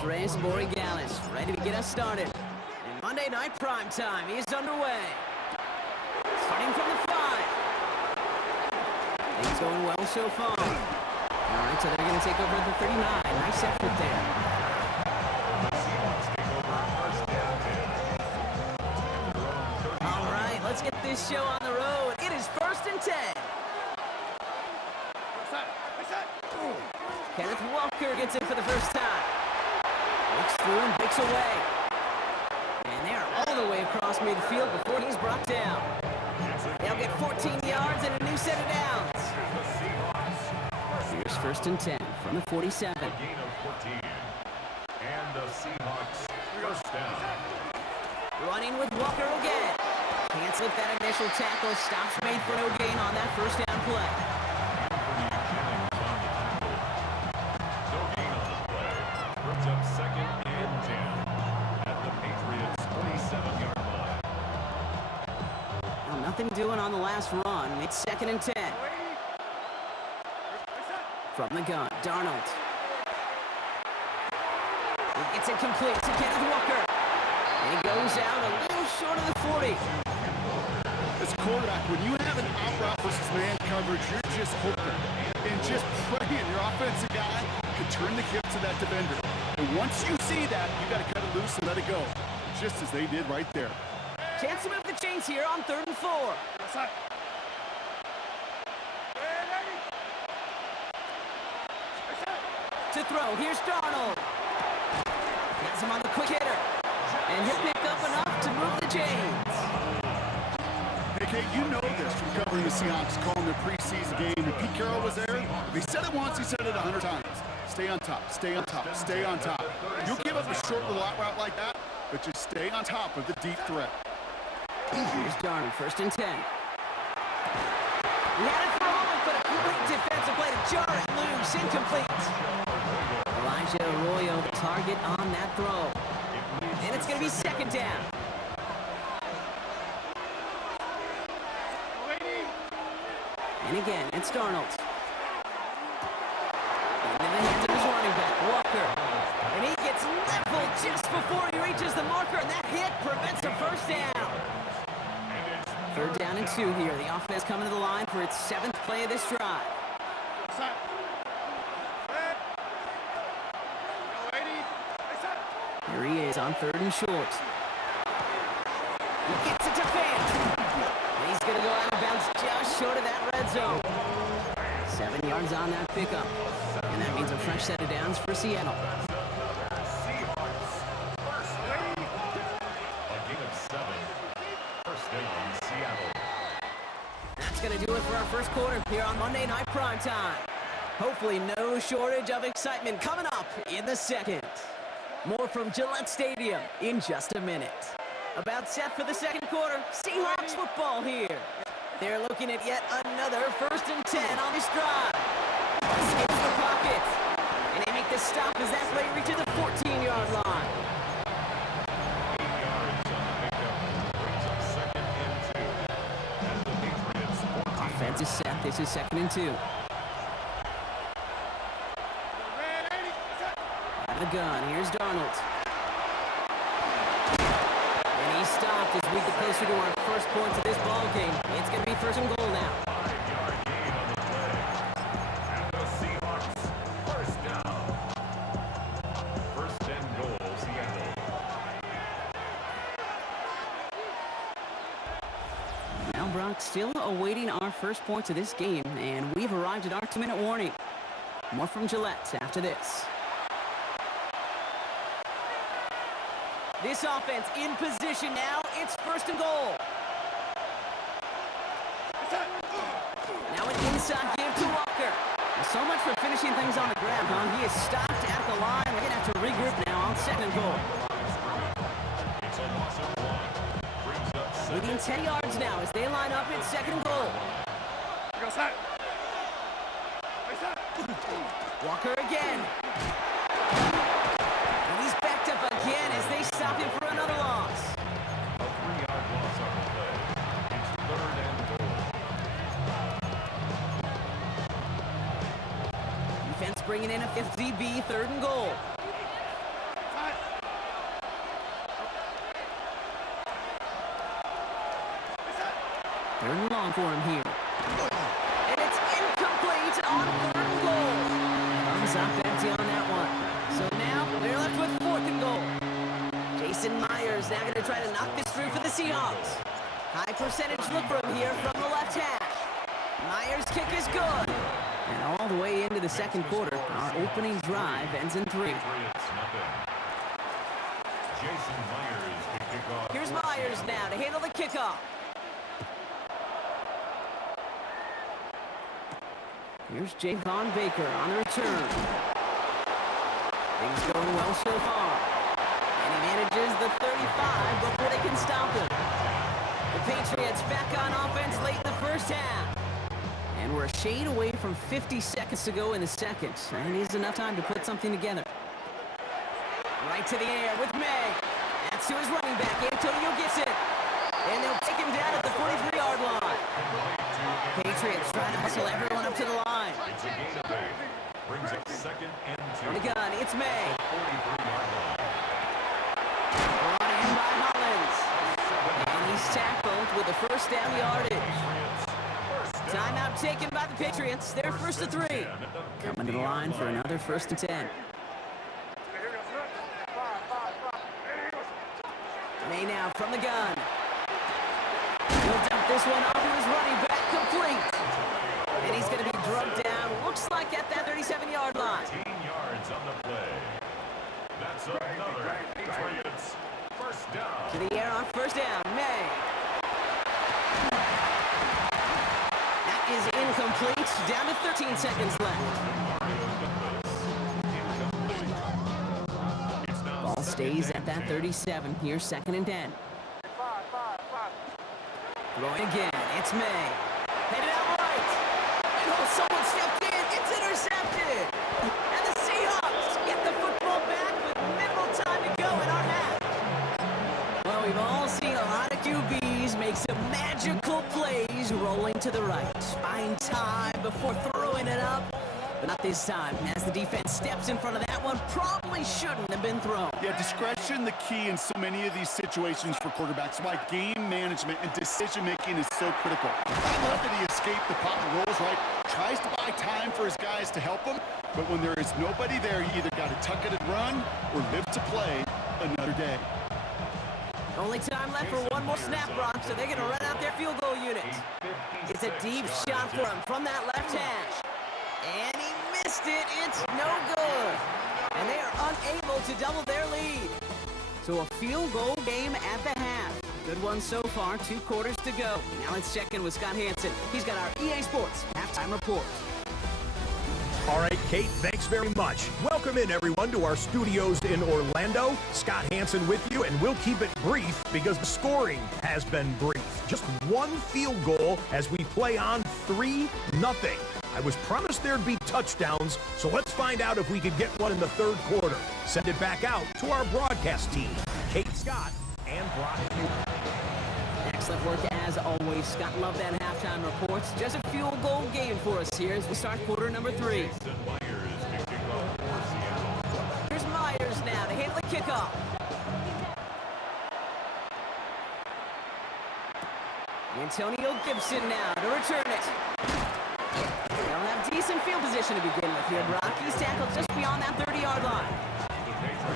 comes Reyes Borregales, ready to get us started. And Monday Night Primetime is underway. Starting from the 5. Things going well so far. All right, so they're going to take over at the 39. Nice effort there. All right, let's get this show on the road. It is 1st and 10. Kenneth Walker gets it for the first time. Looks through and breaks away. And they are all the way across midfield before he's brought down. They'll get 14 yards and a new set of downs. Here's 1st and 10 from the 47. Gain of 14. And the Seahawks first down. Running with Walker again. Can't slip that initial tackle. Stops made for no gain on that first down play. Nothing doing on the last run. It's 2nd and 10. From the gun, Darnold. He gets it complete to Kenneth Walker. And he goes out a little short of the 40. As a quarterback, when you have an out route versus man coverage, you're just hoping and just praying your offensive guy could turn the hip to that defender. And once you see that, you got to cut it loose and let it go, just as they did right there. Chance to move the chains here on 3rd and 4. To throw, here's Darnold. Gets him on the quick hitter. And he'll pick up enough to move the chains. Hey, Kate, you know this from covering the Seahawks, calling their preseason game. When Pete Carroll was there, if he said it once, he said it 100 times. Stay on top, stay on top, stay on top. You'll give up a short little out route like that, but just stay on top of the deep threat. Here's Darnold, 1st and 10. He had it for a moment, but a great defensive play to jar it loose, incomplete. Elijah Arroyo, the target on that throw. And it's going to be 2nd down. And again, it's Darnold. Into the hands of his running back, Walker. And he gets leveled just before he reaches the marker, and that hit prevents a first down. 3rd down and 2 here. The offense coming to the line for its 7th play of this drive. Here he is on 3rd and short. He gets it to Fant. And he's going to go out of bounds just short of that red zone. 7 yards on that pickup. And that means a fresh set of downs for Seattle. That's going to do it for our first quarter here on Monday Night Primetime. Hopefully no shortage of excitement coming up in the 2nd. More from Gillette Stadium in just a minute. About set for the 2nd quarter, Seahawks football here. They're looking at yet another 1st and 10 on this drive. Skips the pocket. And they make the stop as that play reaches the 14-yard line. Offense is set. This is 2nd and 2. Out of the gun. Here's Darnold. And he's stopped as we get closer to our first points of this ball game. It's going to be 1st and goal now. Brock still awaiting our first points of this game, and we've arrived at our 2-minute warning. More from Gillette after this. This offense in position now. It's 1st and goal. Now an inside give to Walker. So much for finishing things on the ground, huh? He is stopped at the line. We're going to have to regroup now on 2nd and goal. Within 10 yards now as they line up at 2nd and goal. Walker again. And he's backed up again as they stop him for another loss. A 3-yard loss on the play. It's 3rd and goal. Defense bringing in a 5th DB, 3rd and goal. Third and long for him here. And it's incomplete on third and goal. Comes up empty on that one. So now they're left with fourth and goal. Jason Myers now going to try to knock this through for the Seahawks. High percentage look for him here from the left hash. Myers' kick is good. And all the way into the second quarter, our opening drive ends in 3. Jason Myers to kick off. Here's Myers now to handle the kickoff. Here's Javon Baker on the return. Things going well so far. And he manages the 35 before they can stop him. The Patriots back on offense late in the first half. And we're a shade away from 50 seconds to go in the second. And it is enough time to put something together. Right to the air with May. That's to his running back. Antonio gets it. And they'll take him down at the 43-yard line. Patriots trying to hustle everyone up to the line. It's a gain of 8. Brings it second and 2. On the gun, it's May. 43-yard line. Brought in by Hollins. And he's tackled with the first down yardage. Timeout taken by the Patriots. They're first to 3. Coming to the line for another first and 10. May now from the gun. He'll dump this one off to his running back, complete. And he's going to be drugged down, looks like at that 37-yard line. 15 yards on the play. That's another Patriots first down. To the air on first down, May. That is incomplete, down to 13 seconds left. Ball stays at that 37, here's second and 10. Throwing again, it's May. Headed out right. And oh, someone stepped in, it's intercepted. And the Seahawks get the football back with minimal time to go in our half. Well, we've all seen a lot of QBs make some magical plays rolling to the right. Buying time before throwing it up. But not this time, as the defense steps in front of that one, probably shouldn't have been thrown. Yeah, discretion the key in so many of these situations for quarterbacks. Why game management and decision-making is so critical. I love that he escaped the pop and rolls, right? Tries to buy time for his guys to help him, but when there is nobody there, you either got to tuck it and run or live to play another day. Only time left for one more snap, Brock, so they're going to run out their field goal unit. It's a deep shot for him from that left hash. And he missed it. It's no good. And they are unable to double their lead. So a field goal game at the half. Good one so far. 2 quarters to go. Now let's check in with Scott Hanson. He's got our EA Sports halftime report. All right, Kate, thanks very much. Welcome in, everyone, to our studios in Orlando. Scott Hanson with you, and we'll keep it brief because the scoring has been brief. Just one field goal as we play on 3-0. I was promised there'd be touchdowns, so let's find out if we could get one in the third quarter. Send it back out to our broadcast team, Kate Scott and Brock Huber. Excellent work as always, Scott. Love that halftime report. Just a field goal game for us here as we start quarter number 3. Here's Myers now to handle the kickoff. Antonio Gibson now to return it. They'll have decent field position to begin with here, Brock. He's tackled just beyond that 30-yard line.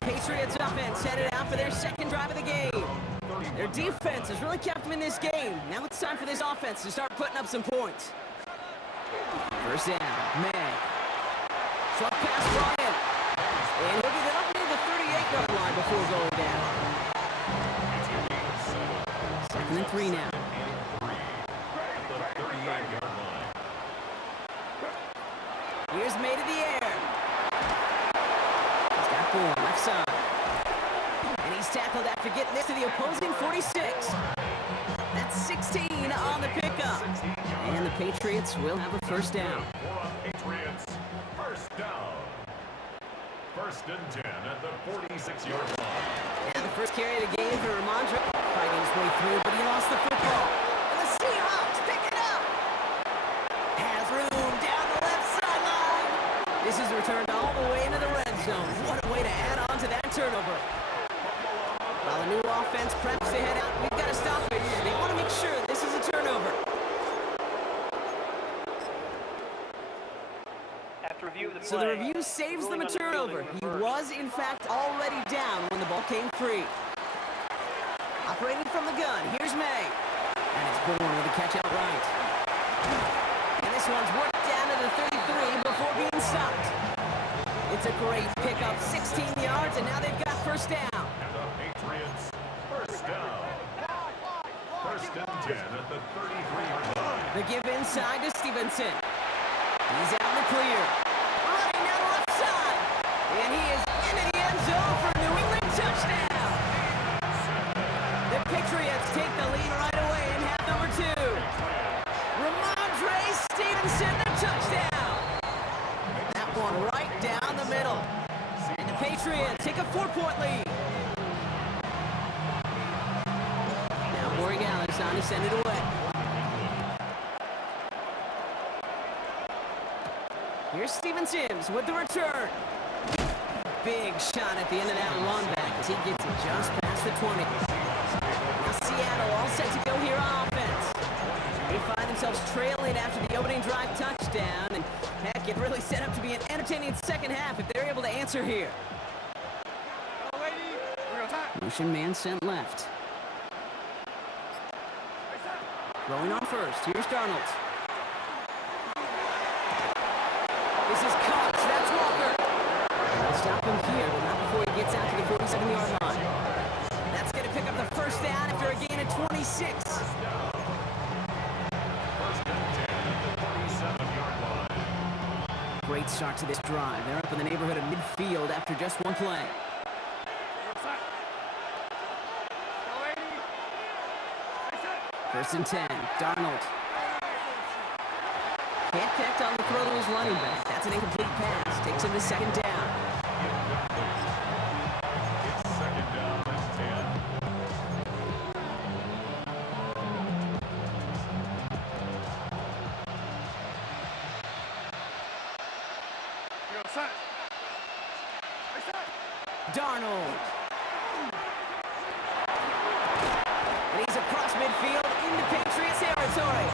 The Patriots offense headed out for their second drive of the game. Their defense has really kept them in this game. Now it's time for this offense to start putting up some points. First down, May. Short pass brought in. And he'll get it up near the 38-yard line before going down. Second and 3 now. Here's May to the air. He's got Bourne left side. And he's tackled after getting this to the opposing 46. That's 16 on the pickup. And the Patriots will have a first down. Patriots first down. First and 10 at the 46-yard line. And the first carry of the game for Ramondre. Fighting his way through, but he lost the football. And the Seahawks pick it up. Has room down the left sideline. This is returned all the way into the red zone. What a way to add on to that turnover. While the new offense preps to head out, we've got to stop it. They want to make sure this is a turnover. So the review saves them a turnover. He was, in fact, already down when the ball came free. Operating from the gun, here's May. And it's Bourne with a catch out right. And this one's worked down to the 33 before being stopped. It's a great pickup, 16 yards, and now they've got first down. And the Patriots, first down. First and 10 at the 33-yard line. The give inside to Stevenson. He's out in the clear. Running down the left side. And he is into the end zone for a New England touchdown. The Patriots take the lead right away in half number 2. Ramondre Stevenson, the touchdown. That one right down the middle. And the Patriots take a 4-point lead. Now Borregales on to send it away. Here's Steven Sims with the return. Big shot at the end of that run back as he gets it just past the 20. Now Seattle all set to go here on offense. They find themselves trailing after the opening drive touchdown, and heck, it really set up to be an entertaining second half if they're able to answer here. Motion man sent left. Throwing on first, here's Darnold. This is Cox, that's Walker. They'll stop him here, but not before he gets out to the 47-yard line. That's going to pick up the first down after a gain of 26. First and 10 at the 47-yard line. Great start to this drive. They're up in the neighborhood of midfield after just one play. First and 10, Darnold. Can't connect on the throw to his running back. That's an incomplete pass. Takes him to second down. It's second down and 10. Darnold. And he's across midfield into Patriots territory.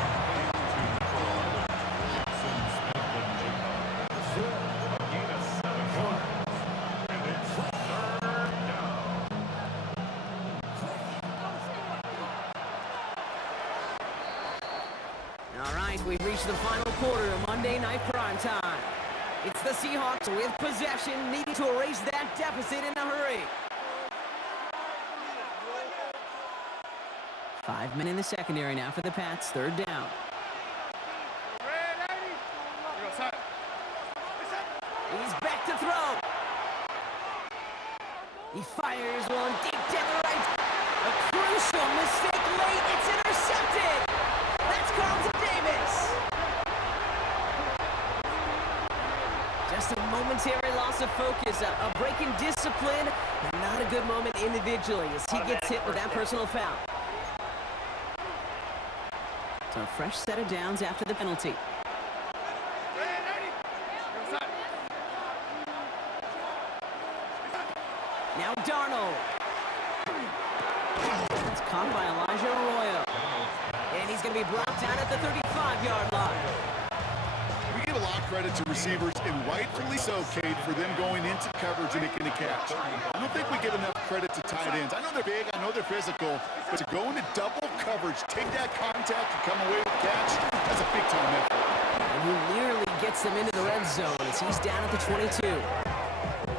All right, we've reached the final quarter of Monday Night Primetime. It's the Seahawks with possession, needing to erase that deficit in a hurry. 5 men in the secondary now for the Pats, third down. He's back to throw. He fires one deep down the right. A crucial mistake late. It's intercepted. That's Carlton Davis. Just a momentary loss of focus, a break in discipline, and not a good moment individually as he gets hit with that personal foul. So a fresh set of downs after the penalty. Now Darnold. It's caught by Elijah Arroyo. And he's going to be brought down at the 35-yard line. We give a lot of credit to receivers, and rightfully so, Kate, for them going into coverage and making a catch. I don't think we give enough credit to tight ends. I know they're big, I know they're physical, but to go into double coverage, take that contact, and come away with the catch, that's a big-time effort. And he nearly gets them into the red zone as he's down at the 22.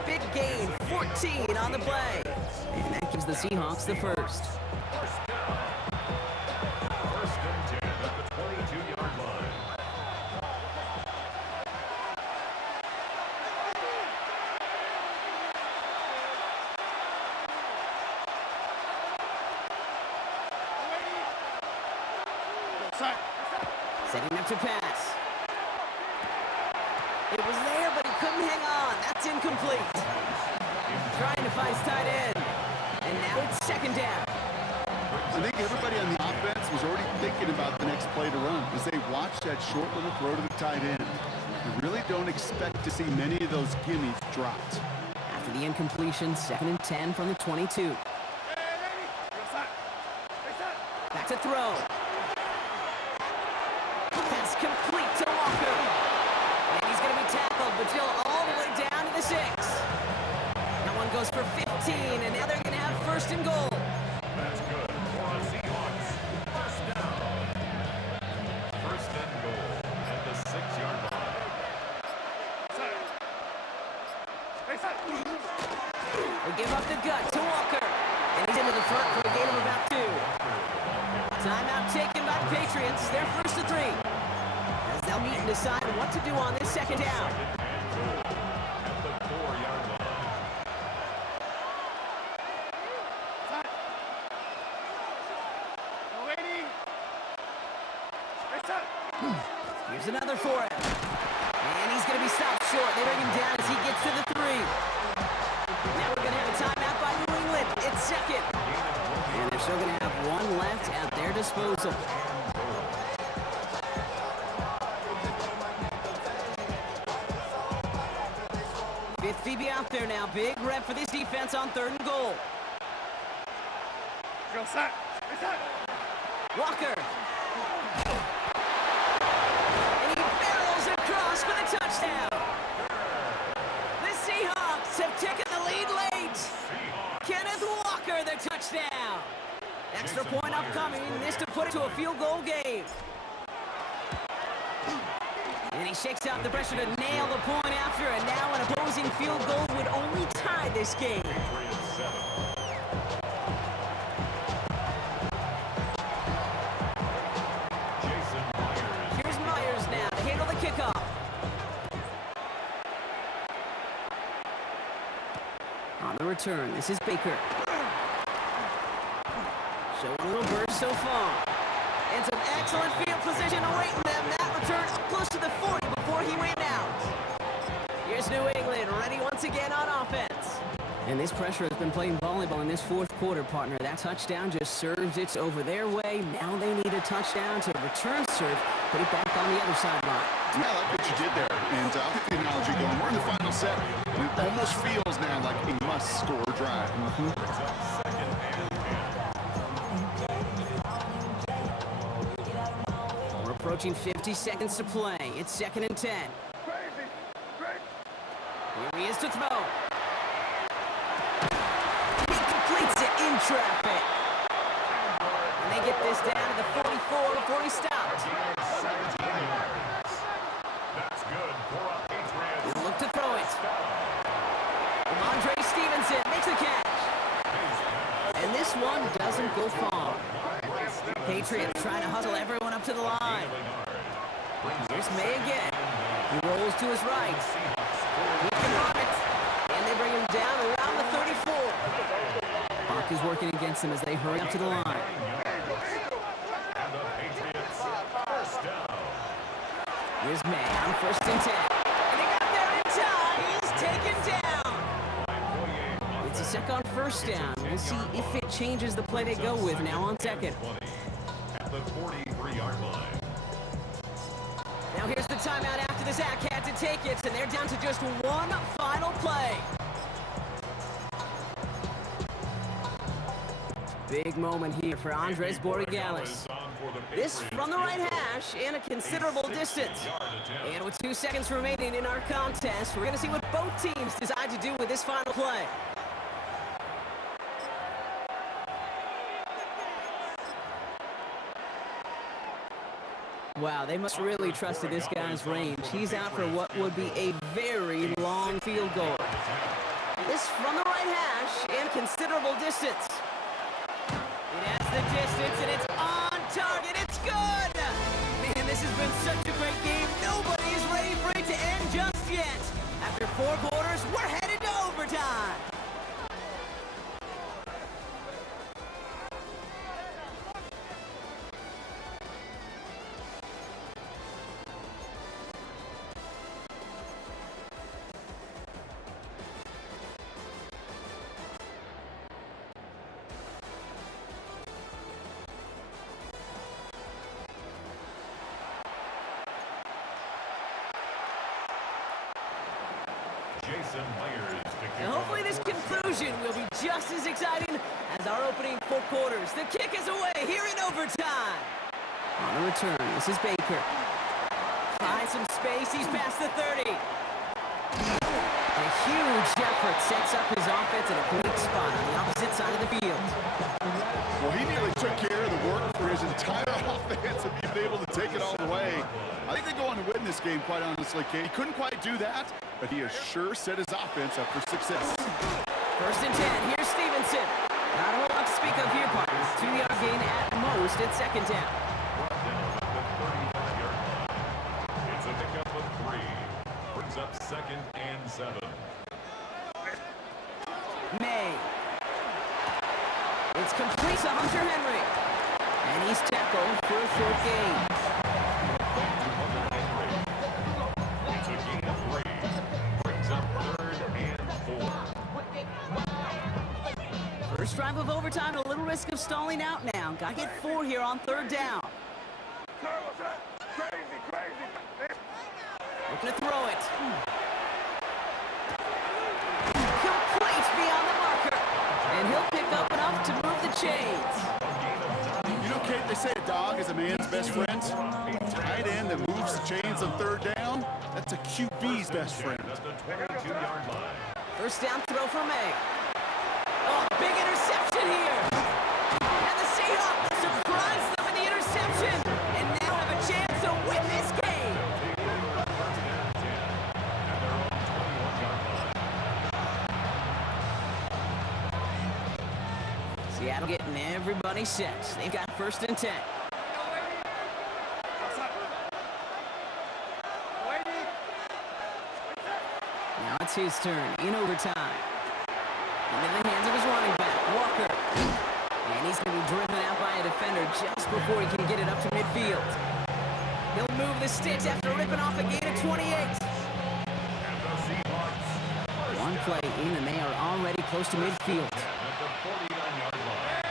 Big gain, 14 on the play. And that gives the Seahawks the first. First down. First and 10 at the 22-yard line. Setting up to pass. It was there, but he couldn't hang on. That's incomplete. Trying to find his tight end. And now it's second down. I think everybody on the offense was already thinking about the next play to run as they watched that short little throw to the tight end. You really don't expect to see many of those gimmies dropped. After the incompletion, second and 10 from the 22. Back to throw. Pass complete to Walker. And he's going to be tackled, but still goes for 15, and now they're going to have first and goal. That's good for a Seahawks. First down. First and goal at the 6-yard line. They give up the gut to Walker, and he's into the front for a gain of about 2. Timeout taken by the Patriots. They're first to 3. As they'll meet and decide what to do on this second down. At the 4-yard line. Here's another for him. And he's going to be stopped short. They bring him down as he gets to the 3. Now we're going to have a timeout by New England. It's second. And they're still going to have one left at their disposal. Fifth DB out there now. Big rep for this defense on 3rd and goal. Walker. And he barrels across for the touchdown. The Seahawks have taken the lead late. Kenneth Walker, the touchdown. Extra point upcoming. This to put it to a field goal game. And he shakes out the pressure to nail the point after, and now an opposing field goal would only tie this game. Here's Myers now to handle the kickoff. On the return, this is Baker. Showing a little burst so far. And some excellent field position awaiting them. That return up close to the 40 before he ran out. Here's New England ready once again on offense. And this pressure has been playing volleyball in this 4th quarter, partner. That touchdown just serves it over their way. Now they need a touchdown to return serve, put it back on the other sideline. Yeah, I like what you did there. And I'll get the analogy going. We're in the final set. And it almost feels now like a must-score drive. We're approaching 50 seconds to play. It's 2nd and 10. Here he is to throw. He completes it in traffic. And they get this down to the 44 before he stops. That's good for a Patriots. Look to throw it. Andre Stevenson makes the catch. And this one doesn't go far. Patriots trying to hustle everyone up to the line. Here's May again. He rolls to his right. He can run it. And they bring him down around the 34. Bach is working against them as they hurry up to the line. And the Patriots first down. Here's May on 1st and 10. And he got there in time. He's taken down. It's a second on 1st down. We'll see if it changes the play they go with now on 2nd. At the 43-yard line. Now here's the timeout after the Zach had to take it, and they're down to just one final play. Big moment here for Andres Borregales. This from the right hash and a considerable distance. And with 2 seconds remaining in our contest, we're going to see what both teams decide to do with this final play. Wow, they must really trust this guy's range. He's out for what would be a very long field goal. This from the right hash and considerable distance. It has the distance and it's on target. It's good! Man, this has been such a great game. Nobody is ready for it to end just yet. After 4 quarters, we're headed to overtime. Jason Myers to kick And hopefully this conclusion will be just as exciting as our opening 4 quarters. The kick is away here in overtime. On the return, this is Baker. Finds some space, he's past the 30. They huge effort sets up his offense in a great spot on the opposite side of the field. Well, he nearly took care of the work for his entire offense of being able to take it all the way. I think they go on to win this game, quite honestly, Kate. He couldn't quite do that, but he has sure set his offense up for success. 1st and 10. Here's Stevenson. Not a whole lot to speak of here, partners. 2-yard gain at most at 2nd down. It's a pickup of 3. Brings up 2nd and 7. May. It's complete to Hunter Henry. And he's tackled for a short gain. It's a gain of 3. Brings up 3rd and 4. First drive of overtime, a little risk of stalling out now. Got to get 4 here on 3rd down. Looking to throw it. Complete beyond the marker. And he'll pick up enough to move the chains. You know, Kate, they say a dog is a man's best friend. A tight end that moves the chains on 3rd down, that's a QB's best friend. At the 22-yard line. First down throw for May. Oh, big interception here. And the Seahawks surprise them with the interception. And now have a chance to win this game. Seattle getting everybody set. They've got 1st and 10. Now it's his turn in overtime. Into the hands of his running back, Walker. And he's going to be driven out by a defender just before he can get it up to midfield. He'll move the sticks after ripping off a gain of 28. One play in and they are already close to midfield. At the 49-yard line.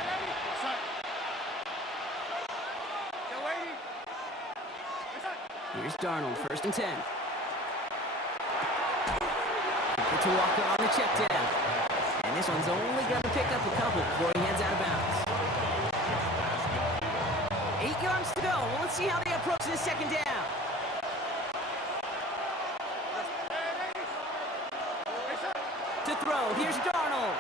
Here's Darnold, 1st and 10. Get to Walker on the check down. And this one's only going to pick up a couple before he heads out of bounds. 8 yards to go. Well, let's see how they approach this 2nd down. To throw, here's Darnold.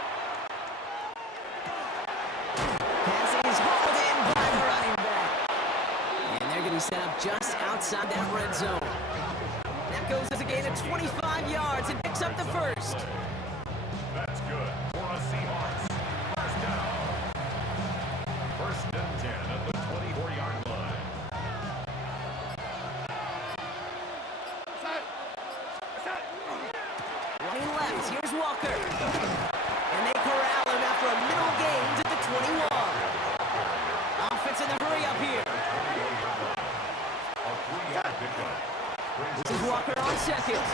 Pass is hauled in by the running back. And they're going to be set up just outside that red zone. That goes as a gain of 25 yards and picks up the 1st. That's good for a Seahawks. First down. 1st and 10 at the 24-yard line. Running left, here's Walker. And they corral him after a middle gain to the 21. Offense in the hurry up here. A 3-yard pickup. This is Walker on 2nd.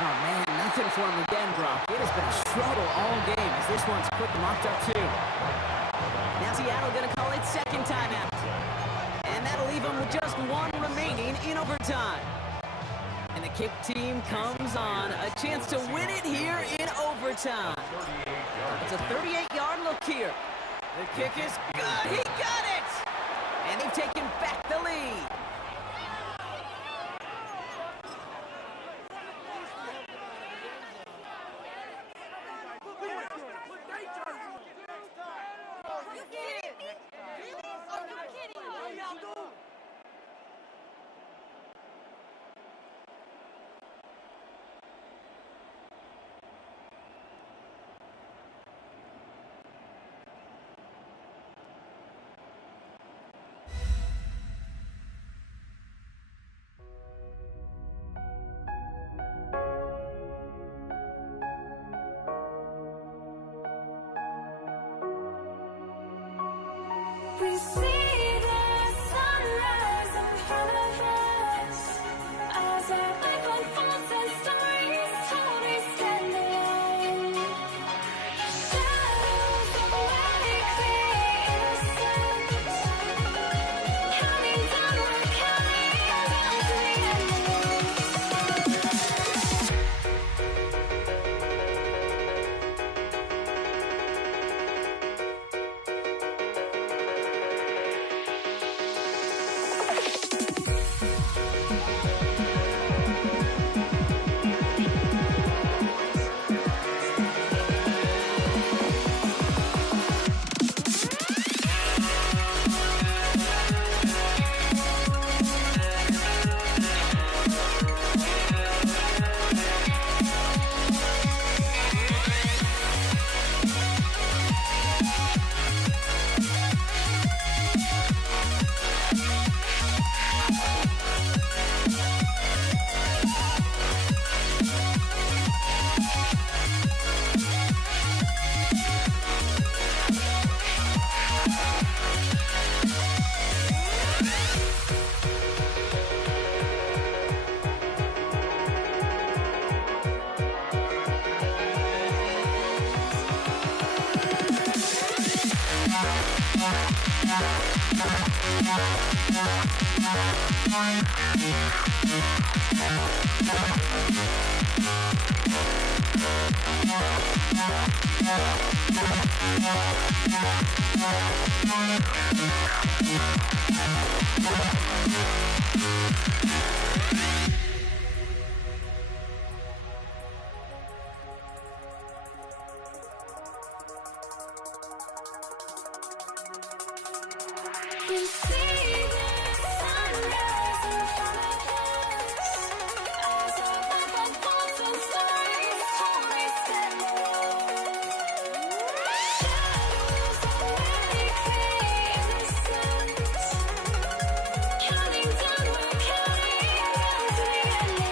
Oh man, nothing for him again, Brock. It has been a struggle all game as this one's quick mocked up too. Now Seattle gonna call it 2nd timeout. And that'll leave them with just 1 remaining in overtime. And the kick team comes on. A chance to win it here in overtime. It's a 38-yard look here. The kick is good. He got it! And they've taken back the lead. We see the sunrise in front of us as our life unfolds and stories told we stand alone. Shadows awake the innocent, counting down, we're counting down to the end. You see the sunrise in front of us as our life unfolds and stories told we stand alone. Shadows already fade in the sun. Counting down, we're counting down to the ending.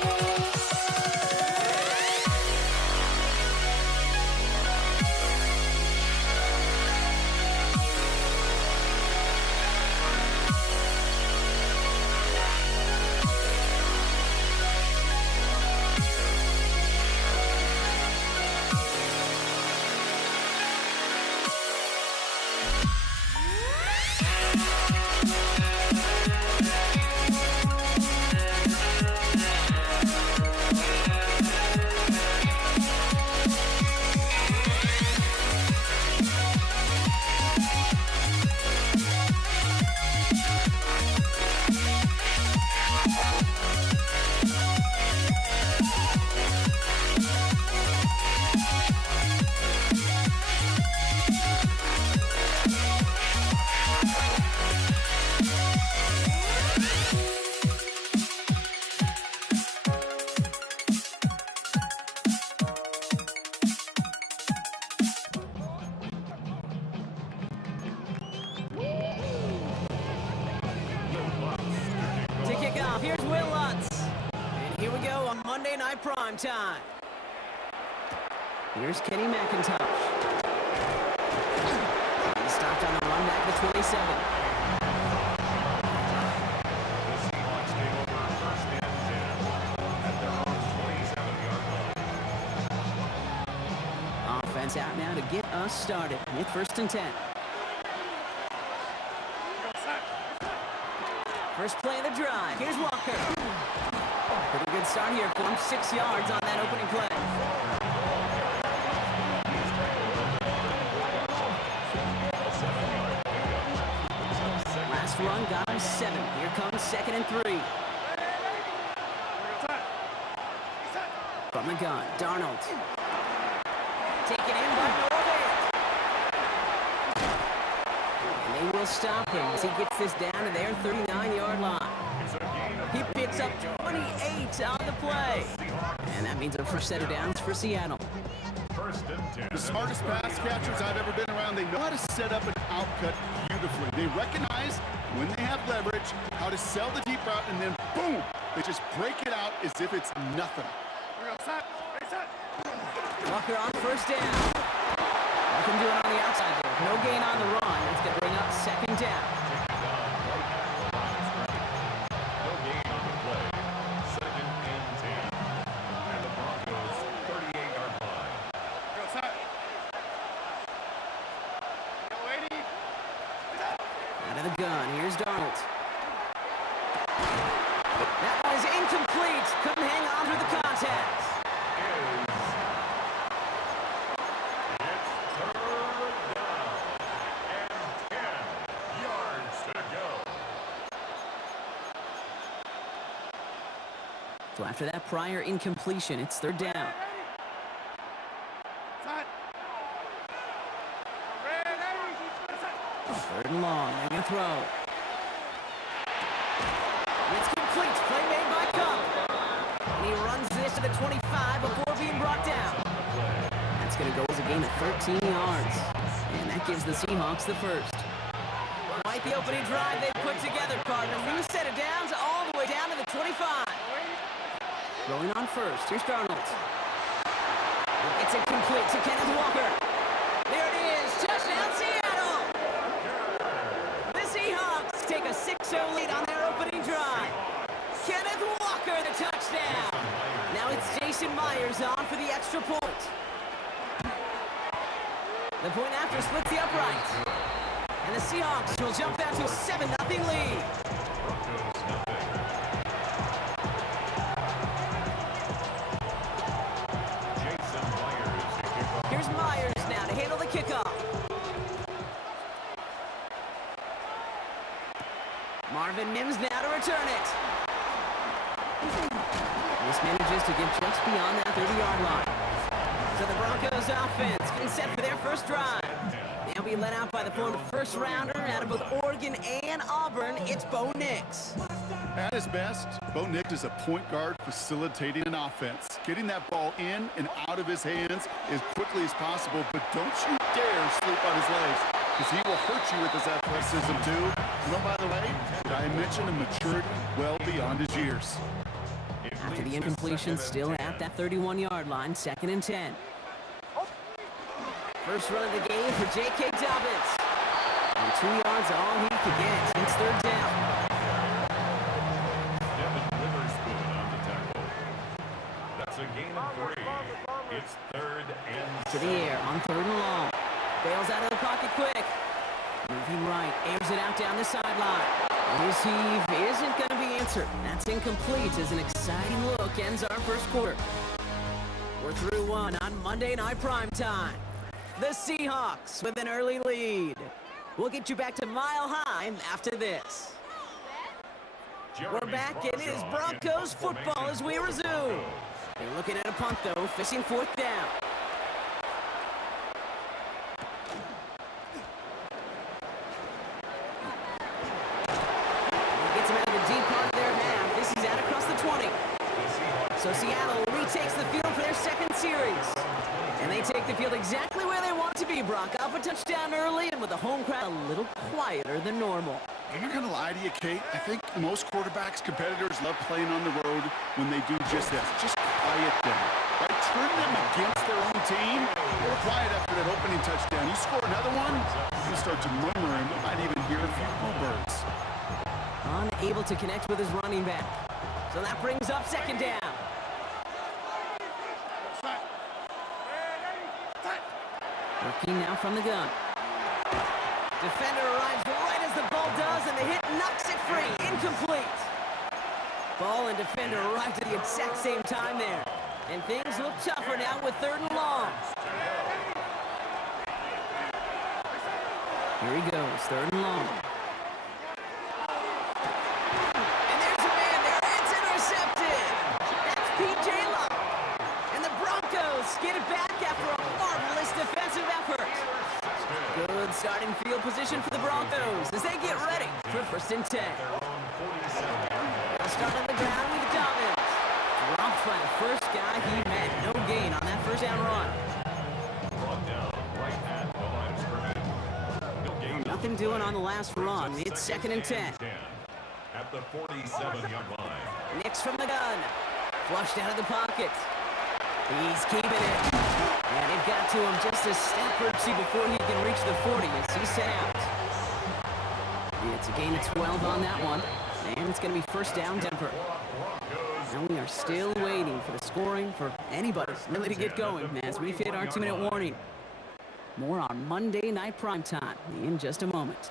To kick off, here's Will Lutz. And here we go on Monday Night Prime Time. Here's Kenny McIntosh. He stopped on the run back to 27. The Seahawks take over first and 10 at their own 27-yard line. Offense out now to get us started with first and 10. First play of the drive. Here's Walker. Pretty good start here for him. 6 yards on that opening play. Last run got him 7. Here comes 2nd and 3. From the gun, Darnold. Taken in by Norvell. And they will stop him as he gets this down to their 39-yard line. He picks up 28 on the play. And that means a first set of downs for Seattle. First and 10. The smartest pass catchers I've ever been around. They know how to set up an outcut beautifully. They recognize when they have leverage, how to sell the deep route, and then boom, they just break it out as if it's nothing. Walker on first down. Nothing doing on the outside there. No gain on the run. It's going to bring up 2nd down. No gain on the play. 2nd and 10 at the Broncos' 38-yard line. Out of the gun. Here's Darnold. That one is incomplete. Couldn't hang on through the contact. So after that prior incompletion, it's 3rd down. 3rd and long. They're going to throw. It's complete. Play made by Cup. And he runs this to the 25 before being brought down. That's going to go as a gain of 13 yards. And that gives the Seahawks the first. Quite the opening drive they put together, partner. New set of downs all the way down to the 25. Rolling on first. Here's Darnold. It's incomplete to Kenneth Walker. There it is. Touchdown, Seattle. The Seahawks take a 6-0 lead on their opening drive. Kenneth Walker, the touchdown. Now it's Jason Myers on for the extra point. The point after splits the upright. And the Seahawks will jump out to a 7-0 lead. Broncos nothing. Jason Myers to kick off. Here's Myers now to handle the kickoff. Marvin Mims now to return it. This manages to get just beyond that 30-yard line. So the Broncos offense getting set for their first drive. They'll be led out by the former first-rounder out of both Oregon and Auburn. It's Bo Nix. At his best, Bo Nix is a point guard facilitating an offense, getting that ball in and out of his hands as quickly as possible, but don't you dare sleep on his legs, because he will hurt you with his athleticism too. And oh, by the way, did I mention a maturity well beyond his years? After the incompletion, still at that 31-yard line, 2nd and 10. First run of the game for J.K. Dobbins. And 2 yards all he could get. It's 3rd down. Devin Witherspoon on the tackle. That's a gain of 3. It's 3rd and To the air on 3rd and long. Bails out of the pocket quick. Moving right, airs it out down the sideline. His heave isn't going to be answered. That's incomplete as an exciting look ends our first quarter. We're through one on Monday Night Primetime. The Seahawks with an early lead. We'll get you back to Mile High after this. We're back, and it is Broncos football as we resume. They're looking at a punt, though, facing 4th down. Gets him out of the deep part of their half. This is out across the 20. So Seattle retakes the field for their 2nd series. And they take the field exactly where they want to be, Brock. Up a touchdown early, and with the home crowd a little quieter than normal. I'm not going to lie to you, Kate. I think most quarterbacks, competitors love playing on the road when they do just this. Just quiet them. Right? Turn them against their own team. Or quiet after that opening touchdown. You score another one, you start to murmur, and you might even hear a few bluebirds. Unable to connect with his running back. So that brings up 2nd down. Working now from the gun. Defender arrives right as the ball does, and the hit knocks it free. Incomplete. Ball and defender arrived at the exact same time there. And things look tougher now with 3rd and long. Here he goes, 3rd and long. And there's a man there. It's intercepted. That's P.J. Locke. And the Broncos get it back after a marvelous defensive effort. Good starting field position for the Broncos as they get ready for 1st and 10. They'll start on the ground with Dobbins. Dropped by the first guy he met. No gain on that 1st down run. brought down right at the line of scrimmage. No gain. Nothing doing on the last run. It's 2nd and 10. At the 47-yard line. Nix from the gun. Flushed out of the pocket. He's keeping it. And it got to him just a step or two before he can reach the 40 as he's set out. It's a gain of 12 on that one. And it's going to be 1st down Denver. And we are still waiting for the scoring for anybody really to get going as we've hit our 2-minute warning. More on Monday Night Primetime in just a moment.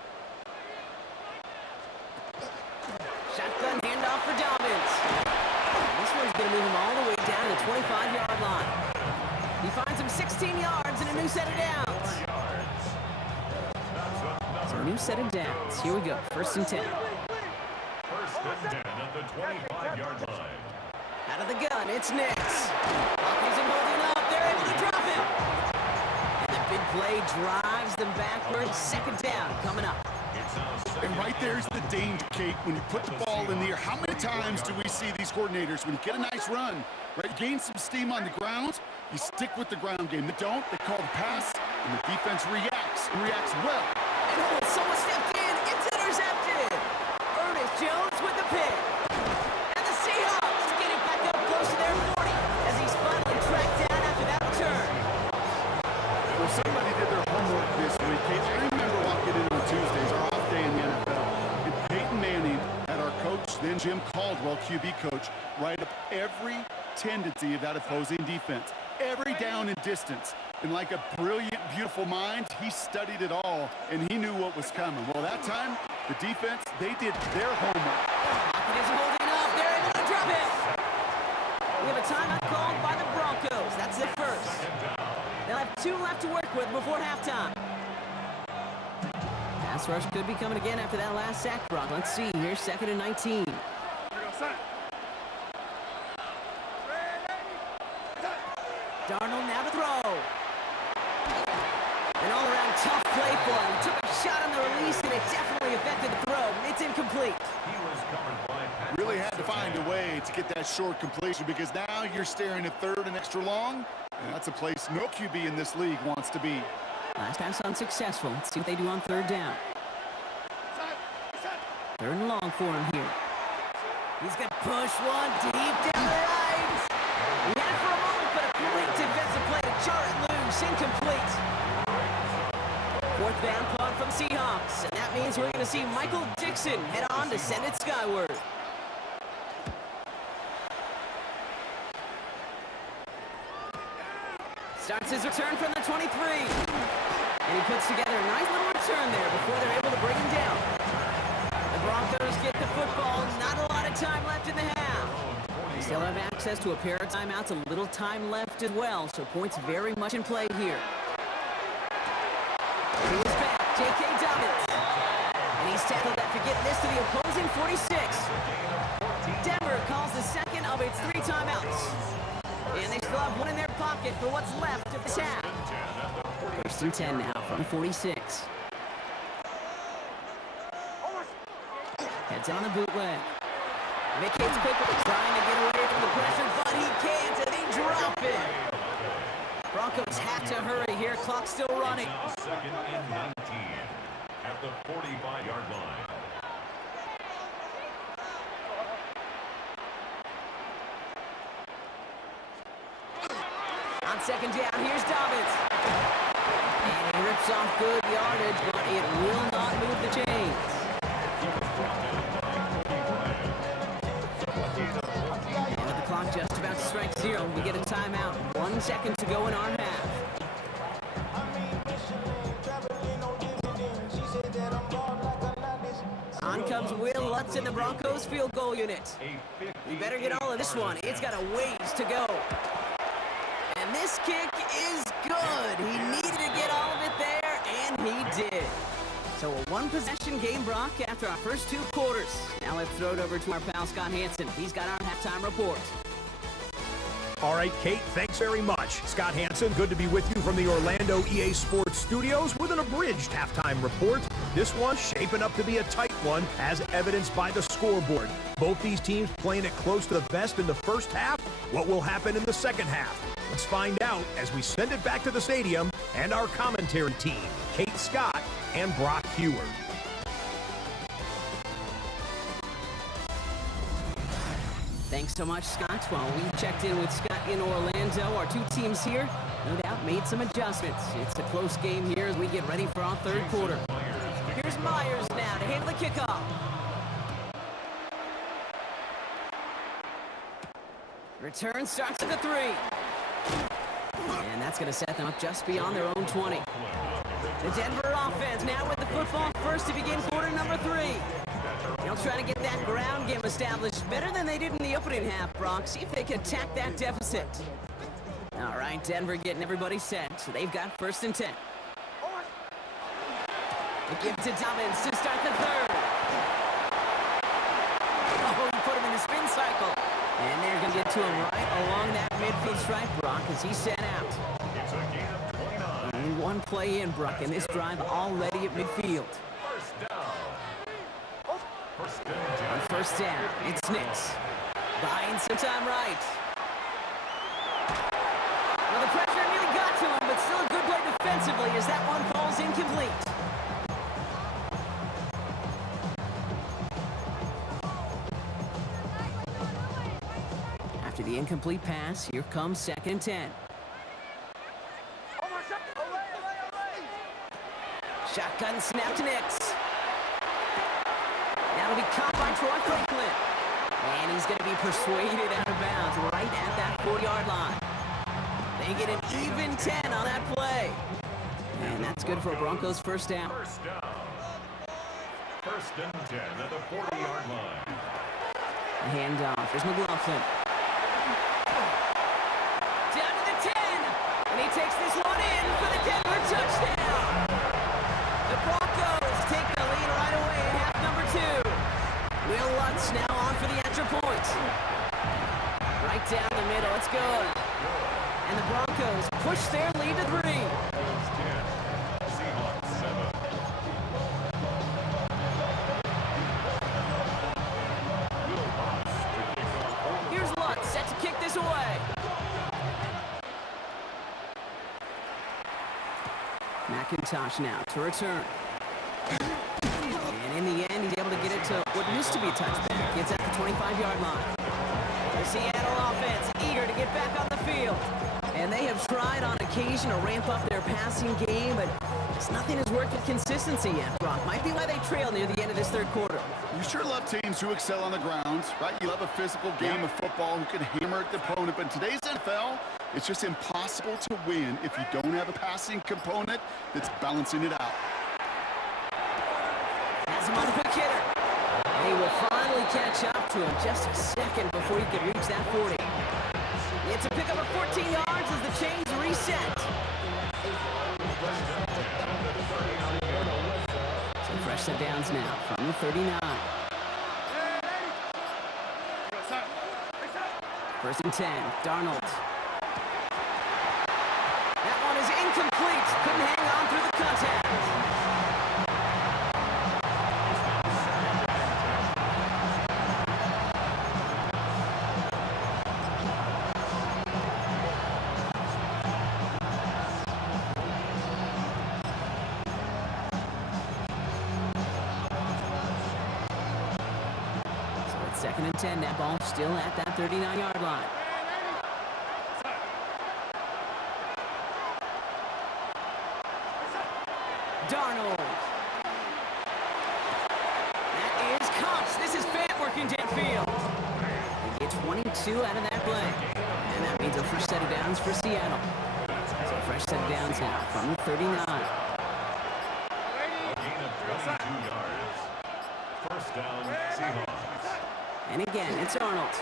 Shotgun handoff for Dobbins. This one's going to move him all the way down to the 25-yard line. He finds him 16 yards and a new set of downs. So a new set of downs. Here we go. 1st and 10. 1st and 10 at the 25-yard line. Out of the gun, it's Nix. He's holding up. They're able to drop him. And the big play drives them backwards. 2nd down coming up. And right there's the danger, Kate, when you put the ball in the air. How many times do we see these coordinators, when you get a nice run, right, gain some steam on the ground, you stick with the ground game. They don't, they call the pass, and the defense reacts, and reacts well. And oh, someone stepped in. It's intercepted. Ernest Jones with the pick. And the Seahawks getting back up close to their 40 as he's finally tracked down after that return. Well, somebody did their homework this week, Kate. I remember walking in on Tuesdays, our off day in the NFL, and Peyton Manning had our coach, then Jim Caldwell, QB coach, write up every tendency of that opposing defense. Every down and distance. And like a brilliant, beautiful mind, he studied it all, and he knew what was coming. Well, that time, the defense, they did their homework. Pocket is holding up. They're able to drop it. We have a timeout called by the Broncos. That's the first. They'll have 2 left to work with before halftime. Pass rush could be coming again after that last sack, Brock. Let's see. Here's 2nd and 19. Darnold now to throw. An all-around tough play for him. He took a shot on the release, and it definitely affected the throw. It's incomplete. He was covered by Patrick. Really had to find a way to get that short completion because now you're staring at 3rd and extra long, and that's a place no QB in this league wants to be. Last pass unsuccessful. Let's see what they do on 3rd down. 3rd and long for him here. He's going to push one deep down the right. He had it for a moment, but a great defensive play to jar it loose. Incomplete. 4th down punt from Seahawks. And that means we're going to see Michael Dixon head on to send it skyward. Starts his return from the 23. And he puts together a nice little return there before they're able to bring him down. The Broncos get the football. Not a lot of time left in the half. They still have access to a pair of timeouts, a little time left as well, so points very much in play here. He is back, J.K. Dobbins. And he's tackled after getting this to the opposing 46. Denver calls the second of its 3 timeouts. And they still have one in their pocket for what's left of this half. 1st and 10 now from 46. Heads on the bootleg. Vacates quickly, trying to get away from the pressure, but he can't, and they drop it. Broncos have to hurry here. Clock still running. 2nd and 19 at the 45-yard line. On 2nd down, here's Dobbins. And he rips off good yardage, but it will not move the chains. And with the clock just about to strike 0, we get a timeout. 1 second to go in our half. On comes Will Lutz in the Broncos field goal unit. We better get all of this one. It's got a ways to go. And this kick is good. He needed to get all of it there, and he did. So a 1-possession game, Brock, after our first 2 quarters. Now let's throw it over to our pal Scott Hansen. He's got our halftime report. All right, Kate, thanks very much. Scott Hansen, good to be with you from the Orlando EA Sports Studios with an abridged halftime report. This one's shaping up to be a tight one, as evidenced by the scoreboard. Both these teams playing it close to the vest in the first half. What will happen in the second half? Let's find out as we send it back to the stadium and our commentary team, Kate Scott and Brock Hewer. Thanks so much, Scott. While we checked in with Scott in Orlando, our 2 teams here, no doubt, made some adjustments. It's a close game here as we get ready for our 3rd quarter. Here's Myers now to handle the kickoff. Return starts at the 3. And that's going to set them up just beyond their own 20. The Denver offense now with the football first to begin quarter number 3. They'll try to get that ground game established better than they did in the opening half, Brock. See if they can attack that deficit. All right, Denver getting everybody set. So they've got 1st and 10. They give to Dobbins to start the 3rd. Oh, he put him in the spin cycle. And they're going to get to him right along that midfield stripe, Brock, as he's sent out. It's a gain of 29. Only 1 play in, Brock, and this drive already at midfield. First down. First and 10. On 1st down, it's Nix. Buying some time right. Well, the pressure nearly got to him, but still a good play defensively as that one falls incomplete. After the incomplete pass, here comes 2nd and 10. Shotgun snap to Nix. That'll be caught by Troy Franklin. And he's going to be persuaded out of bounds right at that 40-yard line. They get an even 10 on that play. that's good for a Broncos first down. First down. First and 10 at the 40-yard line. A handoff. Here's McLaughlin. Down to the 10. And he takes this one in for the Denver touchdown. The Broncos take the lead right away in half number 2. Will Lutz now on for the extra point. Right down the middle. It's good. And the Broncos push their lead to 3. Broncos 10. Seahawks 7. Will Lutz to kick off. Here's Lutz set to kick this away. McIntosh now to return. And in the end, he's able to get it to what used to be a touchback. Gets at the 25-yard line. The Seattle offense eager to get back on the field. And they have tried on occasion to ramp up their passing game, but nothing has worked with consistency yet, Brock. Might be why they trail near the end of this third quarter. You sure love teams who excel on the ground, right? You love a physical game of football who can hammer at the opponent, but in today's NFL, it's just impossible to win if you don't have a passing component that's balancing it out. Has him on the quick hitter. He will finally catch up to him just a second before he can reach that 40. It's a pickup of 14 yards as the chains reset. So fresh set downs now from the 39. First and 10, Darnold. That one is incomplete. Couldn't hang on through the contact. Second and 10, that ball still at that 39-yard line. Darnold. That is Cox. This is Fant working downfield. They get 22 out of that play. And that means a fresh set of downs for Seattle. So fresh set of downs now from the 39. A gain of 22 yards. First down, Seahawks. And again, it's Arnold.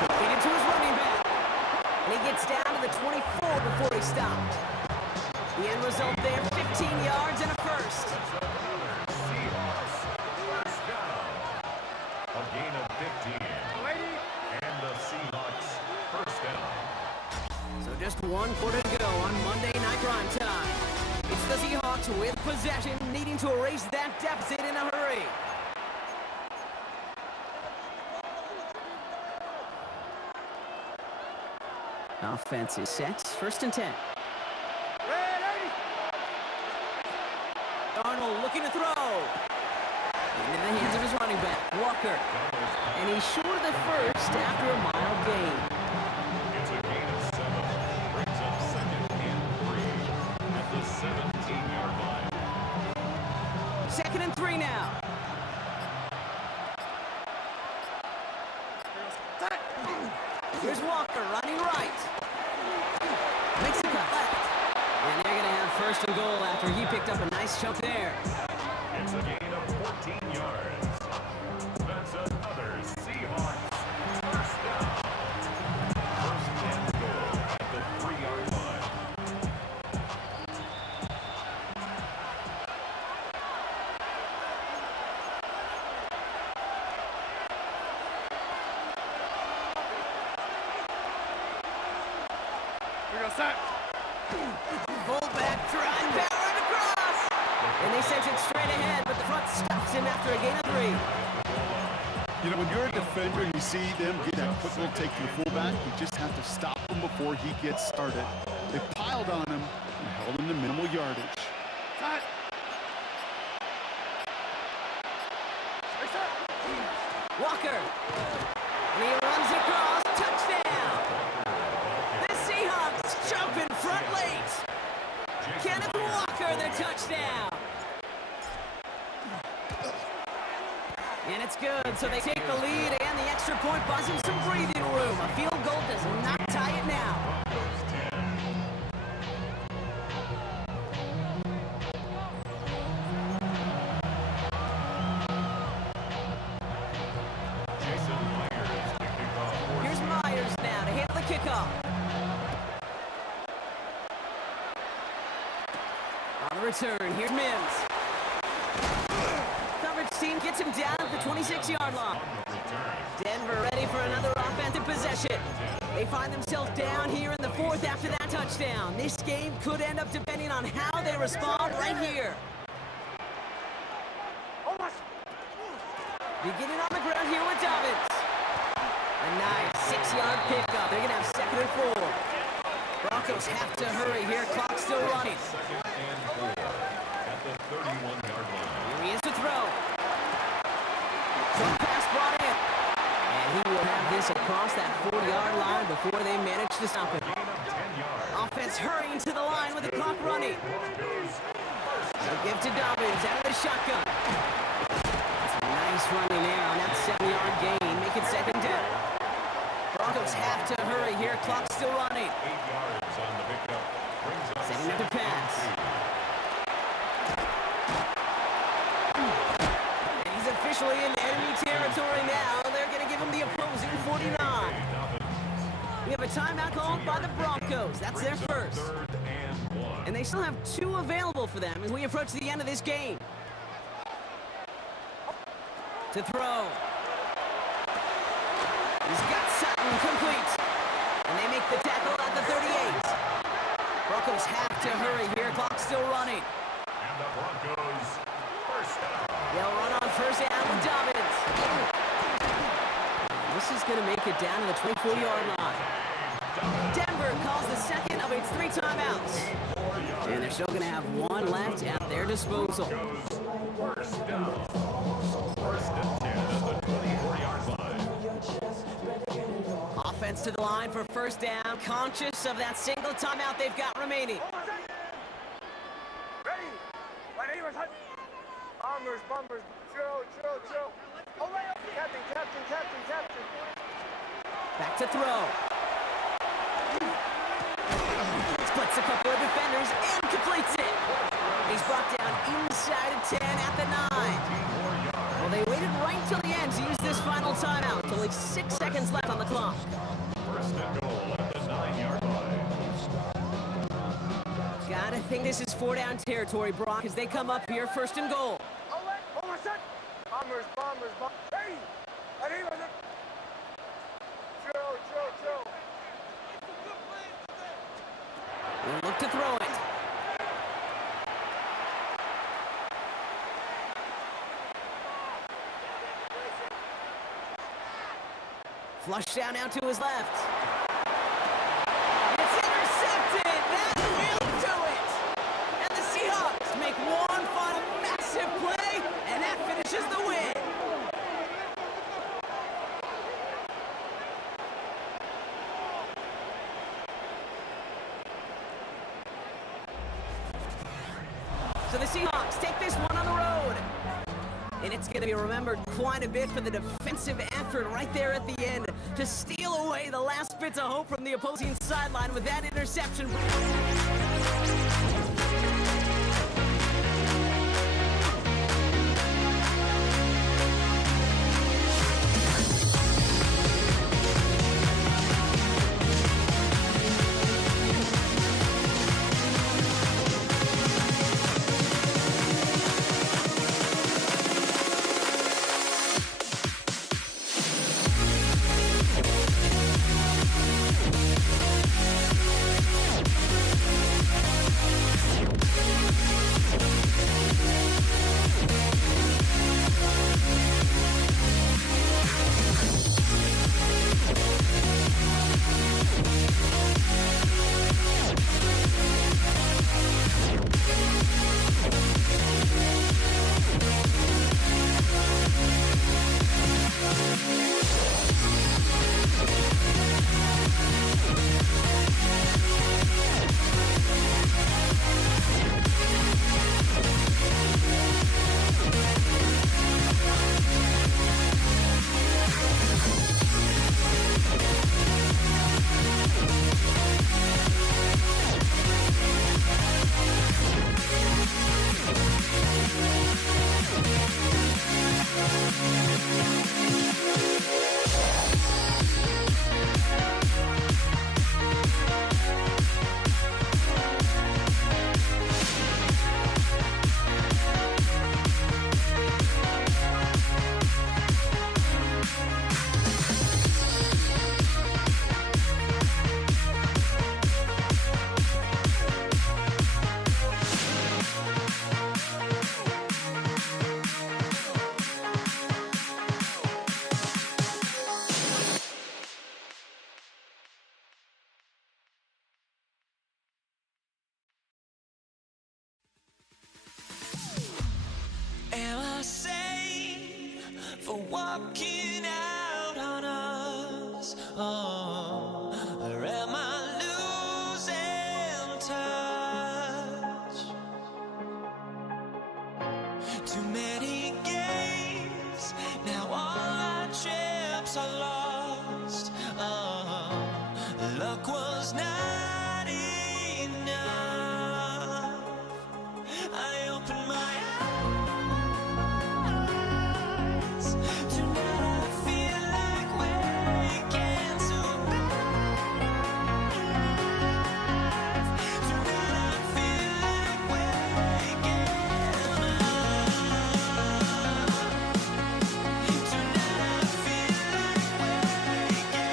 Looking into his running back. And he gets down to the 24 before he stopped. The end result there, 15 yards and a first. Seahawks. First down. A gain of 15. And the Seahawks first down. So just one quarter to go on Monday Night Prime Time. It's the Seahawks with possession, needing to erase that deficit in a hurry. Offense is set. First and 10. Darnold looking to throw. Into the hands of his running back, Walker. And he's short of the first after a mild gain. It's a gain of 7. Brings up second and 3 at the 17-yard line. Second and 3 now. Here's Walker running right. Makes the cut left. And they're going to have first and goal after he picked up a nice chunk there. It's a gain of 14 yards. That's another Seahawks first down. First and goal at the 3-yard line. Fullback trying powered across. And they sent it straight ahead, but the front stops him after a gain of 3. You know, when you're a defender and you see them get that quick little take to the fullback, you just have to stop him before he gets started. They piled on him and held him to minimal yardage. Walker. And he runs across. Touchdown. The Seahawks jumping front late. Kenneth Walker, the touchdown. And it's good, so they take the lead, and the extra point buys him some breathing room. A field goal does not tie it now. return. Here's Mims. Coverage team gets him down at the 26-yard line. Denver ready for another offensive possession. They find themselves down here in the fourth after that touchdown. This game could end up depending on how they respond right here. Beginning on the ground here with Dobbins. A nice 6-yard pickup. They're going to have 2nd and 4. Broncos have to hurry here. Clock still running. Second and 4 at the 31-yard line. Here he is to throw. Short pass brought in. And he will have this across that 40-yard line before they manage to stop him. Gain of 10 yards. Offense hurrying to the line with the clock running. They'll give to Dobbins out of the shotgun. Nice running there on that 7-yard gain. Make it 2nd down. Broncos have to hurry here. Clock still running. 8 yards on the pickup. Brings up Setting up the pass. And he's officially in enemy territory now. They're going to give him the opposing 49. We have a timeout called by the Broncos. That's their first. 3rd and 1. And they still have 2 available for them as we approach the end of this game. To throw. He's got Sutton complete. And they make the tackle at the 38. Broncos have to hurry here. Clock still running. And the Broncos first down. They'll run on 1st down with Dobbins. This is going to make it down to the 24-yard line. Denver calls the second of its 3 timeouts. And they're still going to have 1 left at their disposal. First down. 1st and 10 at the 24-yard line. Offense to the line for 1st down, conscious of that single timeout they've got remaining. Ready? Bombers, bombers, chill. Captain. Back to throw. Splits a couple of defenders and completes it. He's brought down inside of 10 at the 9. Well, they waited right till the end to use this final timeout. With only 6 seconds left on the clock. First and goal at the 9-yard line. Gotta think this is 4-down territory, Brock, as they come up here 1st and goal. Bombers. Ready? Chill. They'll look to throw it. Flush down now to his left. It's intercepted! That will do it! And the Seahawks make one final massive play, and that finishes the win. So the Seahawks take this one on the road. And it's going to be remembered quite a bit for the defensive effort right there at the end to steal away the last bits of hope from the opposing sideline with that interception. same for walking out on us? Oh, or am I losing touch? Too many games, now all our chips are lost. Oh, luck was not enough. I opened my eyes. Tonight I feel like waking to life. Tonight I feel like waking up. Tonight I feel like waking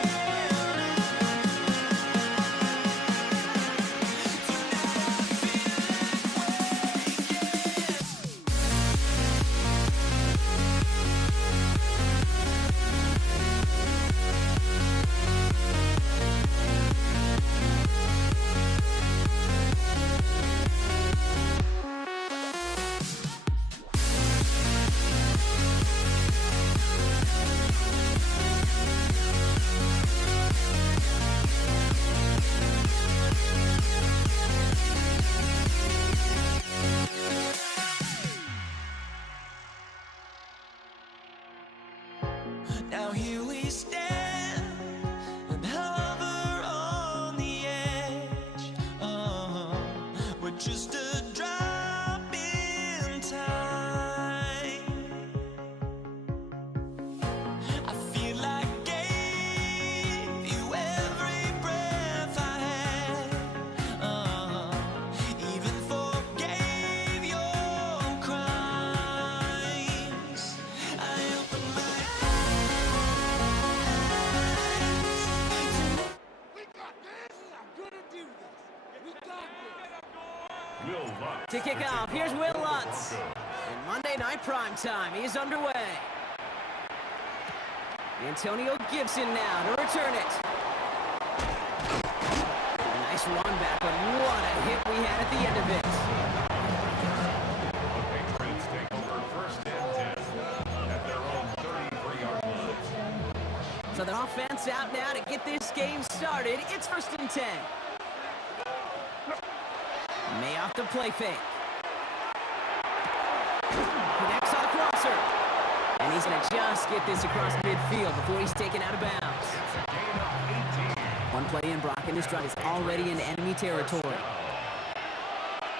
Now here we stand and hover on the edge. Oh, we're just a drop in time. I feel like gave you every breath I had. Even forgave your crimes. I opened my Will Lutz. To kick off, here's Will Lutz. And Monday Night Primetime is underway. Antonio Gibson now to return it. A nice run back, but what a hit we had at the end of it. The Patriots take over first and 10 at their own 33-yard line. So the offense out now to get this game started. It's first and 10. May off the play fake. Connects on a crosser. And he's going to just get this across midfield before he's taken out of bounds. It's a gain of 18. One play in, Brock, and this drive is already in enemy territory.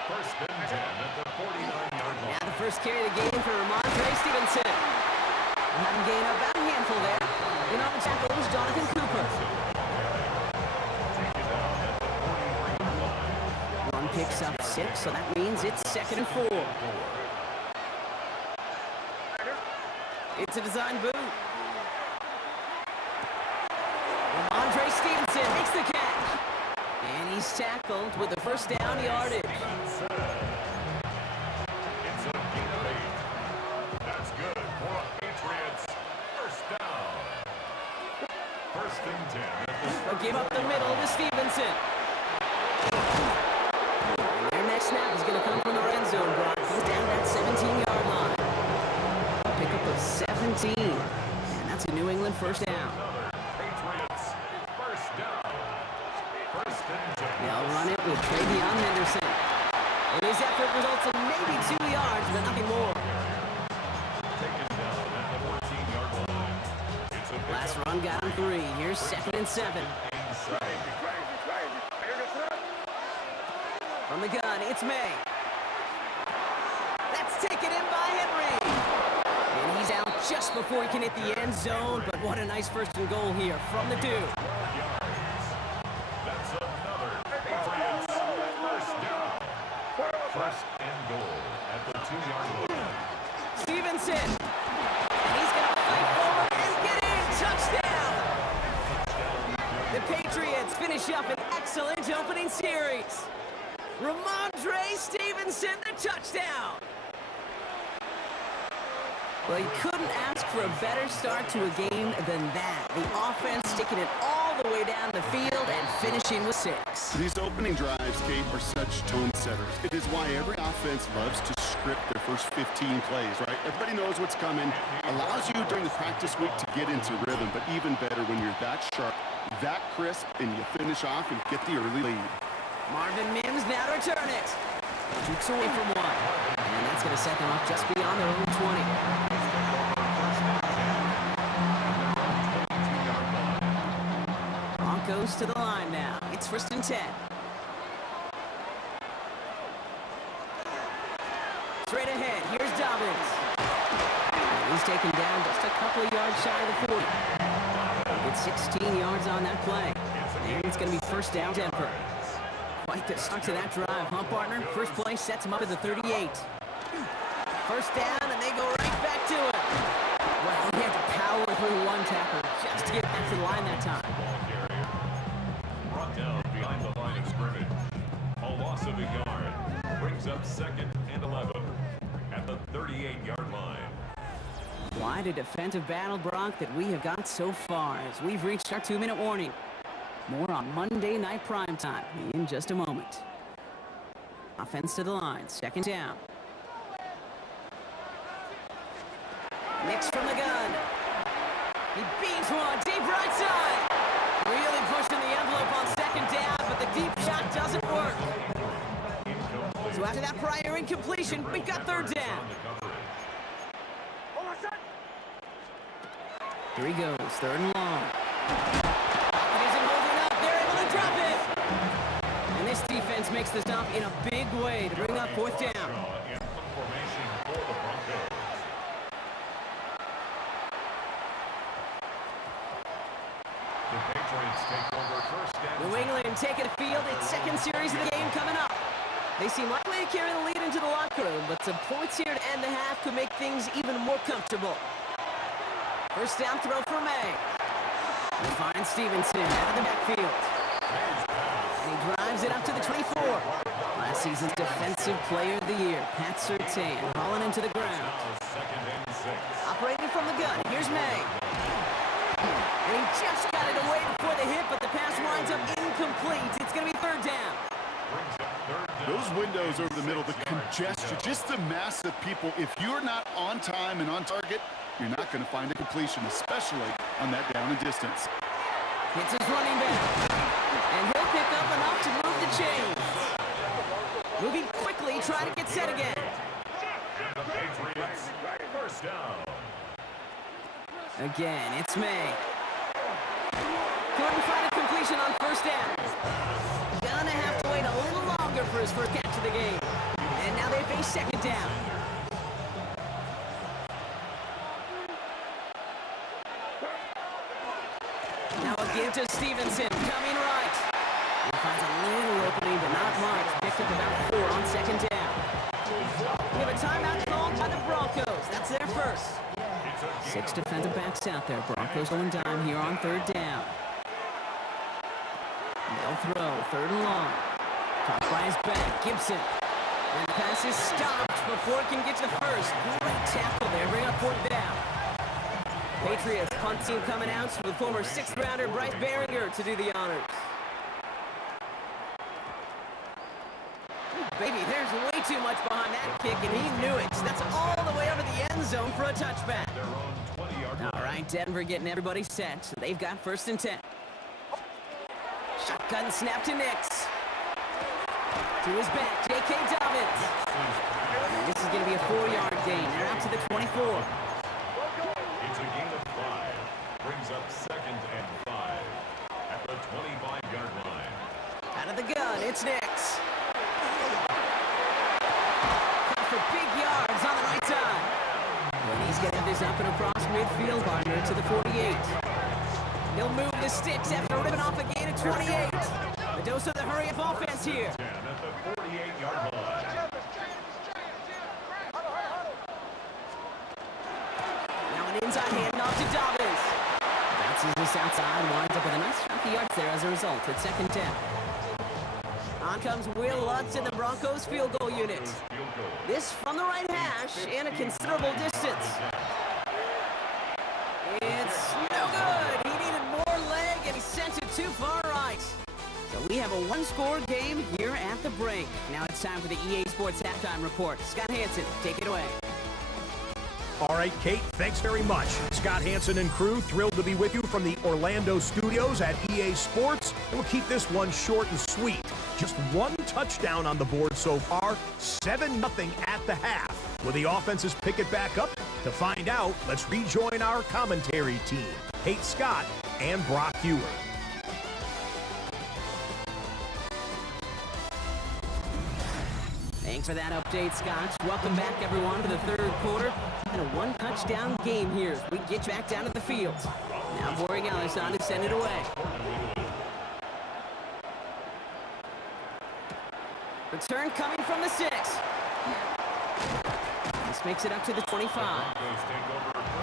First and 10 at the 49-yard line. Now the first carry of the game for Ramondre Stevenson. Having gained about a handful there. In on the tackle was Jonathan Cooper. Run picks up 6, so that means it's 2nd and 4. It's a design boot. Ramondre Stevenson makes the catch. And he's tackled with the first down yardage. It's a gain of 8. That's good for a Patriots. First down. First and 10 at the They'll give up the middle to Stevenson. And their next snap is going to come from the red zone, Brock. He's down that 17-yard line. A pickup of 17. And that's a New England first down. Patriots. First down. First and 10. They'll run it with Travion Henderson. And his effort results in maybe 2 yards, but nothing more. Taken down at the 14-yard line. It's a Last run got him 3. Here's 2nd and 7. From the gun, it's May. That's taken in by Henry. And he's out just before he can hit the end zone, but what a nice first and goal here from the dude. That's another Patriots first down. First and goal at the 2-yard line. Stevenson. And he's going to fight forward and get in. Touchdown. The Patriots finish up an excellent opening series. Ramondre Stevenson, the touchdown. Well, you couldn't ask for a better start to a game than that. The offense sticking it all the way down the field and finishing with 6. These opening drives, Kate, are such tone setters. It is why every offense loves to script their first 15 plays, right? Everybody knows what's coming. Allows you during the practice week to get into rhythm, but even better when you're that sharp, that crisp, and you finish off and get the early lead. Marvin Mims now to return it. Shoots away from one. And that's going to set them up just beyond their own 20. Broncos to the line now. It's 1st and 10. Straight ahead, here's Dobbins. And he's taken down just a couple of yards shy of the 40. With 16 yards on that play. And it's going to be 1st down Denver. Quite the start to that drive, huh, partner? First play sets him up at the 38. 1st down, and they go right back to it. Well, he had to power through one tackle just to get back to the line that time. Ball carrier brought down behind the line of scrimmage. A loss of a yard brings up 2nd and 11 at the 38-yard line. Quite a defensive battle, Brock, that we have got so far as we've reached our 2-minute warning. More on Monday Night Primetime in just a moment. Offense to the line, 2nd down. Nix from the gun. He beats one, deep right side. Really pushing the envelope on 2nd down, but the deep shot doesn't work. So after that prior incompletion, we've got 3rd down. Here he goes, 3rd and long. It isn't holding up, they're able to drop it. And this defense makes the stop in a big way to bring up 4th down. In formation for the Broncos. The Patriots take over 1st and New England taking the field, its 2nd series of the game coming up. They seem likely to carry the lead into the locker room, but some points here to end the half could make things even more comfortable. 1st down throw for May. He finds Stevenson out of the backfield. And he drives it up to the 24. Last season's Defensive Player of the Year, Pat Surtain, hauling him to the ground. 2nd and 6. Operating from the gun, here's May. And he just got it away before the hit, but the pass winds up incomplete. It's going to be 3rd down. Brings up 3rd down. Those windows over the middle, the congestion, just the mass of people. If you're not on time and on target, you're not going to find a completion, especially on that down and distance. Hits his running back. And he'll pick up enough to move the chains. Moving quickly, trying to get set again. The Patriots 1st down. Again, it's May. Couldn't find a completion on 1st down. Gonna have to wait a little longer for his first catch of the game. And now they face 2nd down. Now a give to Stevenson, coming right. He finds a little opening, but not much. Picked up about 4 on 2nd down. We have a timeout called by the Broncos. That's their first. 6 defensive backs out there. Broncos going dime here on 3rd down. They'll throw, 3rd and long. Caught by his back, Gibson. And the pass is stopped before it can get to the 1st. Great tackle there, bring up 4th down. Patriots punt team coming out with former 6th rounder Bryce Behringer to do the honors. Baby, there's way too much behind that kick, and he knew it. That's all the way over the end zone for a touchback. Their own 20-yard line. All right, Denver getting everybody set. So they've got 1st and 10. Shotgun snap to Nix. To his back, J.K. Dobbins. And this is going to be a 4-yard gain. They're out to the 24. It's a gain of 5. Brings up 2nd and 5 at the 25-yard line. Out of the gun, it's Nix. Caught for big yards on the right side. And he's going to have this up and across midfield, partner, to the 48. He'll move the sticks after ripping off a gain of 28. The dose of the hurry-up offense here. 10 at the 48-yard line. Now an inside handoff to Dobbins. Bounces this outside, winds up with a nice chunk of yards there as a result. It's 2nd down. On comes Will Lutz in the Broncos field goal unit. This from the right hash and a considerable distance. It's no good. He needed more leg and he sent it too far right. So we have a one-score game here at the break. Now it's time for the EA Sports Halftime Report. Scott Hansen, take it away. All right, Kate, thanks very much. Scott Hansen and crew, thrilled to be with you from the Orlando studios at EA Sports. And we'll keep this one short and sweet. Just one touchdown on the board so far, 7-0 at the half. Will the offenses pick it back up? To find out, let's rejoin our commentary team, Kate Scott and Brock Hewer. Thanks for that update, Scott. Welcome back, everyone, to the third quarter. And a one-touchdown game here as we get you back down to the field. Now Borg Allison to send it away. Return coming from the 6. This makes it up to the 25.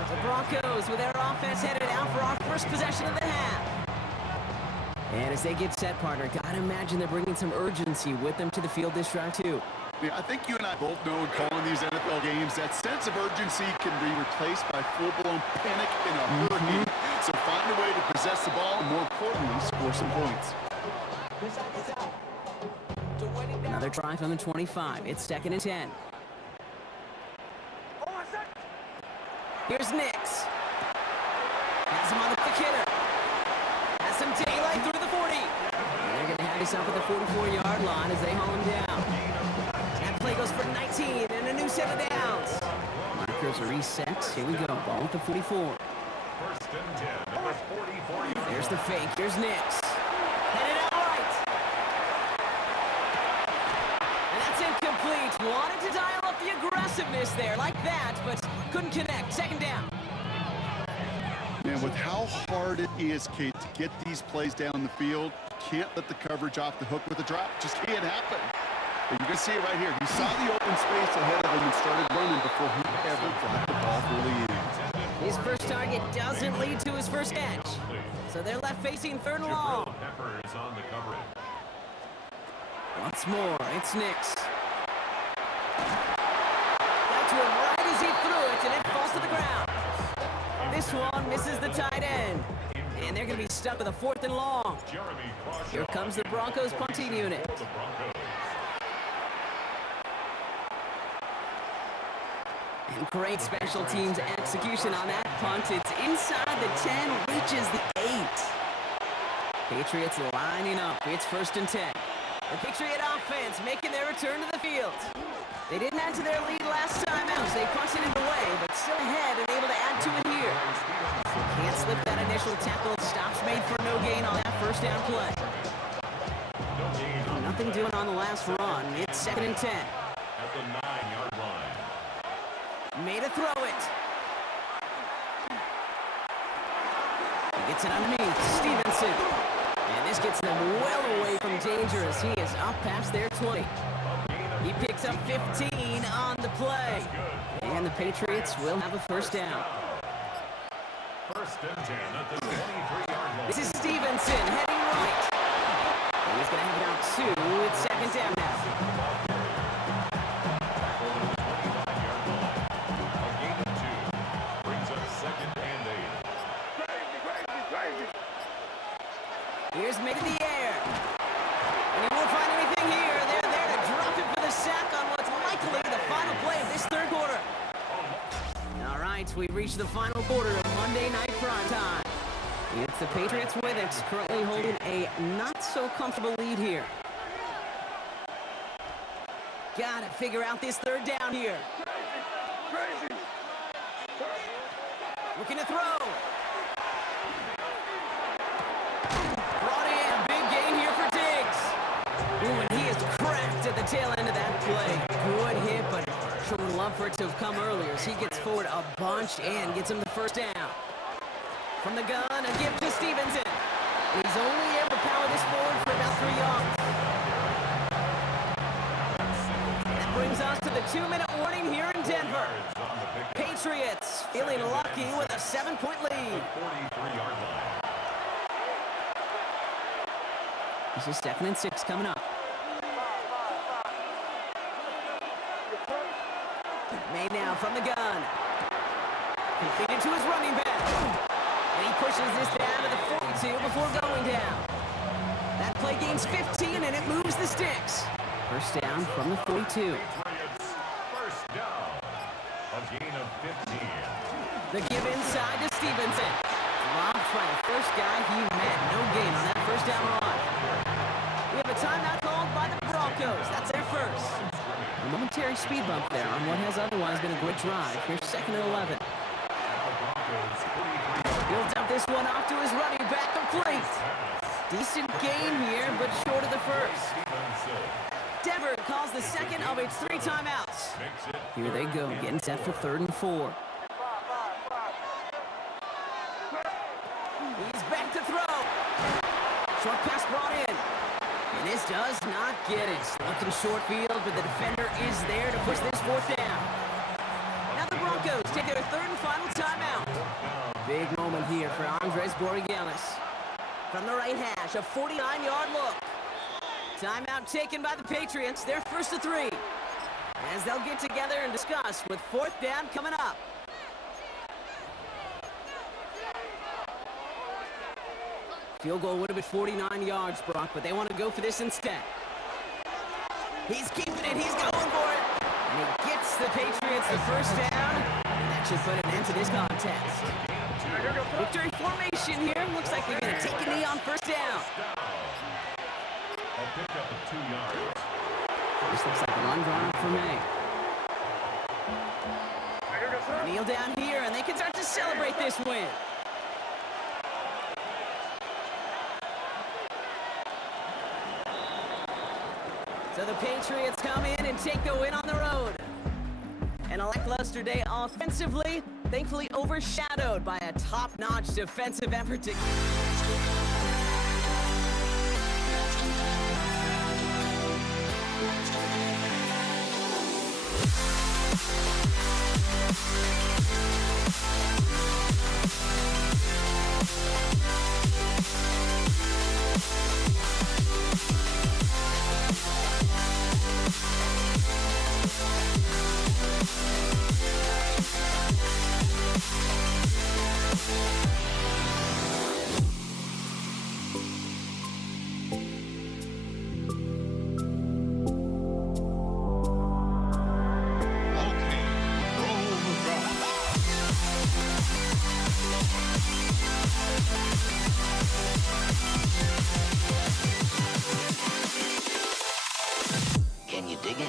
The Broncos with their offense headed out for our first possession of the half. And as they get set, partner, gotta imagine they're bringing some urgency with them to the field this drive, too. Yeah, I think you and I both know in calling these NFL games, that sense of urgency can be replaced by full-blown panic in a hurricane. So find a way to possess the ball and, more importantly, score some points. Another drive on the 25. It's 2nd and 10. Here's Nix. Has him on the kick hitter. Has some daylight through the 40. And they're going to have this up at the 44-yard line as they haul him down. That play goes for 19 and a new set of downs. Markers are reset. Here we go. Ball at the 44. First and 10 at the 44. There's the fake. Here's Nix. Headed out right. And that's incomplete. Wanted to dial up the aggressiveness there like that, but couldn't connect. 2nd down. Man, with how hard it is, Kate, to get these plays down the field, can't let the coverage off the hook with a drop. Just can't happen. But you can see it right here. He saw the open space ahead of him and started running before he ever dropped the ball fully in. His first target doesn't lead to his first catch. So they're left facing 3rd and long. Peppers on the coverage. Once more, it's Nix. Got to him right as he threw it, and it falls to the ground. This one misses the tight end. And they're going to be stuck with a 4th and long. Here comes the Broncos punting unit. And great special teams execution on that punt. It's inside the 10, reaches the 8. Patriots lining up. It's 1st and 10. The Patriot offense making their return to the field. They didn't add to their lead last time out, so they punted it away, but still ahead and able to add to it here. Can't slip that initial tackle. Stops made for no gain on that first down play. Nothing doing on the last run. It's 2nd and 10. At the 9-yard line. Made a throw it. He gets it underneath. Stevenson. And this gets them well away from danger as he is up past their 20. He picks up 15 on the play. And the Patriots will have a first down. First and 10 at the 23-yard line. This is Stevenson heading right. And he's going to have it out 2. It's 2nd down now. A gain of 2 brings up 2nd and 8. Here's made in the air. And he won't find anything here. They're there to drop him for the sack on what's likely the final play of this third quarter. All right, we reached the final quarter of Monday Night Primetime. It's the Patriots with it, currently holding a not-so-comfortable lead here. Gotta figure out this 3rd down here. Looking to throw. Brought in, big gain here for Diggs. Ooh, and he is cracked at the tail end of that play. Good hit, but sure would love for it to have come earlier as he gets forward a bunch and gets him the first down. From the gun, a gift to Stevenson. And he's only able to power this forward for about 3 yards. That brings us to the 2-minute warning here in Denver. Patriots feeling lucky with a 7-point lead. 43-yard line. This is 2nd and 6 coming up. Made now from the gun. Completed to his running back. And he pushes this down to the 42 before going down. That play gains 15, and it moves the sticks. First down from the 42. Patriots, first down. A gain of 15. The give inside to Stevenson. Robbed by the first guy he met. No gain on that first down run. We have a timeout called by the Broncos. That's their first. A momentary speed bump there on what has otherwise been a great drive. Here's second and 11. Builds up this one off to his running back, complete. Decent gain here, but short of the first. Denver calls the second of its 3 timeouts. Here they go, getting set for 3rd and 4. He's back to throw. Short pass brought in. And this does not get it. Looking short field, but the defender is there to push this 4th down. Now the Broncos take their 3rd and final timeout. Big moment here for Andres Borregales. From the right hash, a 49-yard look. Timeout taken by the Patriots, their first of 3. As they'll get together and discuss with 4th down coming up. Field goal would have been 49 yards, Brock, but they want to go for this instead. He's keeping it, he's going for it. And he gets the Patriots the first down. And that should put an end to this contest. Victory formation here. Looks like they're going to take a knee on first down. A pickup of 2 yards. This looks like a run drawn up for May. Kneel down here, and they can start to celebrate this win. So the Patriots come in and take the win on the road. And a lackluster day offensively, thankfully overshadowed by a top-notch defensive effort to... Can you dig it?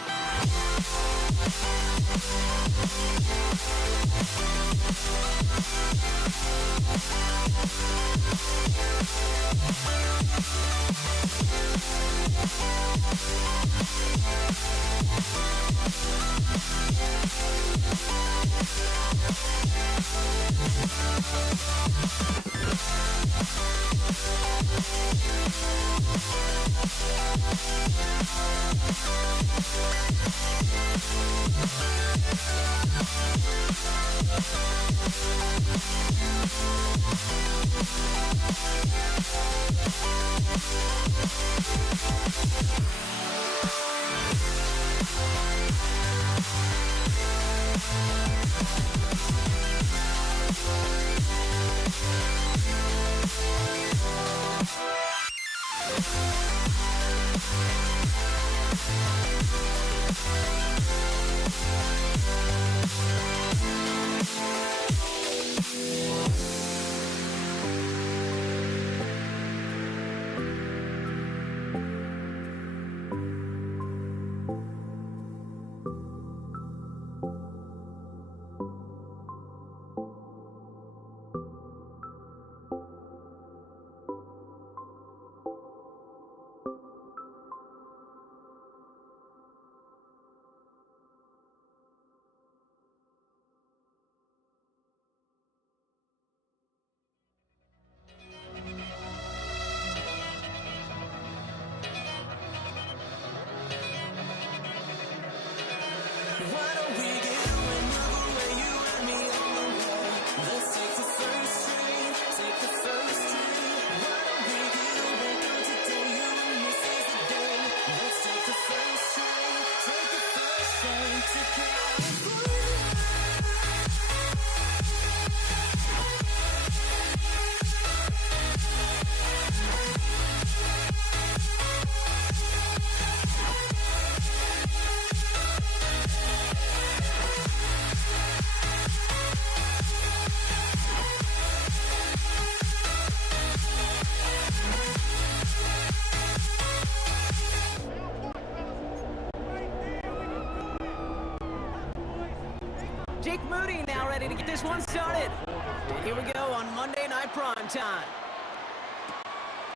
Jake Moody now ready to get this one started. And here we go on Monday Night Prime Time.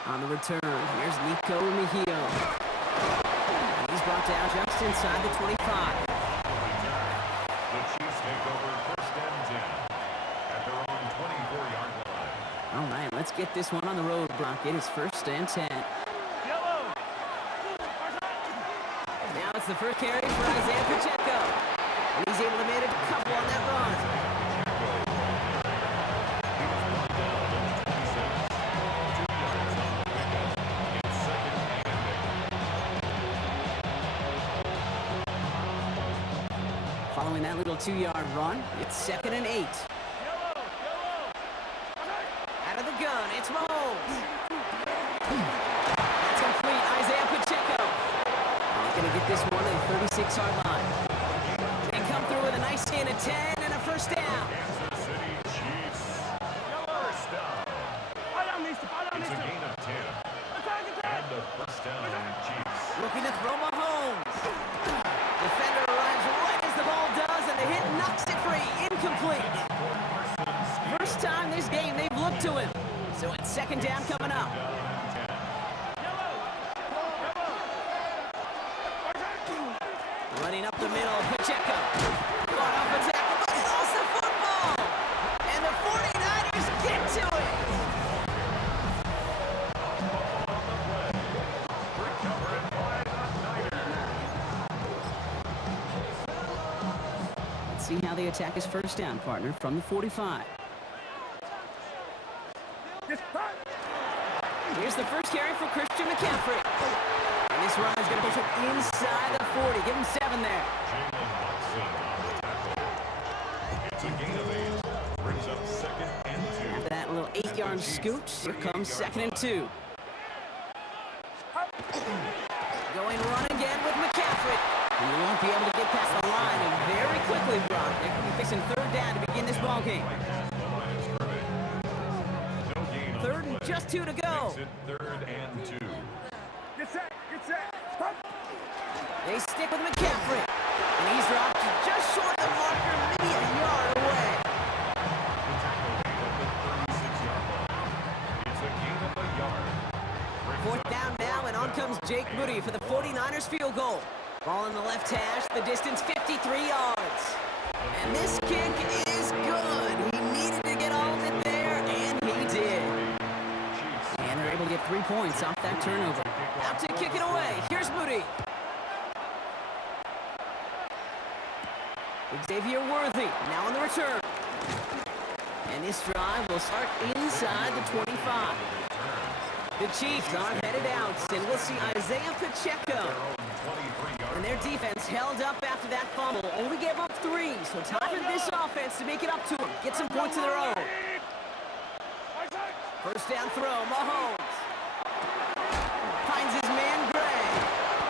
On the return, here's Nico Mejio. And he's brought down just inside the 25. The Chiefs take over first and 10 at their own 24-yard line. All right, let's get this one on the road, Brock. It is first and 10. Now it's the first carry for Isaiah Pacheco. And he's able to make a couple on that run. Following that little 2-yard run, it's 2nd and 8. Out of the gun, it's Mahomes. That's complete, Isaiah Pacheco. And he's going to get this one at the 36-yard line. They come through with a nice gain of 10 and a first down. Kansas City Chiefs. First down. It's a gain of 10. And a first down, Chiefs. Looking to throw Mahomes. Defender arrives right as the ball does, and the hit knocks it free. Incomplete. First time this game they've looked to him. So it's second down coming up. Running up the middle, Pacheco. Caught off a tackle, but he lost the football. And the 49ers get to it. Let's see how they attack his first down, partner, from the 45. Here's the first carry for Christian McCaffrey. And this run is going to push it inside the 40. Give him 7 there. Jalen Watson on the tackle. It's a gain of 8. Brings up 2nd and 2. After that little 8-yard scoot, here comes 2nd and 2. Going run again with McCaffrey. And he won't be able to get past the line, and very quickly, Brock, they could be fixing 3rd down to begin this ball game. No gain on 3rd the and play. just 2 to go. Makes it 3rd and 2. Get set. Get set. Pump. They stick with McCaffrey. And he's dropped just short of the marker, maybe a yard away. The tackle made at the 36-yard line. It's a gain of a yard. Brings 4th up down now, and on comes Jake Moody for the 49ers field goal. Ball in the left hash, the distance 53 yards. And this kick is good. He needed to get all of it there, and he did. And they're able to get 3 points off that turnover. Out to kick it away. Here's Moody. Xavier Worthy now on the return. And this drive will start inside the 25. The Chiefs are headed out, and we'll see Isaiah Pacheco. And their defense held up after that fumble. Only gave up 3, so time for this offense to make it up to them. Get some points of their own. First down throw, Mahomes. Finds his man, Gray.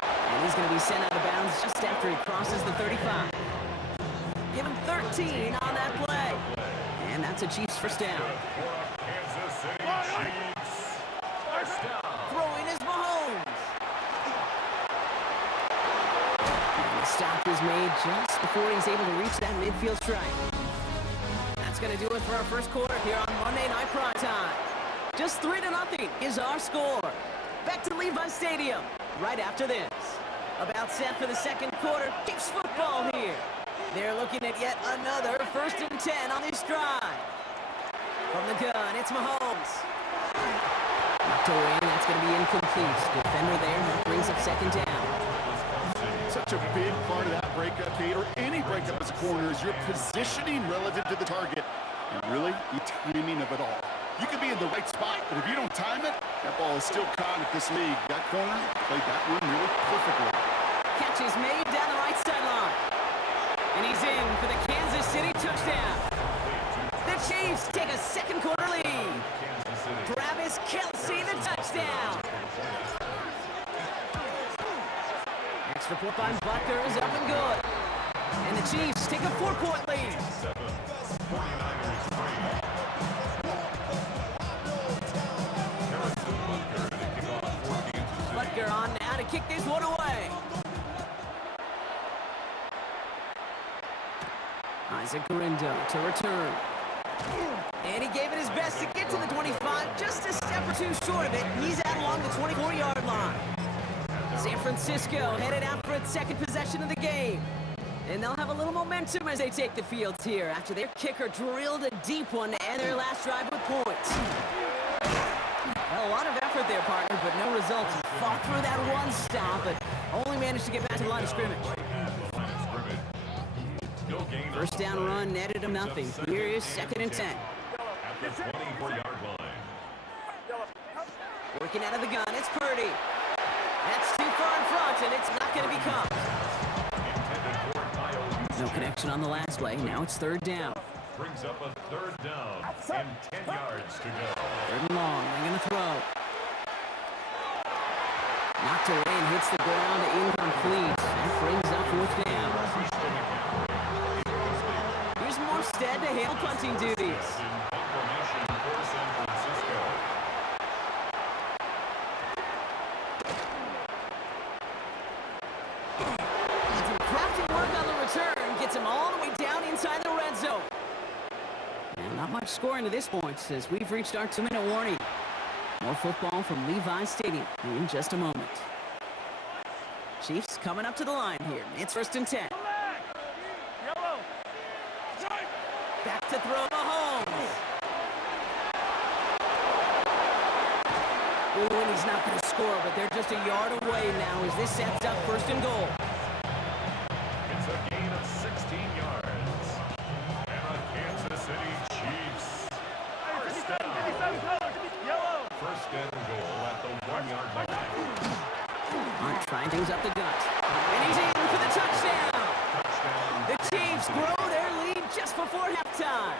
And he's going to be sent out of bounds just after he crosses the 35. Give him 13 on that play. And that's a Chiefs first down. Kansas City Chiefs. First down. Throwing is Mahomes. And the stop is made just before he's able to reach that midfield strike. That's going to do it for our first quarter here on Monday Night Prime Time. Just 3-0 is our score. Back to Levi Stadium right after this. About set for the second quarter. Chiefs football here. They're looking at yet another 1st and 10 on this drive. From the gun, it's Mahomes. Knocked away, that's going to be incomplete. Defender there, that brings up 2nd down. Such a big part of that breakup, Kate, or any breakup as a corner, is your positioning relative to the target. And really, the timing of it all. You can be in the right spot, but if you don't time it, that ball is still caught at this league. That corner played that one really perfectly. Catch is made down the right sideline. And he's in for the Kansas City touchdown. The Chiefs take a second quarter lead. Travis Kelce, the touchdown. Extra point by Butker is up and good. And the Chiefs take a 4-point lead. 49ers 3. Butker on now to kick this one away. Isaac Garindo to return. And he gave it his best to get to the 25, just a step or two short of it. He's out along the 24-yard line. San Francisco headed out for its second possession of the game. And they'll have a little momentum as they take the field here after their kicker drilled a deep one to end their last drive with points. Well, a lot of effort there, partner, but no results. He fought through that one stop, but only managed to get back to the line of scrimmage. First down run netted him nothing. Here is 2nd and 10. At the 24-yard line. Working out of the gun, it's Purdy. That's too far in front, and it's not going to be caught. No connection on the last play. Now it's 3rd down. Brings up a 3rd down and 10 yards to go. 3rd and long. They're going to throw. Knocked away and hits the ground. Incomplete. That brings up 4th down. Here's Morstead to handle punting duties. Confirmation for San Francisco. Some crafty work on the return gets him all the way down inside the red zone. And not much scoring to this point as we've reached our 2-minute warning. More football from Levi Stadium in just a moment. Chiefs coming up to the line here. It's 1st and 10. Back to throw Mahomes. Ooh, and he's not going to score, but they're just a yard away now as this sets up 1st and goal. It's a gain of 16 yards. And the Kansas City Chiefs. First down. 1st and goal at the 1-yard line. Hunt trying things up the gut. And he's in for the touchdown. The Chiefs grow their lead just before halftime.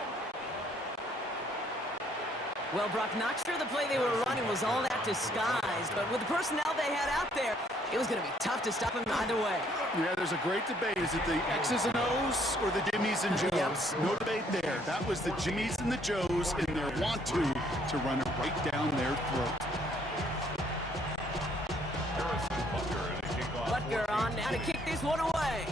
Well, Brock, not sure the play they were running was all that disguised, but with the personnel they had out there, it was going to be tough to stop him either way. Yeah, there's a great debate. Is it the X's and O's or the Jimmies and Joes? No debate there. That was the Jimmies and the Joes in their want-to run it right down their throat. Harrison Butker in a kickoff. Butker on now to kick this one away.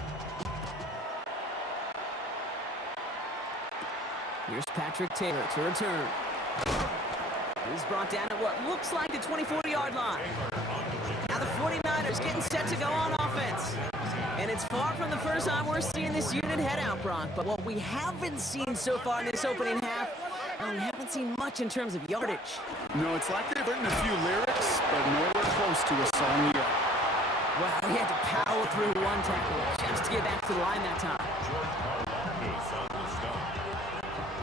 Here's Patrick Taylor to return. He's brought down at what looks like the 24-yard line. Now the 49ers getting set to go on offense. And it's far from the first time we're seeing this unit head out, Brock. But what we haven't seen so far in this opening half, we haven't seen much in terms of yardage. No, it's like they've written a few lyrics, but nowhere close to a song yet. Wow, he had to power through one tackle just to get back to the line that time.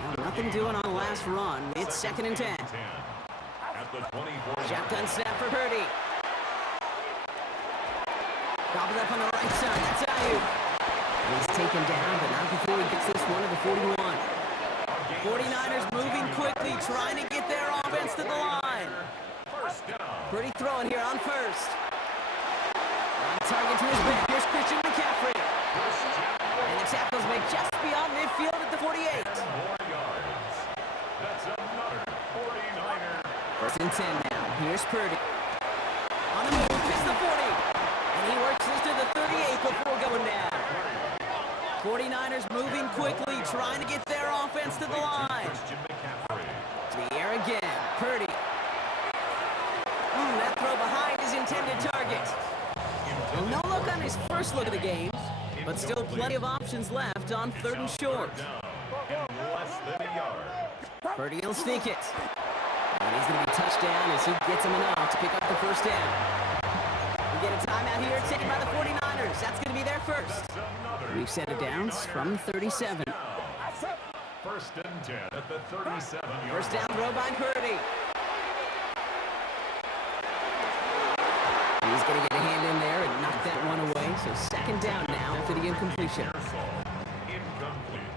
Well, nothing doing on the last run. It's 2nd and 10. At the 24. Shotgun snap for Purdy. Gobbled up on the right side. That's Ayuk. He's taken down, but not before he gets this one to the 41. 49ers moving quickly, trying to get their offense to the line. Purdy throwing here on 1st. On target to his back. Here's Christian McCaffrey. And the tackle's made just beyond midfield at the 48. That's another 49er. 1st and 10 now. Here's Purdy. On the move, it's the 40. And he works this to the 38 before going down. 49ers moving quickly, trying to get their offense to the line. To the air again. Purdy. That throw behind his intended target. Well, no look on his first look of the game, but still plenty of options left on 3rd and short. Less than a yard. Purdy will sneak it. And he's going to be touchdown as he gets him enough to pick up the 1st down. We get a timeout here taken by the 49ers. That's going to be their first. We've set it down from 37. 1st and 10 at the 37. First down throw by Purdy. He's going to get a hand in there and knock that one away. So 2nd down now after the incompletion. Incomplete.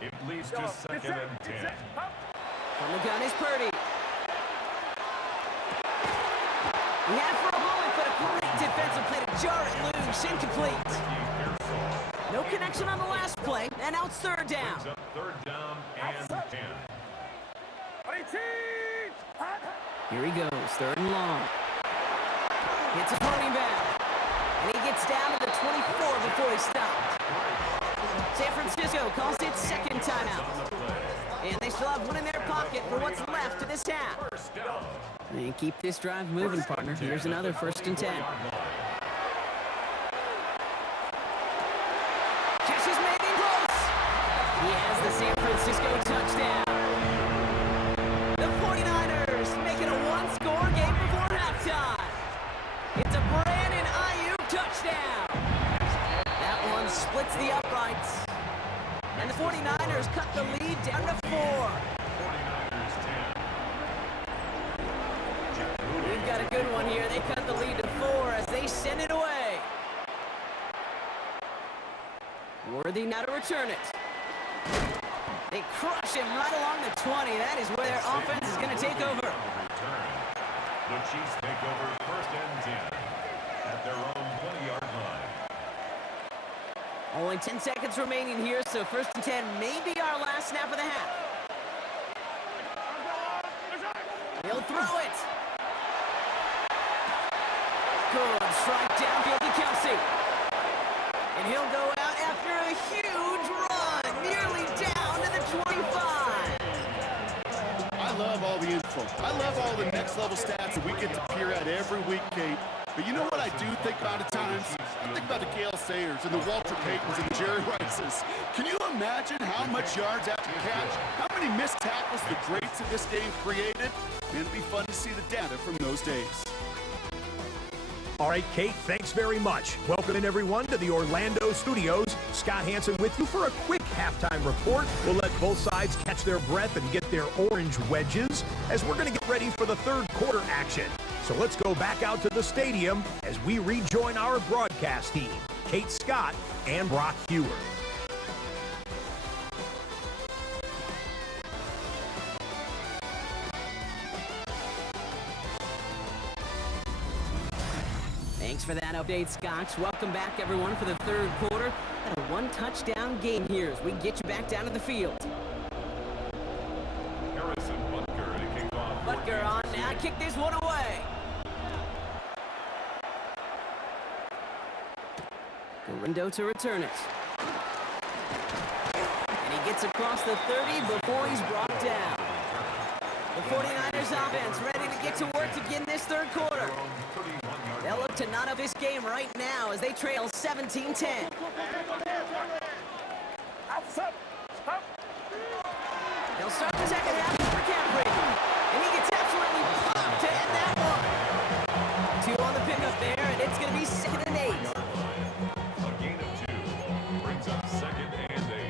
It leads to 2nd and 10. From the gun is Purdy. He had for a moment, but a great defensive play to jar it loose. Incomplete. No connection on the last play, and now it's 3rd down. 3rd down and 10. Here he goes, 3rd and long. Hits a running back. And he gets down to the 24 before he stopped. San Francisco Orlando calls it second timeout. And they still have one in their pocket for what's left of this half. And keep this drive moving, partner. Here's another 1st and 10. Catches made in close. He has the San Francisco touchdown. The 49ers make it a one-score game before halftime. It's a Brandon Ayuk touchdown. That one splits the uprights. And the 49ers cut the lead down to 4. We've got a good one here. They cut the lead to 4 as they send it away. Worthy now to return it. They crush him right along the 20. That is where their offense is going to take over. The Chiefs take over 1st and 10 at their own 20-yard line. Only 10 seconds remaining here, so 1st and 10 may be our last snap of the half. He'll throw it. Good strike downfield to Kelsey. And he'll go out after a huge run, nearly down to the 25. I love all the info. I love all the next-level stats that we get to peer at every week, Kate. But you know what I do think about at times? I think about the Gale Sayers and the Walter Paytons and the Jerry Rices. Can you imagine how much yards after catch, how many missed tackles the greats of this game created? And it'd be fun to see the data from those days. All right, Kate, thanks very much. Welcome in, everyone, to the Orlando studios. Scott Hansen with you for a quick halftime report. We'll let both sides catch their breath and get their orange wedges as we're going to get ready for the 3rd quarter action. So let's go back out to the stadium as we rejoin our broadcast team, Kate Scott and Brock Hewer. Thanks for that update, Scotch. Welcome back, everyone, for the 3rd quarter. And a one-touchdown game here as we get you back down to the field. Harrison Butker to kick off. Butker on now, kick this one away. Gorindo to return it. And he gets across the 30 before he's brought down. The 49ers offense ready to get to work to begin this 3rd quarter. They'll look to knot up this game right now as they trail 17-10. They'll start the 2nd half with McCaffrey. And he gets absolutely popped to end that one. 2 on the pickup there, and it's going to be 2nd and 8. A gain of 2 brings up 2nd and 8.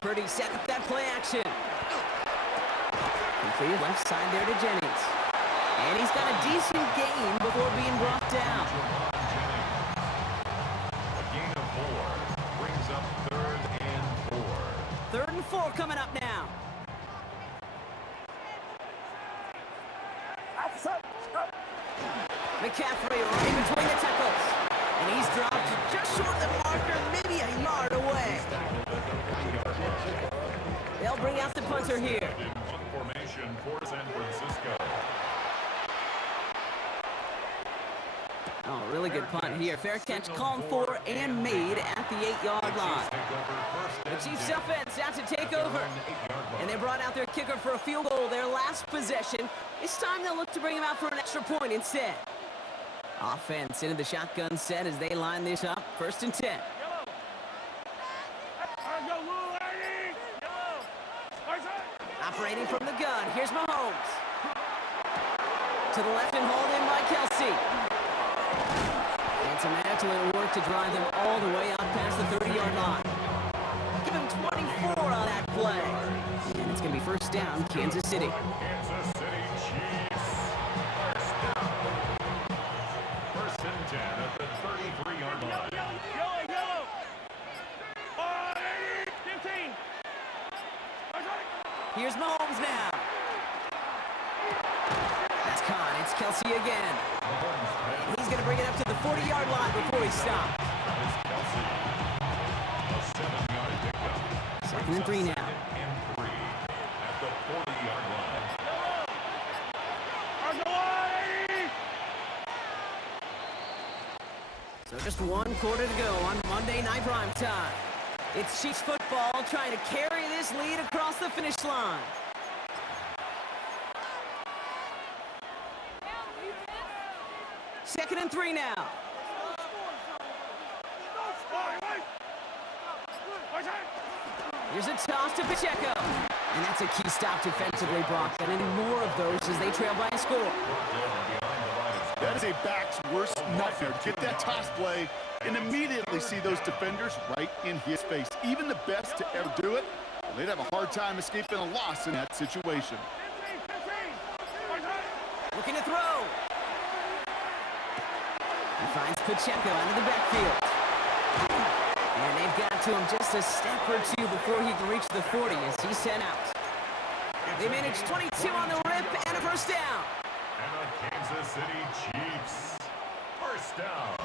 Purdy set up that play action. Completed left side there to Jennings. And he's got a decent gain before being brought down. A gain of 4 brings up 3rd and 4. 3rd and 4 coming up now. McCaffrey right between the tackles. And he's dropped just short of the marker, maybe a yard away. They'll bring out the punter here. In punt formation for San Francisco. Oh, really good punt here. Fair catch called for and made at the 8-yard line. The Chiefs offense out to take over. And they brought out their kicker for a field goal their last possession. This time they'll look to bring him out for an extra point instead. Offense into the shotgun set as they line this up. 1st and 10. Operating from the gun. Here's Mahomes. To the left and hauled in by Kelsey. And some excellent work to drive them all the way out past the 30-yard line. Give him 24 on that play. And it's going to be 1st down, Kansas City. Kansas City Chiefs. 1st down. 1st and 10 at the 33-yard line. Here's Mahomes now. That's caught. It's Kelsey again. And he's going to bring it up to the 40-yard line before he stops. Kelsey. A 7-yard pickup. 2nd and 3 now. 2nd and 3 at the 40-yard line. So just one quarter to go on Monday Night Prime Time. It's Chiefs football trying to carry this lead across the finish line. Second and 3 now. Here's a toss to Pacheco. And that's a key stop defensively, Brock. And any more of those as they trail by a score. That is a back's worst nightmare. Get that toss play and immediately see those defenders right in his face. Even the best to ever do it, they'd have a hard time escaping a loss in that situation. Looking to throw. He finds Pacheco out of the backfield. And they've got to him just a step or two before he can reach the 40 as he's sent out. They managed 22 on the rip and a first down. And the Kansas City Chiefs. First down.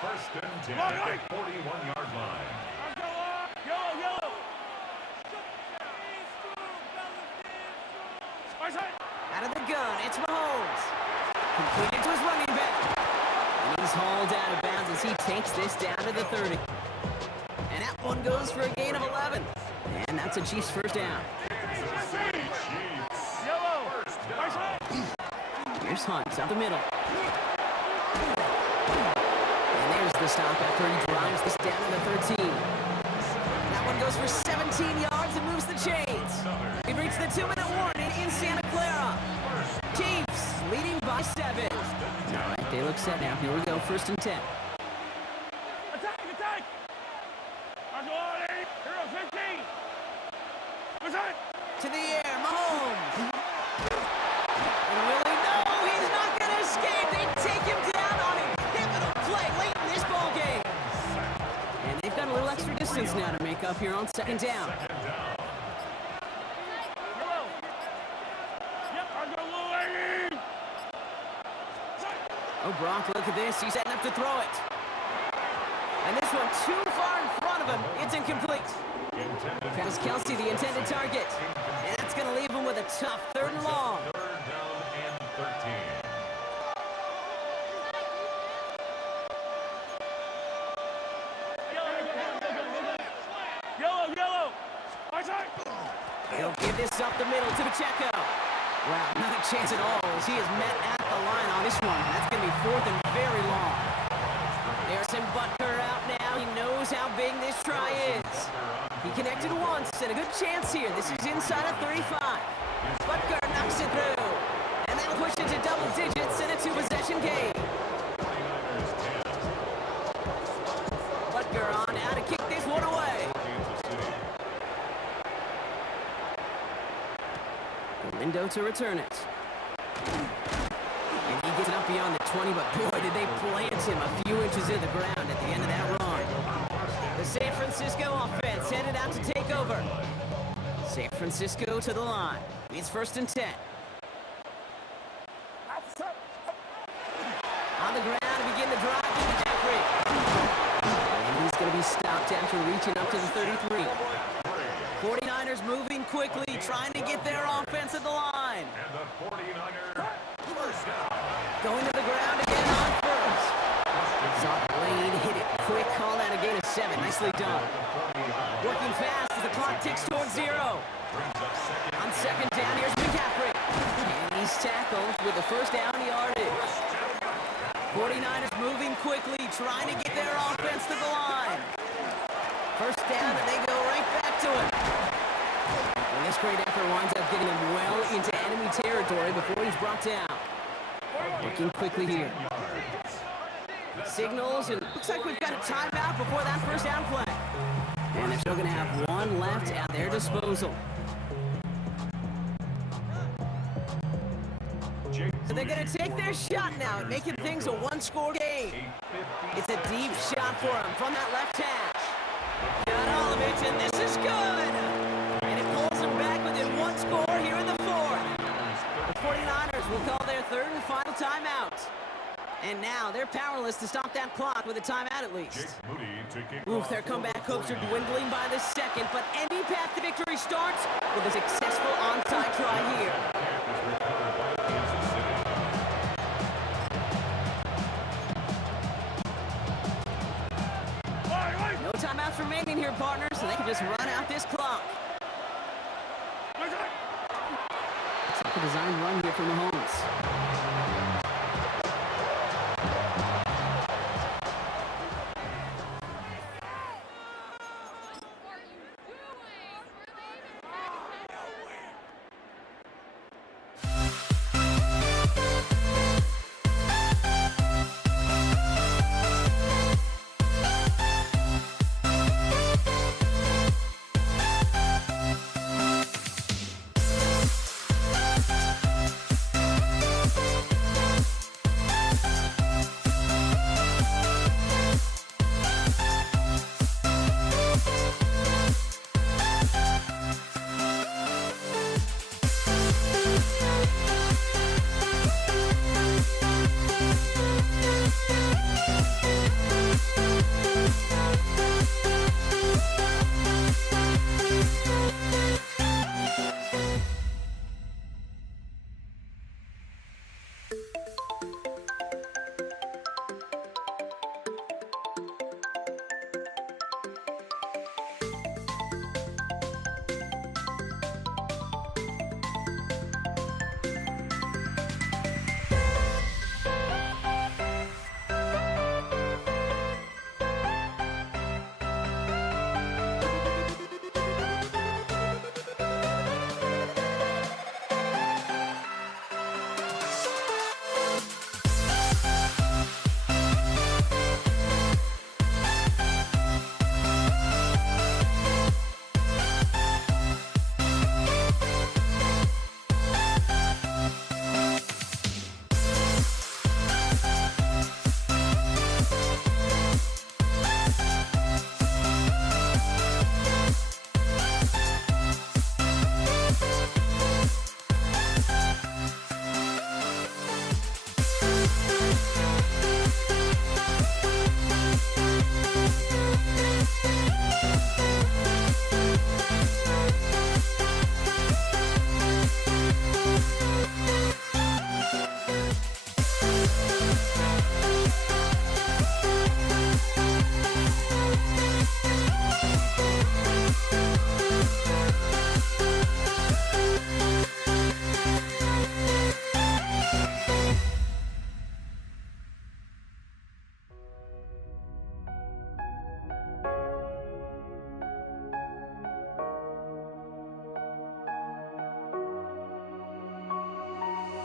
First and 10 at the 41-yard line. Out of the gun, it's Mahomes. Completed to his running back. And he's hauled out of bounds as he takes this down to the 30. And that one goes for a gain of 11. And that's a Chiefs first down. Kansas City Chiefs. First down. Here's Hunt up the middle. And there's the stop after he drives this down to the 13. That one goes for 17 yards and moves the chains. We've reached the 2-minute warning in Santa Clara. Chiefs leading by 7. All right, they look set now. Here we go, first and 10. Attack! Hero 15! To the air, Mahomes. And will he? No, he's not going to escape. They take him down on a pivotal play late in this ball game. And they've got a little extra distance now to make up here on second down. Oh, Brock, look at this. He's setting up to throw it. And this one too far in front of him. It's incomplete. Travis Kelce, the intended target. And that's going to leave him with a tough third and long. Third down and 13. Yellow! He'll give this up the middle to Pacheco. Wow, not a chance at all as he is met at the line on this one. That's going to be fourth and very long. Harrison Butker out now. He knows how big this try is. He connected once and a good chance here. This is inside of 35. Butker knocks it through. And that'll push it to double digits in a 2-possession game. Butker on now to kick this one away. Lindo to return it. And he gets it up beyond the 20, but boy, did they plant him a few inches in the ground at the end of that run. The San Francisco offense headed out to take over. San Francisco to the line. It's first and 10. On the ground to begin the drive to McCaffrey. And he's going to be stopped after reaching up to the 33. 49ers moving quickly, trying to get their offense at the line. And the 49ers first down. Going to the ground again on first. Soft lane, hit it quick, call that a gain of 7. Nicely done. Working fast as the clock ticks towards 0. On second down, here's McCaffrey. And he's tackled with the first down yardage. 49ers moving quickly, trying to get their offense to the line. First down, and they go right back to it. And this great effort winds up getting him well into enemy territory before he's brought down. Working quickly here. Signals, and looks like we've got a timeout before that first down play. And they're still going to have one left at their disposal. So they're going to take their shot now at making things a one-score game. It's a deep shot for him from that left hash. Got all of it, and this is good. And it pulls them back within one score here in the fourth. The 49ers will call their third and final timeout. And now they're powerless to stop that clock with a timeout at least. Oof, their comeback hopes are dwindling by the second, but any path to victory starts with a successful onside try here. timeouts remaining here, partners, so they can just run out this clock. Looks like a designed run here from Mahomes.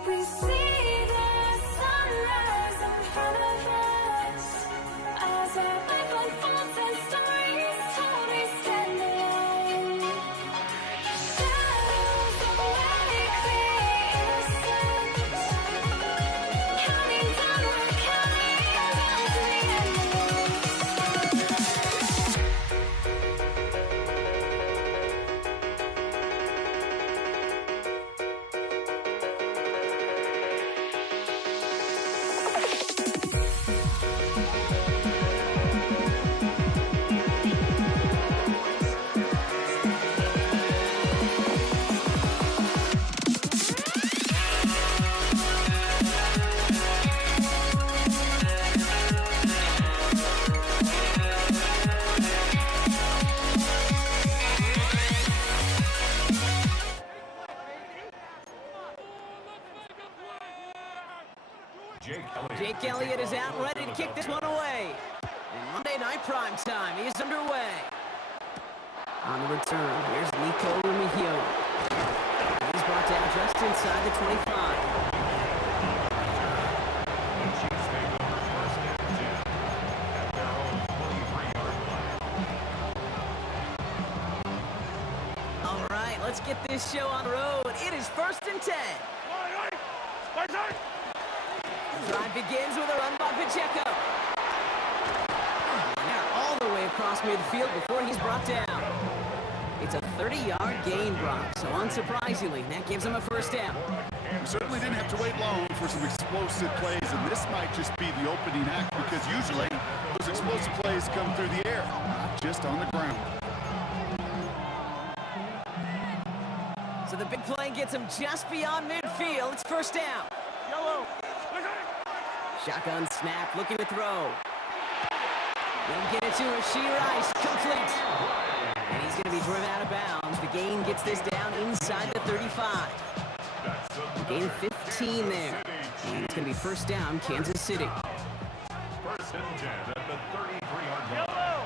We see the sunrise in front of us as our life unfolds and stories told. We stand alone. Shadows awake the innocence, counting down, we're counting down to the end of us. Jake Elliott is out, ready to kick this one away. And Monday Night Prime Time is underway. On the return, here's Nico Rumihio. He's brought down just inside the 25. The Chiefs take over first and 10 at their own 23-yard line. All right, let's get this show on the road. It is first and 10. Drive begins with a run by Pacheco. And they're all the way across midfield before he's brought down. It's a 30-yard gain, Brock, so unsurprisingly, that gives him a first down. We certainly didn't have to wait long for some explosive plays, and this might just be the opening act because usually those explosive plays come through the air, not just on the ground. So the big play gets him just beyond midfield. It's first down. Yellow. Shotgun snap, looking to throw. They'll get it to Rashee Rice, complete. And he's going to be driven out of bounds. The gain gets this down inside the 35. Gain 15 there. And it's going to be first down, Kansas City. First and 10 at the 33-yard line.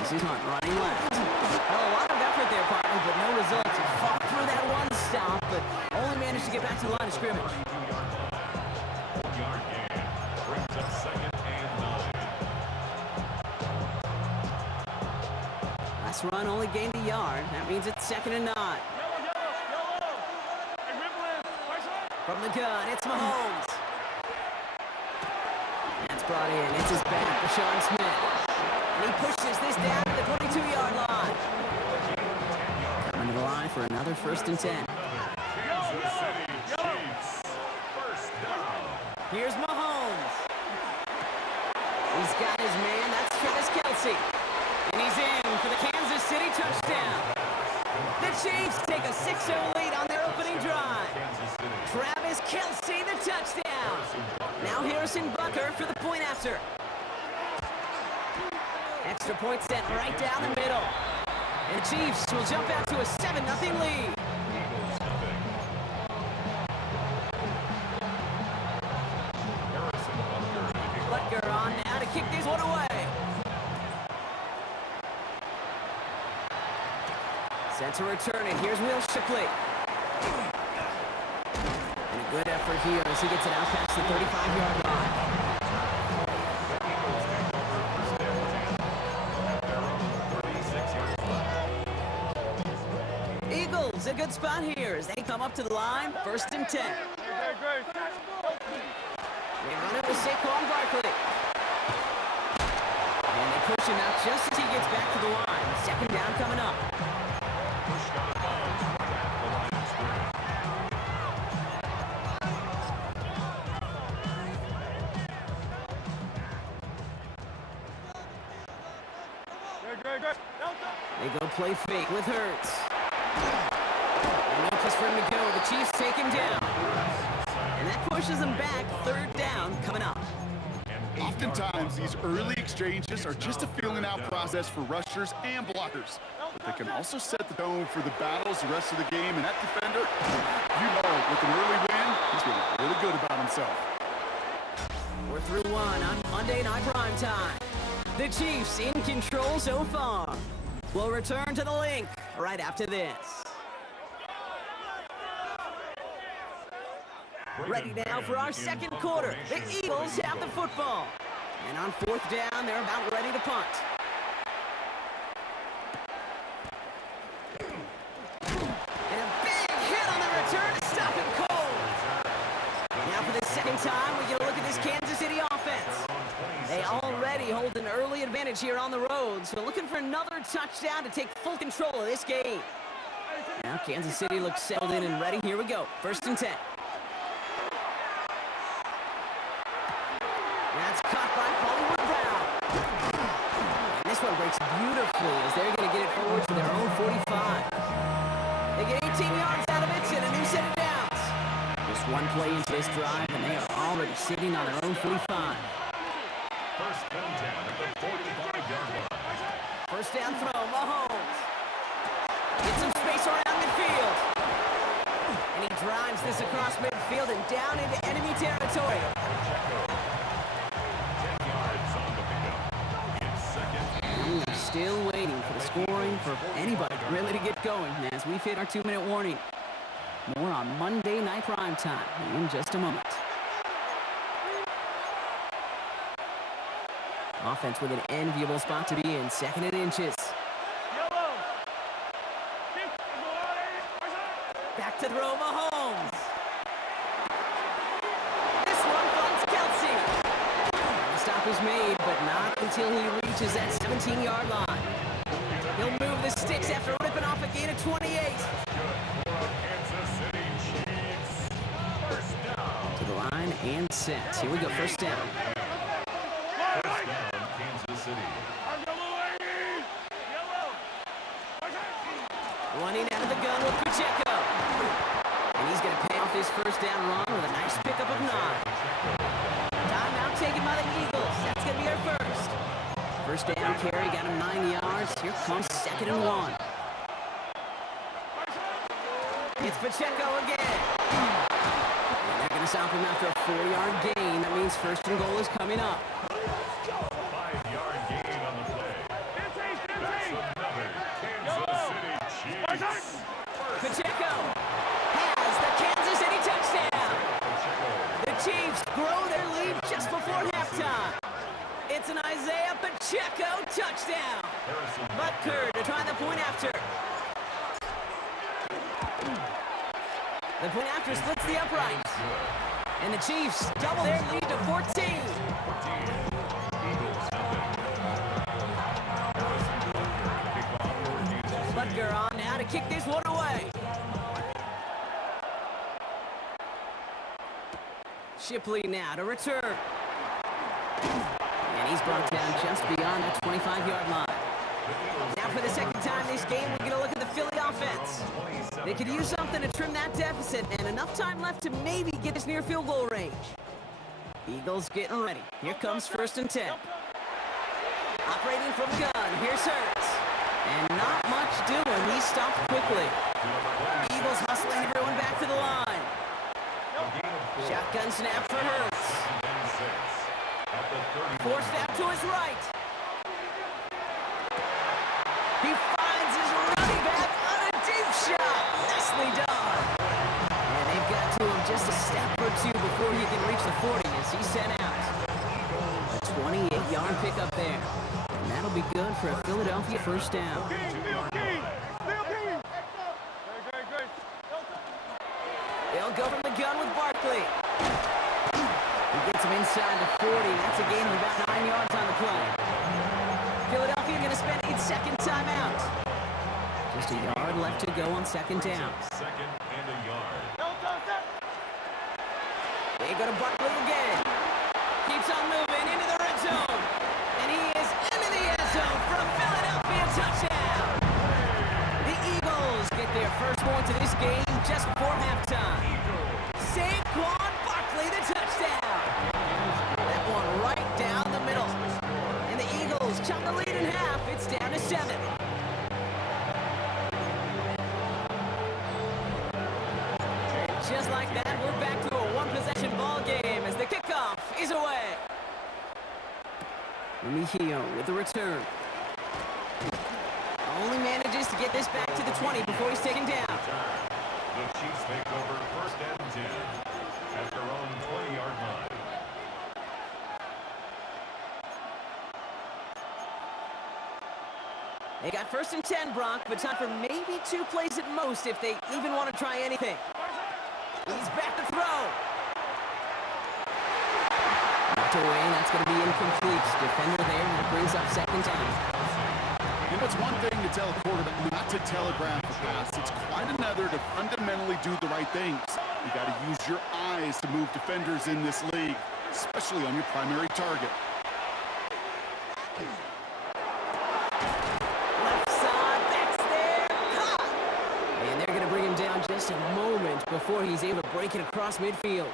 This is Hunt running left. Well, a lot of effort there, partner, but no results. He fought through that one stop, but only managed to get back to the line of scrimmage. 1-yard gain brings up second and 9. Last run only gained a yard. That means it's second and 9. From the gun, it's Mahomes. That's brought in. It's his back, Rashawn Smith. And he pushes this down to the 22-yard line. Coming to the line for another first and 10. Kansas City Chiefs. First down. Here's Mahomes. He's got his man. That's Travis Kelce. And he's in for the Kansas City touchdown. The Chiefs take a 6-0 lead on their opening drive. Travis Kelce, the touchdown. Now Harrison Butker for the point after. Extra point sent right down the middle. And the Chiefs will jump out to a 7-0 lead. Butker on now to kick this one away. Set to return it. Here's Will Shipley. And a good effort here as he gets it out past the 35-yard line. Eagles, a good spot here as they come up to the line. First and 10. They run it with Saquon Barkley. And they push him out just as he gets back to the line. Second down coming up. They go play fake with Hurts. And no place for him to go. The Chiefs take him down. And that pushes them back. Third down coming up. Oftentimes, these early exchanges are just a feeling out process for rushers and blockers. But they can also set the tone for the battles the rest of the game. And that defender, you know, with an early win, he's feeling really good about himself. We're through one on Monday Night Primetime. The Chiefs in control so far. We'll return to the link right after this. Ready now for our second quarter. The Eagles have the football. And on fourth down, they're about ready to punt. And a big hit on the return to stop it cold. Now for the second time, we get a look at this Kansas City offense. They already hold an early advantage here on the road, so looking for another touchdown to take full control of this game. Now Kansas City looks settled in and ready. Here we go. First and 10. That's caught by Hollywood Brown. And this one breaks beautifully as they're going to get it forward to their own 45. They get 18 yards out of it and a new set of downs. Just one play into this drive, and they are already sitting on their own 45. First and 10 at the 45-yard line. First down throw, Mahomes. Get some space around midfield. And he drives this across midfield and down into enemy territory. 10 yards on the pickup. It's second and We're still waiting for the scoring for anybody really to get going as we've hit our 2-minute warning. More on Monday Night Primetime in just a moment. Offense with an enviable spot to be in, second and inches. Back to throw, Mahomes. This one finds Kelce. The stop is made, but not until he reaches that 17-yard line. He'll move the sticks after ripping off a gain of 28. Kansas City Chiefs. First down. To the line and set. Here we go, first down. First down, Kansas City. Running out of the gun with Pacheco. And he's going to pay off his first down run with a nice pickup of 9. Timeout taken by the Eagles. That's going to be our first. First down carry, got him 9 yards. Here comes 2nd and 1. It's Pacheco again. And they're going to stop him after a 4-yard gain. That means 1st and goal is coming up. 5-yard gain on the play. That's another Kansas City Chiefs. Pacheco has the Kansas City touchdown. The Chiefs grow their lead just before halftime. It's an Isaiah Pacheco touchdown. Butker to try the point after. The point after splits the uprights. And the Chiefs double their lead to 14. Butker on now to kick this one away. Shipley now to return. And he's brought down just beyond the 25-yard line. Now for the second time this game, we're going to look at the Philly offense. They could use something to trim that deficit, and enough time left to maybe get us near field goal range. Eagles getting ready. Here comes 1st and 10. Operating from gun, here's Hurts. And not much doing, he stopped quickly. Eagles hustling everyone back to the line. Shotgun snap for Hurts. 4 step to his right. He finds his running back on a deep shot. Nicely done. And they've got to him just a step or two before he can reach the 40 as he's sent out. A 28-yard pickup there. And that'll be good for a Philadelphia first down. They'll go from the gun with Barkley. He gets him inside the 40. That's a gain of about 9 yards on the play. Philadelphia going to spend its second timeout. Just a yard left to go on 2nd down. 2nd and a yard. They go to Barkley again. Keeps on moving into the red zone. And he is into the end zone for a Philadelphia touchdown. The Eagles get their first points of this game just before halftime. Saquon Barkley, the touchdown. That one right down the middle. And the Eagles chop the lead in half. It's down to 7. And just like that, we're back to a one-possession ball game as the kickoff is away. Mejia with the return. Only manages to get this back to the 20 before he's taken down. The Chiefs take over 1st and 10 at their own 20-yard line. They got 1st and 10, Brock, but time for maybe 2 plays at most if they even want to try anything. He's back to throw. Knocked away, that's going to be incomplete. Defender there, and that brings up 2nd down. You know, it's one thing to tell a quarterback not to telegraph a pass. It's quite another to fundamentally do the right things. You got to use your eyes to move defenders in this league, especially on your primary target. Left side, backs there, caught. And they're going to bring him down just a moment before he's able to break it across midfield.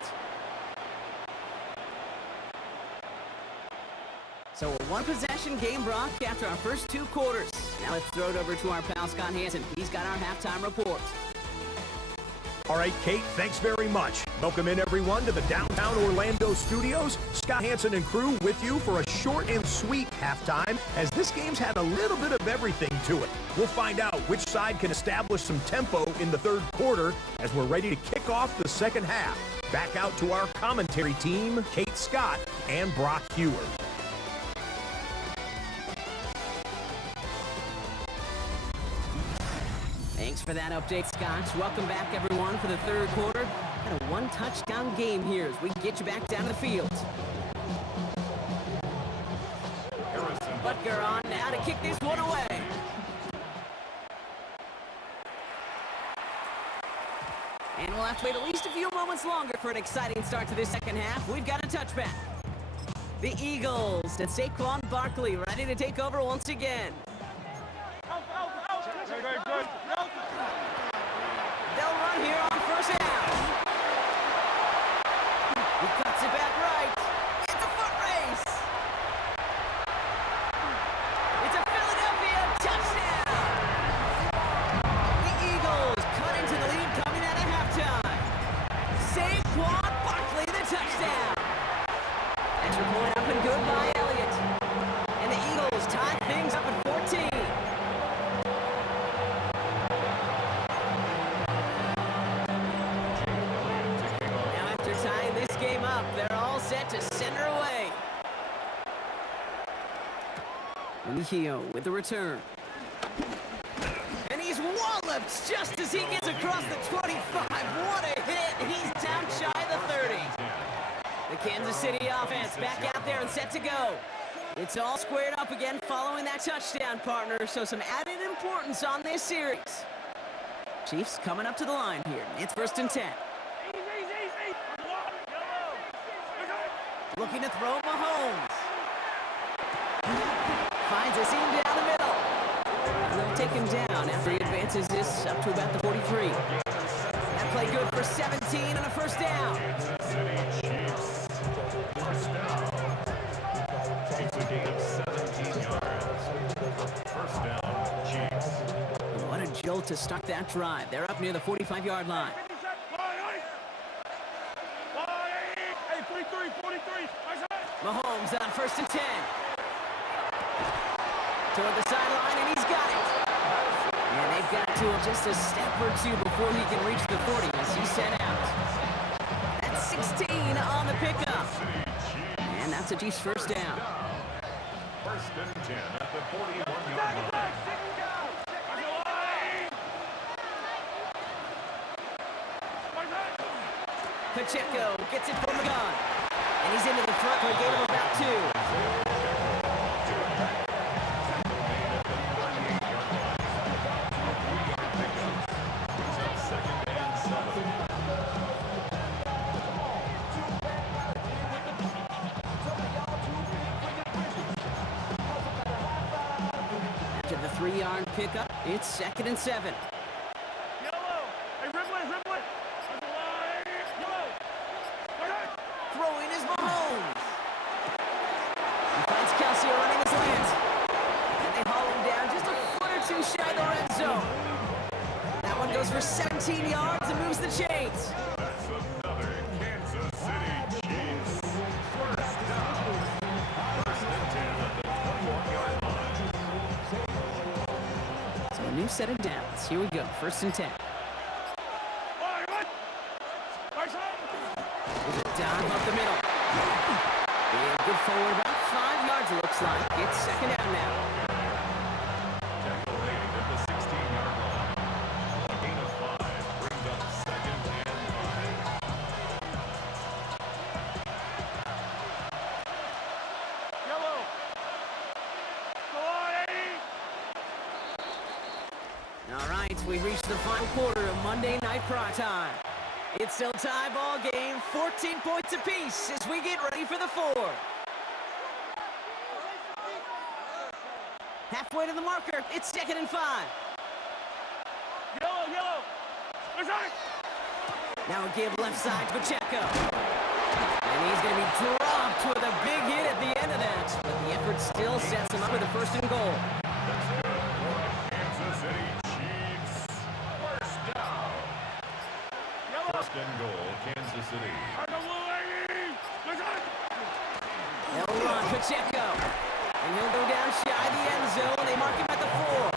So a one-possession game, Brock, after our first 2 quarters. Now let's throw it over to our pal Scott Hansen. He's got our halftime report. All right, Kate, thanks very much. Welcome in, everyone, to the downtown Orlando studios. Scott Hansen and crew with you for a short and sweet halftime, as this game's had a little bit of everything to it. We'll find out which side can establish some tempo in the 3rd quarter as we're ready to kick off the 2nd half. Back out to our commentary team, Kate Scott and Brock Hewer. Thanks for that update, Scott. Welcome back, everyone, for the 3rd quarter. Got a 1-touchdown game here as we get you back down to the field. Butker on now to kick this one away. And we'll have to wait at least a few moments longer for an exciting start to this 2nd half. We've got a touchback. The Eagles and Saquon Barkley ready to take over once again. They'll run here on 1st down. He cuts it back right. It's a foot Saquon Barkley, the touchdown. Extra point up and good by Elliott. And the Eagles tie things up at 14. Now after tying this game up, they're all set to center away. Mejio with the return. And he's walloped just as he gets across the 25. What a hit! He's down shy of the 30. The Kansas City offense back out there and set to go. It's all squared up again following that touchdown, partner, so some added importance on this series. Chiefs coming up to the line here. It's 1st and 10. Looking to throw Mahomes. Finds a seam down the middle. And they'll take him down after he advances this up to about the 43. That play good for 17 and a first down. First down. It's a gain of 17 yards. First down, Chiefs. What a jolt to start that drive. They're up near the 45-yard line. Hey, 43. Mahomes on 1st and 10. Toward the sideline, and he's got it. And they've got to him just a step or two before he can reach the 40 as he's sent out. That's 16 on the pickup. And that's a Chiefs first down. First and 10 at the 41-yard line. Pacheco gets it from the gun. And he's into the front for a gain of about 2. After the 3-yard pickup, it's 2nd and 7. Throwing is Mahomes. He finds Kelsey running his lance. And they haul him down just a foot or two shy of the red zone. That one goes for 17 yards and moves the chains. That's another Kansas City Chiefs. First down. First and 10 at the 21-yard line. So a new set of downs. Here we go. 1st and 10. There's a dive up the middle. And good forward about 5 yards, it looks like. It's 2nd down now. Tackle made at the 16-yard line. A gain of 5 brings up 2nd and 5. All right, we've reached the final quarter of Monday Night Primetime. It's still tie ball game, 14 points apiece as we get ready for the 4th. Halfway to the marker, it's 2nd and 5. Yellow. Now a give left side to Pacheco. And he's going to be dropped with a big hit at the end of that. But the effort still sets him up with a 1st and goal. That's good for Kansas City Chiefs. First down. First and goal, Kansas City. They'll run Pacheco. And he'll go down shy of the end zone. They mark him at the 4.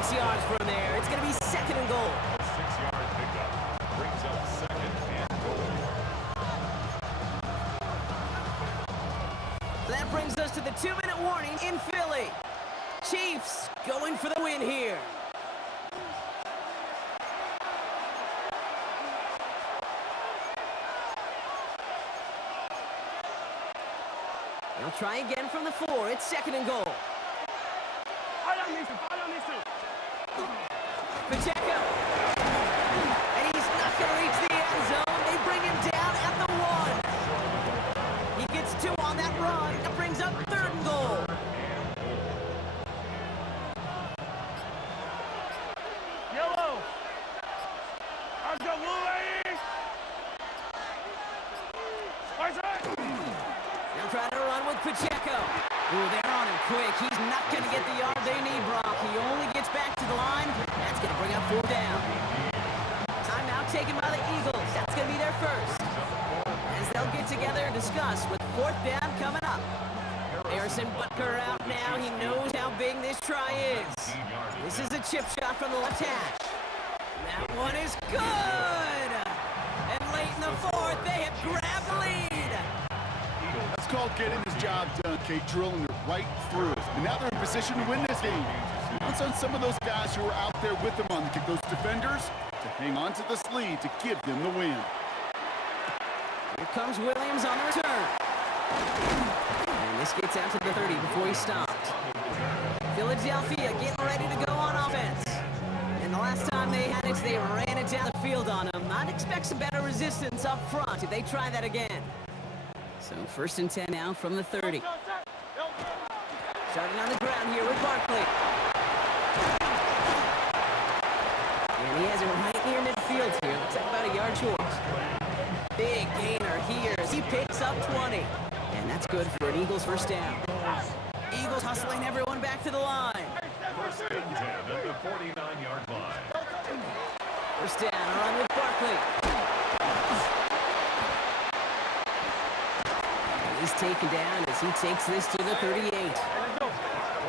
6 yards from there. It's going to be 2nd and goal. A 6-yard pickup brings up 2nd and goal. That brings us to the 2-minute warning in Philly. Chiefs going for the win here. They'll try again from the 4. It's 2nd and goal. Pacheco. And he's not going to reach the end zone. They bring him down at the 1. He gets 2 on that run. That brings up 3rd and goal. They'll try to run with Pacheco. Ooh, they're on him quick. He's not going to get the yard they need, Brock. He only gets back to the line. That's going to bring up 4th down. Timeout taken by the Eagles That's going to be their first. As they'll get together and discuss with fourth down coming up. Harrison Butker out now. He knows how big this try is. This is a chip shot from the left hash. That one is good. And late in the fourth, they have grabbed the lead. That's called getting his job done, Kate, drilling it right through. And now they're in position to win this game. It's on some of those guys who are out there with them on the kick, those defenders, to hang on to this lead to give them the win. Here comes Williams on the return. And this gets out to the 30 before he stopped. Philadelphia getting ready to go on offense. And the last time they had it, they ran it down the field on him. I'd expect some better resistance up front if they try that again. So first and 10 now from the 30. Starting on the ground here with Barkley. And he has it right near midfield here. Looks like about a yard short. Big gainer here as he picks up 20. And that's good for an Eagles first down. Eagles hustling everyone back to the line. First and 10 at the 49-yard line. First down, a run with Barkley. And he's taken down as he takes this to the 38.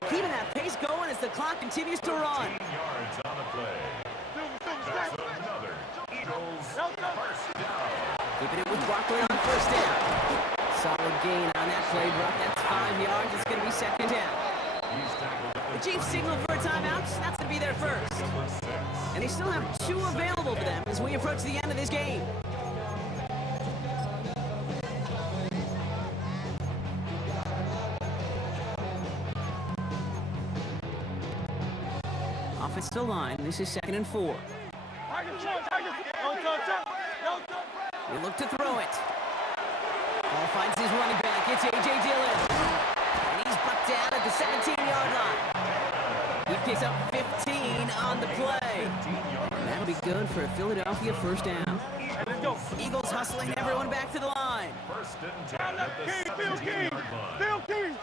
Keeping that pace going as the clock continues to run. 15 yards on the play. That's another Eagles first down. Keeping it with Barkley on first down. Solid gain on that play drop. That's 5 yards. It's going to be second down. He's tackled at The Chiefs signal for a timeout. That's going to be their first. number 6. And they still have 2 available for them as we approach the end of this game. Offensive line. This is second and 4. They look to throw it. Ball finds his running back. It's A.J. Dillon. And he's brought down at the 17-yard line. He picks up 15 on the play. And that'll be good for a Philadelphia first down. Eagles hustling everyone back to the line. First and 10 at the 17-yard line.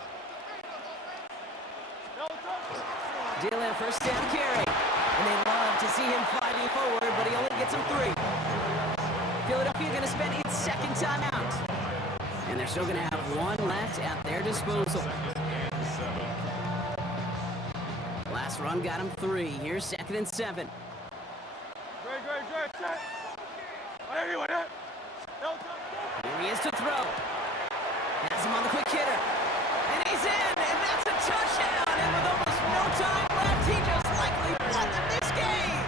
Dillon, first down carry. And they love to see him fighting forward, but he only gets him 3. Philadelphia going to spend its second timeout. And they're still going to have 1 left at their disposal. Last run got him 3. Here's second and 7. Here he is to throw. Has him on the quick hitter. And he's in, and that's a touchdown. And with almost no time left, he just likely won them this game.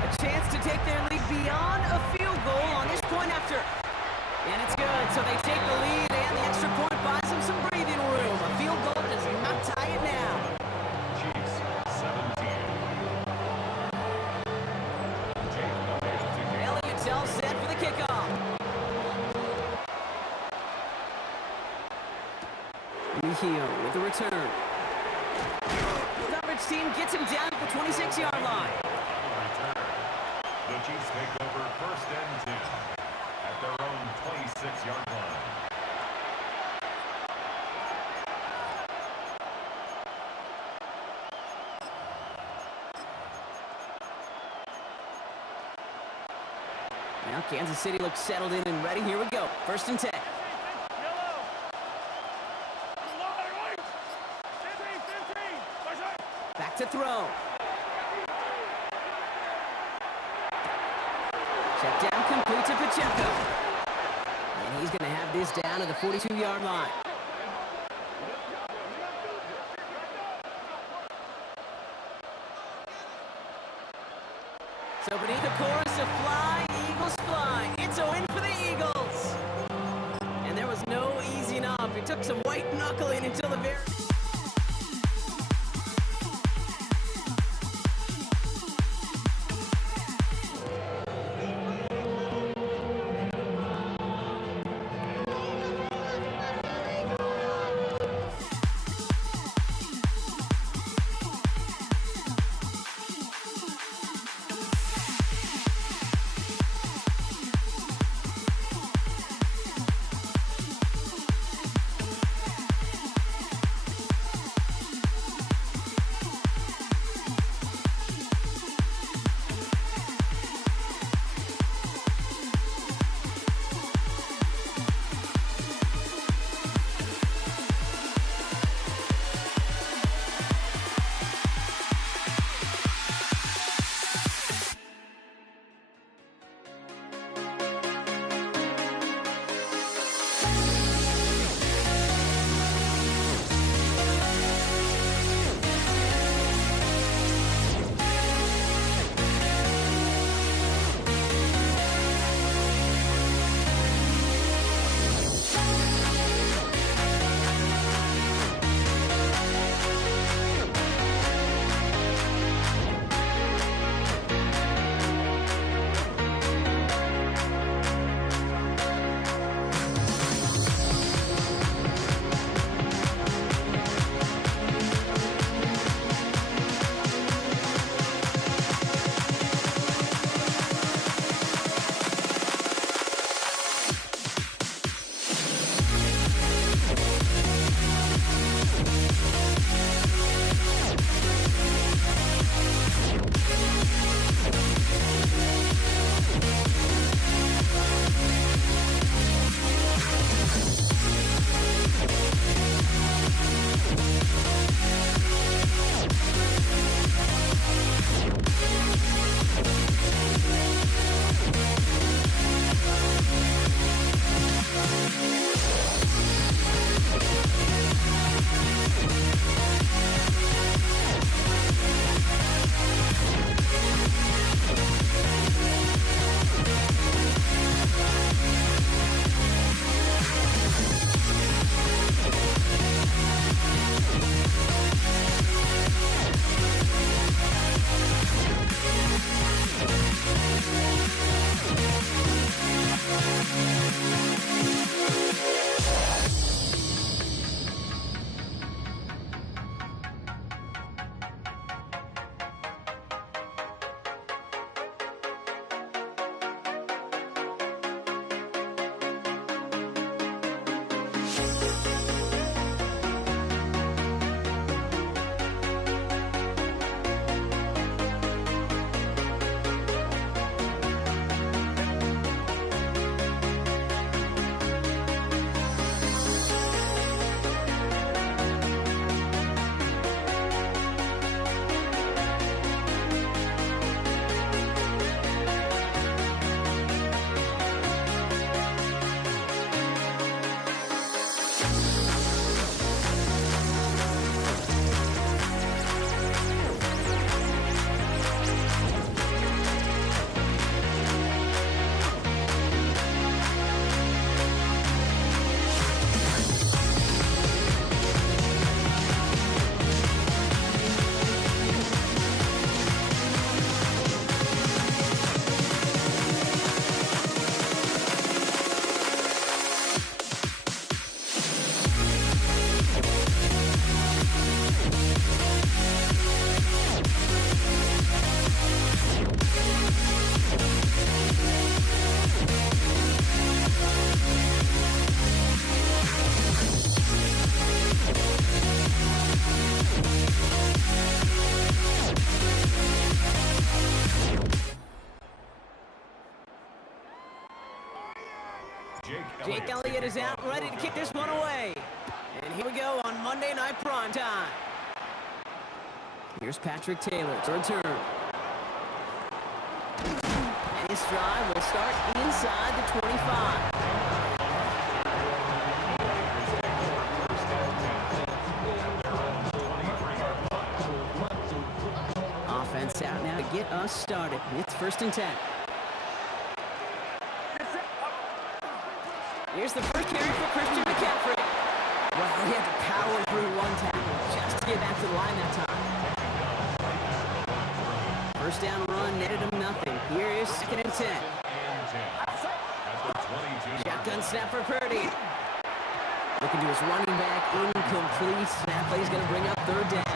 A chance to take their lead beyond a field goal on this point after. And it's good, so they take the lead, and the extra point buys them some breathing room. A field goal does not tie it now. Chiefs 17. Elliott's all set for the kickoff. Mejia with the return. Coverage team gets him down at the 26-yard line. The Chiefs take over first and 10 at their own 26-yard line. Now Kansas City looks settled in and ready. Here we go. First and 10. Back to throw. Check down complete to Pacheco. And he's going to have this down at the 42-yard line. So beneath the chorus of Fly, Eagles Fly, it's a win for the Eagles. And there was no easing up. It took some white knuckling until the very... Jake Elliott is out, ready to kick this one away. And here we go on Monday Night Primetime. Here's Patrick Taylor to return. And his drive will start inside the 25. Offense out now to get us started. It's 1st and 10. Here's the first carry for Christian McCaffrey. Well, he had to power through one tackle just to get back to the line that time. First down run netted him nothing. Here is 2nd and 10. Shotgun snap for Purdy. Looking to his running back, incomplete. Snap play is going to bring up 3rd down.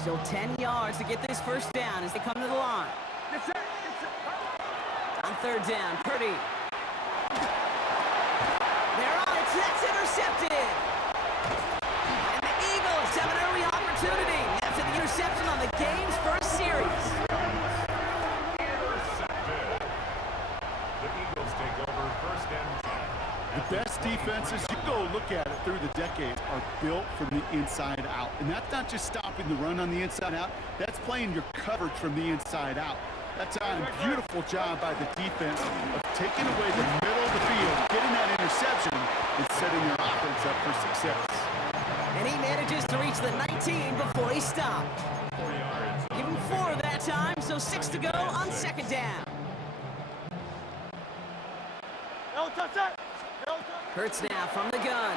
Still 10 yards to get this first down as they come to the line. On 3rd down, Purdy. They're on it. That's intercepted. And the Eagles have an early opportunity after the interception on the game's first series. The Eagles take over 1st and 10. The best defenses, you go look at it through the decades, are built from the inside out. And that's not just stopping the run on the inside out. That's playing your coverage from the inside out. That's a beautiful job by the defense of taking away the middle of the field, getting that interception, and setting their offense up for success. And he manages to reach the 19 before he stopped. Give him 4 that time, so 6 to go on 2nd down. Hurts now from the gun.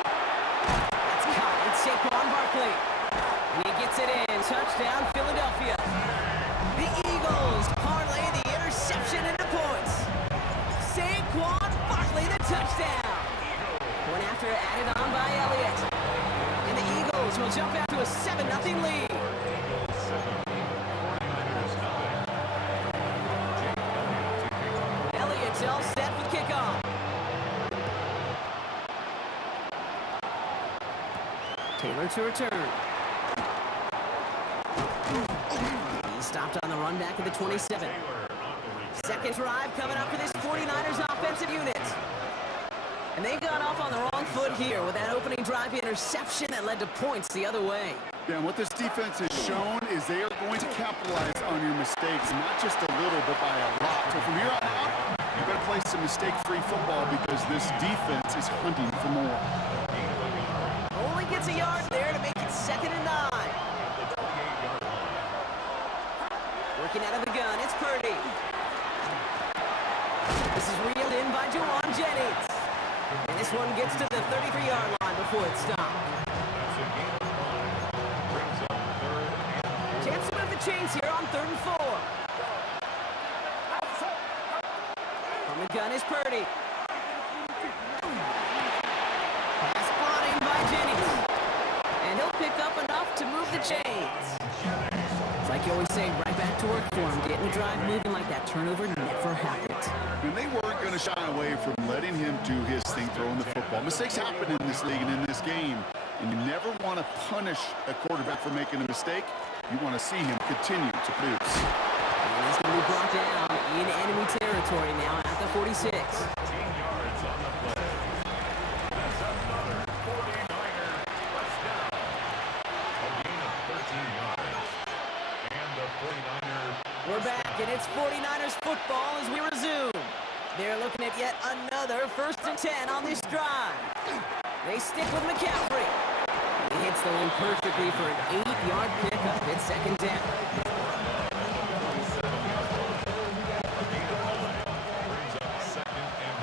That's caught. It's Saquon Barkley. And he gets it in. Touchdown, Philadelphia. The Eagles parlay the interception into points. Saquon Barkley, the touchdown. Point after added on by Elliott. And the Eagles will jump out to a 7-0 lead. Elliott's all set for the kickoff. Taylor to return. He stopped on the run back at the 27. Second drive coming up for this 49ers offensive unit. And they got off on the wrong foot here with that opening drive interception that led to points the other way. Yeah, and what this defense has shown is they are going to capitalize on your mistakes, not just a little, but by a lot. So from here on out, you better play some mistake-free football because this defense is hunting for more. Only gets a yard there to make it 2nd and 9. Working out of the gun, it's Purdy. This is reeled in by Juwan Jennings. And this one gets to the 33-yard line before it stopped. Chance to move the chains here on 3rd and 4. From the gun is Purdy. Pass brought in by Jennings. And he'll pick up enough to move the chains. It's like you always say, right back to work for him. Getting the drive moving like that turnover never happened. And they weren't going to shy away from letting him do his thing, throwing the football. Mistakes happen in this league and in this game. And you never want to punish a quarterback for making a mistake. You want to see him continue to produce. And he's going to be brought down in enemy territory now at the 46. 15 yards on the play. That's another 49er first down. A gain of 13 yards. And the 49ers. We're back, and it's 49ers football as we resume. They're looking at yet another 1st and 10 on this drive. They stick with McCaffrey. He hits the one perfectly for an 8-yard pickup. It's 2nd down. Brings up 2nd and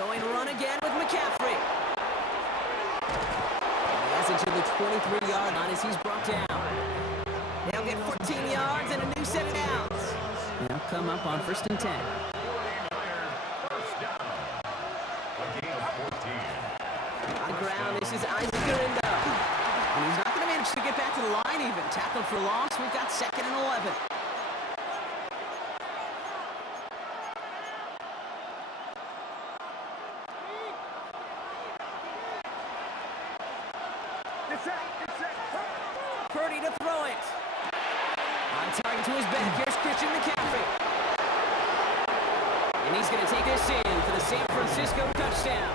1. Going run again with McCaffrey. He has it to the 23-yard line as he's brought down. They'll get 14 yards and a new set of downs. They'll come up on 1st and 10. 49er first down. A gain of 14. On the ground, this is Isaac Gurindo. And he's not going to manage to get back to the line even. Tackled for loss. We've got 2nd and 11. Get set. Get set. Purdy to throw it. On target to his back. Here's Christian McCaffrey. And he's going to take this in for the San Francisco touchdown.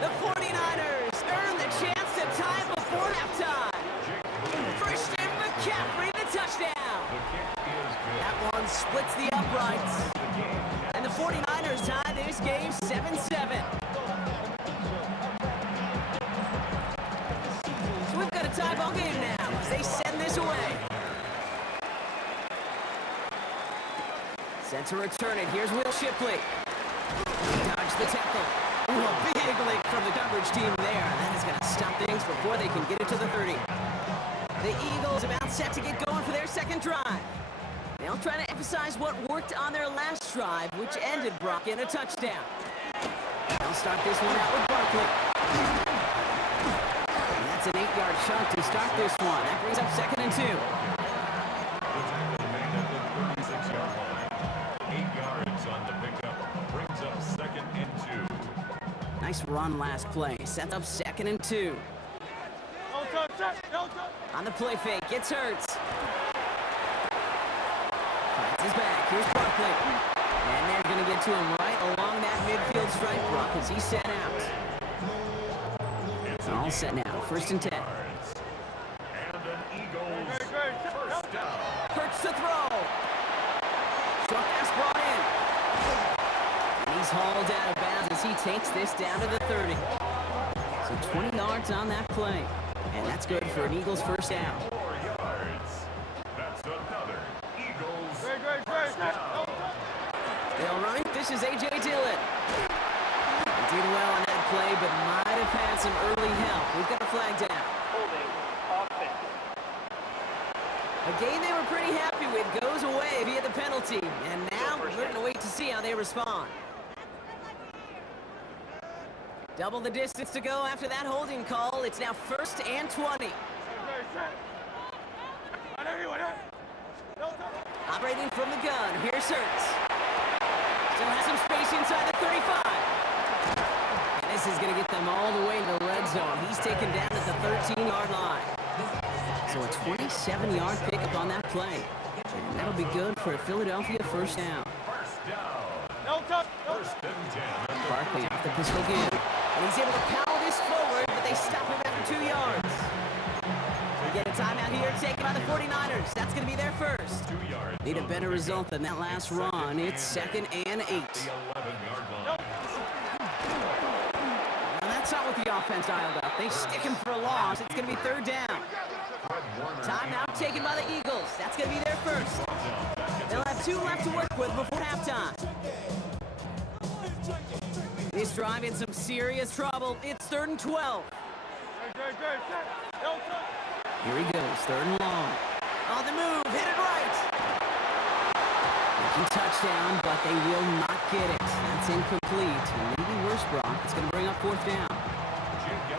The 49ers earn the chance to tie before halftime. Christian McCaffrey, the touchdown. That one splits the uprights. And the 49ers tie this game 7-7. So we've got a tie ball game now as they send this away. Set to return it. Here's Will Shipley. Dodge the tackle. Ooh, a big leap from the coverage team there. That is going to stop things before they can get it to the 30. The Eagles about set to get going for their second drive. They'll try to emphasize what worked on their last drive, which ended Brock in a touchdown. They'll start this one out with Barkley. And that's an 8-yard chunk to start this one. That brings up 2nd and 2. The tackle made at the 36-yard line. 8 yards on the pickup. Brings up 2nd and 2. Nice run last play. Sets up 2nd and 2. No touch. No touch. On the play fake, gets Hurts. Finds his back. Here's Barkley. And they're going to get to him right along that midfield stripe block as he's sent out. All set now. 1st and 10. And an Eagles first down. Hurts to throw. Short pass brought in. And he's hauled out of bounds as he takes this down to the 30. So 20 yards on that play. And that's good for an Eagles first down. 4 yards. That's another Eagles Great. first down. All right, this is A.J. Dillon. He did well on that play, but might have had some early help. We've got a flag down. A game they were pretty happy with goes away via the penalty. And now we're going to wait to see how they respond. Double the distance to go after that holding call. It's now 1st and 20. Operating from the gun. Here's Hurts. Still has some space inside the 35. And this is going to get them all the way to the red zone. He's taken down at the 13-yard line. So a 27-yard pickup on that play. And that'll be good for a Philadelphia first down. First down. No touch. First and 10. Barkley off the pistol give. And he's able to power this forward, but they stop him after 2 yards. We get a timeout here taken by the 49ers. That's going to be their first. 2 yards. Need a better result than that last run. It's 2nd and 8. The 11-yard line. And that's not what the offense dialed up. They stick him for a loss. It's going to be 3rd down. Timeout taken by the Eagles. That's going to be their first. They'll have 2 left to work with before halftime. This drive in some serious trouble. It's 3rd and 12. Here he goes, 3rd and long. On the move, hit it right. Making touchdown, but they will not get it. That's incomplete. Maybe worse, Brock. It's going to bring up 4th down.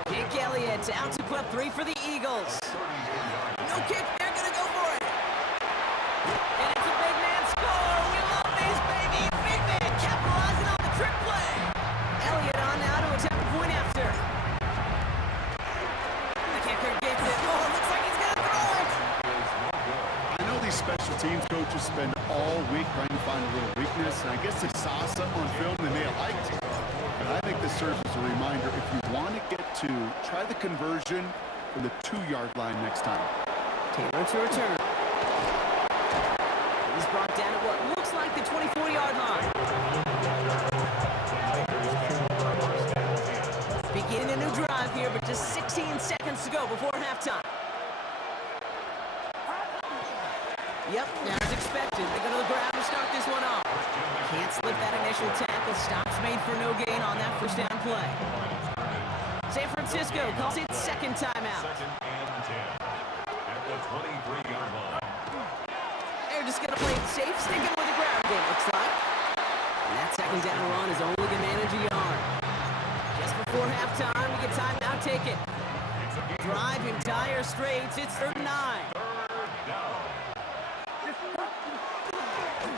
Jake Elliott out to put up 3 for the Eagles. No kick, they're going to go for it. And it's a big man score. We love these, baby. Big man capitalizing on the trick play. Elliott on now to attempt a point after. The kicker gets it. Oh, it looks like he's going to throw it. I know these special teams coaches spend all week trying to find a little weakness, and I guess they saw something on film they may have liked. But I think this serves as a reminder, if you want to get 2, try the conversion from the 2-yard line next time. Taylor to return. He's brought down at what looks like the 24-yard line. Beginning a new drive here, but just 16 seconds to go before halftime. Yep, as expected, they go to the ground to start this one off. Can't slip that initial tackle. Stops made for no gain on that first down play. San Francisco calls it 2nd timeout. 2nd and 10. At the 23-yard line. They're just going to play it safe, sticking with the ground game, looks like. And that 2nd down run is only going to manage a yard. Just before halftime, we get timeout taken. Drive in dire straits. It's 3rd and 9.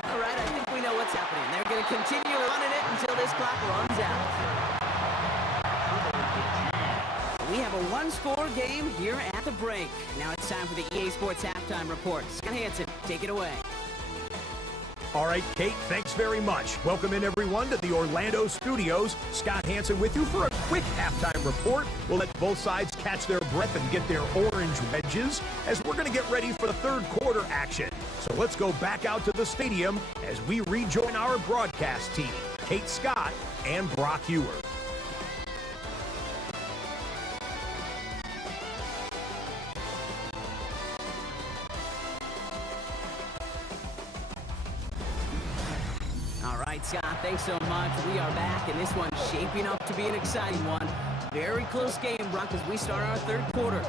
All right, I think we know what's happening. They're going to continue running it until this clock runs out. We We have a one-score game here at the break. Now it's time for the EA Sports Halftime Report. Scott Hansen, take it away. All right, Kate, thanks very much. Welcome in, everyone, to the Orlando studios. Scott Hansen with you for a quick halftime report. We'll let both sides catch their breath and get their orange wedges as we're going to get ready for the third quarter action. So let's go back out to the stadium as we rejoin our broadcast team, Kate Scott and Brock Ewer. All right, Scott, thanks so much. We are back, and this one's shaping up to be an exciting one. Very close game, Brock, as we start our third quarter.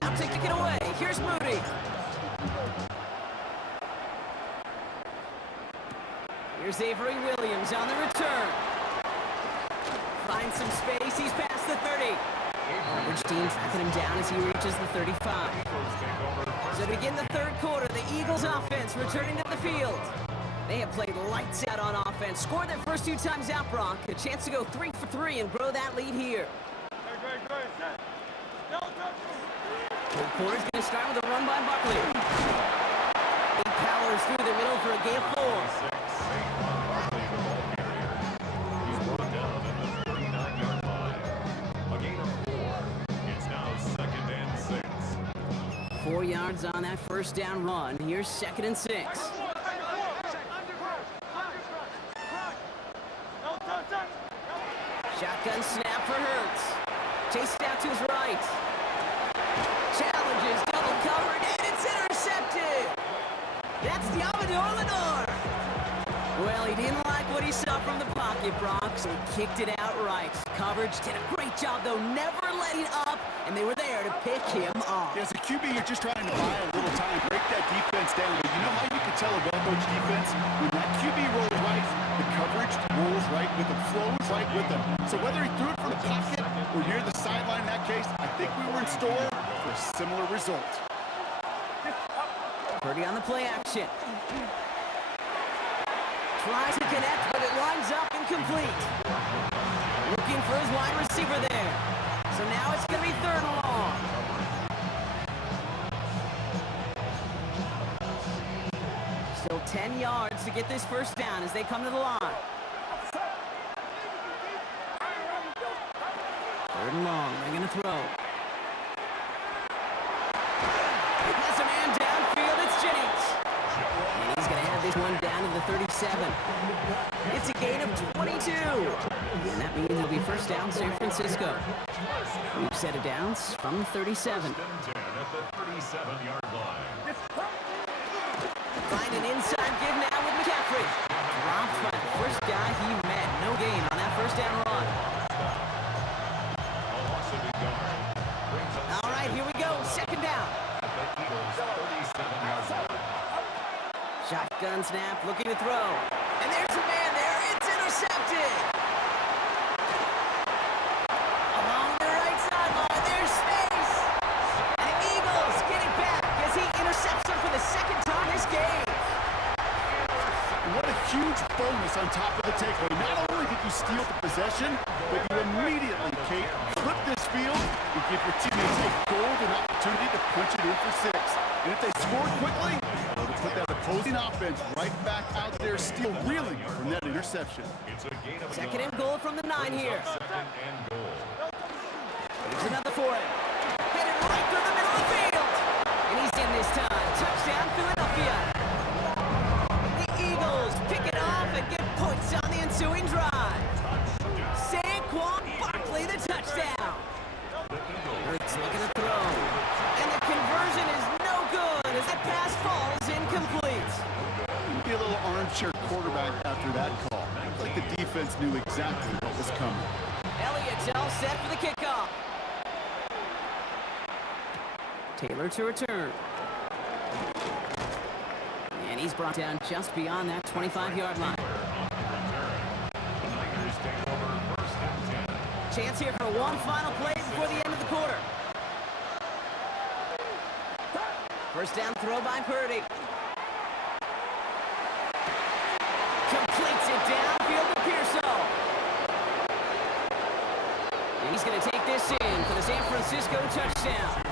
Now taking it away. Here's Moody. Here's Avery Williams on the return. Finds some space. He's past the 30. Average team tracking him down as he reaches the 35. So to begin the third quarter, the Eagles offense returning to the field. They have played lights out on offense, scored their first two times out, Brock. A chance to go 3 for 3 and grow that lead here. Third quarter's going to start with a run by Buckley. He powers through the middle for a gain of 4. He's brought down at the 39-yard line. A gain of 4. It's now 2nd and 6. 4 yards on that first down run. Here's 2nd and 6. Shotgun snap for Hurts. Chased out to his right. Challenges, double covered, and it's intercepted. That's Diamador Lenore. Well, he didn't like what he saw from the pocket, Brock, so he kicked it outright. Coverage did a great job, though, never letting up, and they were there to pick him off. Yeah, as a QB, you're just trying to buy a little time, break that defense down. But you know how you can tell a well-coached defense? When that QB rolls right, the coverage rolls right with him, flows right with him. So whether he threw it from the pocket or near the sideline in that case, I think we were in store for a similar result. Purdy on the play action. Tries to connect, but it lines up incomplete. Looking for his wide receiver there. So now it's going to be 3rd and long. Still 10 yards to get this first down as they come to the line. 3rd and long. They're going to throw. Has a man downfield. It's Jennings. And he's going to have this one down to the 37. It's a gain of 22. And that means it'll be first down San Francisco. We've set of downs from the 37. 1st and 10 at the 37-yard line. Find an inside give now with McCaffrey. Dropped by the first guy he met. No gain on that first down run. A loss of a yard. Brings up All right, here we go. 2nd down. at the Eagles' 37-yard line. Shotgun snap, looking to throw. And there's a man there. It's intercepted. Along the right sideline, there's space. And the Eagles get it back as he intercepts him for the 2nd time this game. What a huge bonus on top of the takeaway. Not only did you steal the possession, but you immediately, Kate, flip this field and give your teammates a golden opportunity to punch it in for 6. And if they score quickly, it'll put that opposing offense right back out there, still reeling from that interception. It's a gain of a 2nd yard. and goal from the 9 here. 2nd and goal. Here's another for him. Headed right through the middle of the field. And he's in this time. Touchdown, Philadelphia. The Eagles pick it off and get points on the ensuing drive. Saquon Barkley, the touchdown. Hurts looking to throw. And the conversion is no good as the pass falls incomplete. Be a little armchair quarterback after that call. Looked like the defense knew exactly what was coming. Elliott's all set for the kickoff. Taylor to return. And he's brought down just beyond that 25-yard line. The Niners take over 1st and 10. Chance here for one final play before the end of the quarter. First down throw by Purdy. Completes it downfield to Pearso. And he's going to take this in for the San Francisco touchdown.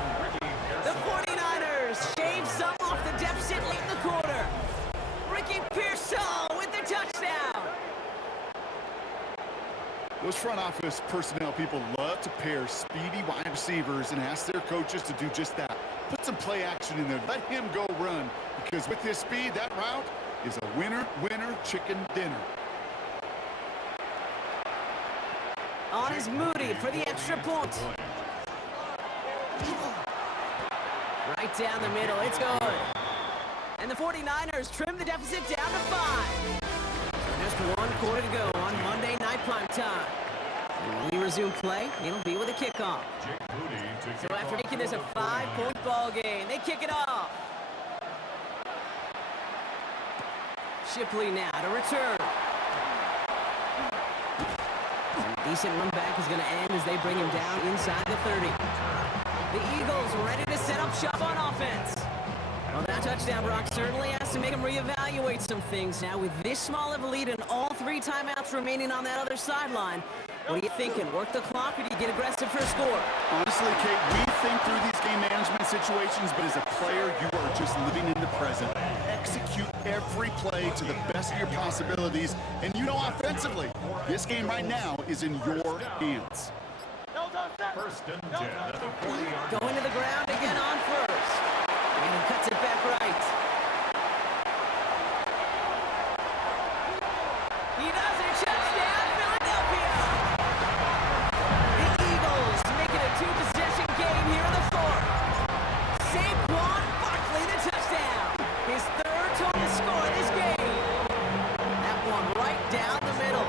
The 49ers shave some off the deficit late in the quarter. Ricky Pearsall with the touchdown. Those front office personnel people love to pair speedy wide receivers and ask their coaches to do just that. Put some play action in there. Let him go run, because with his speed, that route is a winner, winner, chicken dinner. On is Moody for the extra point. Right down the middle, it's good. And the 49ers trim the deficit down to 5. Just 1 quarter to go on Monday Night Primetime. And when we resume play, it'll be with a kickoff. So after making this a 5-point ball game, they kick it off. Shipley now to return. A decent run back is going to end as they bring him down inside the 30. The Eagles ready to set up shop on offense. Well, that touchdown, Brock, certainly has to make him reevaluate some things. Now, with this small of a lead and all 3 timeouts remaining on that other sideline, what are you thinking? Work the clock, or do you get aggressive for a score? Honestly, Kate, we think through these game management situations, but as a player, you are just living in the present. Execute every play to the best of your possibilities, and you know offensively, this game right now is in your hands. First and 10 at the 40-yard Going to the ground again on first. And he cuts it back right. He does it. Touchdown, Philadelphia. The Eagles make it a 2-possession game here in the 4th. Saquon Barkley, the touchdown. His 3rd total score in this game. That one right down the middle.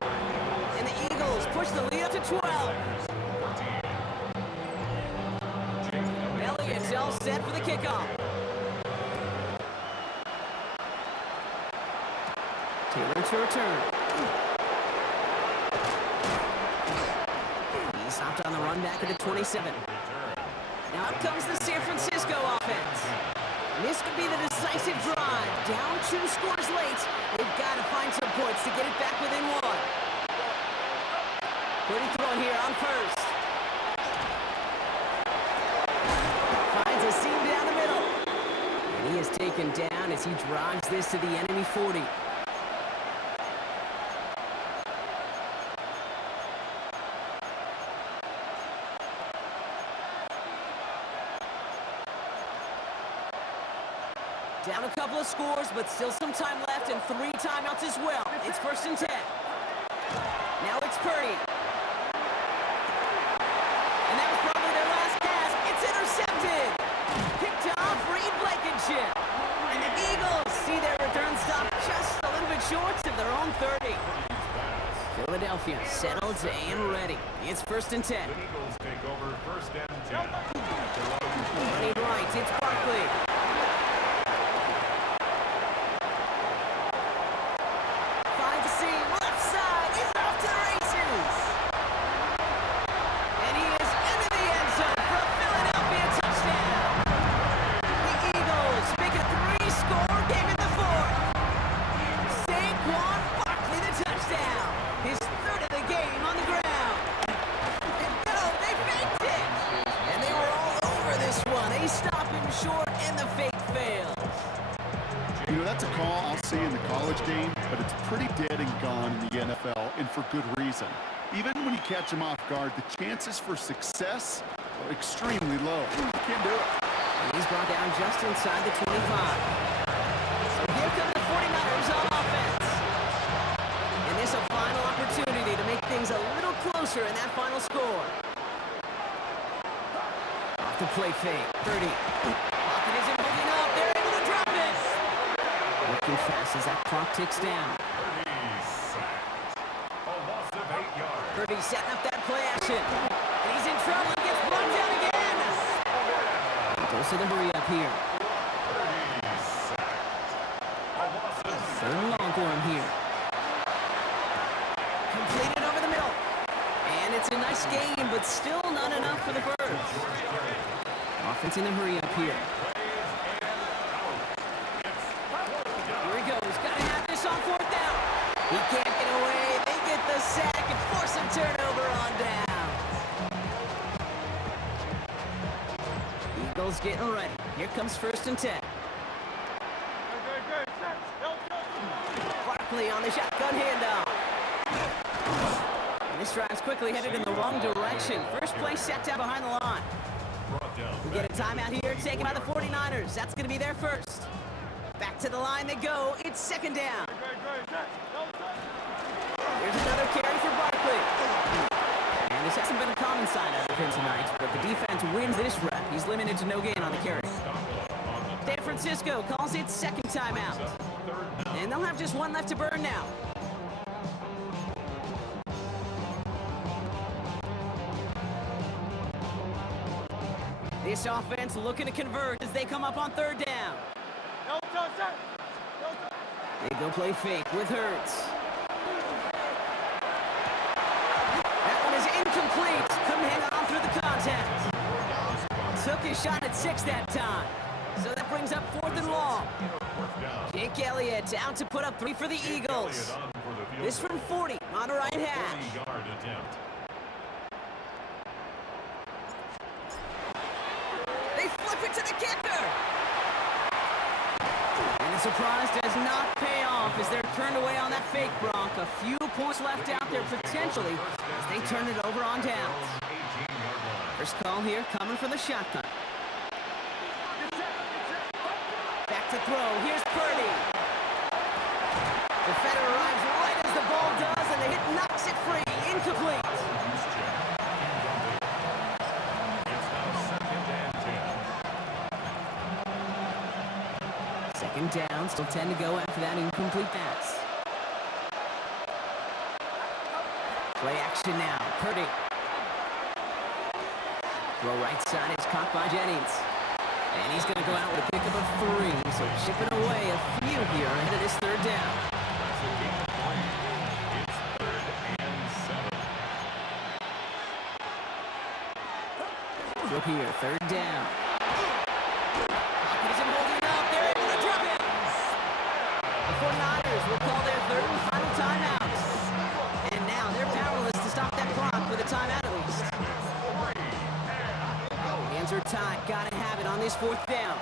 And the Eagles push the lead up to 12. Elliott's all set for the kickoff. Taylor to return. He stopped on the run back at the 27. Now up comes the San Francisco offense. This could be the decisive drive. Down 2 scores late. They've got to find some points to get it back within 1. Pretty throw here on first. Finds a seam down the middle. And he is taken down as he drives this to the enemy 40. Down a couple of scores, but still some time left and 3 timeouts as well. It's 1st and 10. Now it's Purdy. And that was probably their last pass. It's intercepted. Picked off Reed Blankenship. And the Eagles see their return stop just a little bit short of their own 30. Philadelphia settled and ready. It's 1st and 10. The Eagles take over 1st and 10. Running right, it's Barkley. Finds a seam, left side, he's off to the races. And he is into the end zone for a Philadelphia touchdown. The Eagles make a 3-score game in the 4th. Saquon Barkley the touchdown. His 3rd of the game on the ground. And no, they faked it. And they were all over this one. They stop him short and the fake fails. You know, that's a call I'll see in the college game, but it's pretty dead and gone in the NFL, and for good reason. Even when you catch him off guard, the chances for success are extremely low. You can't do it. And he's brought down just inside the 25. So here come the 49ers on offense. And this a final opportunity to make things a little closer in that final score. Off the play fake. 30. Pocket isn't holding up. They're able to drop it. Working fast as that clock ticks down. A loss of 8 yards. Purdy setting up that play action. And he's in trouble and gets brought down again. He goes to the hurry up here. 3rd and long for him here. Completed over the middle. And it's a nice game, but still not enough for the Birds. Offense in the hurry up here. Here he goes. Got to have this on 4th down. He can't get away. They get the sack and force a turnover on down. Eagles getting ready. Here comes 1st and 10. Barkley on the shotgun handoff. And this drive's quickly headed in the wrong direction. First play set down behind the line. We get a timeout here taken by the 49ers. That's going to be their first. Back to the line they go. It's 2nd down. Here's another carry for Barkley. And this hasn't been a common sign out of him tonight, but the defense wins this rep. He's limited to no gain on the carry. San Francisco calls it 2nd timeout. And they'll have just one left to burn now. This offense looking to convert as they come up on 3rd down. They go play fake with Hurts. That one is incomplete. Couldn't hang on through the contact. Took his shot at 6 that time. So that brings up 4th and long. Jake Elliott out to put up 3 for the Eagles. This from 40 on the right hash. They flip it to the kicker. And the surprise does not pay off as they're turned away on that fake, Bronc. A few points left out there potentially as they turn it over on downs. First call here coming from the shotgun. Back to throw. Here's Purdy. Defender arrives right as the ball does, and the hit knocks it free. Incomplete. Second down, still 10 to go after that incomplete pass. Play action now. Purdy. Throw right side is caught by Jennings. And he's going to go out with a pickup of 3. So chipping away a few here ahead of this 3rd down. Look here, 3rd down. Hopkins holding up. They're able to drop it. The 49ers will call their 3rd and final timeout. And now they're powerless to stop that clock with a timeout at least. Hands are tied. Gotta have it on this 4th down.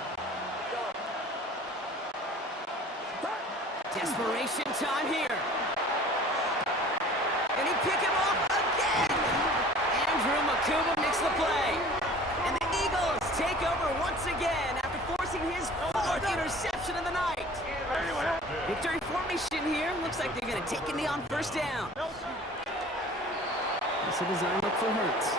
Desperation time here. And he pick him off again. Andrew Makuba makes the play. And the Eagles take over once again after forcing his 4th interception of the night. Victory formation here. Looks like they're going to take a knee on 1st down. That's a design look for Hurts.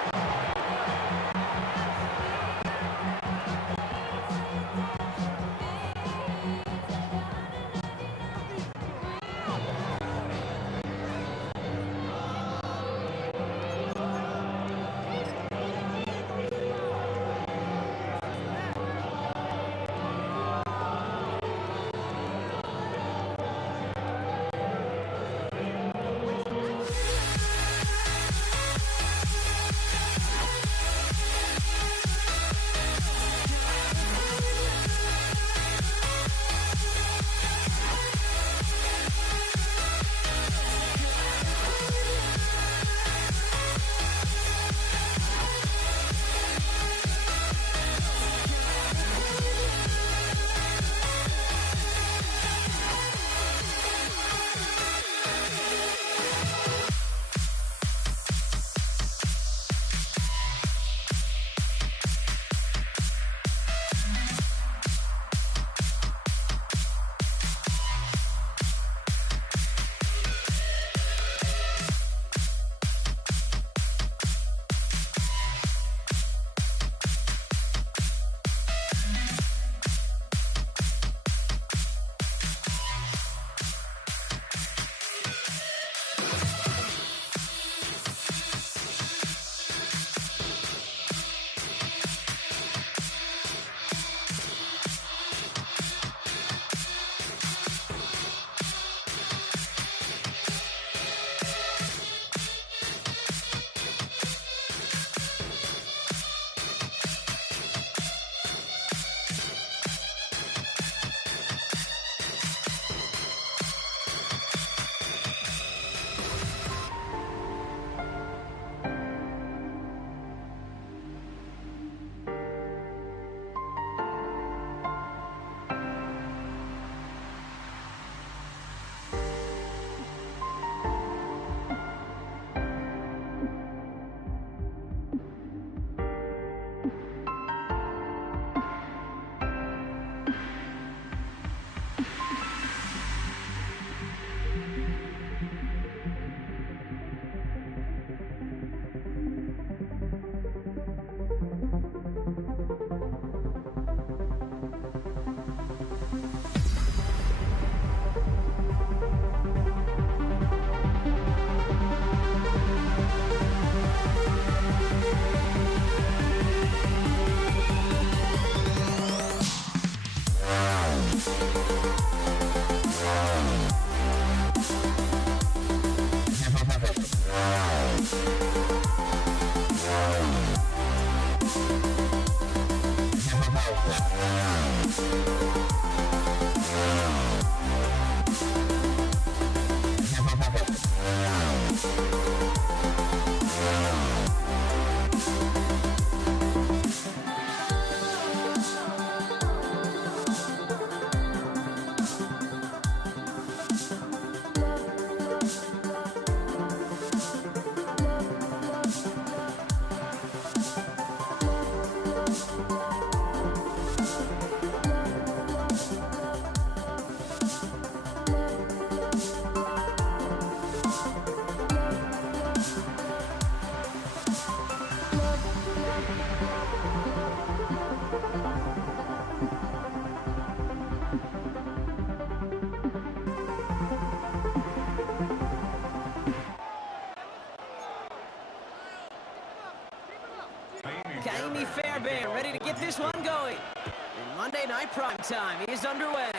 Kaimi Fairbairn ready to get this one going. And Monday Night Prime Time is underway.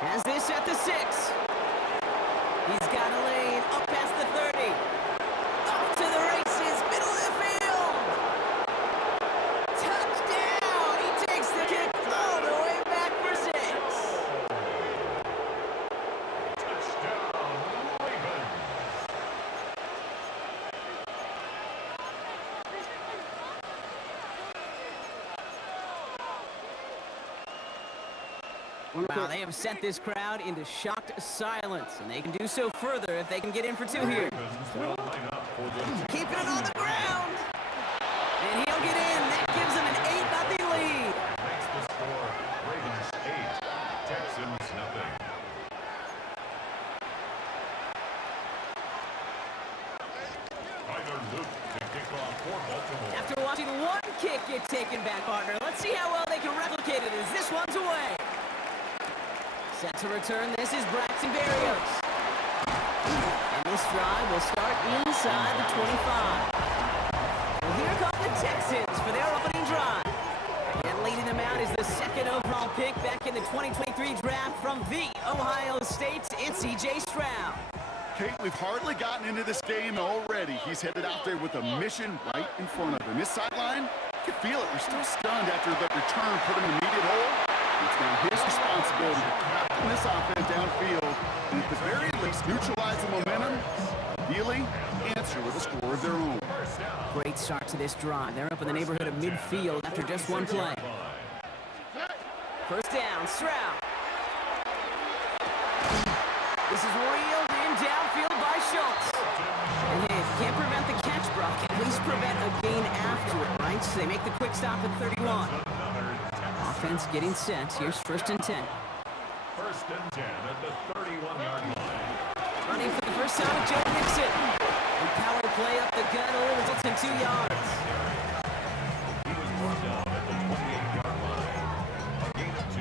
Has this at the 6. He's got a lane up past the 30. Off to the races, middle of the field. Touchdown! He takes the kick all the way back for 6. Touchdown, Ravens. Wow, they have sent this crowd into shocked silence, and they can do so further if they can get in for 2 here. Ravens will line up for the Keeping it on the ground. And he'll get in. That gives him an 8-0 lead. makes the score Ravens 8, Texans nothing. Tyler Luke to kick off for Baltimore. After watching one kick get taken back, partner, let's see how well they can replicate it as this one's away. Set to return, this is Braxton Berrios. And this drive will start inside the 25. Well, here come the Texans for their opening drive. And leading them out is the 2nd overall pick back in the 2023 draft from the Ohio State's C.J. Stroud. Kate, we've hardly gotten into this game already. He's headed out there with a mission right in front of him. His sideline, you can feel it. We're still stunned after the return put him in the immediate hole. It's now his responsibility to captain this offense downfield and at the very least neutralize the momentum, ideally answer with a score of their own. Great start to this drive. They're up in the neighborhood of midfield after just one play. First down, Stroud. This is reeled in downfield by Schultz. And hey, if you can't prevent the catch, Brock, at least prevent a gain after it, right? So they make the quick stop at 31. Offense getting set. Here's 1st and 10. 1st and 10 at the 31-yard line. Running for the first time with Joe Mixon. And power play up the gut only results in 2 yards. He was brought down at the 28-yard line. A gain of 2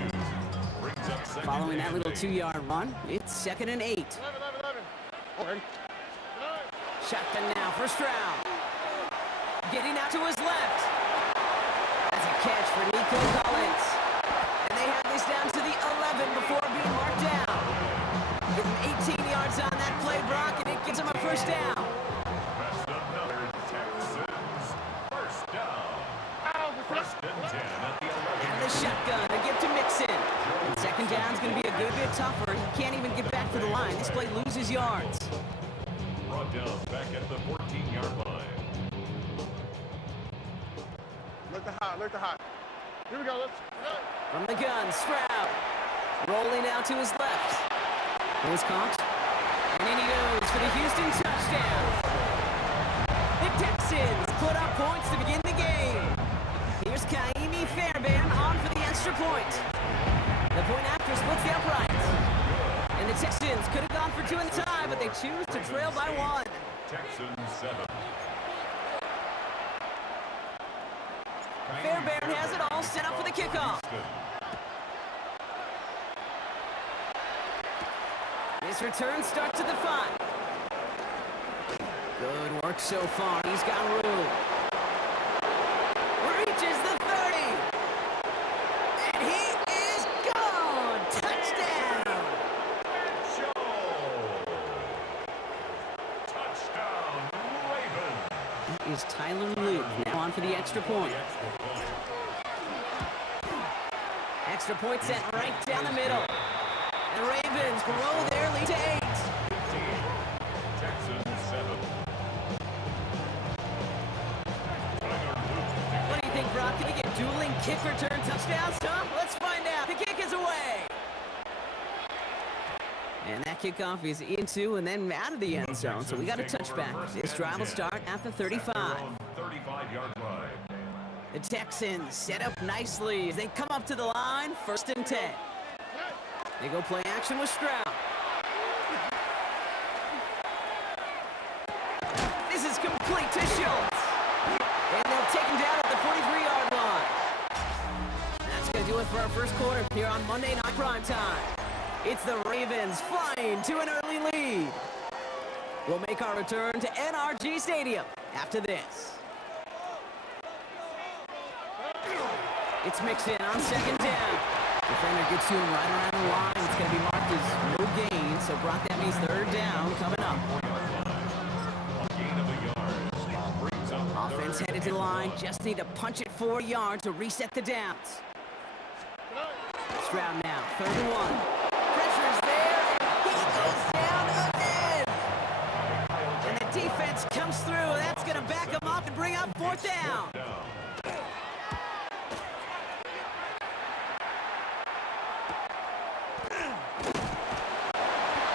brings up 2nd Following that and little 8. 2-yard run, it's 2nd and 8. 11. Shotgun now for Stroud. Getting out to his left. That's a catch for Nico Collins. And they have this down to the 11 before being marked down. Give him 18 yards on that play, Brock, and it gives him a first down. That's another Texans first down. 1st and 10 at the 11. And the shotgun to give to Mixon. And 2nd down's going to be a good bit tougher. He can't even get back to the line. This play loses yards. Brought down back at the 14-yard line. Look the hot. Here we go. Let's go. From the gun, Stroud. Rolling out to his left. He's caught. And in he goes for the Houston touchdown. The Texans put up points to begin the game. Here's Kaimi Fairbairn on for the extra point. The point after splits the uprights. And the Texans could have gone for 2 in the tie, but they choose to trail by 1. Texans 7. Fairbairn has it all set up for the kickoff. This return starts at the 5. Good work so far. He's got room. Reaches the 30. And he is gone. Touchdown. Touchdown, Ravens. Is Tyler Luke now on for the extra point. extra point sent right down the middle. The Ravens grow their lead to 8. 15. Texans 7. What do you think, Brock? Can he get dueling kick return touchdowns, huh? Let's find out. The kick is away. And that kickoff is into and then out of the end zone, so we got a touchback. This drive will start at the 35. 35-yard line. The Texans set up nicely as they come up to the line, 1st and 10. They go play action with Stroud. This is complete to Schultz. And they'll take him down at the 43-yard line. That's going to do it for our first quarter here on Monday Night Primetime. It's the Ravens flying to an early lead. We'll make our return to NRG Stadium after this. It's Mixon on 2nd down. Defender gets to him right around the line. It's going to be marked as no gain, so Brock, that means 3rd down coming up. Gain of a yard. Brings up Offense headed to the line. Just need to punch it 4 yards to reset the downs. Stroud now, 3rd and 1. Pressure's there, and he goes down again. And the defense comes through. That's going to back him up and bring up 4th down.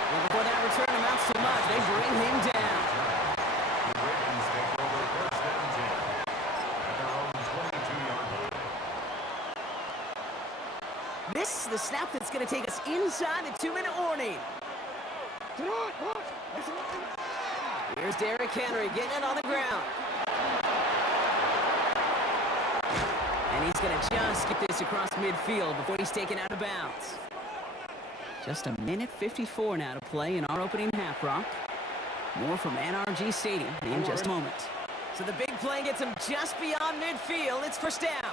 And before that return amounts to much, they bring him down. the Ravens take over 1st and 10 at their own 22-yard line. This is the snap that's going to take us inside the 2-minute warning. Here's Derrick Henry getting it on the ground. And he's going to just get this across midfield before he's taken out of bounds. Just 1:54 now to play in our opening half, Brock. More from NRG Stadium in just a moment. So the big play gets him just beyond midfield. It's 1st down.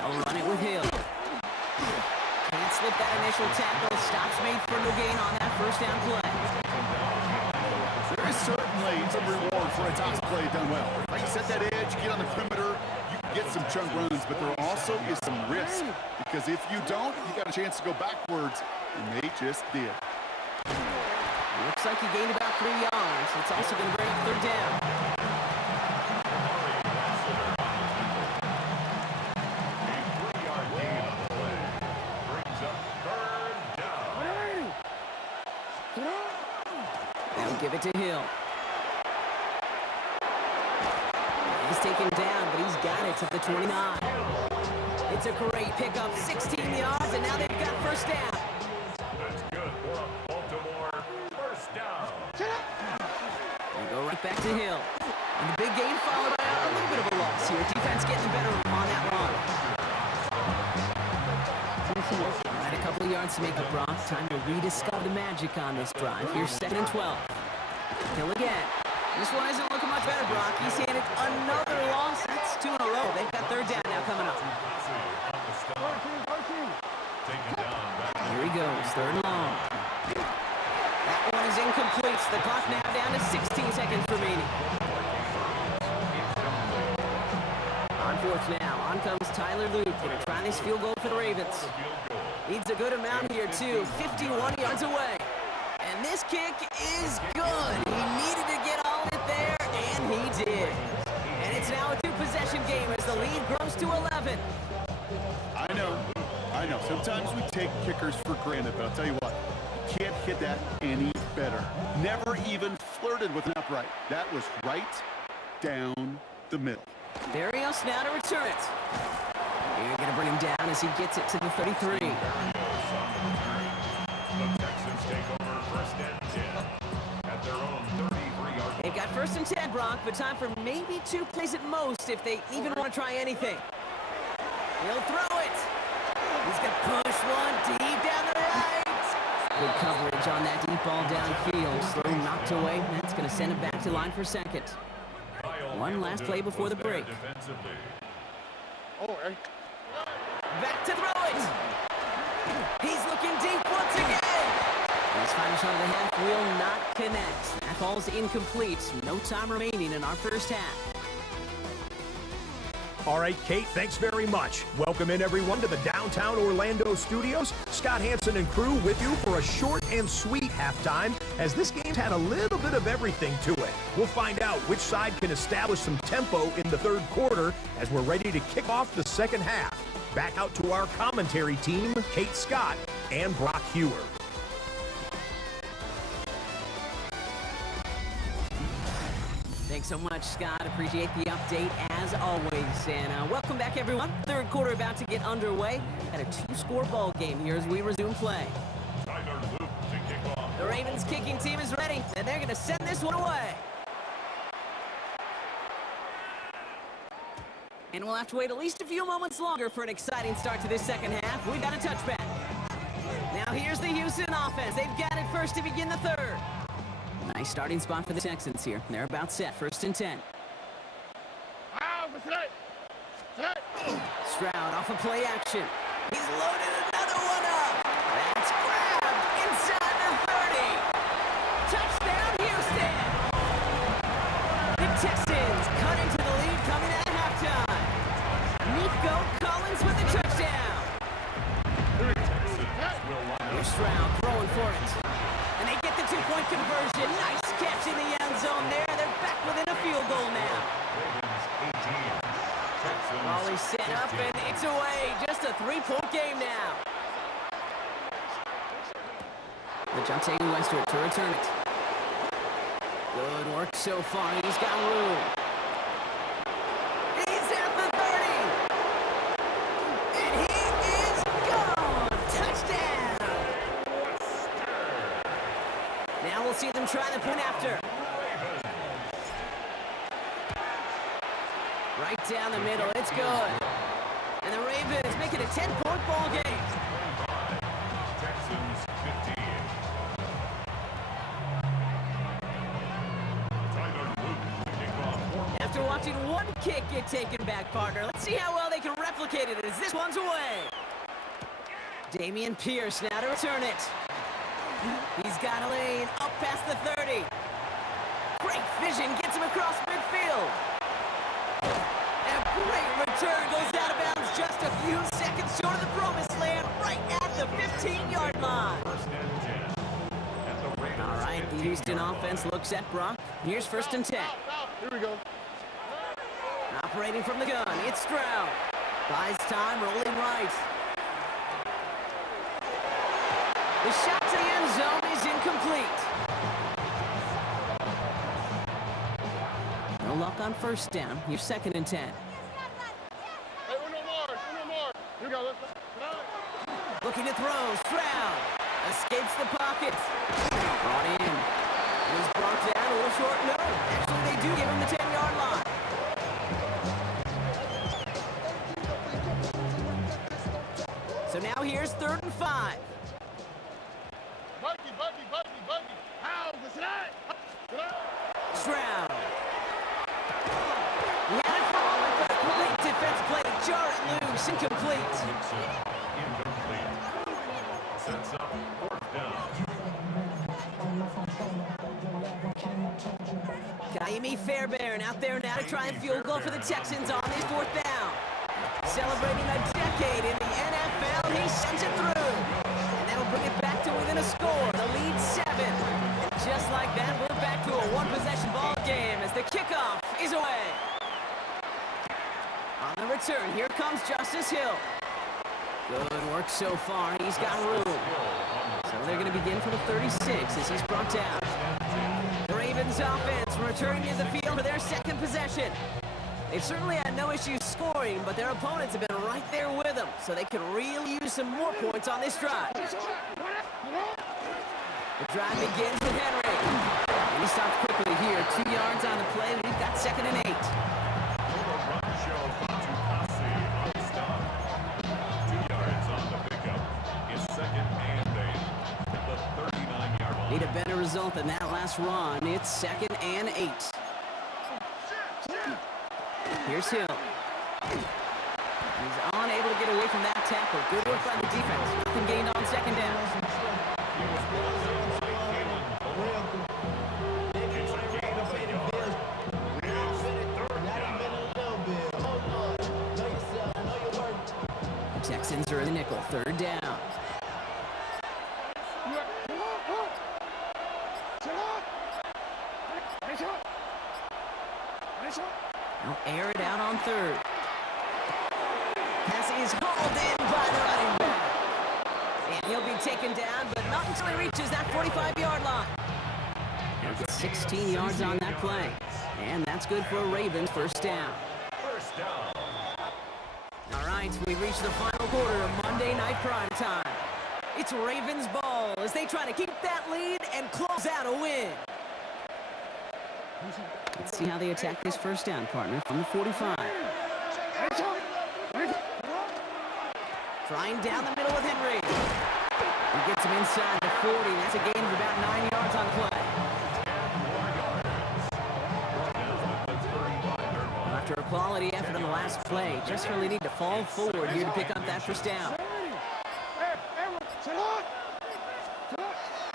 They'll run it with Hill. Can't slip that initial tackle. Stops made for no gain on that 1st down play. There is certainly some reward for a toss play done well. Like you set that edge, get on the perimeter, you can get some chunk runs, but there also is some risk. Because if you don't, you got a chance to go backwards, and they just did. Looks like he gained about 3 yards. It's also going to bring up 3rd down. A 3-yard gain on the play. Brings up 3rd down. They'll give it to Hill. He's taken down, but he's got it to the 29. It's a great pickup, 16 yards, and now they've got 1st down. That's good for a Baltimore 1st down. They go right back to Hill. And the big gain followed by a little bit of a loss here. Defense getting better on that run. All right, a couple of yards to make up, Brock. Time to rediscover the magic on this drive. Here's 2nd and 12. Hill again. This one isn't looking much better, Brock. He's handed another loss. That's 2 in a row. They've got 3rd down now coming up. Here he goes, 3rd and long. That one is incomplete. The clock now down to 16 seconds remaining. On 4th now. On comes Tyler Luke. Gonna try this field goal for the Ravens. Needs a good amount here, too. 51 yards away. And this kick is good. He needed to get all of it there, and he did. And it's now a 2-possession game as the lead grows to 11. I know. Sometimes we take kickers for granted, but I'll tell you what, you can't hit that any better. Never even flirted with an upright. That was right down the middle. Berrios now to return it. You're going to bring him down as he gets it to the 33. The Texans take over 1st and 10 at their own 33-yard. They've got 1st and 10, Brock, but time for maybe 2 plays at most if they even want to try anything. He'll throw it. He's going to push one deep down the right. Good coverage on that deep ball downfield. Slow knocked away. That's going to send him back to line for 2nd. One last play before the break. Back to throw it. He's looking deep once again. His final shot of the half will not connect. That ball's incomplete. No time remaining in our 1st half. All right, Kate, thanks very much. Welcome in, everyone, to the downtown Orlando studios. Scott Hansen and crew with you for a short and sweet halftime, as this game's had a little bit of everything to it. We'll find out which side can establish some tempo in the third quarter as we're ready to kick off the second half. Back out to our commentary team, Kate Scott and Brock Hewer. Thanks so much, Scott. Appreciate the update as always. And welcome back, everyone. Third quarter about to get underway at a two-score ball game here as we resume play. Tyler Luke to kick off. The Ravens kicking team is ready, and they're going to send this one away. And we'll have to wait at least a few moments longer for an exciting start to this second half. We've got a touchback. Now here's the Houston offense. They've got it first to begin the third. Nice starting spot for the Texans here. They're about set, 1st and 10. Stroud off of play action. He's loaded another one up. That's grabbed inside the 30. Touchdown, Houston. The Texans cut into the lead coming out of halftime. Nico Collins with the touchdown. Here's Stroud throwing for it. And they get the two-point conversion. Nice catch in the end zone there. They're back within a field goal now. Volley set up and it's away. Just a 3-point game now. The Jontae Westwood to return it. Good work so far. He's got room. He's at the 30. And he is gone. Touchdown. Now we'll see them try the point after. Right down the middle, it's good. And the Ravens make it a 10-point ball game. Texans 15. Tyler Luke to kick off. After watching one kick get taken back, partner, let's see how well they can replicate it as this one's away. Dameon Pierce now to return it. He's got a lane up past the 30. Great vision gets him across midfield. And a great return goes out of bounds just a few seconds short of the promised land, right at the 15-yard line. All right, the Houston offense looks at Brock. Here's 1st and 10. Here we go. Operating from the gun, it's Stroud. Buys time, rolling right. The shot to the end zone is incomplete. No luck on 1st down. Here's 2nd and 10. Hey, uno more. Here we go. Let's Looking to throw. Stroud escapes the pocket. Brought in. It was brought down a little short. No, actually they do give him the 10-yard line. So now here's 3rd and 5. Buggy. How? Stroud. He had it for a moment, but a great defense play to jar it loose. Incomplete. Incomplete. Sets up 4th down. Kaimi Fairbairn out there now to try and field goal for the Texans on this 4th down. Celebrating a decade in the NFL, he sends it through. And that'll bring it back to within a score. The lead 7. And just like that, we're back to a one-possession ball game as the kickoff is away. On the return, here comes Justice Hill. Good work so far. He's got room. So they're going to begin from the 36 as he's brought down. The Ravens offense returning to the field for their 2nd possession. They've certainly had no issues scoring, but their opponents have been right there with them, so they could really use some more points on this drive. The drive begins with Henry. And he stopped quickly here. 2 yards on the play. We've got 2nd and 8. Run show from Tukasi on the stop. 2 yards on the pickup. It's 2nd and 8 at the 39-yard line. Need a better result than that last run. It's 2nd and 8. Here's Hill. He's unable to get away from that tackle. Good work by the defense. Nothing gained on 2nd down. He was brought down by Kalen Cole. It's a gain of 8 yards. It's 3rd down. Texans are in the nickel, third down. They'll air it out on third. Pass is hauled in by the running back. And he'll be taken down, but not until he reaches that 45-yard line. He'll get 16 yards on that play. And that's good for a Ravens first down. First down. All right, we've reached the final quarter of Monday Night Prime Time. It's Ravens ball as they try to keep that lead and close out a win. Let's see how they attack this first down, partner, from the 45. Trying down the middle with Henry. He gets him inside the 40. That's a gain of about 9 yards on the play. After a quality effort on the last play, just really need to fall forward here to pick up that first down.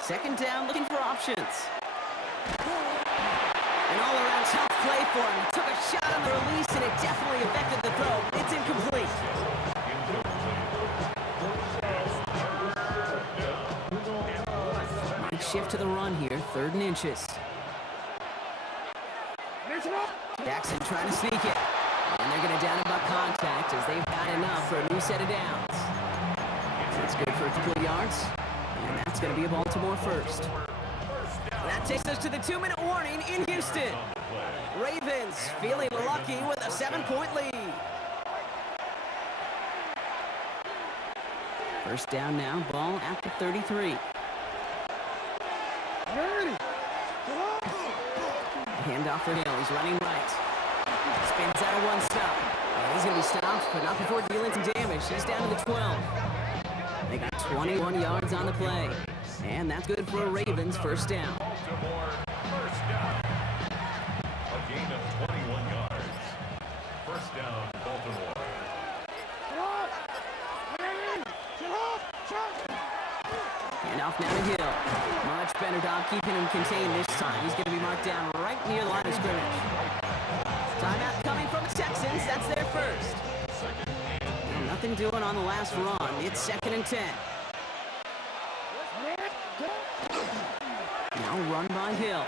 Second down, looking for options. An all-around tough play for him. He took a shot on the release, and it definitely affected the throw. It's incomplete. Big shift to the run here, 3rd and inches. Jackson trying to sneak it. And they're going to down him by contact as they've got enough for a new set of downs. That's good for a couple of yards. And that's going to be a Baltimore first. That takes us to the 2-minute warning in Houston. Ravens feeling lucky with a 7-point lead. First down now, ball at the 33. Handoff for Hill, he's running right. Spins out of one stop. And he's going to be stopped, but not before dealing some damage. He's down to the 12. They got 21 yards on the play. And that's good for a Ravens first down. Baltimore, first down. A gain of 21 yards. First down, Baltimore. And off now to Hill. Much better job keeping him contained this time. He's going to be marked down right near the line of scrimmage. Timeout coming from the Texans. That's their first. And nothing doing on the last run. It's 2nd and 10. Now run by Hill.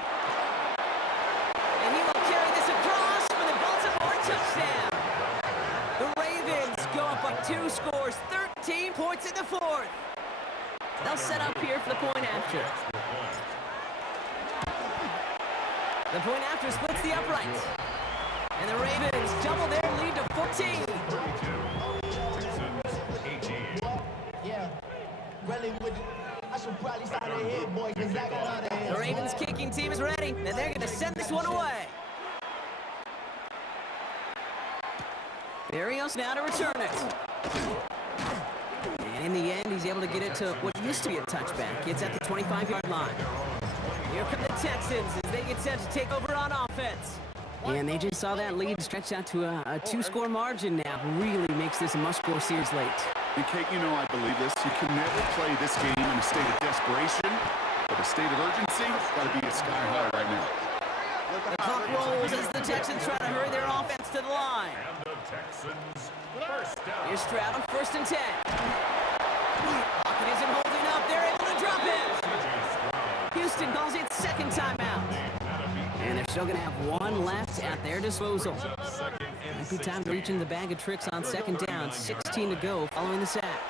And he will carry this across for the Baltimore touchdown. The Ravens go up by 2 scores, 13 points in the 4th. They'll set up here for the point after. The point after splits the uprights. And the Ravens double their lead to 14. 18. Yeah, really with it. I should probably start ahead, boy, because I got out of here. The Ravens kicking team is ready, and they're going to send this one away. Berrios now to return it. And in the end, he's able to get it to what used to be a touchback. It's at the 25-yard line. Here come the Texans as they get set to take over on offense. And they just saw that lead stretch out to a 2-score margin now. Really makes this a must-score series late. And Kate, you know I believe this. You can never play this game in a state of desperation, but a state of urgency has got to be sky high right now. The clock rolls as the Texans try to hurry their offense to the line. And the Texans, first down. Here's Stroud on 1st and 10. Pocket isn't holding up. They're able to drop it. Houston calls it 2nd timeout. And they're still going to have 1 left at their disposal. Might be time to reach into the bag of tricks on 2nd down. 16 to go following the sack.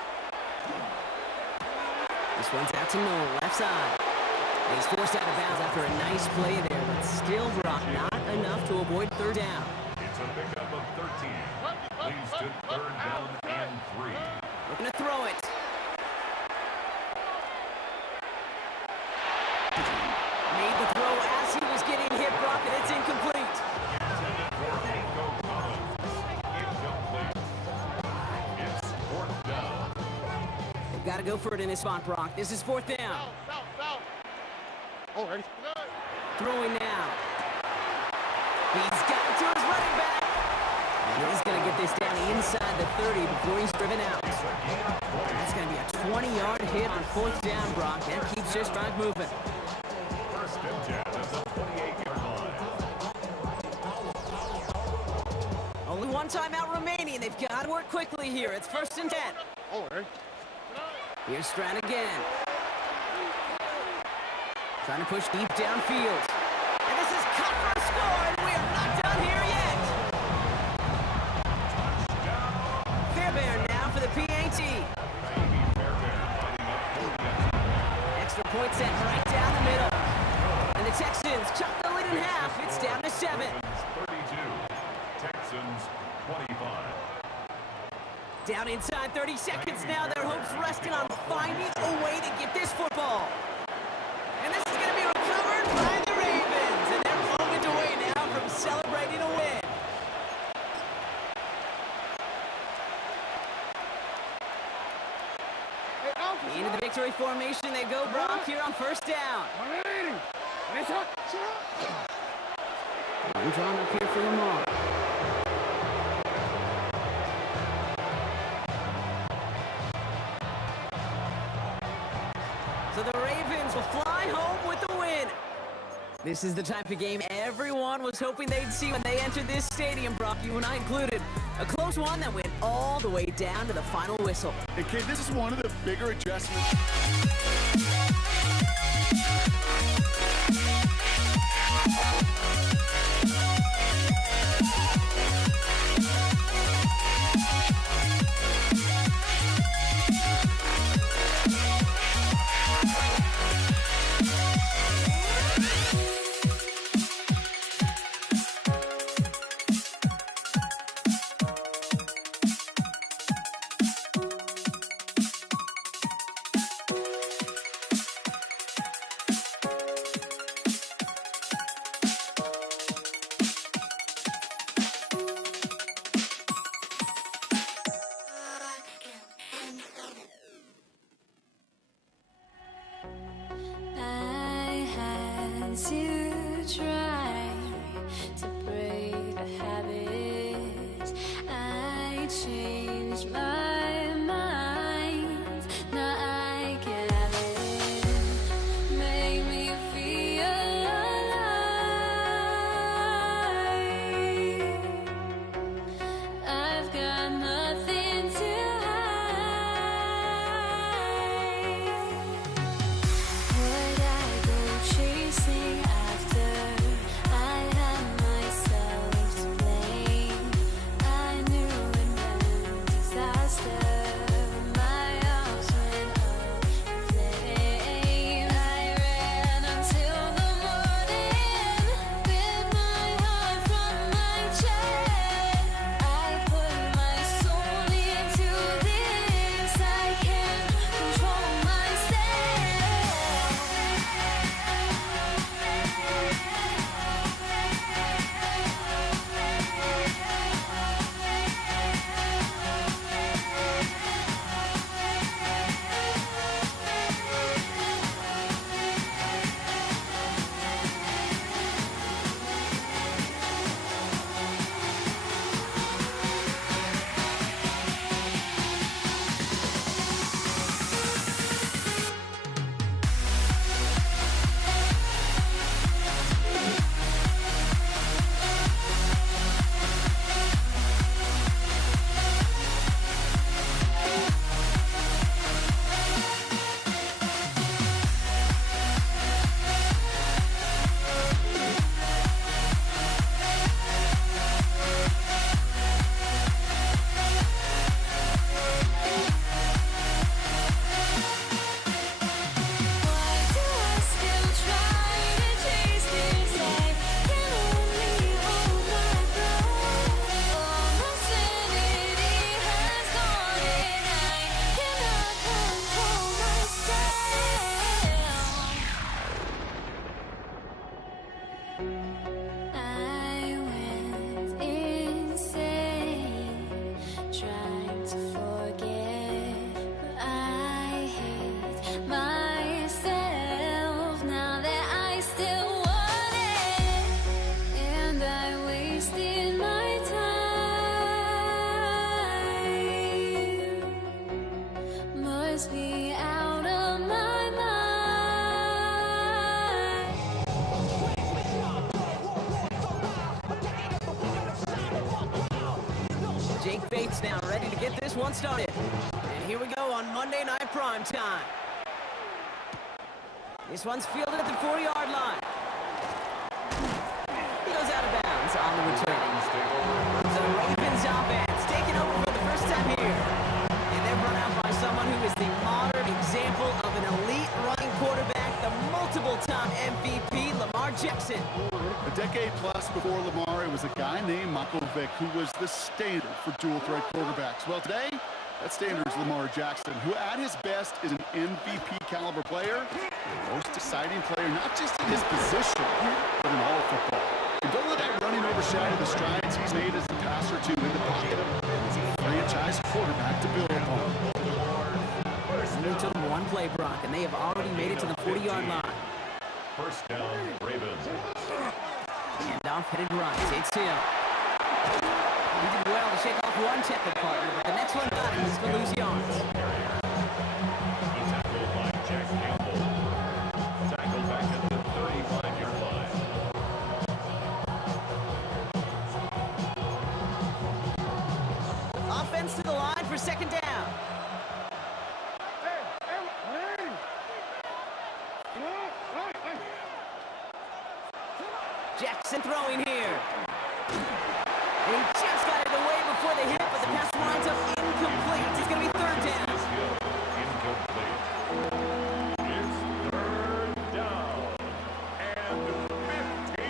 This one's out to Noel, left side. And he's forced out of bounds after a nice play there, but still, Brock, not enough to avoid 3rd down. It's a pickup of 13. Leads to 3rd down and 3. Looking to throw it. Made the throw as he was getting hit, Brock, and it's incomplete. Intended for Nico Collins. Incomplete. It's 4th down. They've got to go for it in his spot, Brock. This is 4th down. Alrighty. Throwing now. He's got it to his running back. And he's going to get this down inside the 30 before he's driven out. That's going to be a 20-yard hit on 4th down, Brock. That keeps this drive moving. 1st and 10 at the 28-yard line. Only 1 timeout remaining. They've got to work quickly here. It's 1st and 10. Oh, hey. Here's Stroud again. Trying to push deep downfield. And this is cut for a score, and we are not done here yet. Fairbairn now for the PAT. Extra point set right down the middle. And the Texans chop the lead in half. It's down to 7. 32. Texans 25. Down inside 30 seconds now. Their hopes resting on finding a way to get this football. And this is going to be recovered by the Ravens. And they're moments away now from celebrating a win. Into the victory formation they go, Brock, here on first down. I'm drawn up here for Lamar. So the Ravens will fly home with the win. This is the type of game everyone was hoping they'd see when they entered this stadium, Brock, you and I included. A close one that went all the way down to the final whistle. And kid, this is one of the bigger adjustments. I had to try to break the habit. I changed my mind. Now I get it. Make me feel alive. I've got nothing to hide. Would I go chasing after? I had myself to blame. I knew it meant disaster. My arms went up in flames. I ran until the morning, bit my heart from my chest. I put my soul into this. I can't control Why do I still try to chase this? I can only hold my breath. All my sanity has gone, and I cannot control myself. I went insane, trying to forget, but I hate myself now that I still want it, and I wasted my time. Must be out of my mind. Jake Bates now ready to get this one started. And here we go on Monday Night Primetime. This one's fielded at the 40-yard line. He goes out of bounds on the return. The Ravens offense taking over for the first time here. And they're run out by someone who is the modern example of an elite running quarterback, the multiple-time MVP, Lamar Jackson. A decade plus before Lamar, it was a guy named Michael Vick who was the standard for dual-threat quarterbacks. Well, today, that standard is Lamar Jackson, who at his best is an MVP-caliber player, the most exciting player, not just in his position, but in all of football. And don't let that running overshadow the strides he's made as a passer, too, in the pocket. He's a franchise quarterback to build upon. It took them one play, Brock, and they have already made it to the 40-yard line. First down, Ravens. And off headed right. It's Hill. He did well to shake off one tackle partner, but the next one got him. He's going to lose yards. He tackled by Jack Campbell. Tackled back at the 35-yard line. Offense to the line for second down. Jackson throwing here. And he just got it away before the hit, but the pass winds up incomplete. It's going to be third down. Incomplete. It's third down and 15.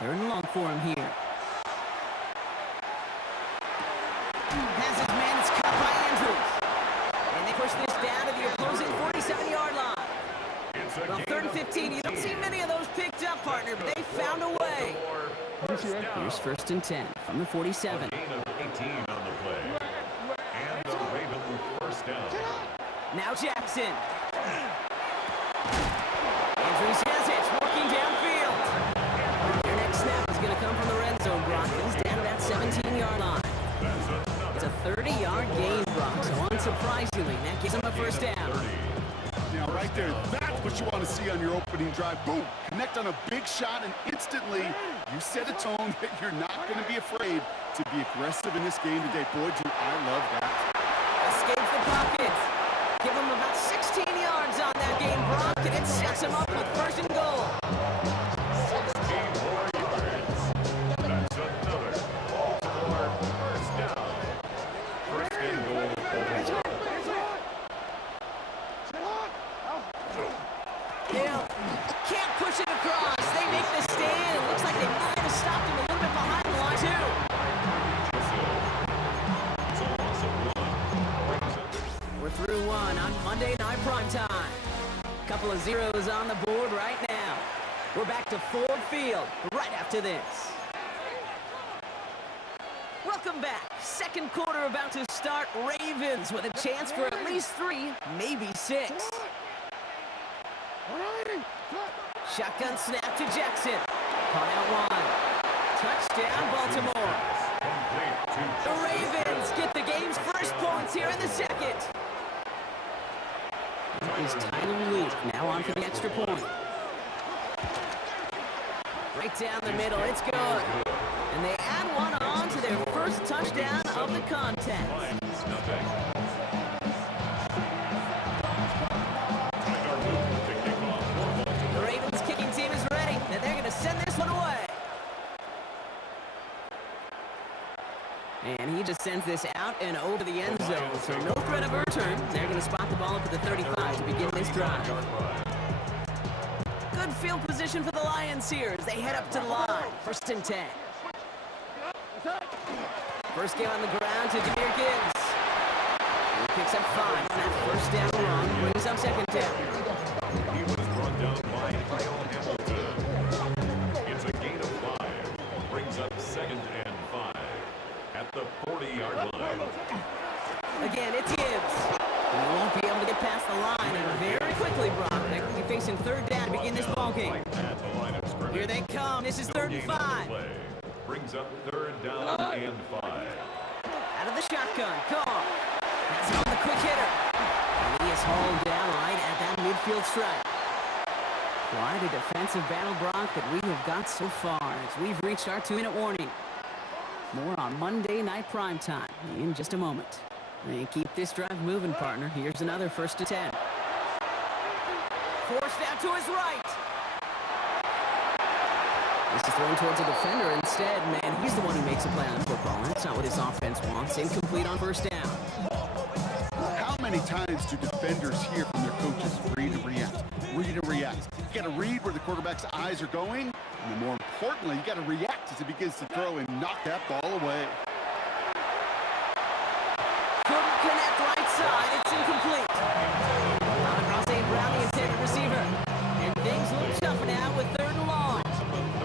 Third and long for him here. Has his man, it's caught by Andrews. And they push this down to the opposing 47-yard line. Well, third and 15, you don't see many of those picked up, partner, but they found a way. Here's first and 10 from the 47. Gain of 18 on the play. And the Ravens first down. Now Jackson. Andrews has it, working downfield. Your next snap is going to come from the red zone, Brock. He's down to that 17-yard line. It's a 30-yard gain, Brock, so unsurprisingly, that gives him a first down. Now, right there, that's what you want to see on your opening drive. Boom! Connect on a big shot, and instantly, you set a tone that you're not going to be afraid to be aggressive in this game today. Boy, do I love that. Escapes the pocket. Give him about 16 yards on that game, Brock, and it sets him up with first and goal. 16 more yards. That's another Baltimore first down. First and goal. Hill can't push it across. They make the stand. It looks like they might have stopped him a little bit behind the line, too. We're through one on Monday Night Primetime. Couple of zeros on the board right now. We're back to Ford Field right after this. Welcome back. Second quarter about to start. Ravens with a chance for at least 3, maybe 6. Shotgun snap to Jackson. Caught out wide. Touchdown, Baltimore. The Ravens get the game's first points here in the second. That is Tyler Luke now on for the extra point. Right down the middle, it's good. And they add one on to their first touchdown of the contest. The Ravens kicking team is ready, and they're going to send this one away. And he just sends this out and over the end zone, so no threat of a return. They're going to spot the ball up at the 35 to begin this drive. Good field position for the Lions here as they head up to the line. First and 10. First game on the ground to Jahmyr Gibbs. He picks up 5 on that first down run, brings up second down. He was brought down by Kyle Hamilton. It's a gain of 5. Brings up second and 5 at the 40-yard line. Again, it's Gibbs. He won't be able to get past the line, and very quickly, Brock, they will be facing third down to begin this ballgame. At the line of scrimmage. Here they come. This is third and 5. Brings up third down and 5. Out of the shotgun, Carr. That's on the quick hitter. And he is hauled down right at that midfield strike. Quite a defensive battle, Brock, that we have got so far as we've reached our 2-minute warning. More on Monday Night Primetime in just a moment. And keep this drive moving, partner. Here's another 1st and 10. Forced out to his right. This is thrown towards a defender instead. Man, he's the one who makes a play on football. That's not what his offense wants. Incomplete on 1st down. How many times do defenders hear from their coaches, read and react, read and react? You got to read where the quarterback's eyes are going, and then more importantly, you got to react as he begins to throw and knock that ball away. Couldn't connect right side. It's incomplete. Amon-Ra St. Brown, the intended receiver. And things look tough now with 3rd and long.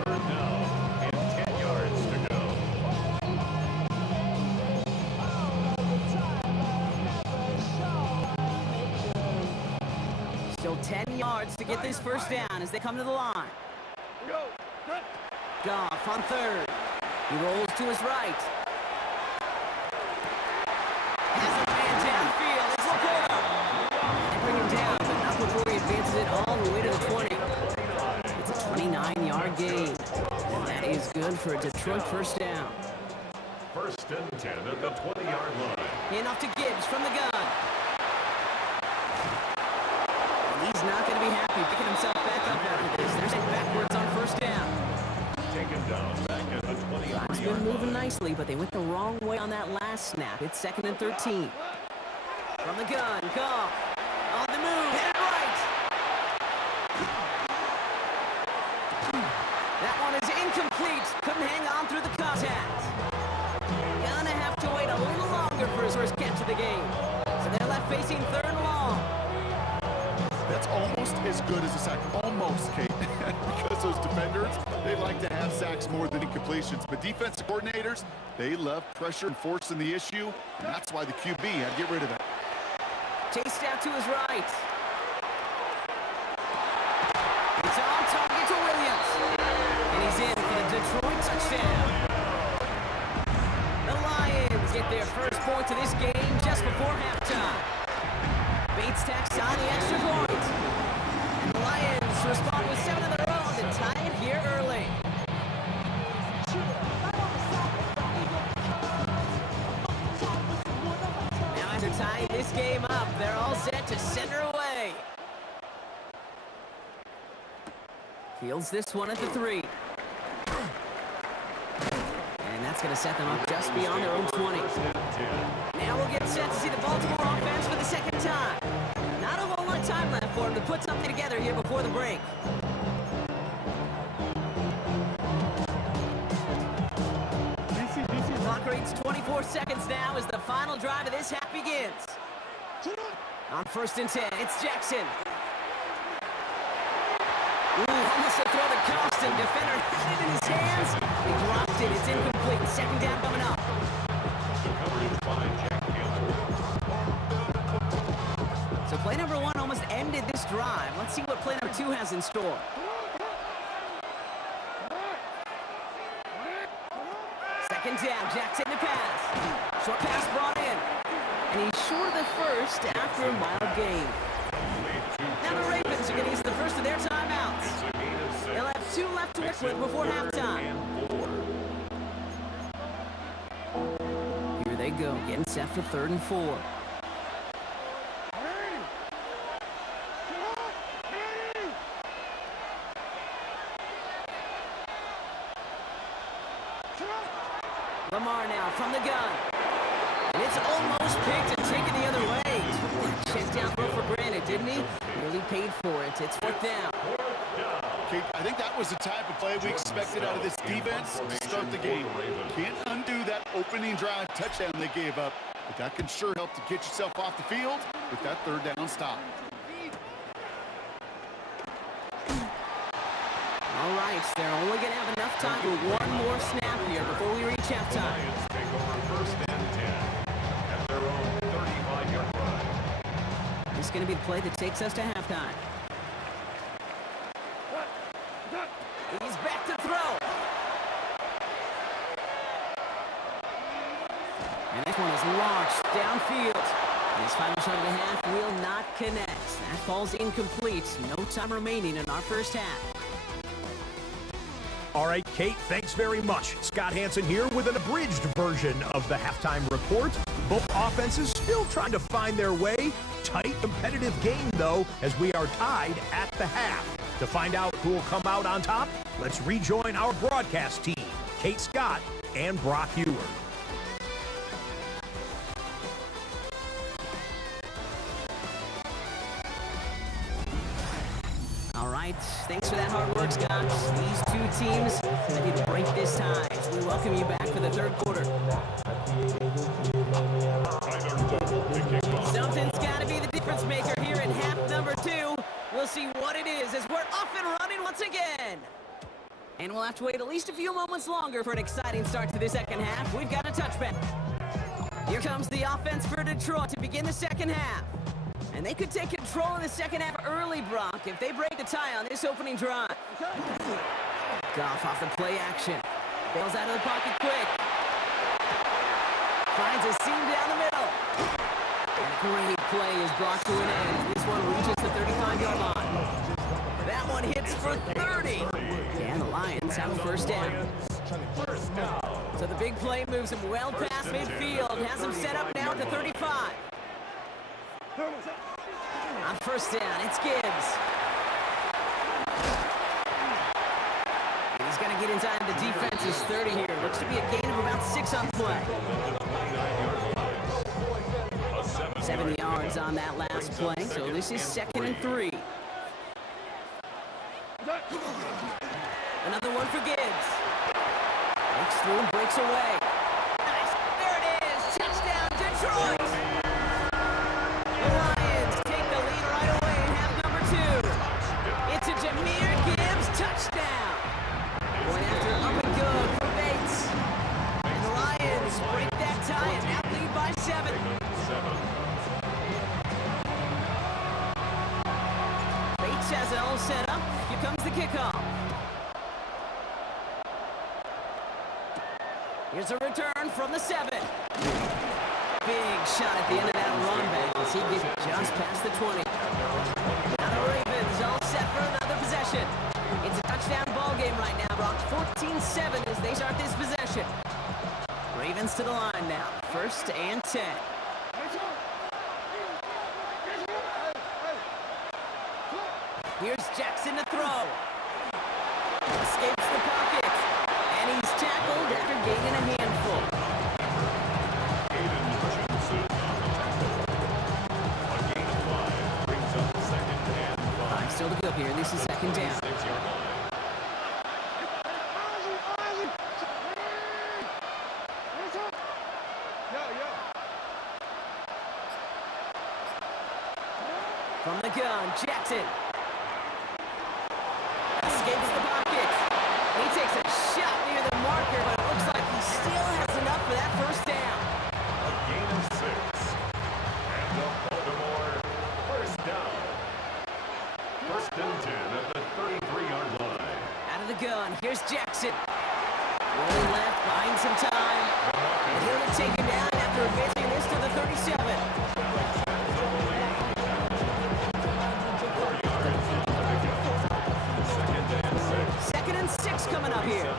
3rd down and 10 yards to go. Still 10 yards to get this 1st down as they come to the line. Goff on 3rd. He rolls to his right. Has a man downfield. It's Laporta. They bring him down, but not before he advances it all the way to the 20. It's a 29-yard gain. And that is good for a Detroit 1st down. 1st and 10 at the 20-yard line. Enough to Gibbs from the gun. And he's not going to be happy picking himself back up after this. They're sent backwards on 1st down. Taken down back at the 20-yard It's been moving nicely, but they went the wrong way on that last snap. It's 2nd and 13. From the gun, Goff. On the move, hit it right. That one is incomplete. Couldn't hang on through the contact. Gonna have to wait a little longer for his 1st catch of the game. So they're left facing 3rd and long. That's almost as good as a sack. Almost, Kate. Because those defenders, they like to have sacks more than incompletions. But defensive coordinators, they love pressure and forcing the issue. And that's why the QB had to get rid of it. Chased out to his right. It's on target to Williams. And he's in for the Detroit touchdown. The Lions get their 1st point of this game just before halftime. Bates tacks on the extra point. And the Lions respond with 7 of their own to tie it here early. Now after tying this game up, they're all set to send her away. Fields this one at the 3. And that's going to set them up just beyond their own 20. Now we'll get set to see the Baltimore offense for the 2nd time. Not a whole lot of time left for them to put something together here before the break. Clock reads 24 seconds now as the final drive of this half begins. On 1st and 10, it's Jackson. Ooh, almost a throw to Costin. Defender had it in his hands. He dropped it. It's incomplete. 2nd down coming up. So play number 1 almost ended this drive. Let's see what play number 2 has in store. Second down, Jackson to pass. Short pass brought in. And he's short of the 1st after a mild gain. Now the Ravens are going to use the 1st of their timeouts. They'll have 2 left to work with before halftime. Here they go, getting set for 3rd and 4. Lamar now from the gun. And it's almost picked and taken the other way. Checked down throw for granted, didn't he? Really paid for it. It's 4th down. Kate, I think that was the type of play we expected out of this defense to start the game. Can't undo that opening drive touchdown they gave up, but that can sure help to get yourself off the field with that 3rd down stop. All right, they're only going to have enough time for one more snap here before we reach halftime. Lions take over 1st and 10 at their own 35-yard line. This is going to be the play that takes us to halftime. He's back to throw. And this one is launched downfield. This final shot of the half will not connect. That falls incomplete. No time remaining in our first half. All right, Kate, thanks very much. Scott Hansen here with an abridged version of the halftime report. Both offenses still trying to find their way. Tight, competitive game, though, as we are tied at the half. To find out who will come out on top, let's rejoin our broadcast team, Kate Scott and Brock Ewer. All right, thanks for that hard work, Scott. These two teams ready to break this tie as we welcome you back for the third quarter. Something's got to be the difference maker here in half number 2. We'll see what it is as we're off and running once again. And we'll have to wait at least a few moments longer for an exciting start to the second half. We've got a touchback. Here comes the offense for Detroit to begin the second half. And they could take control in the second half early, Brock, if they break the tie on this opening drive. Goff off the play action. Bails out of the pocket quick. Finds a seam down the middle. And a great play is brought to an end. This one reaches the 35-yard line. That one hits for 30. And the Lions have a first down. So the big play moves him well past midfield. Has him set up now at the 35. On first down, it's Gibbs. And he's going to get inside the defense's 30 here. Looks to be a gain of about 6 on play. 7 yards on that last play, so this is 2nd and 3. Another one for Gibbs. Breaks through and breaks away. Nice. There it is. Touchdown, Detroit. The Lions take the lead right away in half number 2. It's a Jahmyr Gibbs touchdown. Going after up and good for Bates. And the Lions break that tie and now lead by 7. Bates has it all set up. Here comes the kickoff. Here's a return from the 7. Big shot at the end of that run back as he gets just past the 20. Now the Ravens all set for another possession. It's a touchdown ball game right now, Brock. 14-7 as they start this possession. Ravens to the line now. 1st and 10. Here's Jackson to throw. Escapes the pocket. And he's tackled after gaining a handful. Still to go here. This is 2nd down. From the gun, Jackson. Escapes the pocket. He takes a shot near the marker, but it looks like he still has enough for that first down. A gain of 6. And the Baltimore first down. 1st and 10 at the 33-yard line. Out of the gun, here's Jackson. Rolling left, buying some time. And he'll take him down after advancing this to the 37. 2nd and 6 coming up here.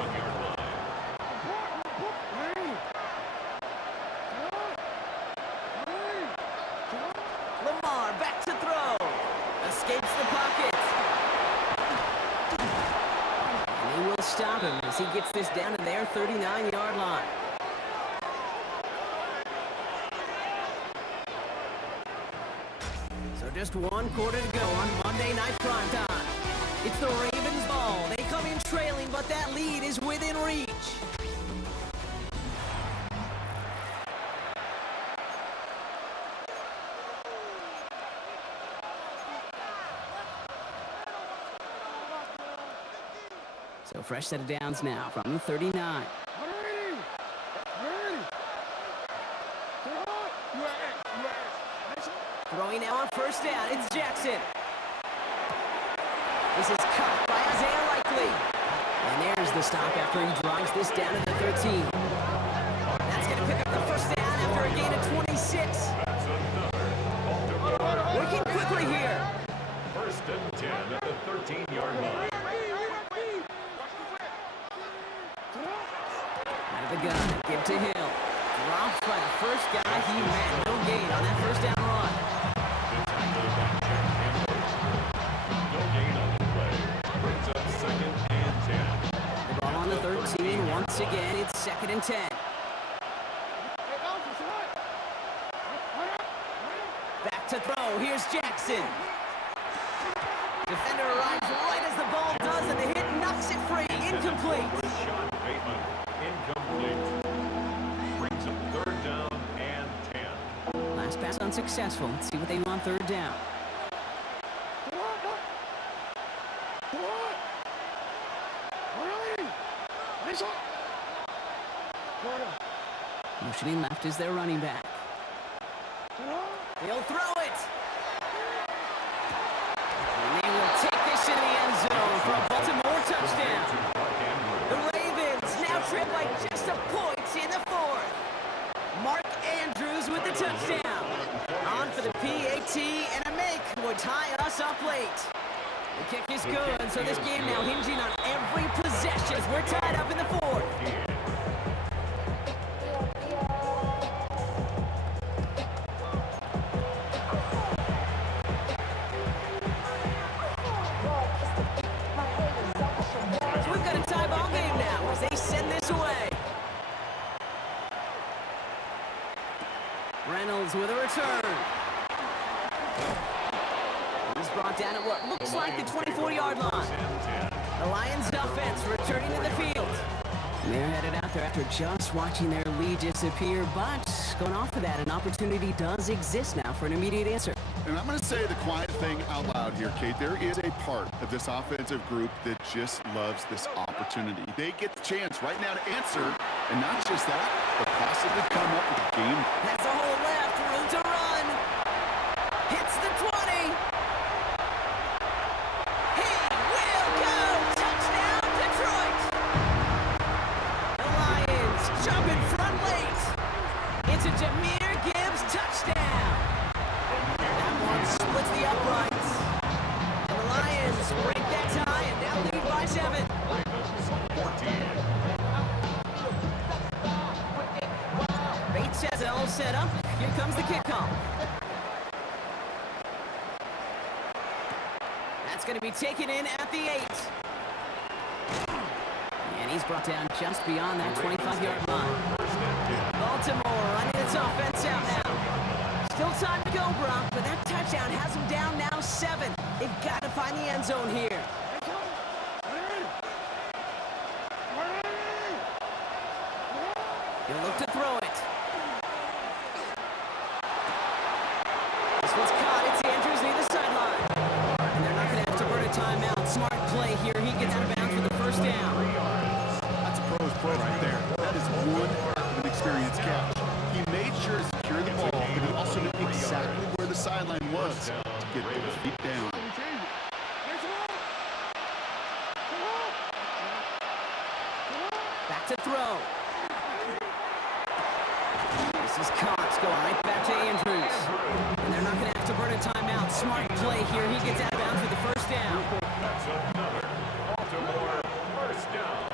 Lamar back to throw. Escapes the pocket. And they will stop him as he gets this down to their 39-yard line. So just 1 quarter to go on Monday Night Primetime. It's the Ravens' ball. They come in trailing, but that lead is within reach. So fresh set of downs now from the 39. Throwing now on first down, it's Jackson. This is cut by Isaiah Likely. And there's the stop after he drives this down to the 13. That's going to pick up the first down after a gain of 26. That's another gun. Give to Hill. Dropped by the first guy he met. No gain on that first down run. The tackle by Jack Campbell. No gain on the play. Brings up 2nd and 10. The ball on the 13. Once again, it's 2nd and 10. Back to throw. Here's Jackson. Defender arrives right as the ball does, and the hit knocks it free. Incomplete. Sean Bateman. Incomplete. Brings up 3rd down and 10. Last pass unsuccessful. Let's see what they do on 3rd down. Motioning left is their running back. He'll throw it. And they will take this into the end zone for a Baltimore touchdown. The Ravens now trip by just a point in the 4th. Mark Andrews with the touchdown. On for the PAT, and a make would tie us up late. The kick is good, so this game now hinging on every possession as we're tied up in the 4th. So we've got a tie ball game now as they send this away. Reynolds with a return. He's brought down at what looks like the 24-yard line. The Lions offense returning to the field. They're headed out there after just watching their lead disappear, but going off of that, an opportunity does exist now for an immediate answer. And I'm going to say the quiet thing out loud here, Kate. There is a part of this offensive group that just loves this opportunity. They get the chance right now to answer, and not just that, but possibly come up with a game. That's a hole left, room to run. Hits the 20. He will go. Touchdown, Detroit. The Lions jump in front late. It's a Jahmyr Gibbs touchdown. That one splits the uprights. And the Lions break that tie and now lead by 7. 14. Bates has it all set up. Here comes the kickoff. That's going to be taken in at the 8. And he's brought down just beyond that 25-yard line. Baltimore running its offense out now. Still time to go, Brock, but that touchdown has them down now 7. They've got to find the end zone here. He'll look to throw it. This one's caught. It's Andrews near the sideline. And they're not going to have to burn a timeout. Smart play here. He gets out of bounds for the first down. That's a pro's pro right there. That is one heck of an experienced catch. He made sure to secure the ball, but he also knew exactly where the sideline was to get those feet down. Back to throw. This is Cox going right back to Andrews. And they're not going to have to burn a timeout. Smart play here. He gets out of bounds for the first down. That's another Baltimore first down.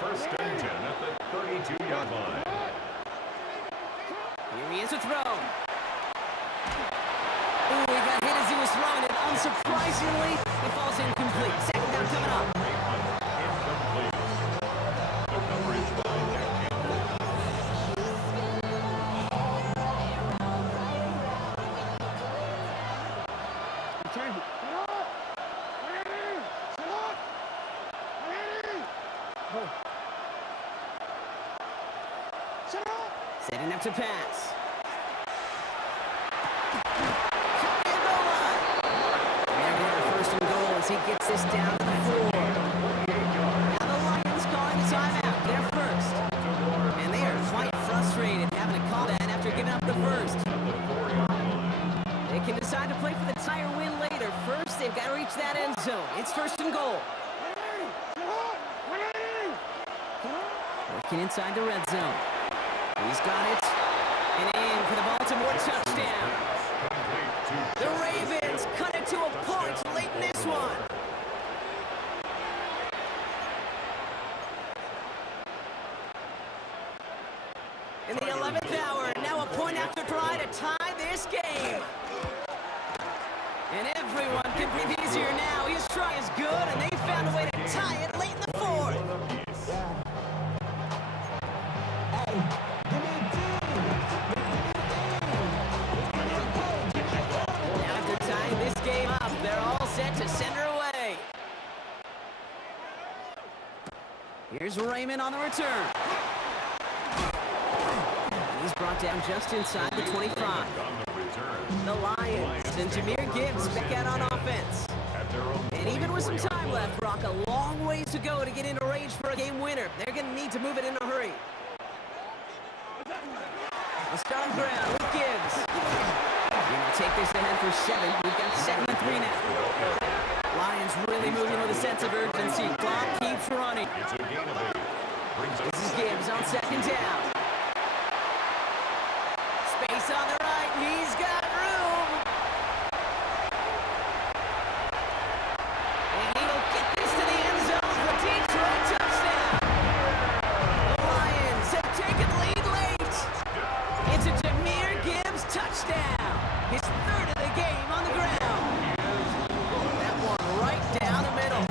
1st and 10 at the 32-yard line. Here he is to throw. Ooh, he got hit as he was throwing it. Unsurprisingly, it falls incomplete. 2nd down coming up. Incomplete. The coverage by Jack Campbell. Setting up to pass. Coming to the goal line. And they're going to 1st and goal as he gets this down to the 4. Now the Lions calling a timeout. They're first. And they are quite frustrated having to call that after giving up the first. They can decide to play for the tire win later. First, they've got to reach that end zone. It's 1st and goal. Working inside the red zone. He's got it. And in for the Baltimore touchdown. The Ravens cut it to a point late in this one. Everyone can breathe easier now. His try is good, and they found a way to tie it late in the fourth. Now after tying this game up, they're all set to send her away. Here's Raymond on the return. He's brought down just inside the 25. The Lions and Jahmyr Gibbs back out on offense. And even with some time left, Brock, a long ways to go to get into range for a game winner. They're going to need to move it in a hurry. Let's start on ground with Gibbs. Going to take this ahead for 7. We've got 2nd and 3 now. Lions really moving with a sense of urgency. Clock keeps running. This is Gibbs on 2nd down. Space on the right. He's got room. And he'll get this to the end zone for Detroit touchdown. The Lions have taken lead late. It's a Jahmyr Gibbs touchdown. His 3rd of the game on the ground. That one right down the middle.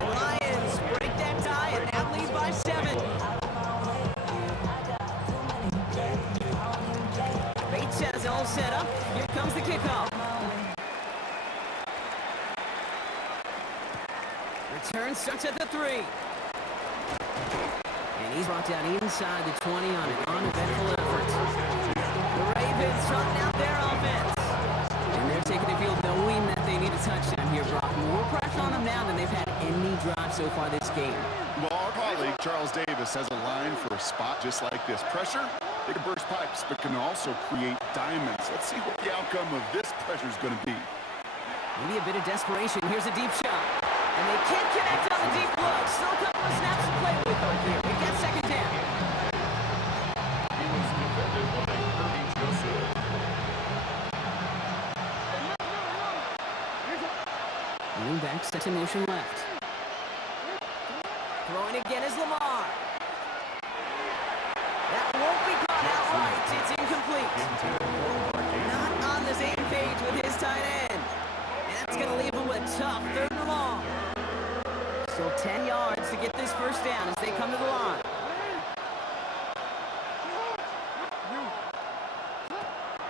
The Lions break that tie and now lead by 7. Bates has it all set up. Here comes the kickoff. Return starts at the 3. And he's brought down inside the 20 on an uneventful effort. The Ravens trotting out their offense. And they're taking the field knowing that they need a touchdown here, Brock. More pressure on them now than they've had any drive so far this game. Well, our colleague Charles Davis has a line for a spot just like this. Pressure, they can burst pipes, but can also create diamonds. Let's see what the outcome of this pressure is going to be. Maybe a bit of desperation. Here's a deep shot. And they can't connect on the deep look. Still a couple of snaps to play with right here. We get 2nd down. He was defended by Kirby Joseph. Moving back, set in motion left. Throwing again is Lamar. That won't be caught outright. It's incomplete. Not on the same page with his tight end. And that's going to leave him with a tough 3rd and long. Still 10 yards to get this first down as they come to the line.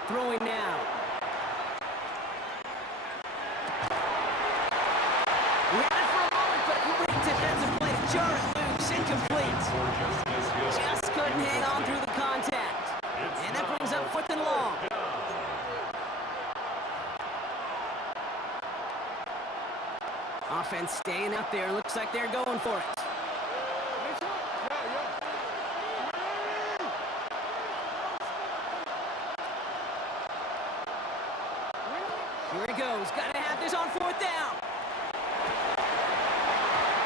Throwing now. We had it for a moment, but a great defensive play to jar it loose. Incomplete. Just couldn't hang on through the contact. And that brings up 4th and long. Offense staying up there. Looks like they're going for it. Here it goes. Got to have this on 4th down.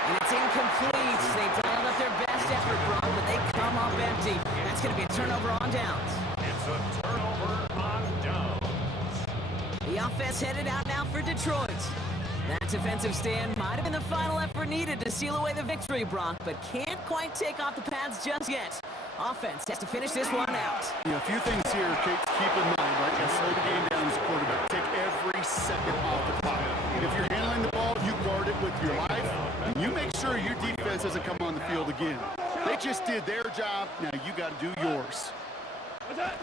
And it's incomplete. They dialed up their best effort, Brock, but they come up empty. That's going to be a turnover on downs. It's a turnover on downs. The offense headed out now for Detroit. That defensive stand might have been the final effort needed to seal away the victory, Brock, but can't quite take off the pads just yet. Offense has to finish this one out. A few things here, Kate, to keep in mind, right? You slow the game down as a quarterback. Take every second off the clock. If you're handling the ball, you guard it with your life, and you make sure your defense doesn't come on the field again. They just did their job. Now you got to do yours. Back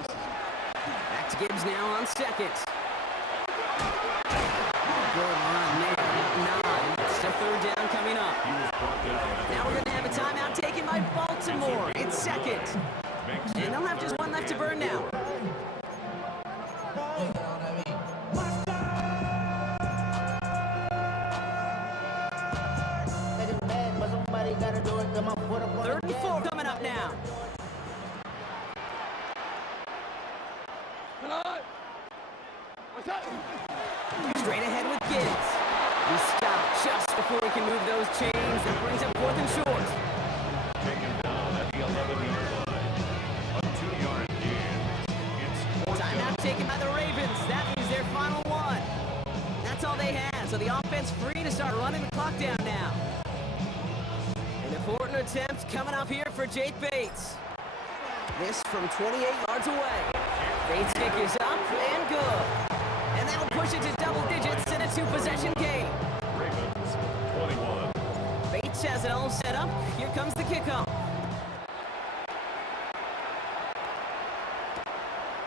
to Gibbs now on 2nd. Good run there at 9. Still 3rd down coming up. Now we're going to have a timeout taken by Baltimore. It's 2nd. And they'll have just one left to burn now. Third and 4 coming up now. Straight ahead with Gibbs. He stopped just before he can move those chains. That brings up 4th and short. Taken down at the 11-yard line. A 2-yard gain. It's 4th down. Timeout taken by the Ravens. That means their final one. That's all they had. So the offense free to start running the clock down now. An important attempt coming up here for Jake Bates. This from 28 yards away. Bates' kick is up and good. And that'll push it to double digits in a defense has it all set up. Here comes the kickoff.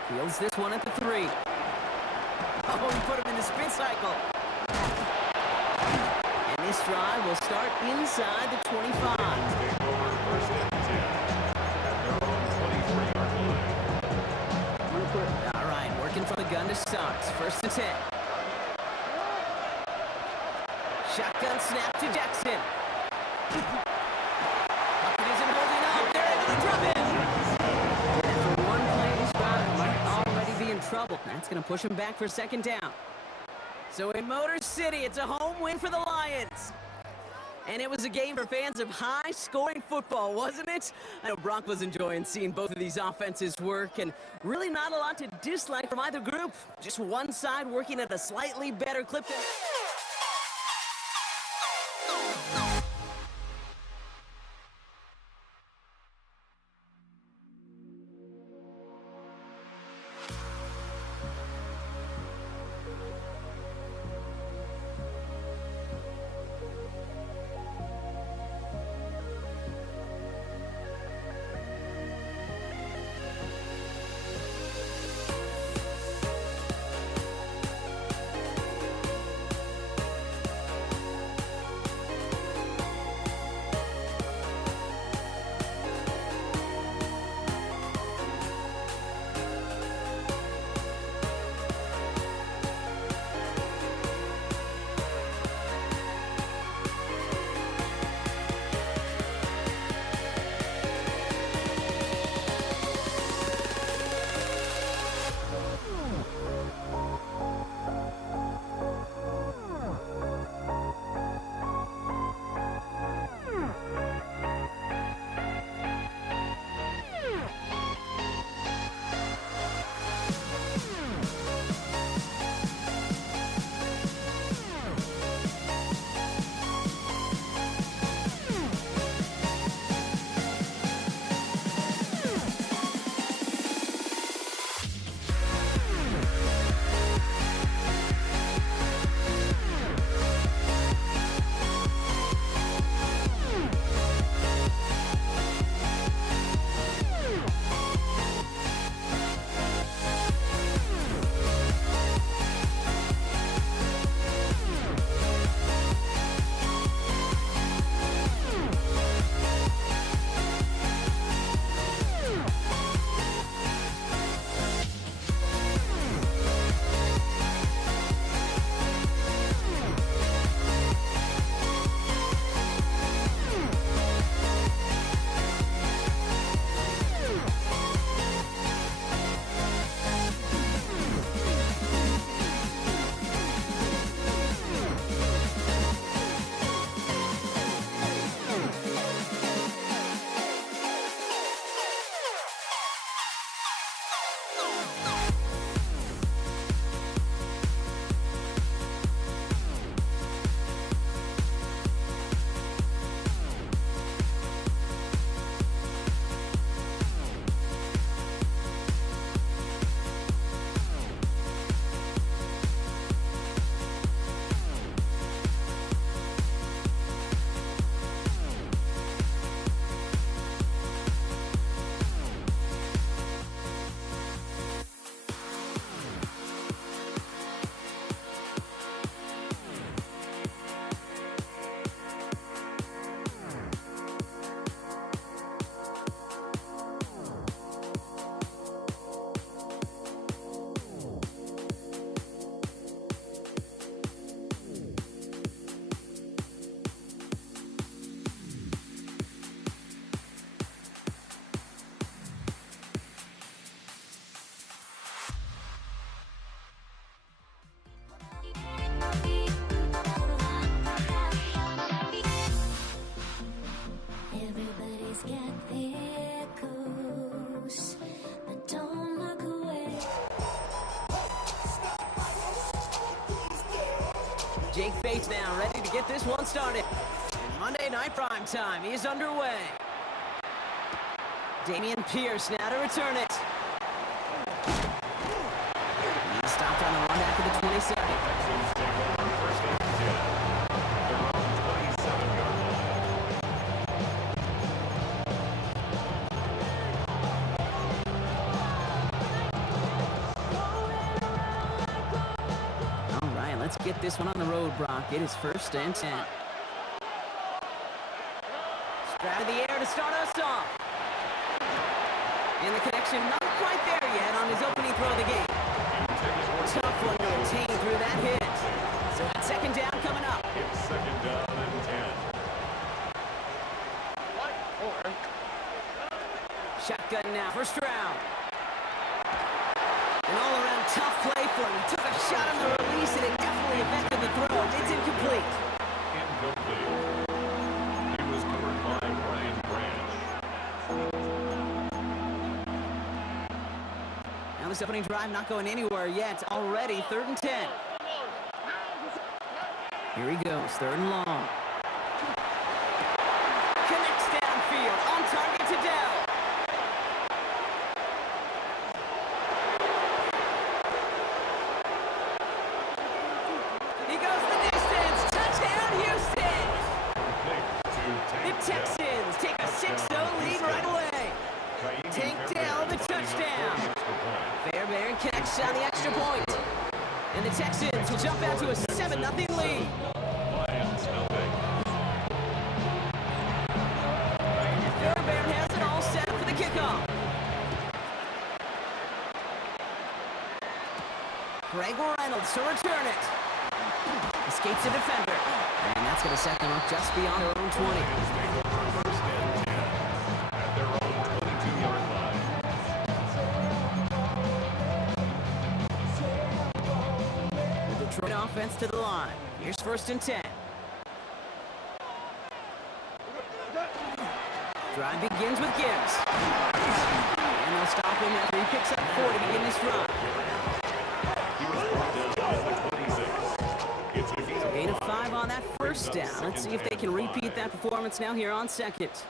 Fields this one at the 3. Oh, he put him in the spin cycle. And this drive will start inside the 25. Take over first and 10 at their own 23-yard line. All right, working for the gun to start. First and 10. Shotgun snap to Jackson. Bucket isn't holding up. They're able to drop it. After one play, this drive might already be in trouble. That's going to push him back for second down. So in Motor City, it's a home win for the Lions. And it was a game for fans of high-scoring football, wasn't it? I know Brock was enjoying seeing both of these offenses work, and really not a lot to dislike from either group. Just one side working at a slightly better clip than... Jake Bates now ready to get this one started. And Monday Night Prime Time is underway. Damian Pierce now to return it. He stopped on the run back of the 27. this one on the road, Brock. It is 1st and 10. Straight in the air to start us off. And the connection not quite there yet on his opening throw of the game. Tough one to retain through that hit. So that's 2nd down coming up. It's 2nd down and 10. Shotgun now, 1st round. An all-around tough play for him. He took a shot on the release, and it definitely affected the throw. It's incomplete. Incomplete. He was covered by Brian Branch. Now this opening drive not going anywhere yet. Already 3rd and 10. Here he goes, 3rd and long. Connects downfield, on target to Dell. He goes the distance. Touchdown, Houston! The Texans take a 6-0 lead right away. Tank Dell the touchdown. Fairbairn connects on the extra point. And the Texans will jump out to a 7-0 lead. Fairbairn has it all set for the kickoff. Greg Reynolds to return it. Escapes the defender. And that's going to set them up just beyond their own 20. At their own 22-yard line. The Detroit offense to the line. Here's 1st and 10. Drive begins with Gibbs. And they'll stop him after he picks up 4 to begin this run. He was brought down at the 26. It's a Gain of 5 on that 1st down. Let's see if they can repeat that performance now here on 2nd.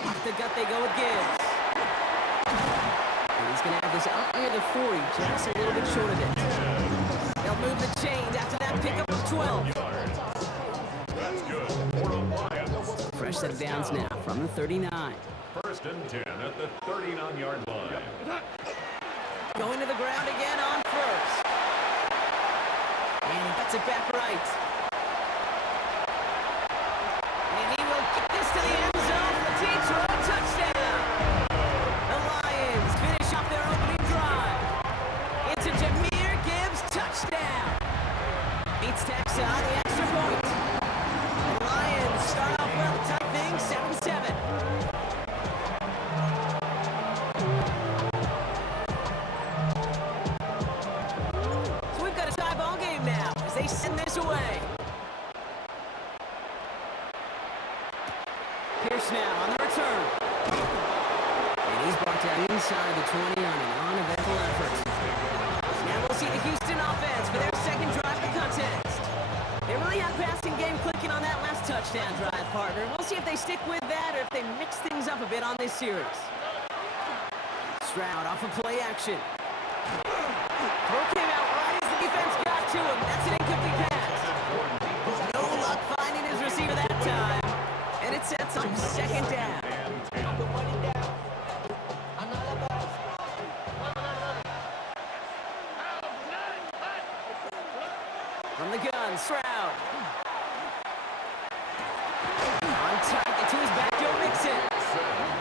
Off the gut they go with Gibbs. And he's going to have this out near the 40, just a little bit short of it. They'll move the chains after that pickup of 12. That's good for the Lions. Fresh set of downs now from the 39. 1st and 10 at the 39-yard line. Going to the ground again on 1st. And he puts it back right. And he will kick this to the end zone for the Detroit touchdown. The Lions finish off their opening drive. It's a Jahmyr Gibbs touchdown. Beats Texas on the extra point. The Lions start off well, tight thing, 7-7. So we've got a tie ball game now as they send this away. Pierce now on the return. And he's brought down inside the 20 on an uneventful effort. Now we'll see the Houston offense for their 2nd drive of the contest. They really had passing game clicking on that last touchdown drive, partner. We'll see if they stick with that or if they mix things up a bit on this series. Stroud off of play action. Throw came out right as the defense got to him. That's an incomplete pass. No luck finding his receiver that time. And it sets up 2nd down. From the gun, Stroud. On target to his back, Joe Mixon.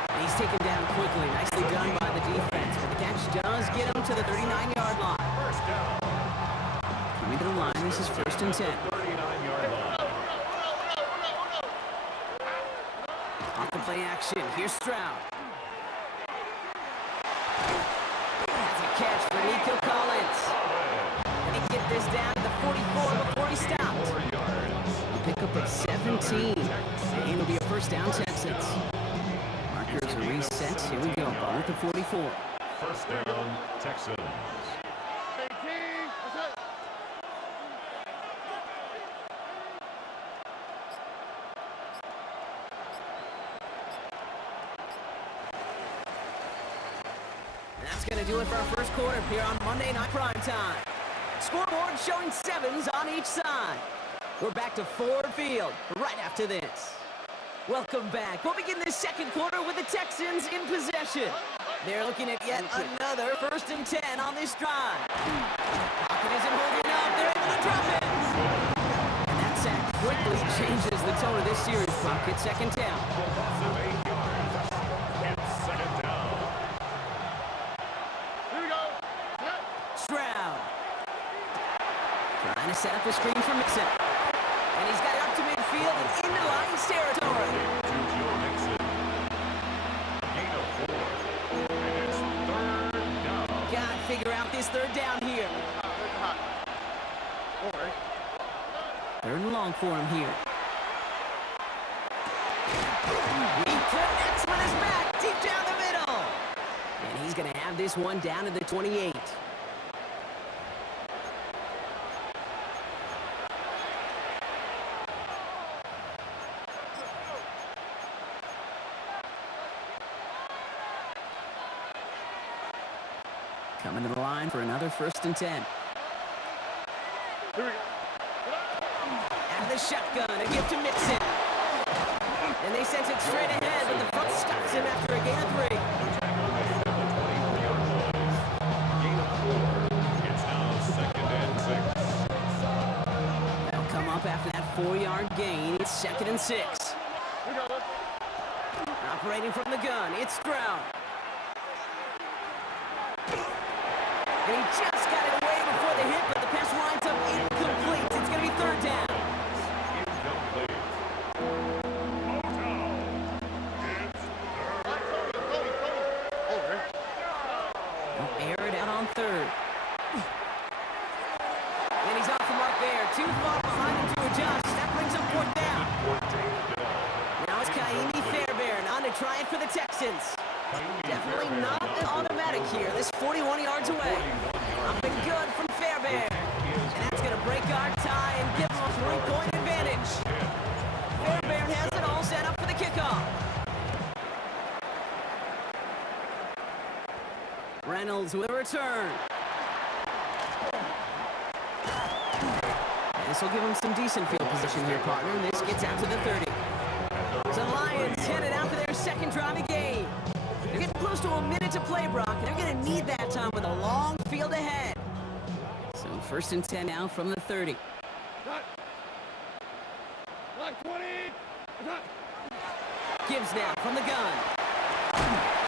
And he's taken down quickly. Nicely done by the defense. But the catch does get him to the 39-yard line. Coming to the line, this is 1st and 10. 39-yard line. Off the play action, here's Stroud. That's a catch for Nico Collins. And he get this down to the 44 before he stopped. 4 yards. A pickup of 17. And it'll be a 1st down, Texans. Markers are reset. Here we go. Ball at the 44. 1st down, Texans. That's going to do it for our 1st quarter here on Monday Night Primetime. Scoreboard showing 7s on each side. We're back to Ford Field right after this. Welcome back. We'll begin this 2nd quarter with the Texans in possession. They're looking at yet another 1st and 10 on this drive. Pocket isn't holding. Changes the tone of this series, Buck. It's second down. Loss of 8 yards. It's second down. Here we go. Set. Stroud. Trying to set up a screen for Mixon. And he's got it up to midfield and into Lions territory. To Joe Mixon. Gain of 4. And it's third down. Gotta figure out this third down here. Look hot. All right. Third and long for him here. He connects with his back deep down the middle. And he's going to have this one down to the 28. Coming to the line for another 1st and 10. Here we go. And the shotgun, a gift to Mixon. And they sent it straight ahead, but the front stops him after a gain of 3. Gain of 4. It's now second and 6. They'll come up after that 4-yard gain. It's 2nd and 6. Here we go. Operating from the gun, it's Stroud. And he just got it away before the hit, but the pass winds up incomplete. It's going to be third down. Incomplete. Motown. It's third. Over. They'll air it out on third. And he's off the mark there. Too far behind him to adjust. That brings him 4th down. 14th down. Now it's Kaimi Fairbairn on to try it for the Texans. Definitely not an automatic here. This 41 yards away. Up and good from Fairbairn. And that's going to break our tie and give them a 3-point advantage. Fairbairn has it all set up for the kickoff. Reynolds with a return. This will give him some decent field position here, partner. And this gets out to the 30. So the Lions headed out for their second drive of the game. They're getting close to a minute to play, Brock, and they're going to need that time with a long field ahead. So 1st and 10 now from the 30. Gibbs now from the gun.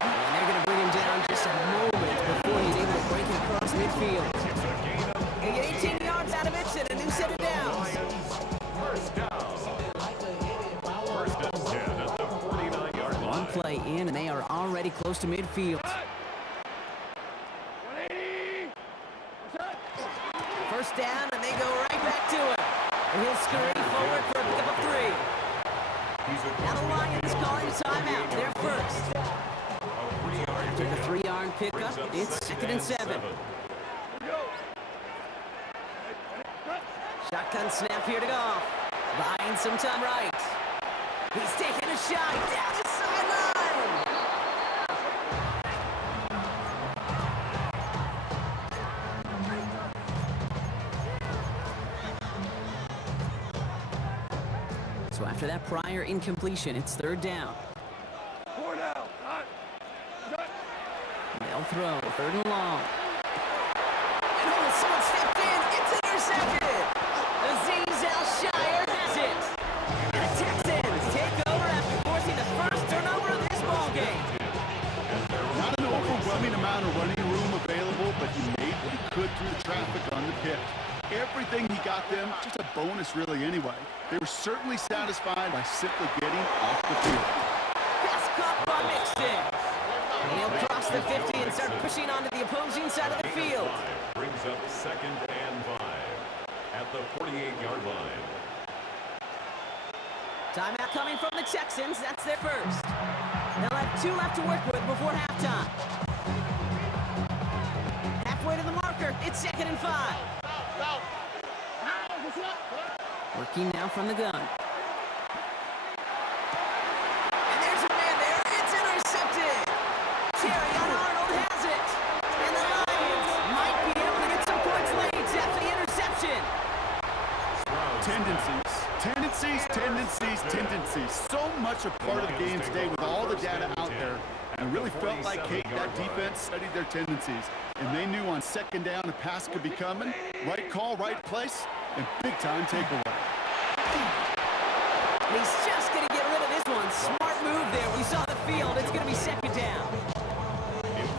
And they're going to bring him down just a moment before he's able to break it across midfield. They get 18 yards out of it and a new set of downs. First down. 1st and 10 at the 49-yard line. One play in, and they are already close to midfield. First down, and they go right back to it. And he'll scurry forward for a pickup of 3. Now the Lions calling a timeout. They're first. After the 3-yard pickup, it's 2nd and 7. Shotgun snap here to Goff. Buying some time right. He's taking a shot down the sideline. So after that prior incompletion, it's 3rd down. They'll throw, 3rd and long. And oh, someone stepped in. It's intercepted. Azeez Al-Shire has it. And the Texans take over after forcing the first turnover of this ballgame. Not an overwhelming amount of running room available, but he made what he could through the traffic on the pitch. Everything he got them, just a bonus really anyway. They were certainly satisfied by simply getting off the field. Pass caught by Mixon. And he'll cross the 50 and start pushing onto the opposing side of the field. Brings up 2nd and 5 at the 48-yard line. Timeout coming from the Texans. That's their first. They'll have 2 left to work with before halftime. Halfway to the marker. It's 2nd and 5. Working now from the gun. And there's a man there. It's intercepted. Terry Arnold has it. And the Lions might be able to get some points late after the interception. Tendencies. So much a part of the game today with all the data out there. And it really felt like, Kate, that defense studied their tendencies. And they knew on 2nd down a pass could be coming. Right call, right place, and big-time takeaway. And he's just going to get rid of this one. Smart move there. We saw the field. It's going to be second down.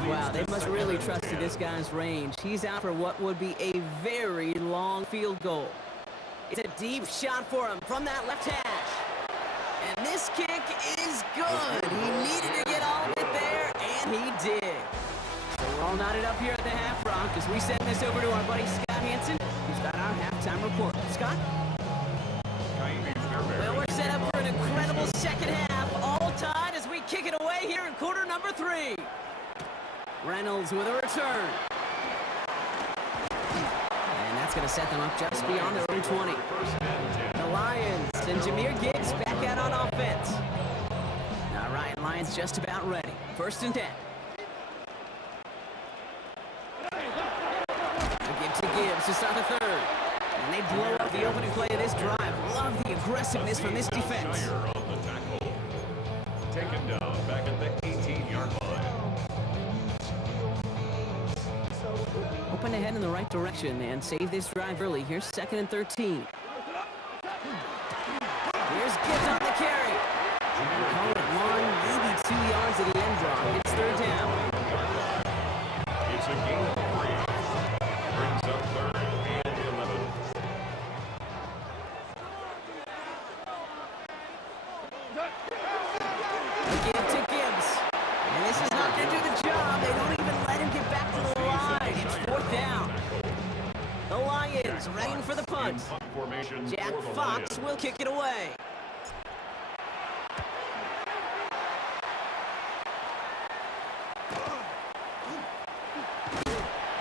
Wow, they must really trusted this guy's range. He's out for what would be a very long field goal. It's a deep shot for him from that left hash. And this kick is good. He needed to get all of it there, and he did. So we're all knotted up here at the half, Brock, as we send this over to our buddy Scott Hansen, who's got our halftime report. Scott? Well, we're set up for an incredible second half, all tied as we kick it away here in quarter number 3. Reynolds with a return. And that's going to set them up just beyond their own 20. The Lions and Jahmyr Gibbs back out on offense. All right, Lions just about ready. 1st and 10. A give to Gibbs to start the 3rd. And they blow up the opening play of this drive. Love the aggressiveness from this defense. On the tackle. Taken down back at the 18-yard line. Open to head in the right direction and save this drive early. Here's 2nd and 13. Here's Gibbs on the carry. Call it 1, maybe 2 yards at the end drop. It's 3rd down. It's a gain of 3. Brings up 3rd and 11. A give to Gibbs. And this is not going to do the job. They don't even let him get back to the line. It's 4th down. The Lions ready for the punt. Punt formation Jack for the Fox Lions. will kick it away.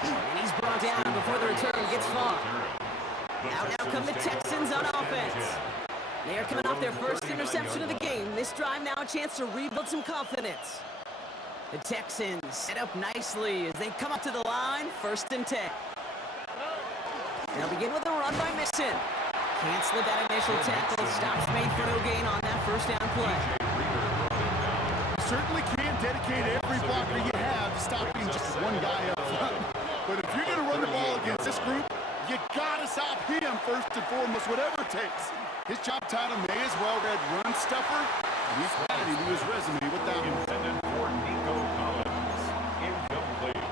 And he's brought down before the return gets far. Out now come the Texans on offense. They are coming off their first interception of the game. This drive now a chance to rebuild some confidence. The Texans set up nicely as they come up to the line, 1st and 10. They'll begin with a run by Mixon. Can't slip that initial tackle. Stops made for no gain on that 1st down play. You certainly can't dedicate every blocker you have to stopping just one guy up front. But if you're going to run the ball against this group, you got to stop him first and foremost, whatever it takes. His job title may as well read run stuffer, and he's adding to his resume with that one. Intended for Nico Collins. Incomplete.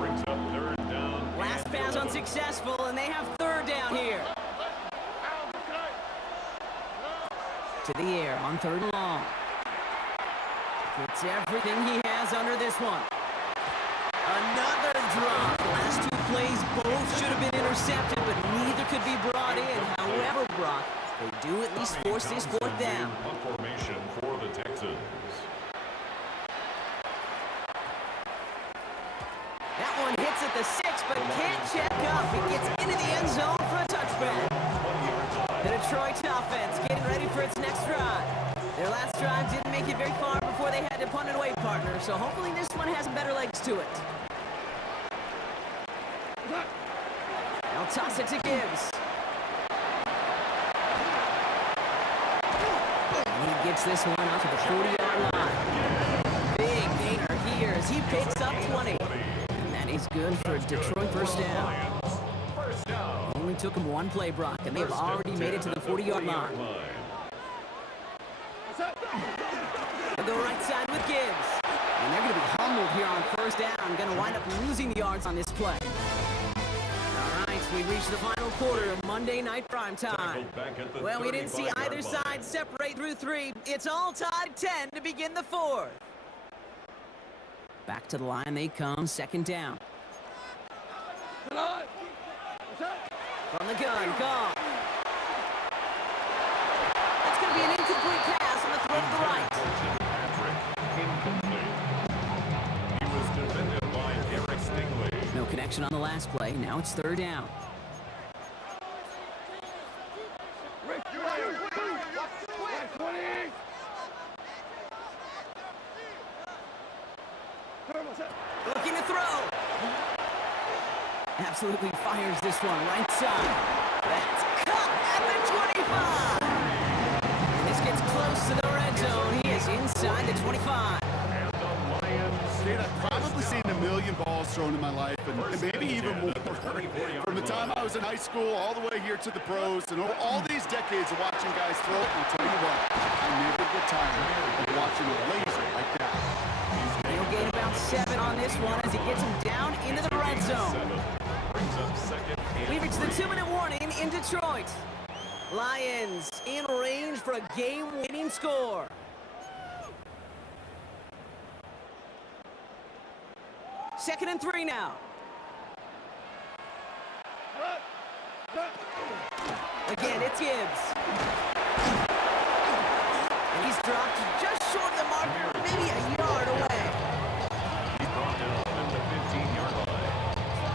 Brings up 3rd down. Last pass unsuccessful, and they have 3rd down here. To the air on 3rd and long. Puts everything he has under this one. Another drop. Last 2 plays both should have been intercepted, but neither could be brought in. However, Brock, they do at least force this 4th down. Punt formation for the Texans. That one hits at the 6, but can't check up. It gets into the end zone for a touchback. The Detroit offense getting ready for its next drive. Their last drive didn't make it very far before they had to punt it away, partner, so hopefully this one has better legs to it. They'll toss it to Gibbs. And he gets this one out to the 40-yard line. Big gainer here as he picks up 20. And that is good for a Detroit 1st down. Only took him 1 play, Brock, and they've already made it to the 40-yard line. They'll go right side with Gibbs. And they're going to be humbled here on 1st down. Going to wind up losing the yards on this play. All right, we reached the final quarter of Monday Night Primetime. Well, we didn't see either side separate through 3. It's all tied 10 to begin the 4th. Back to the line they come, 2nd down. From the gun, Goff. That's going to be an incomplete pass on the throw to the right. He was defended by Derek Stingley. No connection on the last play. Now it's 3rd down. Looking to throw. Absolutely fires this one right side. That's cut at the 25. And this gets close to the red zone. He is inside the 25. Dude, I've probably seen a million balls thrown in my life, and maybe even more. From the time I was in high school all the way here to the pros, and over all these decades of watching guys throw, I'll tell you what, I never get tired of watching a laser like that. He'll gain about 7 on this one as he gets him down into the red zone. We reach the 2-minute warning in Detroit. Lions in range for a game-winning score. Second and 3 now. Again, it's Gibbs. And he's dropped just short of the mark, maybe a yard away. He's brought down at the 15-yard line.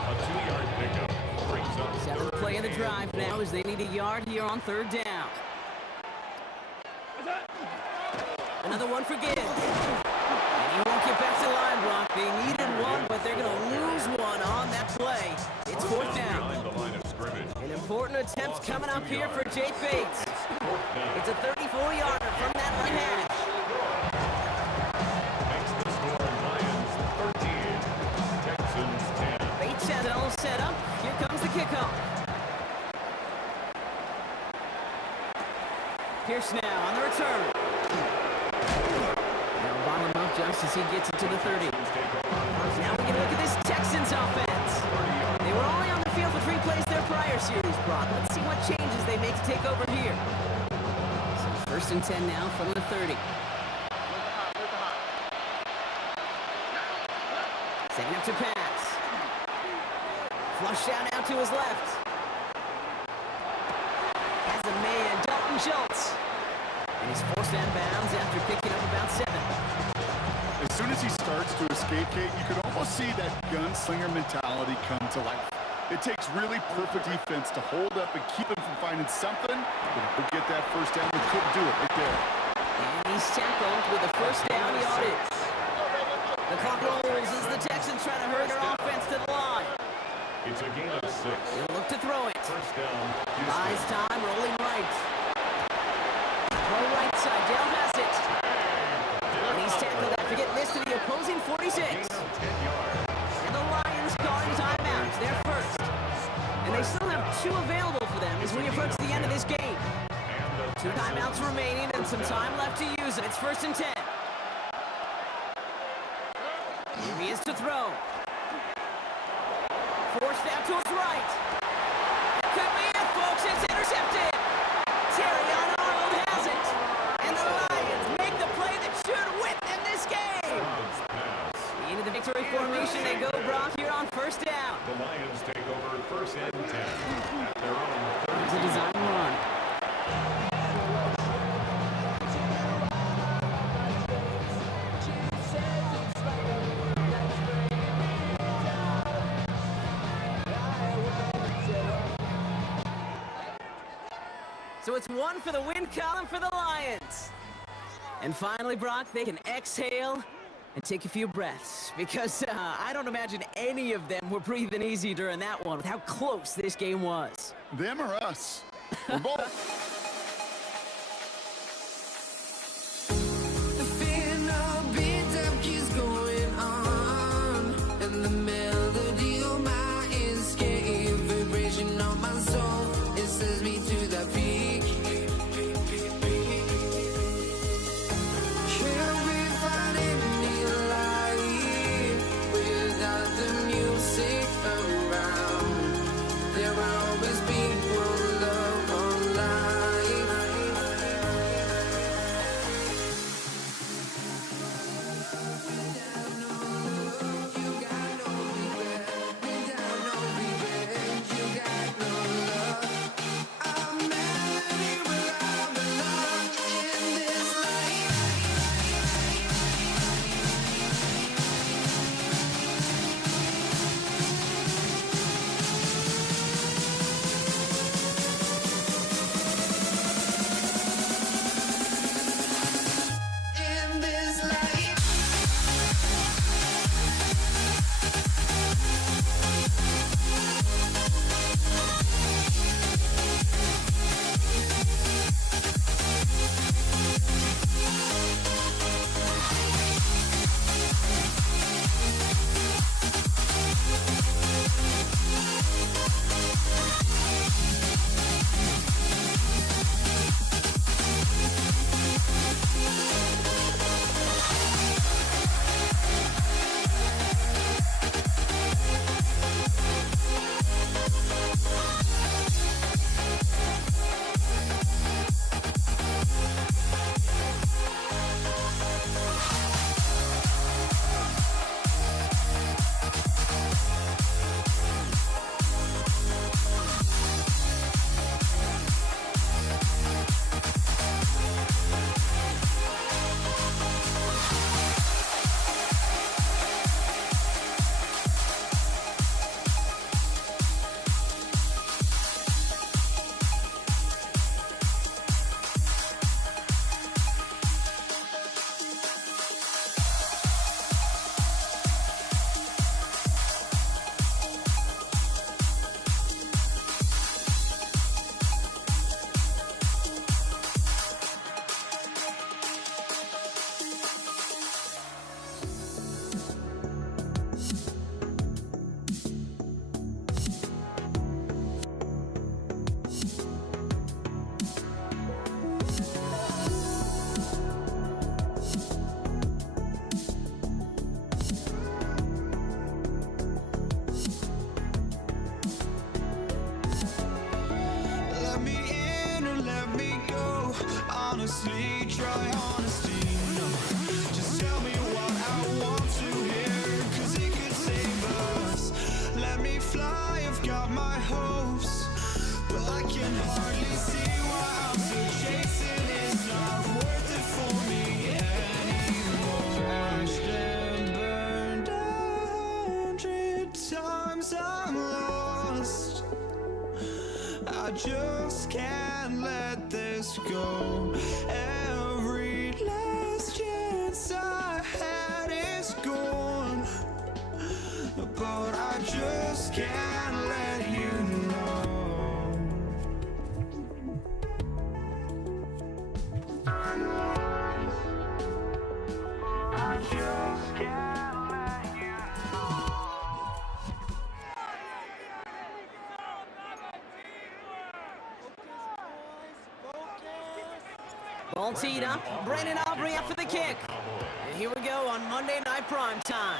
A 2-yard pickup brings up 7th play of the drive now as they need a yard here on 3rd down. Another one for Gibbs. And he won't get back to the line block. They needed one, but they're going to lose one on that play. It's 4th down. behind the line of scrimmage. An important attempt coming up here for Jake Bates. It's a 34-yarder from that right hash. Makes the score Lions 13, Texans 10. Bates has it all set up. Here comes the kickoff. Pierce now on the return. Now bottom him up just as he gets it to the 30. Now we can look at this Texans offense. They were only on the field for 3 plays their prior series, Brock. Let's see what changes they make to take over here. So 1st and 10 now from the 30. Second up to pass. Flush down out to his left. Has a man, Dalton Schultz. And he's forced out of bounds after picking up about 7. As soon as he starts to escape, Kate, you can almost see that gunslinger mentality come to life. It takes really perfect defense to hold up and keep him from finding something, but he'll get that first down. He couldn't do it right there. And he's tackled with a first down yardage. The clock rolls as the Texans try to hurry their offense to the line. It's a gain of 6. He'll look to throw it. First down, Buys Houston. time, rolling right. Throw right side, Dale has it. And he's tackled after getting this to the opposing 46. Gain of 10 yards. And the Lions calling timeouts, their first. And they still have 2 available for them as we approach the end of this game. And the 2 timeouts remaining and some time left to use it. It's 1st and 10. Here he is to throw. Forced out to his right. That could be it, folks. It's intercepted. Terrion Arnold has it. And the Lions make the play that should win them this game. Into the victory formation they go, Brock, here on 1st down. The Lions take over 1st and 10 at their own It's a design run. So it's 1 for the win column for the Lions. And finally, Brock, they can exhale and take a few breaths because I don't imagine any of them were breathing easy during that one with how close this game was. Them or us? We're both. The feeling of being up keeps going on, and the melody of my escape, vibration on my soul, it sends me to the peak. Can't we find any light without the music around? There will always be one love on life. Without no love, you got no regret. Without no revenge, you got no love. I'm honestly, try honesty. No, just tell me what I want to hear, 'cause it could save us. Let me fly, I've got my hopes, but I can hardly see why I'm still chasing. It's not worth it for me anymore. Crashed and burned 100 times, I'm lost. I just can't let this go. Every last chance I had is gone, but I just can't let you know. I just can't let you know. Ball teed up. Brandon Aubrey up for the kick. And here we go on Monday Night Prime Time.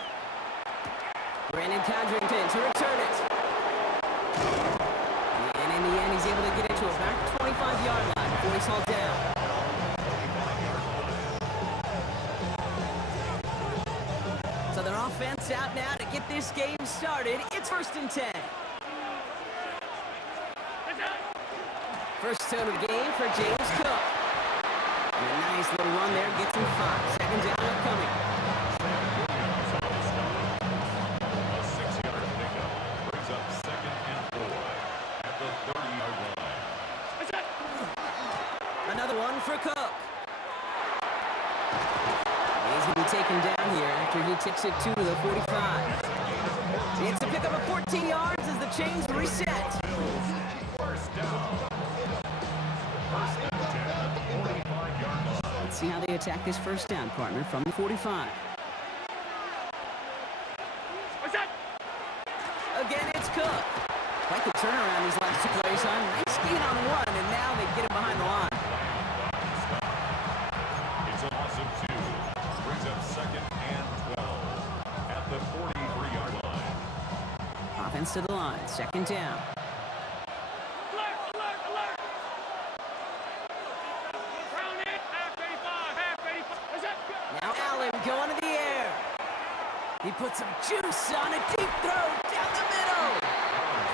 Brandon Codrington to return it. And in the end, he's able to get into it back 25-yard line before he's hauled down. So their offense out now to get this game started. It's 1st and 10. First turn of the game for James Cook. And a nice little run there gets him 5. Second down upcoming. A 6-yard pickup brings up 2nd and 4 at the 30-yard line. Another one for Cook. He's going to be taken down here after he takes it to the 45. It's a pickup of 14 yards as the chains reset. First down. First and 10, 45-yard line. Let's see how they attack this first down, partner, from the 45. Again, it's Cook. Quite the turnaround these last 2 plays, huh? Nice gain on one, and now they get him behind the line. It's a loss of 2. Brings up 2nd and 12 at the 43-yard line. Offense to the line, second down. Now Allen going to the air. He puts some juice on a deep throw down the middle.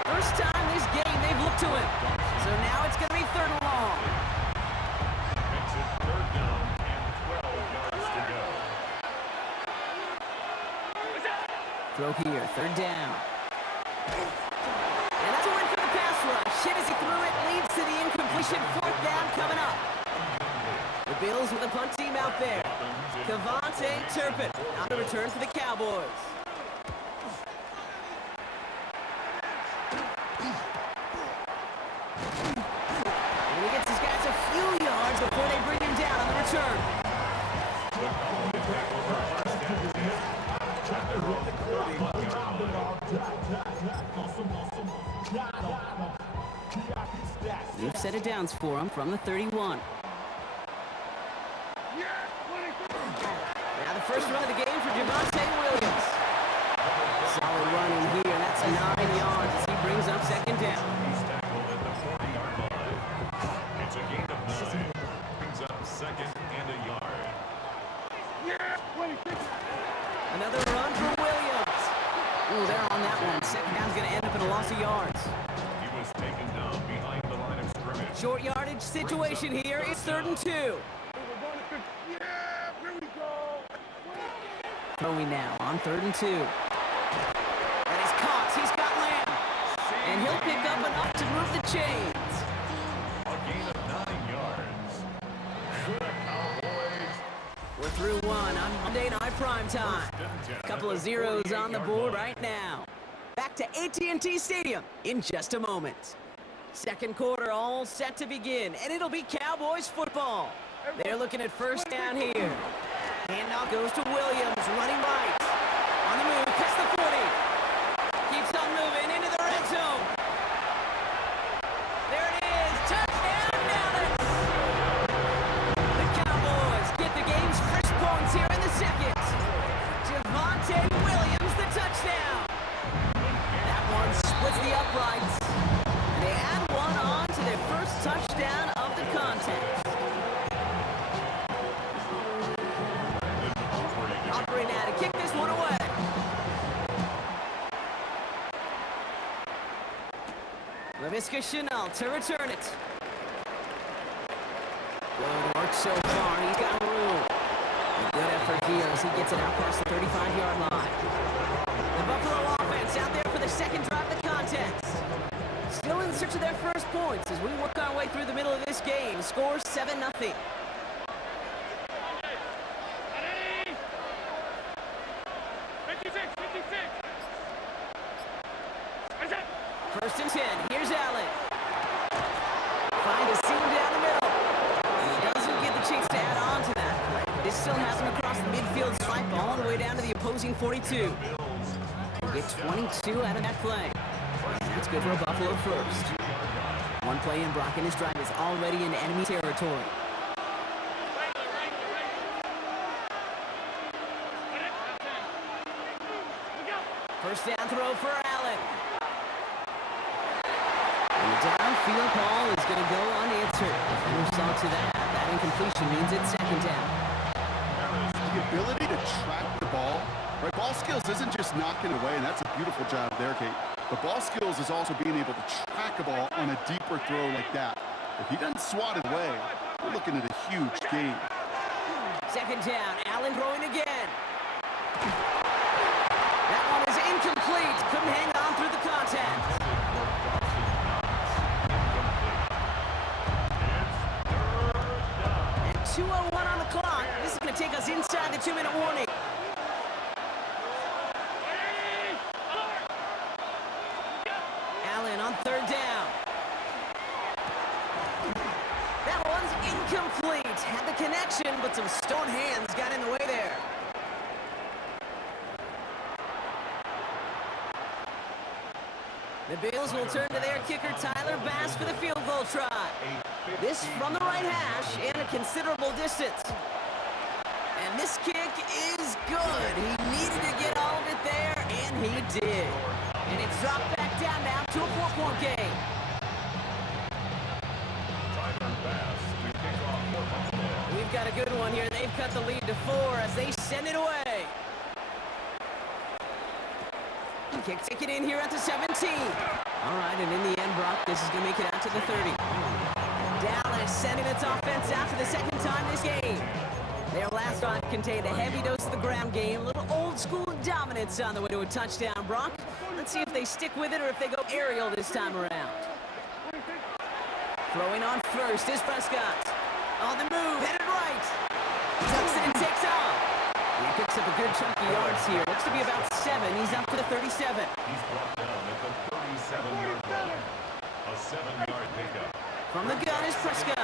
First time this game they've looked to him. So now it's going to be 3rd and long. Makes it 3rd down and 12 yards to go. Throw here, 3rd down. And that's a win for the pass rush. Hit as he threw it, leads to the incompletion. 4th down coming up. The Bills with a punt team out there. Cavante Turpin on the return for the Cowboys. And he gets his guys a few yards before they bring him down on the return. New set of downs for him from the 31. Now the first run of the game for Javonte Williams. Solid run in here, and that's 9 yards as he brings up 2nd down. He's tackled at the 40-yard line. It's a gain of 9. Brings up 2nd and a yard. Another run for Williams. Ooh, they're on that one. 2nd down's going to end up in a loss of yards. He was taken down behind the line of scrimmage. Short yardage situation here. It's 3rd and 2. Throwing now on 3rd and 2. And he's caught. He's got Lamb. And he'll pick up enough to move the chains. A gain of 9 yards. And the Cowboys. We're through one on Monday Night Prime Time. A couple of zeros on the board right now. Back to AT&T Stadium in just a moment. Second quarter all set to begin, and it'll be Cowboys football. They're looking at first down here. Handoff goes to Williams, running right. On the move, cuts the 40. Keeps on moving into the red zone. There it is, touchdown Dallas! The Cowboys get the game's first points here in the second. Javonte Williams, the touchdown. That one splits the uprights. And they add one on to their first touchdown of the contest. Oscar Chanel to return it. Good work so far. He's got room. A good effort here as he gets it out past the 35-yard line. The Buffalo offense out there for the second drive of the contest. Still in search of their first points as we work our way through the middle of this game. Score 7-0. First and 10. Here's Allen. Find a seam down the middle. And he doesn't get the chance to add on to that play. This still has him across the midfield stripe all the way down to the opposing 42. He'll get 22 out of that play. And that's good for a Buffalo first. One play in, Brock, and his drive is already in enemy territory. First down throw for Allen. And the downfield ball is going to go unanswered. Defender saw to that. That incompletion means it's second down. The ability to track the ball, right? Ball skills isn't just knocking it away, and that's a beautiful job there, Kate. But ball skills is also being able to track a ball on a deeper throw like that. If he doesn't swat it away, we're looking at a huge gain. Second down, Allen throwing again. That one is incomplete. Couldn't hang on through the contact. And 2:01 on the clock. This is going to take us inside the 2-minute warning. Allen on third down. That one's incomplete. Had the connection, but some stone hands got in the way there. The Bills will turn to their kicker, Tyler Bass, for the field goal try. This from the right hash and a considerable distance. And this kick is good. He needed to get all of it there, and he did. And it's dropped back down now to a 4-point game. We've got a good one here. They've cut the lead to 4 as they send it away. Kick taken in here at the 17. All right, and in the end, Brock, this is going to make it out to the 30. Dallas sending its offense out for the second time this game. Their last drive contained a heavy dose of the ground game, a little old-school dominance on the way to a touchdown, Brock. Let's see if they stick with it or if they go aerial this time around. Throwing on first is Prescott. On the move, headed right. Tucks it and takes off. He picks up a good chunk of yards here. Looks to be about 7. He's up to the 37. He's brought down at the 37-yard line. A 7-yard pickup. From the gun is Prescott.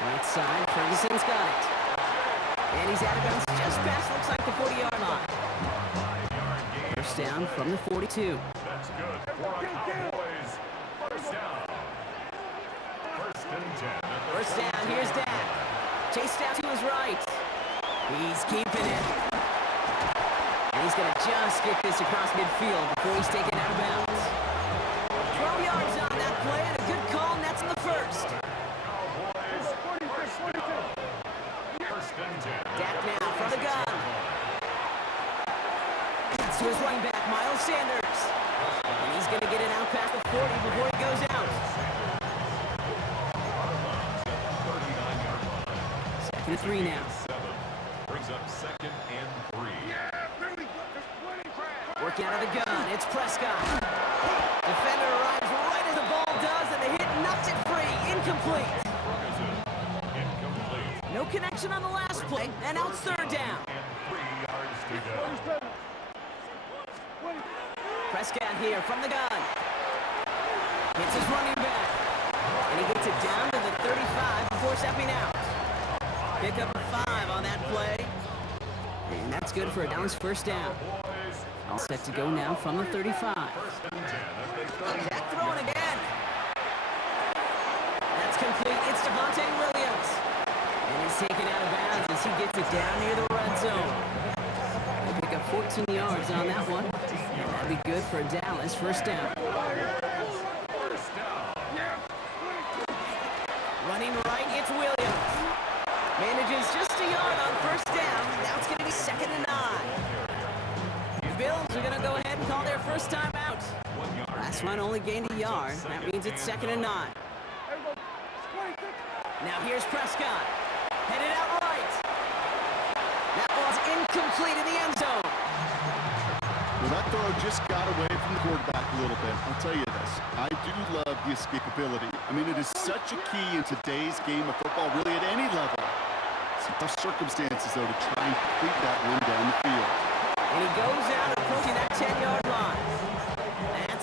Right side, Ferguson's got it. And he's out of bounds just past, looks like the 40-yard line. First down from the 42. That's good for our Cowboys. First down. First and 10. First down, here's Dak. Chased out to his right. He's keeping it. And he's going to just get this across midfield before he's taken out of bounds. 12 yards on that play and a good call, and that's in the first. Dak now from the gun. That's to his running back, Miles Sanders. And he's going to get it out past the 40 before he goes out. Second and 3 now. Brings up second and 3. Working out of the gun, it's Prescott. Defender arrives right as the ball does, and the hit knocks it free. Incomplete. Incomplete. No connection on the last play, and now it's third down. And 3 yards to go. Prescott here from the gun. Hits his running back. And he gets it down to the 35 before stepping out. Pick up a 5 on that play. And that's good for a Dallas first down. All set to go now from the 35. Dak throwing again. That's complete. It's Devontae Williams. And he's taken out of bounds as he gets it down near the red zone. They pick up 14 yards on that one. And that'll be good for Dallas first down. Running right, it's Williams. Manages just a yard on first down. Now it's going to be second and 9. The Bills are going to go ahead and call their first time out. Last run only gained a yard. That means it's 2nd and 9. Now here's Prescott. Headed out right. That ball's incomplete in the end zone. Well, that throw just got away from the quarterback a little bit. I'll tell you this. I do love the escapability. I mean, it is such a key in today's game of football, really at any level. Some tough circumstances, though, to try and complete that one down the field. And he goes out approaching that 10-yard line.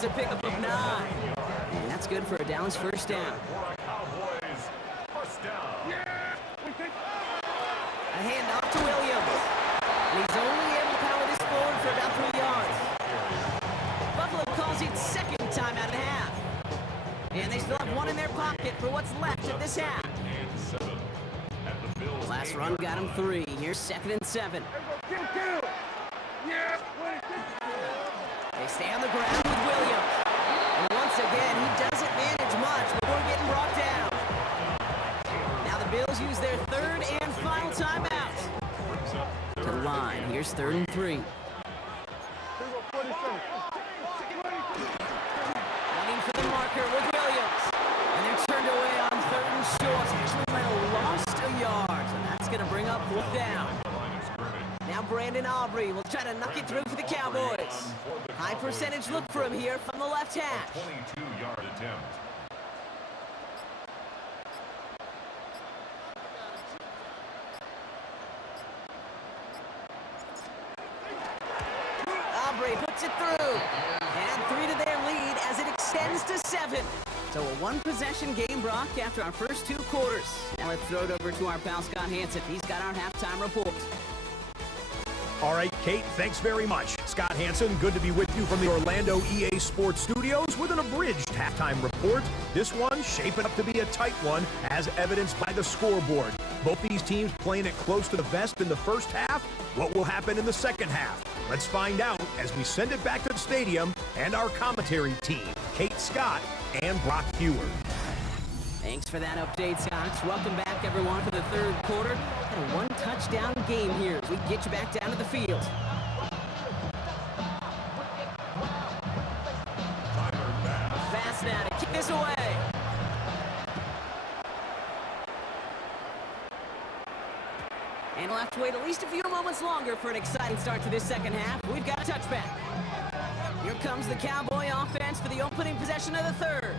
That's a pickup of 9. And that's good for a Dallas first down. A handoff to Williams. And he's only able to power this forward for about 3 yards. Buffalo calls it 2nd time out of the half. And they still have 1 in their pocket for what's left of this half. Last run got him 3. Here's 2nd and 7. They stay on the ground with Williams. And once again, he doesn't manage much before getting brought down. Now the Bills use their 3rd and final timeout. To the line. Here's 3rd and 3. Running for the marker with Williams. And they're turned away on 3rd and short. Actually might have lost a yard. So that's going to bring up 4th down. Now Brandon Aubrey will try to knock it through for the Cowboys. High percentage look for him here from the left hash. 22-yard attempt. Aubrey puts it through. And 3 to their lead as it extends to 7. So a 1-possession game, Brock, after our first 2 quarters. Now let's throw it over to our pal Scott Hansen. He's got our halftime report. All right, Kate, thanks very much. Scott Hansen, good to be with you from the Orlando EA Sports Studios with an abridged halftime report. This one shaping up to be a tight one, as evidenced by the scoreboard. Both these teams playing it close to the vest in the first half. What will happen in the second half? Let's find out as we send it back to the stadium and our commentary team, Kate Scott and Brock Hewer. Thanks for that update, Scott. Welcome back, everyone, for the 3rd quarter. And a 1-touchdown game here as we get you back down to the field. Fast now to kick this away. And we'll have to wait at least a few moments longer for an exciting start to this second half. We've got a touchback. Here comes the Cowboy offense for the opening possession of the 3rd.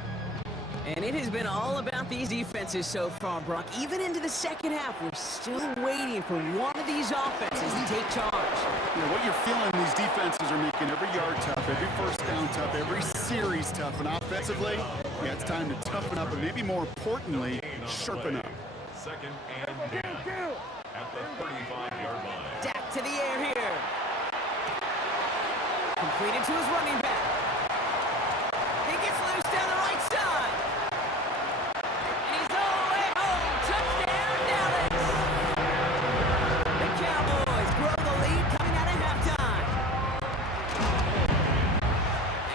And it has been all about these defenses so far, Brock. Even into the second half, we're still waiting for one of these offenses to take charge. You know, what you're feeling, these defenses are making every yard tough, every first down tough, every series tough. And offensively, yeah, it's time to toughen up, and maybe more importantly, sharpen up. 2nd and 10 at the 35-yard line. Dak to the air here. Completed to his running back. He gets loose down the right side. And he's all the way home. Touchdown, Dallas. The Cowboys grow the lead coming out of halftime.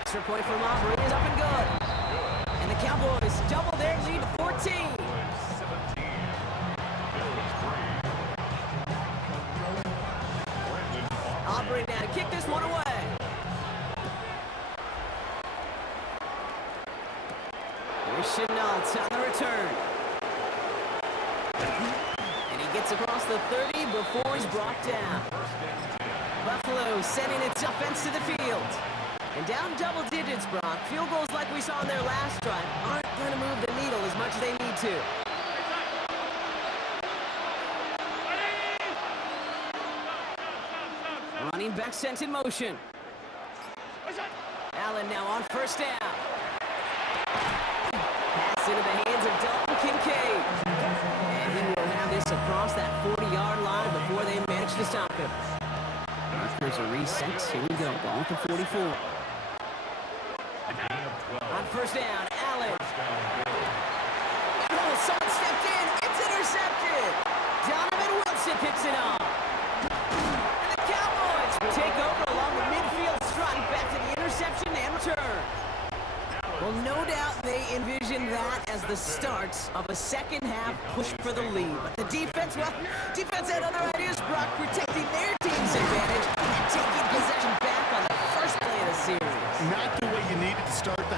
Extra point from Aubrey is up and good. And the Cowboys double their lead to 14. Aubrey now to kick this one away. Here's Chenault on the return. And he gets across the 30 before he's brought down. Buffalo sending its offense to the field. And down double digits, Brock. Field goals like we saw in their last drive aren't going to move the needle as much as they need to. Running back sent in motion. Allen now on first down. Pass into the hands of Dalton Kincaid. And he will have this across that 40-yard line before they manage to stop him. There's a reset. Here we go. Ball at the 44. On first down, Allen. Oh, someone stepped in. It's intercepted. Donovan Wilson picks it up. And the Cowboys take over along the midfield strike back to the interception and return. Well, no doubt they envision that as the start of a second half push for the lead. But the defense, well, defense had other ideas, Brock, protecting their team's advantage and taking possession back on the first play of the series. Not the way you needed to start the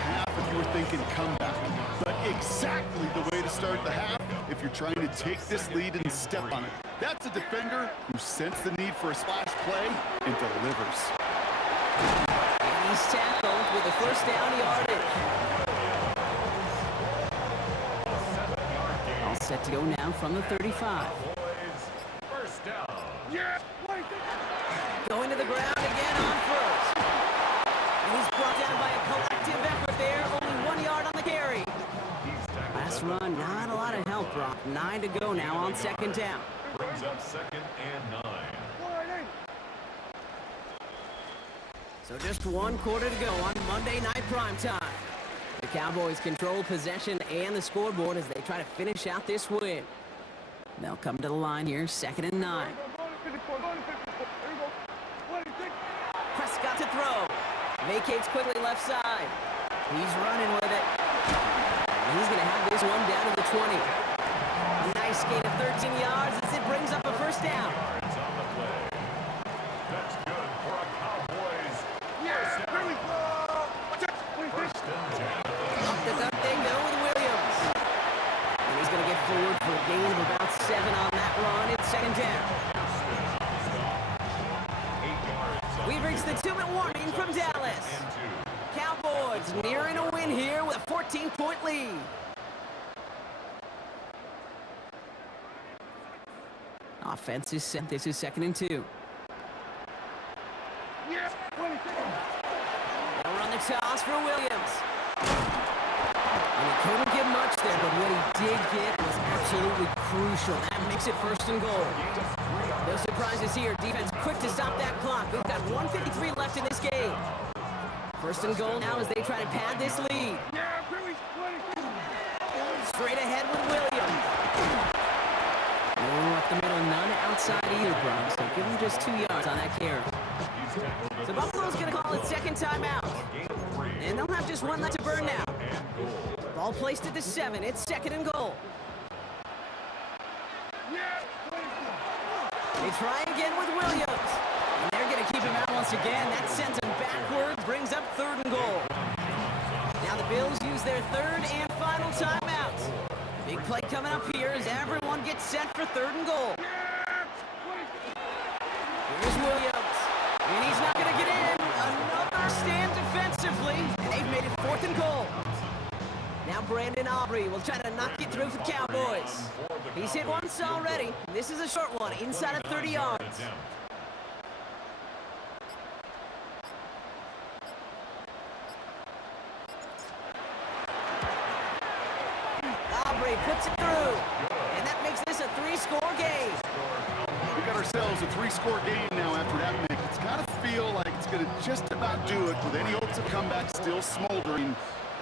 second comeback. But exactly the way to start the half if you're trying to take this lead and step on it. That's a defender who sensed the need for a splash play and delivers. And he's tackled with the first down yardage. All set to go now from the 35. First down. Going to the ground again on first. And he's brought down by a collective effort there. Only 1 yard on the carry. Last run, not a lot of help, Brock. 9 to go now on second down. Brings up 2nd and 9. So just 1 quarter to go on Monday Night Primetime. The Cowboys control possession and the scoreboard as they try to finish out this win. They'll come to the line here, 2nd and 9. Prescott to throw. Vacates quickly left side. He's running with it. And he's going to have this one down to the 20. Nice gain of 13 yards as it brings up a first down. Yards on the play. That's good for a Cowboys. First and 10. Up the gut they go with Williams. And he's going to get forward for a gain of about 7 on that run. It's 2nd down. 8 yards. We've reached the 2-minute warning from Dallas. Cowboys nearing a win here with a 14-point lead. Offense is set. This is 2nd and 2. They'll run the toss for Williams. And he couldn't get much there, but what he did get was absolutely crucial. That makes it 1st and goal. No surprises here. Defense quick to stop that clock. We've got 1:53 left in this game. 1st and goal now as they try to pad this lead. Straight ahead with Williams. No up the middle, none outside either, Bronx. So give him just 2 yards on that carry. So Buffalo's going to call it 2nd timeout. And they'll have just 1 left to burn now. Ball placed at the 7. It's 2nd and goal. They try again with Williams. And they're going to keep him out once again. That sends him backwards, brings up 3rd and goal. Now the Bills use their 3rd and final timeout. Big play coming up here as everyone gets set for 3rd and goal. Here's Williams. And he's not going to get in. Another stand defensively. And they've made it 4th and goal. Now Brandon Aubrey will try to knock it through for the Cowboys. He's hit once already. This is a short one, inside of 30 yards. Aubrey puts it through. And that makes this a 3-score game. We got ourselves a 3-score game now after that make. It's got to feel like it's going to just about do it with any hopes of comeback still smoldering.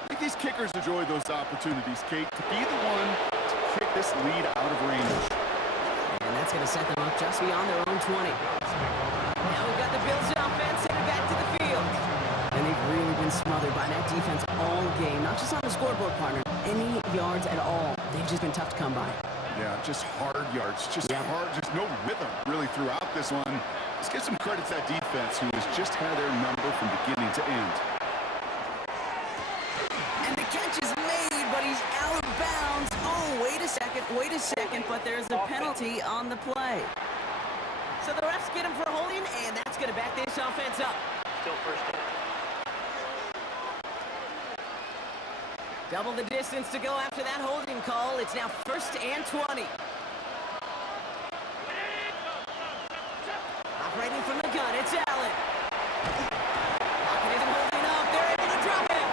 I think these kickers enjoy those opportunities, Kate, to be the one to kick this lead out of range. And that's going to set them up just beyond their own 20. Now we've got the Bills offense headed back to the field. And they've really been smothered by that defense all game. Not just on the scoreboard, partner. Any yards at all. They've just been tough to come by. Yeah, just hard yards. Just hard. Just no rhythm really throughout this one. Let's give some credit to that defense who has just had their number from beginning to end. And the catch is made, but he's out of bounds. Oh, wait a second, but there's a penalty on the play. So the refs get him for holding, and that's going to back this offense up. Still first down. Double the distance to go after that holding call. It's now 1st and 20. Operating from the gun, it's Allen. Pocket isn't holding up. They're able to drop it.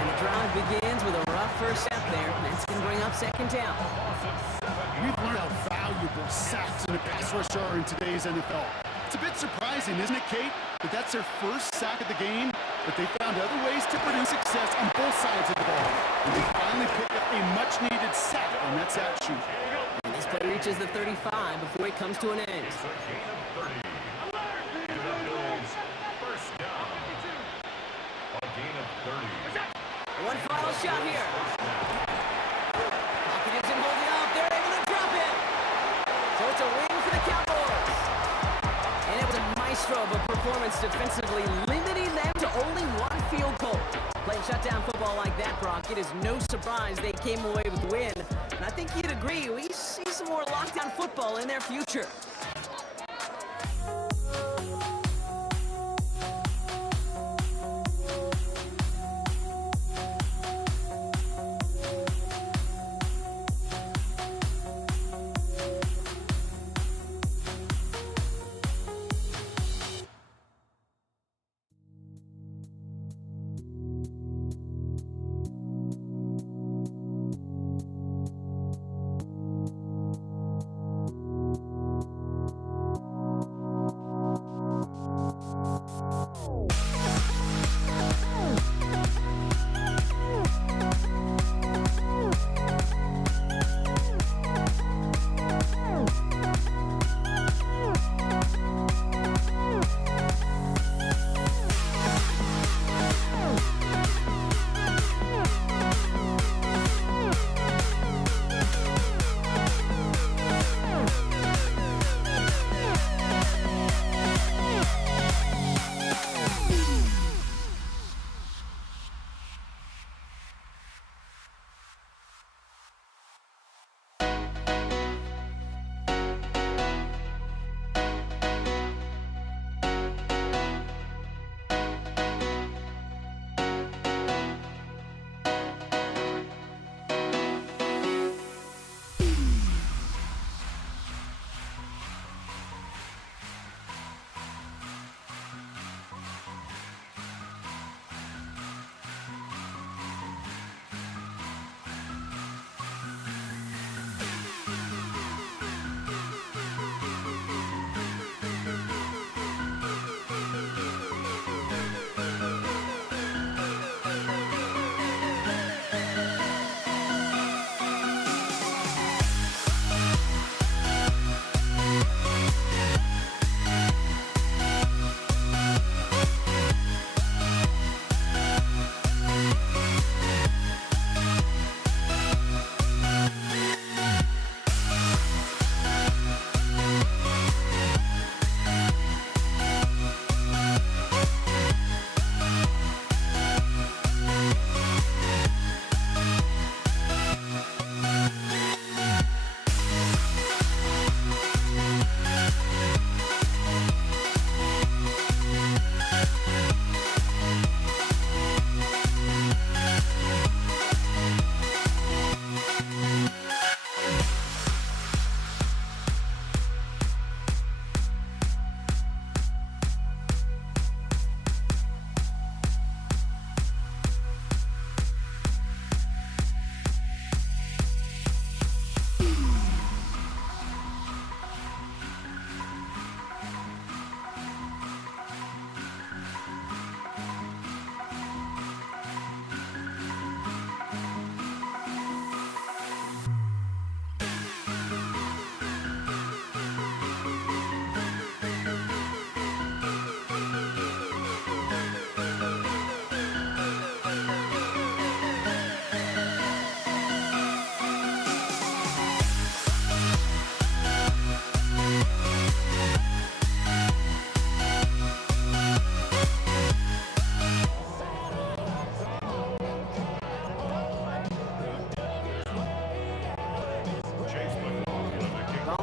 And the drive begins with a rough first step there. That's going to bring up 2nd down. We've learned how valuable sacks in a pass rush are in today's NFL. It's a bit surprising, isn't it, Kate, that that's their first sack of the game, but they found other ways to produce success on both sides of the ball. And they finally picked up a much-needed sack on that sack sheet. And this play reaches the 35 before it comes to an end. It's a gain of 30. To the Bills. First down. A gain of 30. One final shot here. Pocket isn't holding up. They're able to drop it. So it's a win for the Cowboys. And it was a maestro of a performance defensively, limiting them to only 1 field goal. Playing shutdown football like that, Brock, it is no surprise they came away with the win. And I think you'd agree, we see some more lockdown football in their future.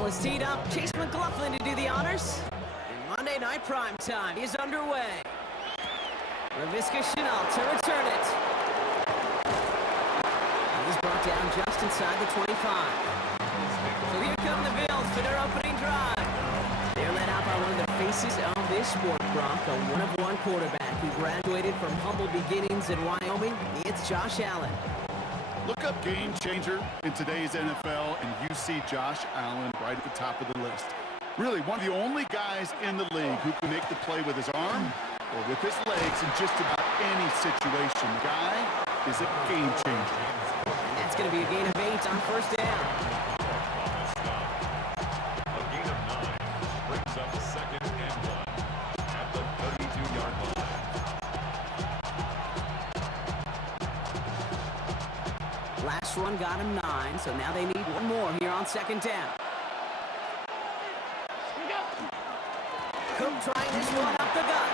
is teed up. Chase McLaughlin to do the honors. And Monday Night Primetime is underway. Laviska Shenault to return it. He's brought down just inside the 25. So here come the Bills for their opening drive. They're led out by one of the faces of this sport, Brock, a one-of-one quarterback who graduated from humble beginnings in Wyoming. It's Josh Allen. Look up game changer in today's NFL, and you see Josh Allen right at the top of the list. Really, one of the only guys in the league who can make the play with his arm or with his legs in just about any situation. The guy is a game changer. And that's going to be a gain of 8 on first down. A gain of 9 brings up a second and 1 at the 32-yard line. Last run got him 9, so now they need one more here on second down. Cook trying this one up the gut.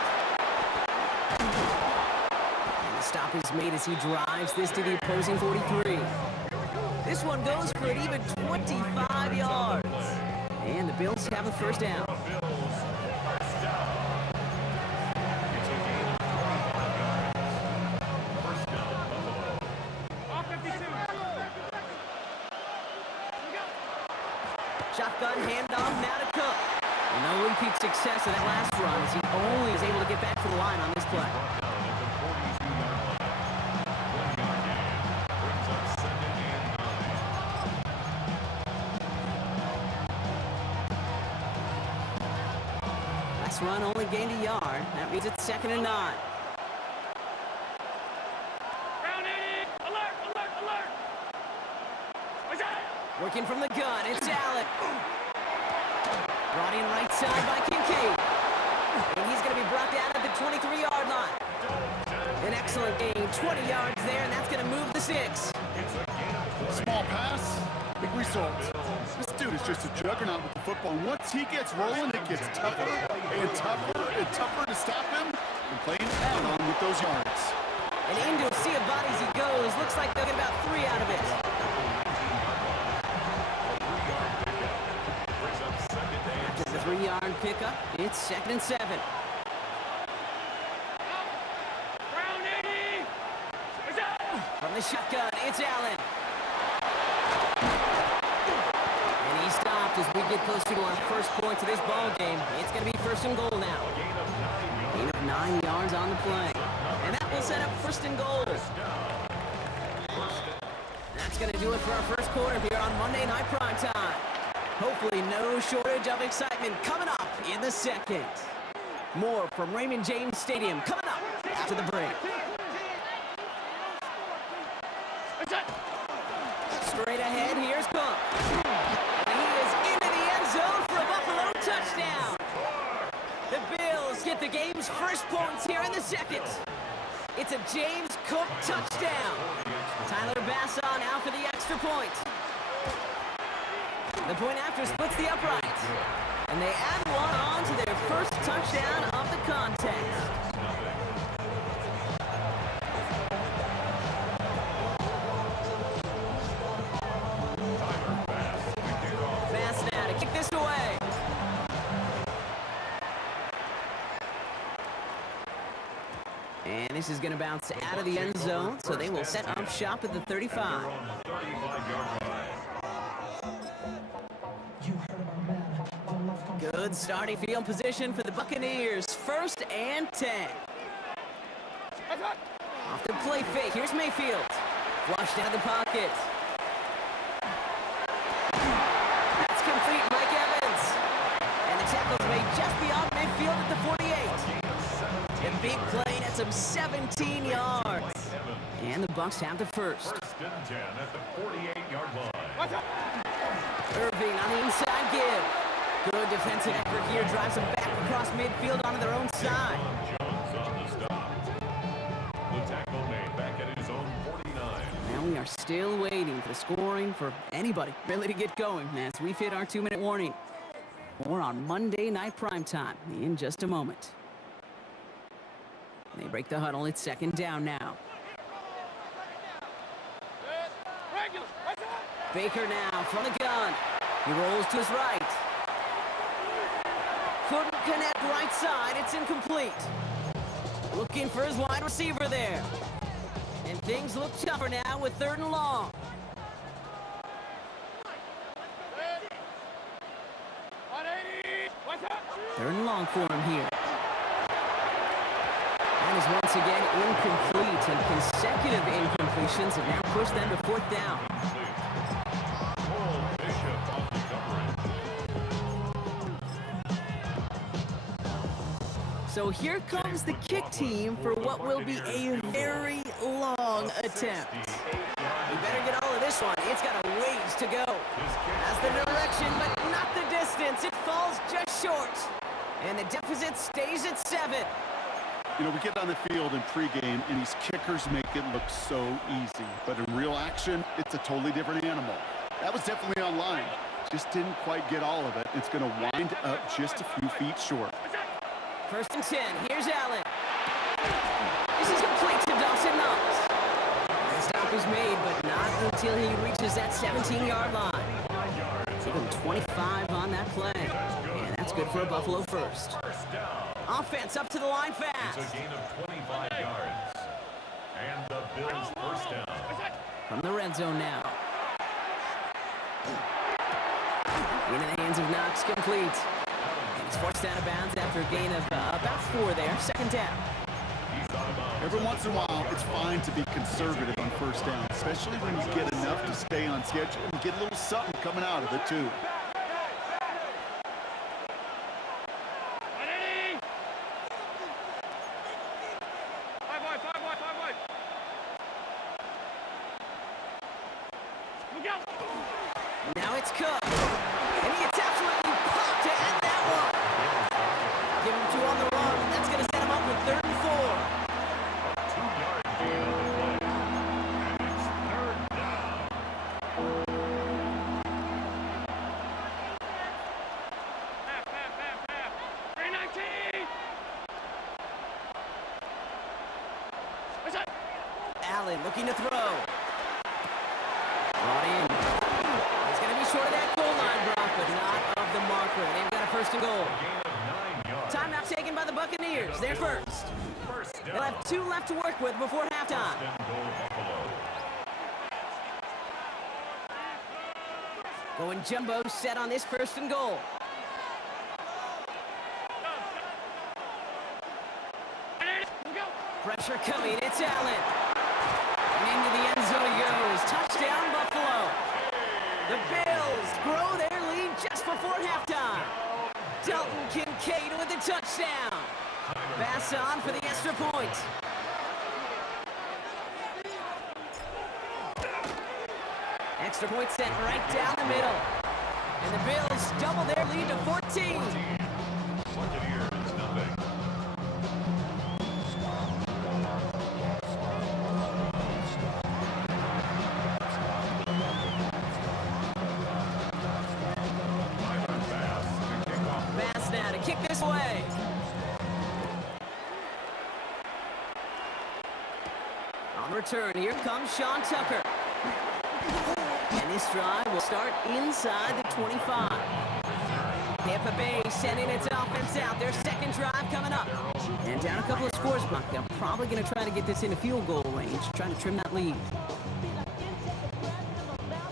And the stop stop is made as he drives this to the opposing 43. This one goes for an even 25 yards. And the Bills have a first down. Shotgun handoff now to Cook. And no repeat success of that last run as he only is able to get back to the line on this play. Last run only gained a yard. That means it's 2nd and 9. Working from the gun, it's Allen. Brought in right side by Kincaid. And he's going to be brought down at the 23-yard line. An excellent gain, 20 yards there, and that's going to move the 6. Small pass, big result. This dude is just a juggernaut with the football. And once he gets rolling, it gets tougher and tougher and tougher to stop him from playing out on with those yards. And into a sea of bodies he goes. Looks like they'll get about 3 out of it. After the 3-yard pickup, it's 2nd and 7. From the shotgun, it's Allen. And he stopped as we get close to our first point to this ball game. It's going to be 1st and goal now. Gain of 9 yards on the play. And that will set up 1st and goal. That's going to do it for our first quarter here on Monday Night Primetime. Hopefully no shortage of excitement coming up in the second. More from Raymond James Stadium coming up after the break. Straight ahead, here's Cook. And he is into the end zone for a Buffalo touchdown. The Bills get the game's first points here in the second. It's a James Cook touchdown. Tyler Bassaw now for the extra point. The point after splits the upright. And they add one on to their first touchdown of the contest. Bass now to kick this away. And this is going to bounce out of the end zone, so they will set up shop at the 35. Good starting field position for the Buccaneers. 1st and 10. Off the play fake. Here's Mayfield. Flushed out of the pocket. That's complete, Mike Evans. And the tackle's made just beyond midfield at the 48. A big play at some 17 yards. And the Bucs have the first. 1st and 10 at the 48-yard line. Irving on the inside give. Good defensive effort here. Drives them back across midfield onto their own side. Jones on the stop. The tackle made back at his own 49. Now we are still waiting for the scoring for anybody really to get going as we've hit our 2-minute warning. More on Monday Night Primetime in just a moment. They break the huddle. It's 2nd down now. Baker now from the gun. He rolls to his right. Couldn't connect right side. It's incomplete. Looking for his wide receiver there. And things look tougher now with 3rd and long. Third and long for him here. And is once again incomplete, and consecutive incompletions have now pushed them to 4th down. So here comes the kick team for what will be a very long attempt. You better get all of this one. It's got a ways to go. That's the direction, but not the distance. It falls just short. And the deficit stays at 7. You know, we get on the field in pregame, and these kickers make it look so easy. But in real action, it's a totally different animal. That was definitely on line. Just didn't quite get all of it. It's going to wind up just a few feet short. 1st and 10. Here's Allen. This is complete to Dawson Knox. is made, but not until he reaches that 17-yard line. Give him 25 on that play. And that's good for a Buffalo first. Offense up to the line fast. It's a gain of 25 yards. And the Bills first down. From the red zone now. Into the hands of Knox, complete. And he's forced out of bounds after a gain of about 4 there. Second down. Every once in a while, it's fine to be conservative on first down, especially when you get enough to stay on schedule and get a little something coming out of it, too. Now it's Cook. And he gets absolutely popped to end that one. Give him 2 on the run. That's going to set him up with 3rd and 4. 2-yard gain on the play. And it's 3rd down. Half. 319. What's that? Allen looking to throw. Brought in. He's going to be short of that goal line, Brock, but not of the marker. They've got a 1st and goal. Gain of 9 yards. Timeout taken by the Buccaneers. They're first. First down. They'll have 2 left to work with before halftime. First and goal, Buffalo. Going jumbo set on this 1st and goal. Pressure coming. It's Allen. And into the end zone he goes. Touchdown, Buffalo. The Bills grow their lead just before halftime. Dalton Kincaid with the touchdown. Pass on for the extra point. Extra point sent right down the middle. And the Bills double their lead to 14. Buccaneers, nothing. Bass now to kick this away. On return, here comes Sean Tucker. And this drive will start inside the 25. Tampa Bay sending its offense out. Their 2nd drive coming up. And down a couple of scores, Buck. They're probably going to try to get this into field goal range, trying to trim that lead.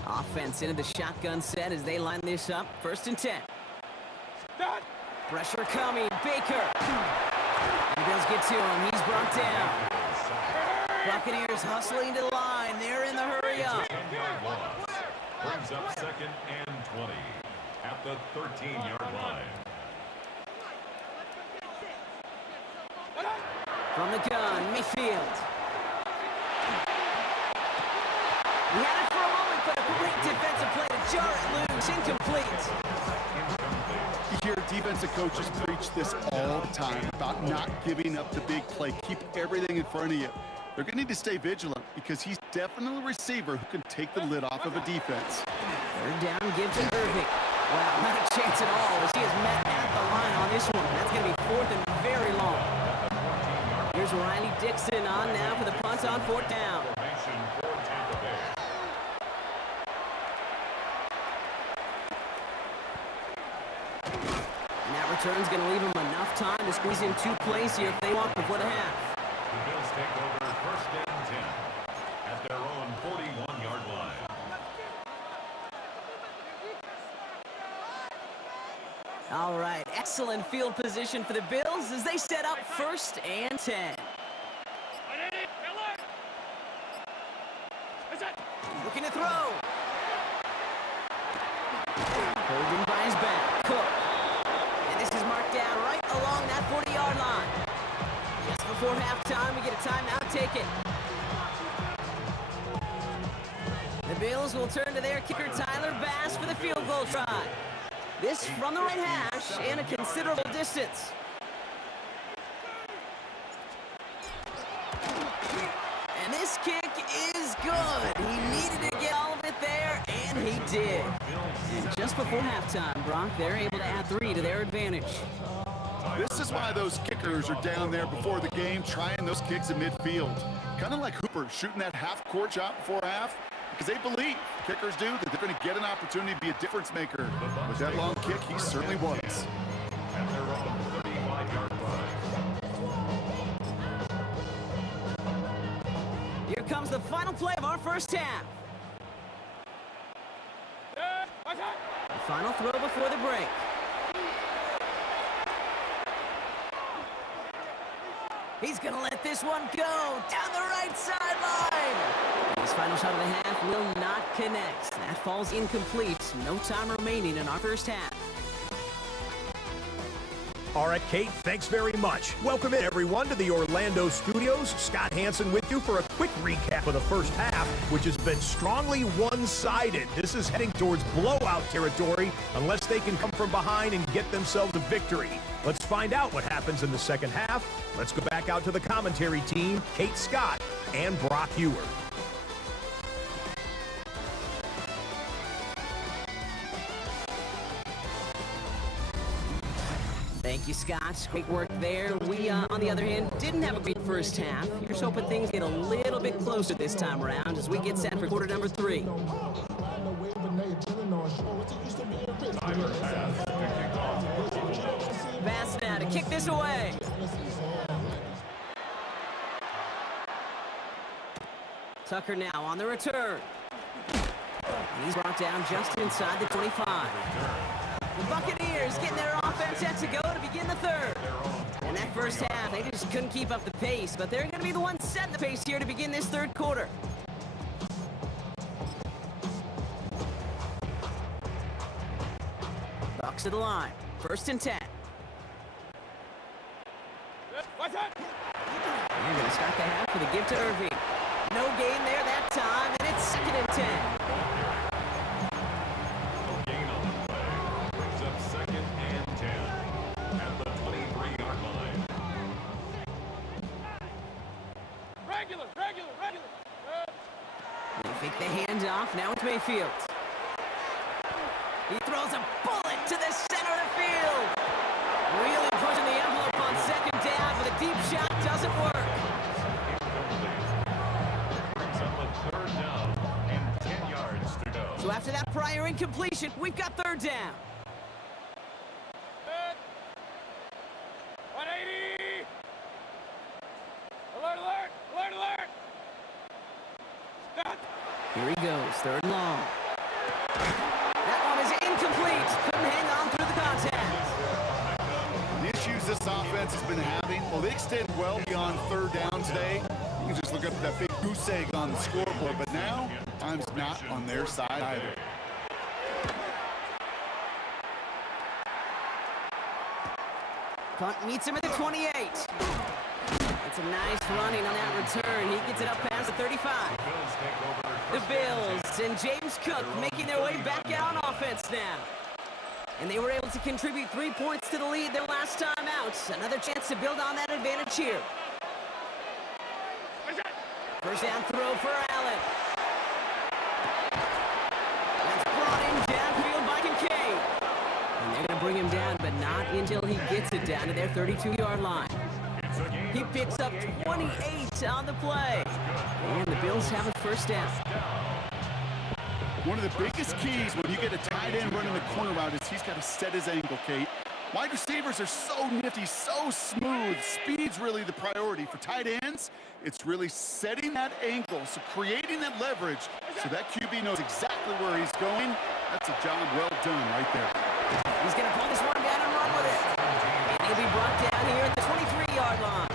Offense into the shotgun set as they line this up. 1st and 10. Pressure coming. Baker. The Bills get to him. He's brought down. Buccaneers hustling to the line. They're in the hurry up. 10-yard loss. Brings up 2nd and 20 at the 13-yard line. From the gun, Mayfield. He had it for a moment, but a great defensive play to jar it loose. Incomplete. You hear defensive coaches preach this all the time about not giving up the big play. Keep everything in front of you. They're going to need to stay vigilant because he's definitely a receiver who can take the lid off of a defense. 3rd down, Gibson Irving. Wow, not a chance at all as he is met at the line on this one. That's going to be 4th and very long. Here's Riley Dixon on now for the punt on 4th down. Formation for Tampa Bay. And that return's going to leave them enough time to squeeze in 2 plays here if they want before the half. The Bills take over 1st and 10 at their own 41-yard line. All right, excellent field position for the Bills as they set up 1st and 10. Looking to throw. Holding by his back, Cook. And this is marked down right along that 40-yard line. Just before halftime, we get a timeout taken. The Bills will turn to their kicker, Tyler Bass, for the field goal try. This from the right hash and a considerable distance. And this kick is good. He needed to get all of it there, and he did. And just before halftime, Brock, they're able to add 3 to their advantage. This is why those kickers are down there before the game trying those kicks in midfield. Kind of like Hooper shooting that half-court shot before half, because they believe, kickers do, that they're going to get an opportunity to be a difference maker. With that long kick, he certainly was. And they're on the 35-yard line. Here comes the final play of our first half. The final throw before the break. He's going to let this one go down the right sideline. His final shot of the half will not connect. That falls incomplete. No time remaining in our first half. All right, Kate, thanks very much. Welcome in, everyone, to the Orlando studios. Scott Hansen with you for a quick recap of the first half, which has been strongly one-sided. This is heading towards blowout territory unless they can come from behind and get themselves a victory. Let's find out what happens in the second half. Let's go back out to the commentary team, Kate Scott and Brock Ewer. Thank you, Scott. Great work there. We, on the other hand, didn't have a great first half. Here's hoping things get a little bit closer this time around as we get set for quarter number 3. Pass now to kick this away. Tucker now on the return. And he's brought down just inside the 25. The Buccaneers getting their offense set to go to begin the third. In that first half, they just couldn't keep up the pace, but they're going to be the ones setting the pace here to begin this third quarter. Bucks to the line. 1st and 10. They're going to start the half with a give to Irving. No gain there that time, and it's 2nd and 10. Gain on the play. Brings up 2nd and 10 at the 23-yard line. Regular. They fake the handoff. Now it's Mayfield. He throws a bullet to the center of the field. Really pushing the envelope on 2nd down, but a deep shot doesn't work. Brings up a 3rd down and 10 yards to go. So after that prior incompletion, we've got 3rd down. 180. Alert. Here he goes, 3rd and long. That one is incomplete. Couldn't hang on through the contact. The issues this offense has been having, well, they extend well beyond 3rd down today. You can just look up that big goose egg on the scoreboard, but now time's not on their side either. Punt meets him at the 28. It's a nice running on that return. He gets it up past the 35. The Bills and James Cook making their way back out on offense now. And they were able to contribute 3 points to the lead their last time out. Another chance to build on that advantage here. 1st down throw for Allen. That's brought in downfield by Kincaid. And they're going to bring him down, but not until he gets it down to their 32-yard line. He picks up 28 on the play. And the Bills have a 1st down. One of the biggest keys when you get a tight end running the corner route is he's got to set his angle, Kate. Wide receivers are so nifty, so smooth. Speed's really the priority. For tight ends, it's really setting that angle, so creating that leverage so that QB knows exactly where he's going. That's a job well done right there. He's going to pull this one down and run with it. And he'll be brought down here at the 23-yard line.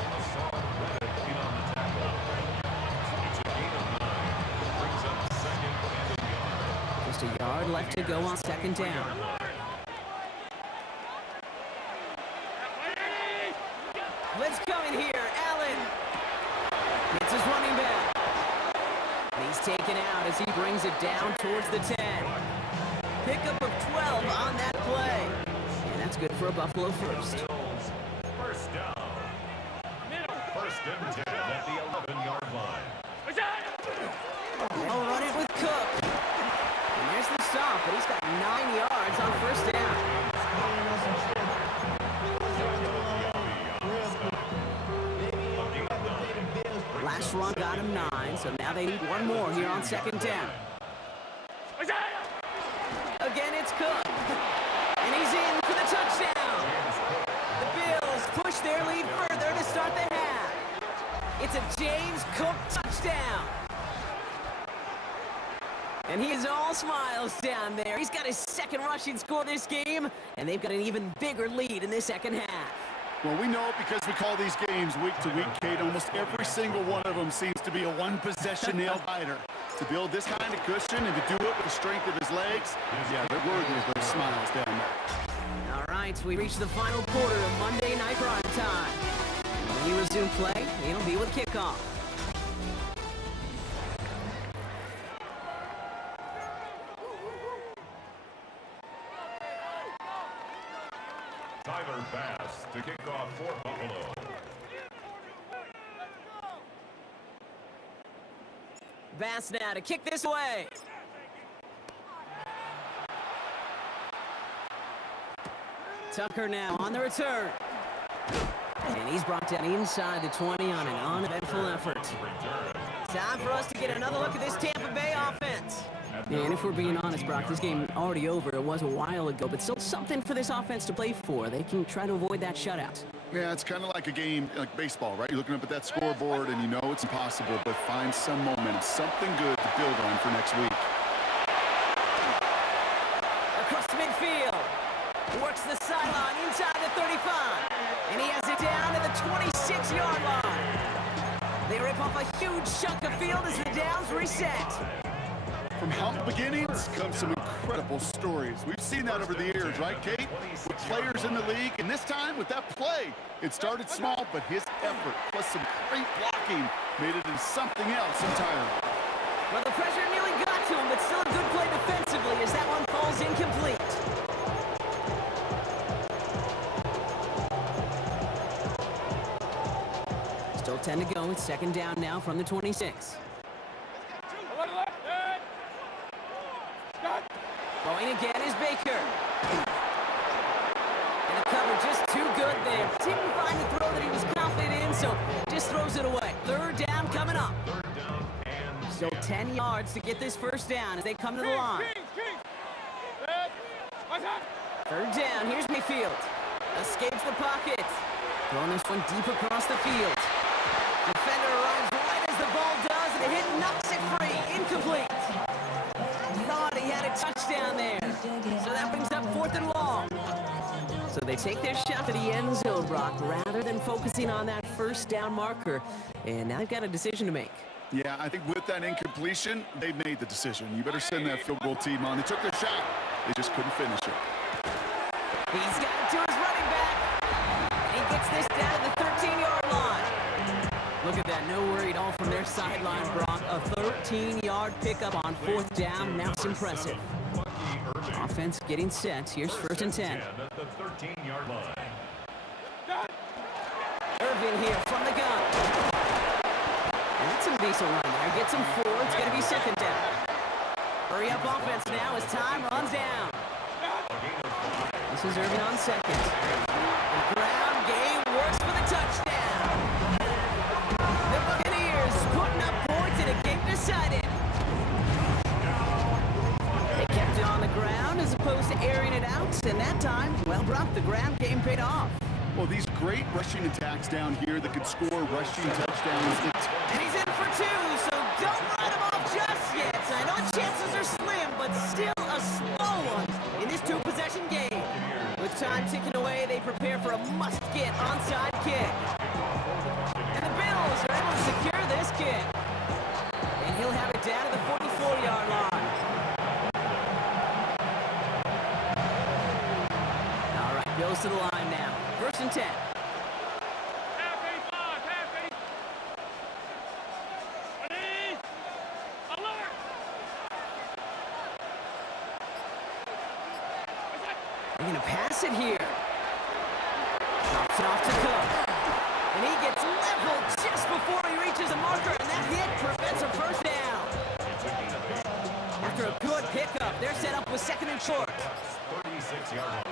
Just a yard left to go on 2nd down. Let's come in here. Allen gets his running back. And he's taken out as he brings it down towards the 10. Pickup of 12 on that play. And that's good for a Buffalo 1st. 1st down. 1st and 10 at the 11-yard line. They'll run it with Cook. And there's the stop, but he's got 9 yards on 1st down. they need one more here on second down. Again, it's Cook. And he's in for the touchdown. The Bills push their lead further to start the half. It's a James Cook touchdown. And he is all smiles down there. He's got his second rushing score this game, and they've got an even bigger lead in the second half. Well, we know it because we call these games week to week, Kate. Almost every single one of them seems to be a one-possession nail-biter. To build this kind of cushion and to do it with the strength of his legs, yeah, they're worthy of those smiles down there. All right, we reach the final quarter of Monday Night Prime Time. When we resume play, it'll be with kickoff. Tyler Bass to kick off for Buffalo. Bass now to kick this away. Tucker now on the return. And he's brought down inside the 20 on an uneventful effort. Time for us to get another look at this Tampa Bay offense. And if we're being honest, Brock, this game already over. It was a while ago, but still something for this offense to play for. They can try to avoid that shutout. Yeah, it's kind of like a game, like baseball, right? You're looking up at that scoreboard and you know it's impossible, but find some momentum, something good to build on for next week. Across midfield. Works the sideline inside the 35. And he has it down to the 26-yard line. They rip off a huge chunk of field as the downs reset. From humble beginnings come some incredible stories. We've seen that over the years, right, Kate? With players in the league, and this time with that play. It started small, but his effort, plus some great blocking, made it into something else entirely. Well, the pressure nearly got to him, but still a good play defensively as that one falls incomplete. Still 10 to go. It's second down now from the 26. Going again is Baker. And the cover just too good there. Didn't find the throw that he was confident in, so just throws it away. Third down coming up. So 10 yards to get this first down as they come to the line. Third down, here's Mayfield. Escapes the pocket. Throwing this one deep across the field. Defender arrives right as the ball does, and the hit knocks it free. Incomplete. Thought he had a touchdown there. So that brings up 4th and long. So they take their shot to the end zone, Brock, rather than focusing on that first down marker. And now they've got a decision to make. Yeah, I think with that incompletion, they made the decision. You better send that field goal team on. They took their shot. They just couldn't finish it. He's got it to his running back. And he gets this down to the 13-yard line. Look at that, no worry at all from their sideline, Brock. A 13-yard pickup on 4th down. Now it's impressive. Offense getting set. Here's 1st and 10. At the 13-yard line. Irvin here from the gun. And that's some decent run there. Gets him 4. It's going to be second down. Hurry up offense now as time runs down. This is Irvin on second. The ground game works for the touchdown. The Buccaneers putting up points in a game decided. They kept it on the ground as opposed to airing it out, and that time, well, Brock, the ground game paid off. Well, these great rushing attacks down here that could score rushing touchdowns. And he's in for 2, so don't write him off just yet. I know the chances are slim, but still a small one in this 2-possession game. With time ticking away, they prepare for a must-get onside kick. And the Bills are able to secure this kick. And he'll have it down to the 44-yard line. All right, Bills to the line now. 1st and 10. They're going to pass it here. Drops it off to Cook. And he gets leveled just before he reaches a marker, and that hit prevents a first down. After a good pickup, they're set up with 2nd and short. 36-yard line.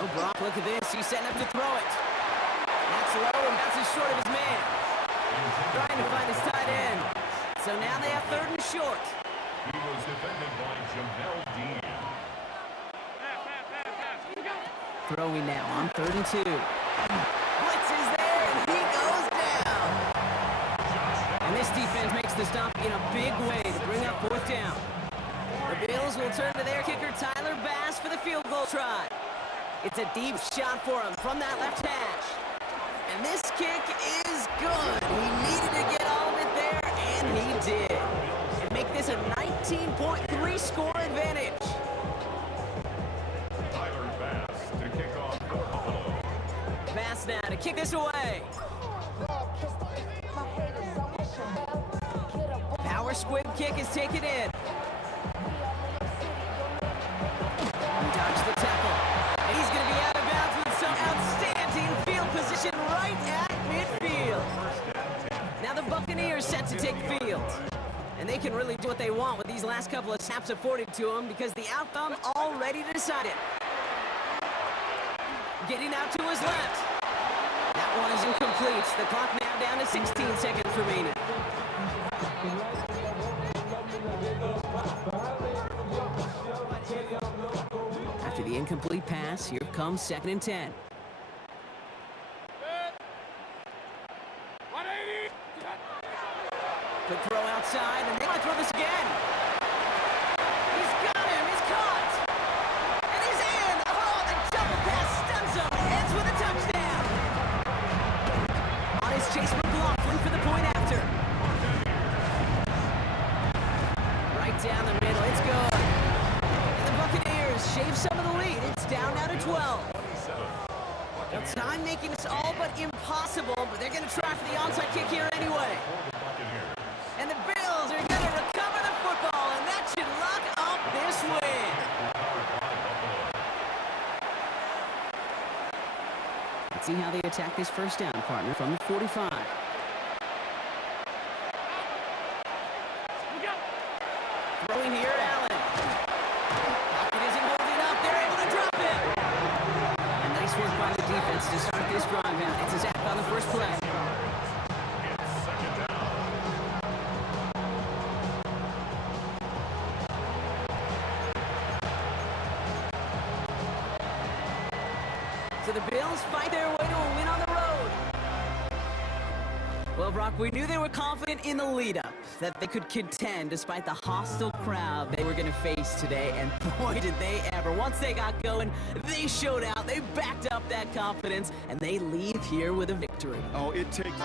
Oh, Brock, look at this. He's setting up to throw it. That's slow and bounces short of his man. Trying to find his tight end. So now they have 3rd and short. He was defended by Jamel Dean. Throwing now on 3rd and 2. Blitz is there, and he goes down. And this defense makes the stop in a big way to bring up 4th down. The Bills will turn to their kicker, Tyler Bass, for the field goal try. It's a deep shot for him from that left hash. And this kick is good. He needed to get all of it there, and he did. And make this a 19.3 score advantage. Tyler Bass to kick off for Buffalo. Bass now to kick this away. Power squib kick is taken in. Dodge the tackle. And he's going to be out of bounds with some outstanding field position right at midfield. Now the Buccaneers set to take the field. And they can really do what they want with these last couple of snaps afforded to them because the outcome already decided. Getting out to his left. That one is incomplete. The clock now down to 16 seconds remaining. After the incomplete pass, here comes 2nd and 10. Good throw outside, and they might throw this again. He's got him, he's caught. And he's in. Oh, the double pass stuns him. Ends with a touchdown. On his Chase McLaughlin for the point after. Right down the middle, it's good. And the Buccaneers shave some of the lead. It's down now to 12. Now time making this all but impossible, but they're going to try for the onside kick here anyway. And the Bills are going to recover the football, and that should lock up this win. Let's see how they attack this 1st down, partner, from the 45. Throwing here, Allen. Pocket isn't holding up. They're able to drop him. And nice work by the defense to start this drive out. It's a sack on the first play. So the Bills fight their way to a win on the road. Well, Brock, we knew they were confident in the lead-up, that they could contend despite the hostile crowd they were going to face today, and boy, did they ever. Once they got going, they showed out, they backed up that confidence, and they leave here with a victory. Oh, it takes...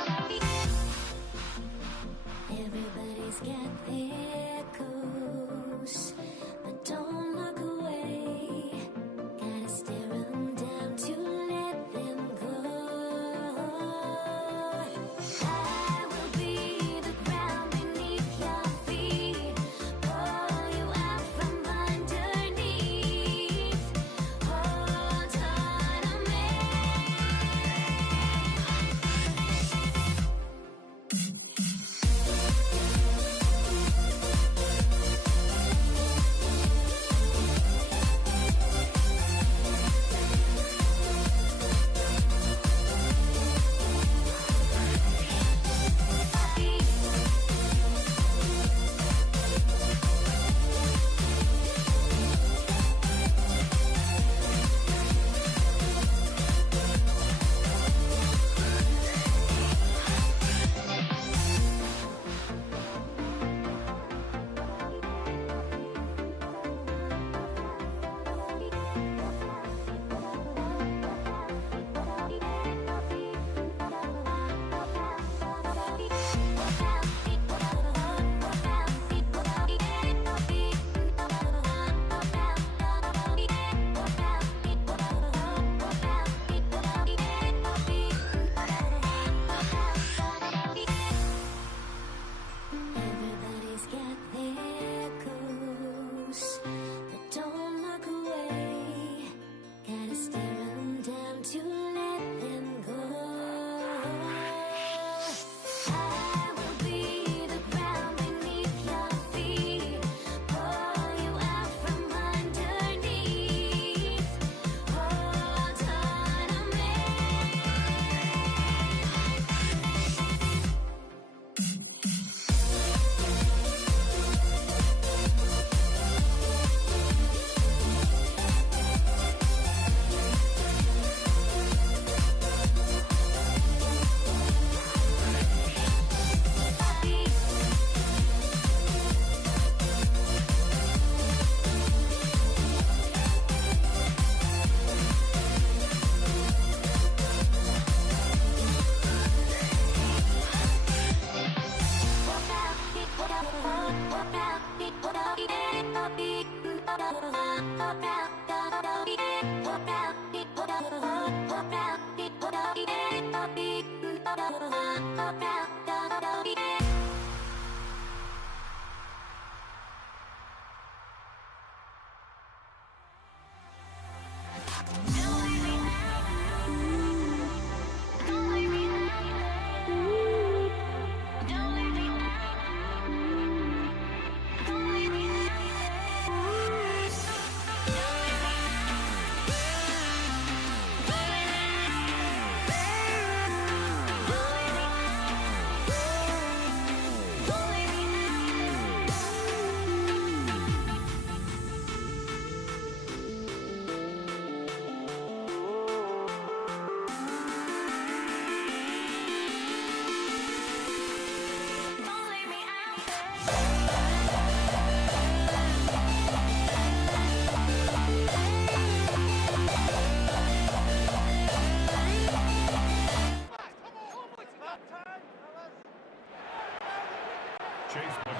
Everybody's got their goals, but don't look away. Gotta stare 'em down to let them go. I will be the ground beneath your feet, pull you out from underneath. Hold on to me. Everybody's got their goals, but don't look away. Gotta stare 'em down to let them go. I will be the ground beneath your feet, pull you out from underneath. Hold on to me.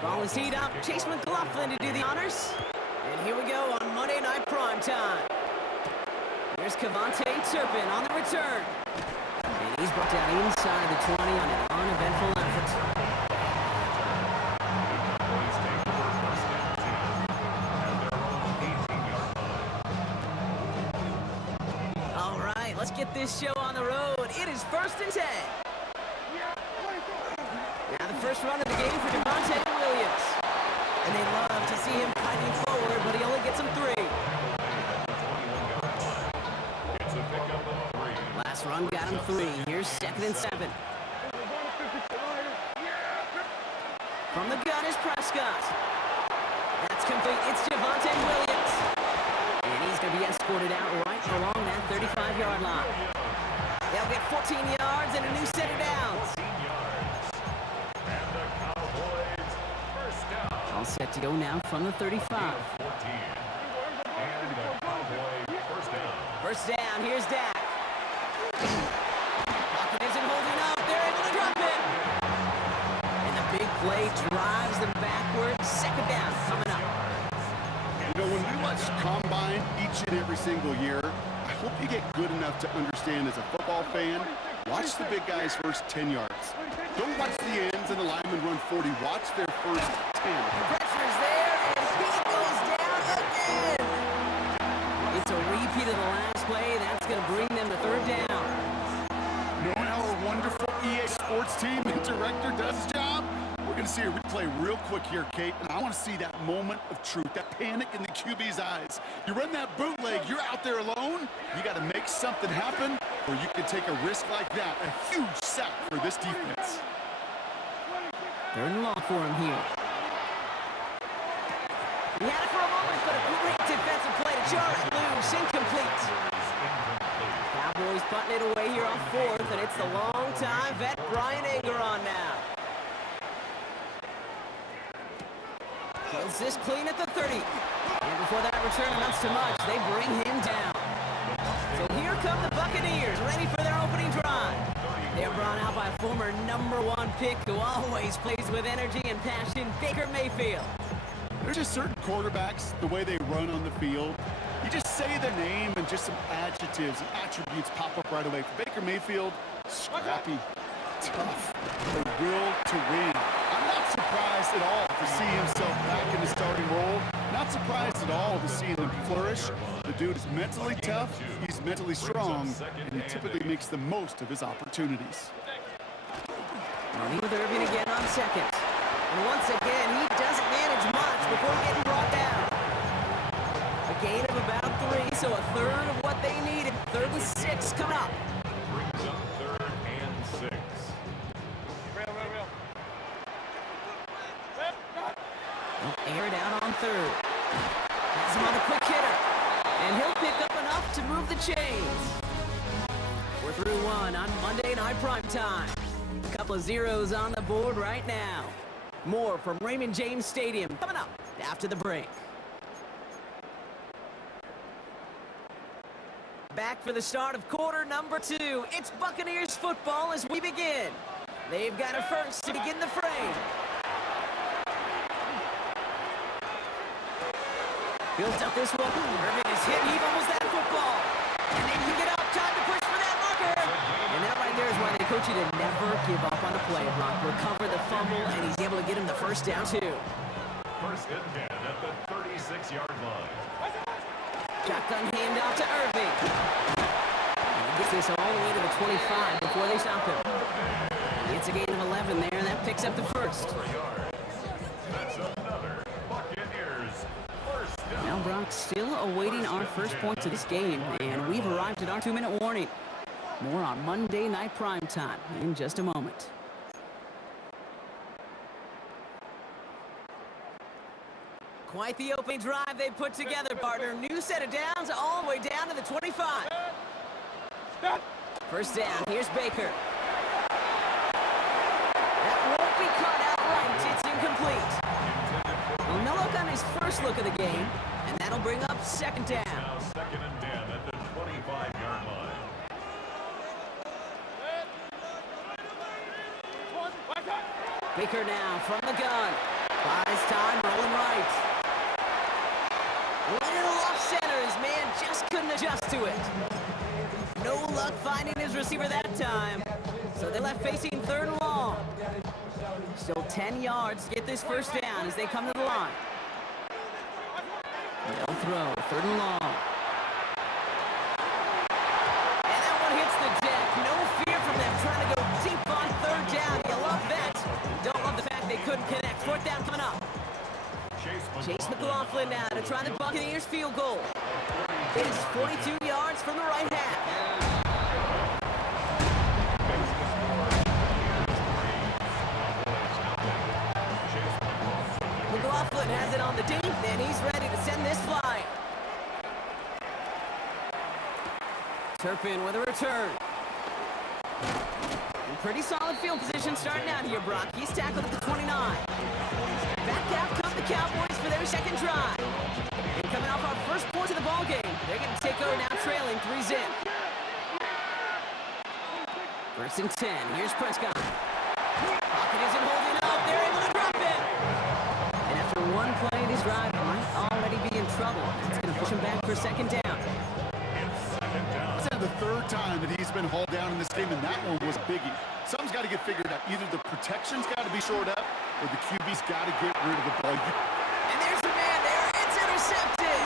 Ball is teed up. Chase McLaughlin to do the honors. And here we go on Monday Night Primetime. Here's Cavante Turpin on the return. And he's brought down inside the 20 on an uneventful effort. Cowboys take over first and 10 at their own 18-yard line. All right, let's get this show on the road. It is 1st and 10. Now the first run of the game for Devontae Williams. And they love to see him fighting forward, but he only gets them 3. It's a pickup of 3. Last run got him 3. Here's 2nd and 7. From the gun is Prescott. That's complete. It's Devontae Williams. And he's going to be escorted out right along that 35-yard line. They'll get 14 yards and a new set of downs. All set to go now from the 35. 14. And the Cowboy first down. First down, here's Dak. Pocket isn't holding up. They're able to drop it. And the big play drives them backward. 2nd down coming up. You know, when we watch Combine each and every single year, I hope you get good enough to understand as a football fan, watch the big guys' first 10 yards. Don't watch the ends and the linemen run 40. Watch their first 10. Pressure's there, and he goes down again. It's a repeat of the last play. That's going to bring them to 3rd down. Knowing how our wonderful EA Sports team and director does his job, we're going to see a replay real quick here, Kate, and I want to see that moment of truth, that panic in the QB's eyes. You run that bootleg, you're out there alone, you got to make something happen, or you can take a risk like that, a huge sack for this defense. 3rd and long for him here. He had it for a moment, but a great defensive play to jar it loose. Incomplete. Cowboys putting it away here on 4th, and it's the long-time vet Brian Anger on now. Kills this clean at the 30. And before that return amounts to much, they bring him down. So here come the Buccaneers, ready for their opening drive. They're brought out by former #1 pick who always plays with energy and passion, Baker Mayfield. There's just certain quarterbacks, the way they run on the field, you just say their name and just some adjectives and attributes pop up right away. For Baker Mayfield, scrappy, tough, the will to win. I'm not surprised at all to see himself back in the starting role. Not surprised at all to see him flourish. The dude is mentally tough, he's mentally strong, and he typically makes the most of his opportunities. Running with Irving again on 2nd. And once again, he doesn't manage much before getting brought down. A gain of about 3, so a 1/3 of what they needed. 3rd and 6 coming up. Brings up 3rd and 6. Air it out on 3rd. Has him on a quick hitter. And he'll pick up enough to move the chains. We're through 1 on Monday Night Primetime. A couple of zeros on the board right now. More from Raymond James Stadium coming up after the break. Back for the start of quarter number 2. It's Buccaneers football as we begin. They've got it first to begin the frame. Builds up this one. Irving is hit. He fumbles that football. And they pick it up. Time to push for that marker. And that right there is why they coach you to never give up on a play, Brock. Recover the fumble, and he's able to get him the first down, too. First and 10 at the 36-yard line. Shotgun handoff to Irving. And he gets this all the way to the 25 before they stop him. It's a gain of 11 there, and that picks up the first. 4 yards. That's another Buccaneers first down. Now Brock still awaiting our first points of this game, and we've arrived at our 2-minute warning. More on Monday Night Primetime in just a moment. Quite the opening drive they put together, partner. New set of downs all the way down to the 25. First down, here's Baker. That won't be caught outright. It's incomplete. Well, no look on his first look of the game, and that'll bring up second down. Now second and 10 at the 25-yard line. Baker now from the gun. Buys time, rolling right. Little off center. His man just couldn't adjust to it. No luck finding his receiver that time. So they're left facing third and long. Still 10 yards to get this first down as they come to the line. They'll throw, third and long. And that one hits the deck. No fear from them trying to go deep on third down. You love that. Don't love the fact they couldn't connect. Fourth down coming up. Chase McLaughlin now to try the Buccaneers field goal. It is 42 yards from the right half. McLaughlin has it on the deep, and he's ready to send this flying. Turpin with a return. In pretty solid field position starting out here, Brock. He's tackled at the 29. Back out come the Cowboys for their second drive. And coming off our first point of the ball game, they're going to take over now trailing 3-zip. First and 10. Here's Prescott. Pocket isn't holding up. They're able to drop it. And after one play in his drive, he might already be in trouble. That's going to push him back for second down. It's the third time that he's been hauled down in this game, and that one was a biggie. Something's got to get figured out. Either the protection's got to be shored up, or the QB's got to get rid of the ball. And there's the man there. It's intercepted.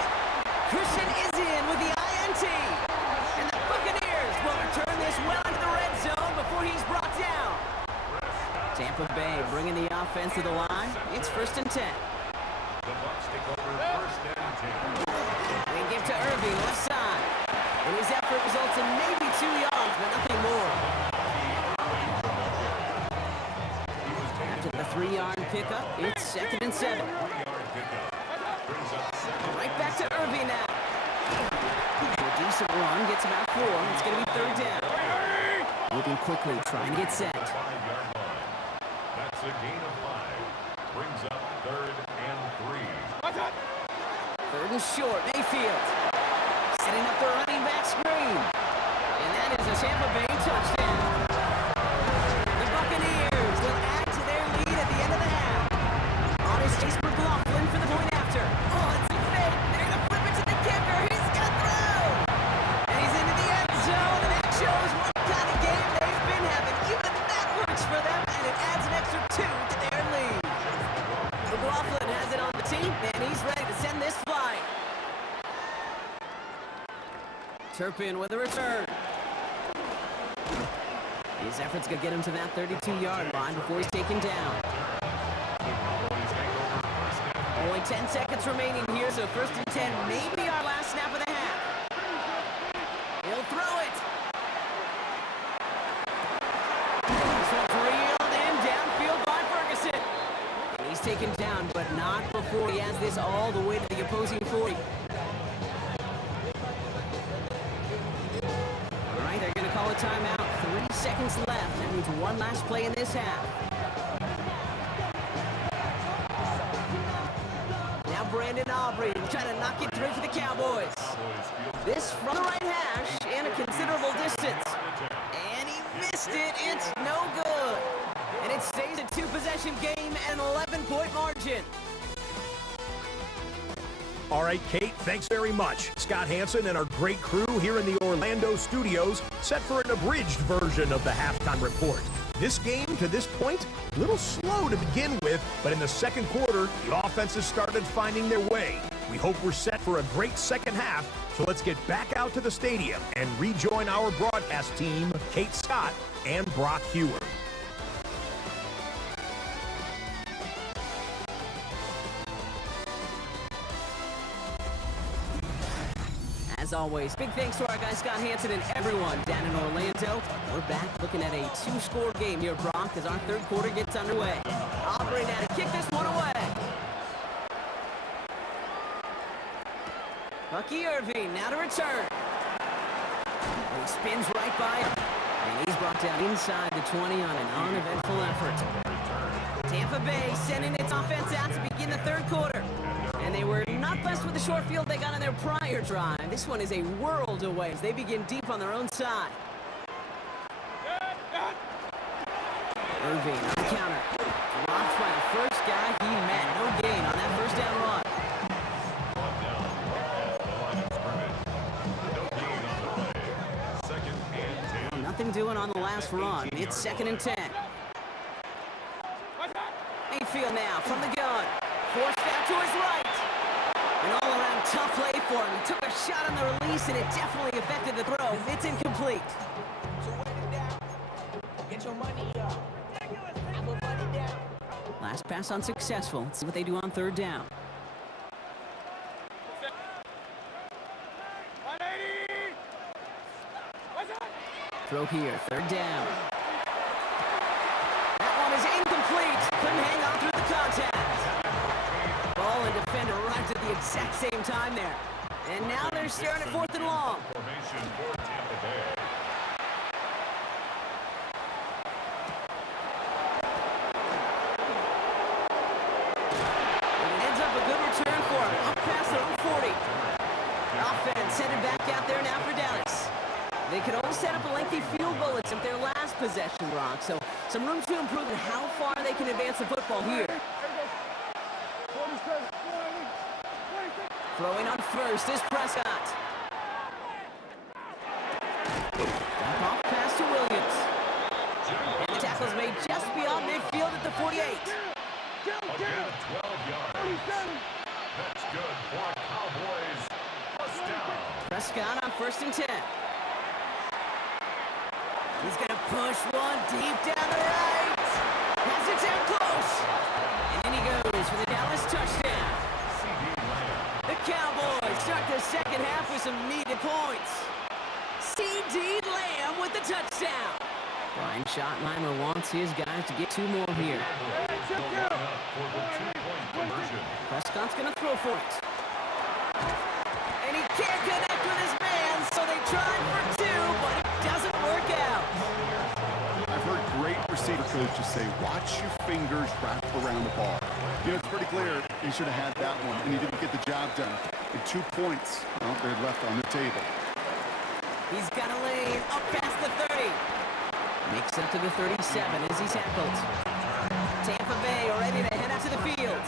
Christian is in with the INT. And the Buccaneers will return this well into the red zone before he's brought down. Tampa Bay bringing the offense to the line. It's first and 10. The Bucs take over first and 10. They give to Irving, left side. And his effort results in maybe 2 yards, but nothing more. After the 3-yard pickup, it's second and 7. Right back to Irving now. A decent run, gets about 4. It's going to be third down. Moving quickly, trying to get set. That's a gain of 5. Brings up third and 3. Third and short, Mayfield. Setting up the running back screen. And that is a Tampa Bay touchdown. The Buccaneers will add to their lead at the end of the half. On is Chase McLaughlin for the point after. Oh, it's a fake. They're going to flip it to the kicker. He's going to throw. And he's into the end zone. And that shows what kind of game they've been having. Even that works for them. And it adds an extra 2 to their lead. McLaughlin has it on the team. And he's ready to send this flying. Turpin with a return. His efforts could get him to that 32-yard line before he's taken down. Only 10 seconds remaining here, so first and 10 may be our last snap of the half. He'll throw it. This one's reeled in downfield by Ferguson. And he's taken down, but not before he has this all the way to the opposing 40. They're going to call a timeout. 3 seconds left. That means one last play in this half. Now Brandon Aubrey trying to knock it through for the Cowboys. This from the right hash and a considerable distance. And he missed it. It's no good. And it stays a 2-possession game and an 11-point margin. All right, Kate, thanks very much. Scott Hanson and our great crew here in the Orlando studios set for an abridged version of the halftime report. This game, to this point, a little slow to begin with, but in the second quarter, the offenses started finding their way. We hope we're set for a great second half, so let's get back out to the stadium and rejoin our broadcast team, Kate Scott and Brock Hewer. As always, big thanks to our guy Scott Hanson and everyone down in Orlando. We're back looking at a two-score game here, Brock, as our third quarter gets underway. Aubrey now to kick this one away. Bucky Irving now to return. He spins right by him, and he's brought down inside the 20 on an uneventful effort. Tampa Bay sending its offense out to begin the third quarter. And they were not blessed with the short field they got on their prior drive. This one is a world away as they begin deep on their own side. Irving on the counter. Dropped by the first guy he met. No gain on that first down run. Nothing doing on the last run. It's 2nd and 10. Mayfield now from the gun. Forced out to his right. An all-around tough play for him. He took a shot on the release, and it definitely affected the throw. It's incomplete. Get your money up. Put money down. Last pass unsuccessful. Let's see what they do on third down. Throw here, third down. That one is incomplete. Couldn't hang on through the contact. Ball and defender arrived at the exact same time there. And now they're staring at 4th and long. Formation for Tampa Bay. And it ends up a good return for him. Up past their own 40. Offense headed back out there now for Dallas. They could only set up a lengthy field goal at their last possession, Brock. So some room to improve in how far they can advance the football here. Throwing on first is Prescott. Dump off pass to Williams. And the tackle's made just beyond midfield at the 48. Again, 12 yards. That's good for Cowboys. First down. Prescott on 1st and 10. He's going to push one deep down the right. Has it down close. And in he goes for the Dallas touchdown. The Cowboys start the second half with some needed points. C.D. Lamb with the touchdown. Brian Schottenheimer wants his guys to get 2 more here. Prescott's going to throw for it. And he can't connect with his man, so they tried for 2, but it doesn't work out. I've heard great receiver coaches say, watch your fingers wrap around the ball. You know, it's pretty clear he should have had that one, and he didn't get the job done. And 2 points, well, they're left on the table. He's got a lane up past the 30. Makes it to the 37 as he's tackled. Tampa Bay are ready to head out to the field.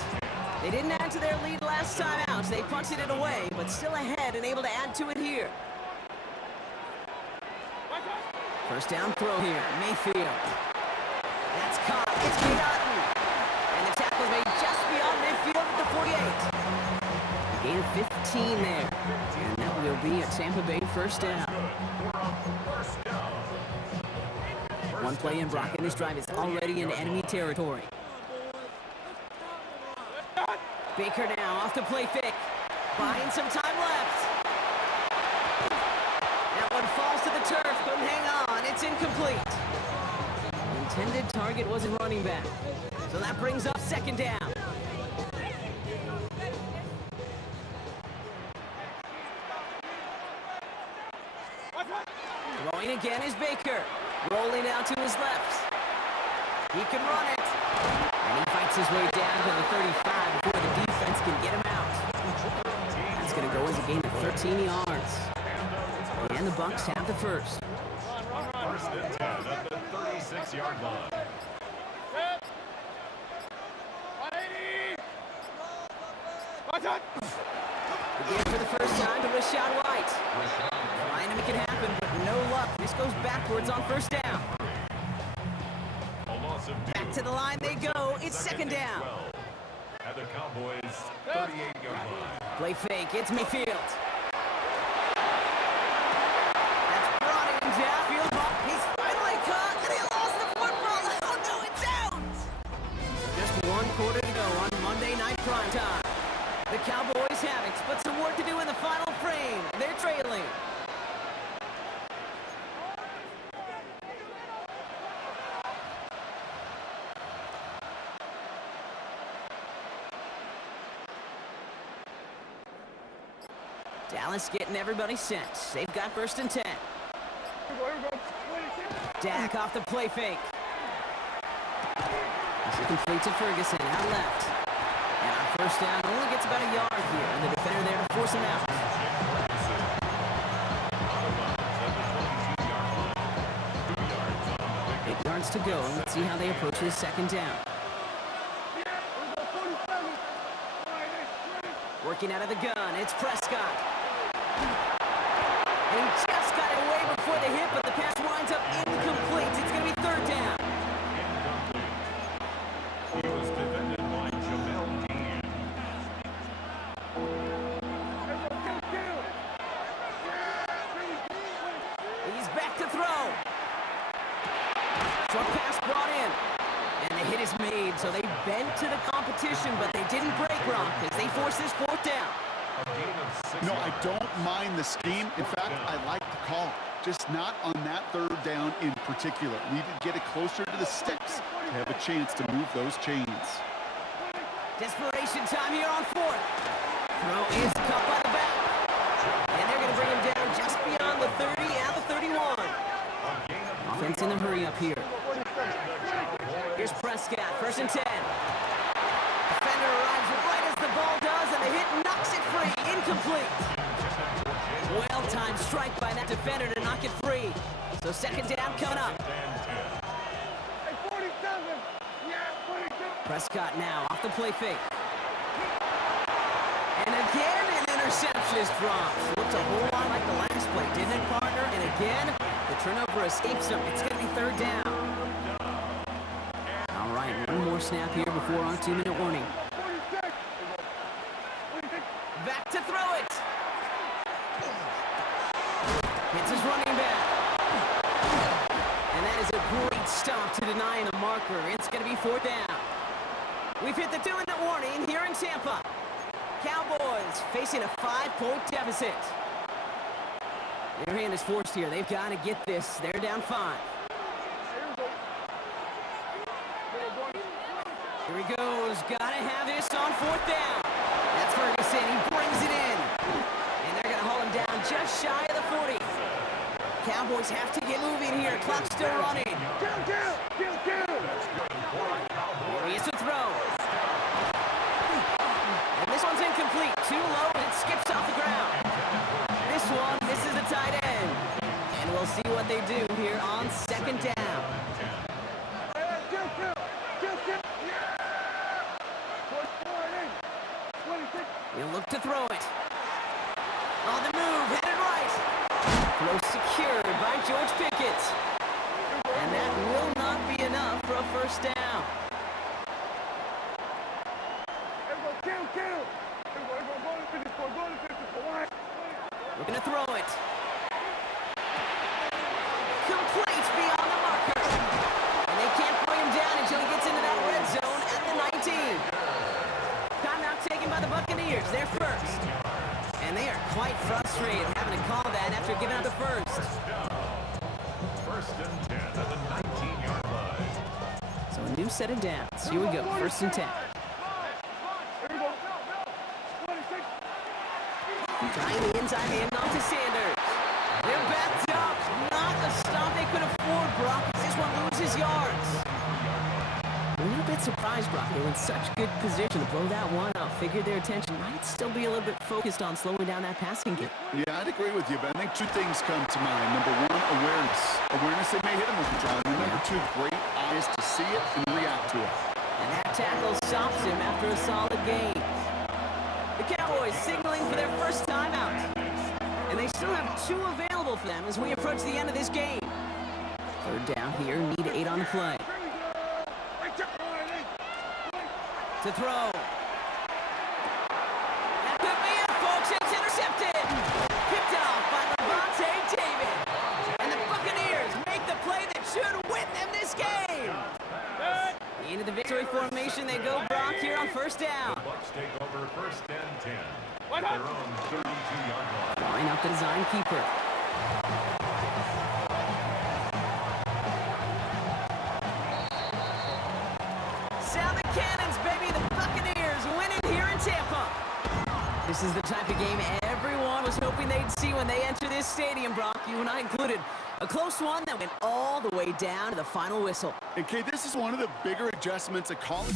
They didn't add to their lead last time out, so they punted it away, but still ahead and able to add to it here. First down throw here, Mayfield. That's caught, it's Cade Otton. And the tackle's made just beyond midfield at the 48. A gain of 15 there. And that will be a Tampa Bay first down. One play in, Brock, and this drive is already into enemy territory. Baker now off the play fake. Buying some time left. That one falls to the turf, couldn't hang on. It's incomplete. The intended target was a running back. So that brings up 2nd down. Throwing again is Baker. Rolling out to his left. He can run it. And he fights his way down to the 35 before the defense can get him out. That's going to go as a gain of 13 yards. And the Bucs have the first. First and 10 at the 36-yard line. Again for the first time to Rashad White. Trying to make it happen, but no luck. This goes backwards on first down. A loss of Back to the line they go. It's second down. 12 at the Cowboys' 38-yard line. Play fake. It's Mayfield. That's brought in downfield. He's finally caught, and he lost the football. Oh, no, it's out. Just one quarter to go on Monday Night Primetime. The Cowboys have it, but some work to do in the final frame. They're trailing. Dallas getting everybody set. They've got first and 10. Dak off the play fake. This is complete to Ferguson, out left. And on first down, only gets about a yard here, and the defender there to force him out. 8 yards to go. Let's see how they approach this second down. Working out of the gun, it's Prescott. And he just got it away before the hit, but the pass winds up incomplete. It's going to be third down. He was defended by Jamel Dean. He's back to throw. Short pass brought in. And the hit is made, so they bent to the competition, but they didn't break Gronk as they force this fourth down. No, I don't mind the scheme. In fact, I like the call. Just not on that third down in particular. Need to get it closer to the sticks to have a chance to move those chains. Desperation time here on fourth. Throw is cut by the back. And they're going to bring him down just beyond the 30 and the 31. Offense in a hurry up here. Here's Prescott, first and 10. Defender arrives right as the ball does, and the hit knocks it free. Incomplete. Well-timed strike by that defender to knock it free. So second down coming up. Prescott now off the play fake. And again, an interception is dropped. Looked a whole lot like the last play, didn't it, partner? And again, the turnover escapes him. It's going to be third down. All right, one more snap here before our 2-minute warning. Back to throw it. It's his running back. And that is a great stop to denying a marker. It's going to be fourth down. We've hit the 2-minute warning here in Tampa. Cowboys facing a 5-point deficit. Their hand is forced here. They've got to get this. They're down 5. Here he goes. Got to have this on fourth down. That's Ferguson. He brings it in. And they're going to haul him down just shy of the 40. Cowboys have to get moving here. Clock's still running. Here he is to throw. And this one's incomplete. Too low, and it skips off the ground. This one misses the tight end. And we'll see what they do here on second down. He'll look to throw it. On the move, headed right. Throw secured by George Pickett. And that will not be enough for a first down. We're going to throw it. Complete beyond the marker. And they can't bring him down until he gets into that red zone at the 19. Timeout taken by the Buccaneers. They're first. And they are quite frustrated having to call that after giving up the first. First and 10 at the 19-yard line. So a new set of downs. Here we go. First and 10. Trying the inside handoff to Sanders. They're backed up. Not a stop they could afford, Brock. This one loses yards. A little bit surprised, Brock. They were in such good position to blow that one up. Figured their attention might still be a little bit focused on slowing down that passing game. Yeah, I'd agree with you, but I think two things come to mind. Number one, awareness. Awareness they may hit him with the John. And number two, great eyes to see it and react to it. And that tackle stops him after a solid gain. The Cowboys signaling for their first timeout. And they still have 2 available for them as we approach the end of this game. Third down here, need 8 on the play. To throw. That could be it, folks. It's intercepted. Picked off by Levante David. And the Buccaneers make the play that should win them this game. Into the victory formation they go, Brock, here on first down. The Bucs take over first and 10. Their own 32-yard line. Line up the design keeper. Sound the cannons, baby. The Buccaneers win it here in Tampa. This is the type of game everyone was hoping they'd see when they enter this stadium, Brock, you and I included. A close one that went all the way down to the final whistle. And Kate, this is one of the bigger adjustments of college.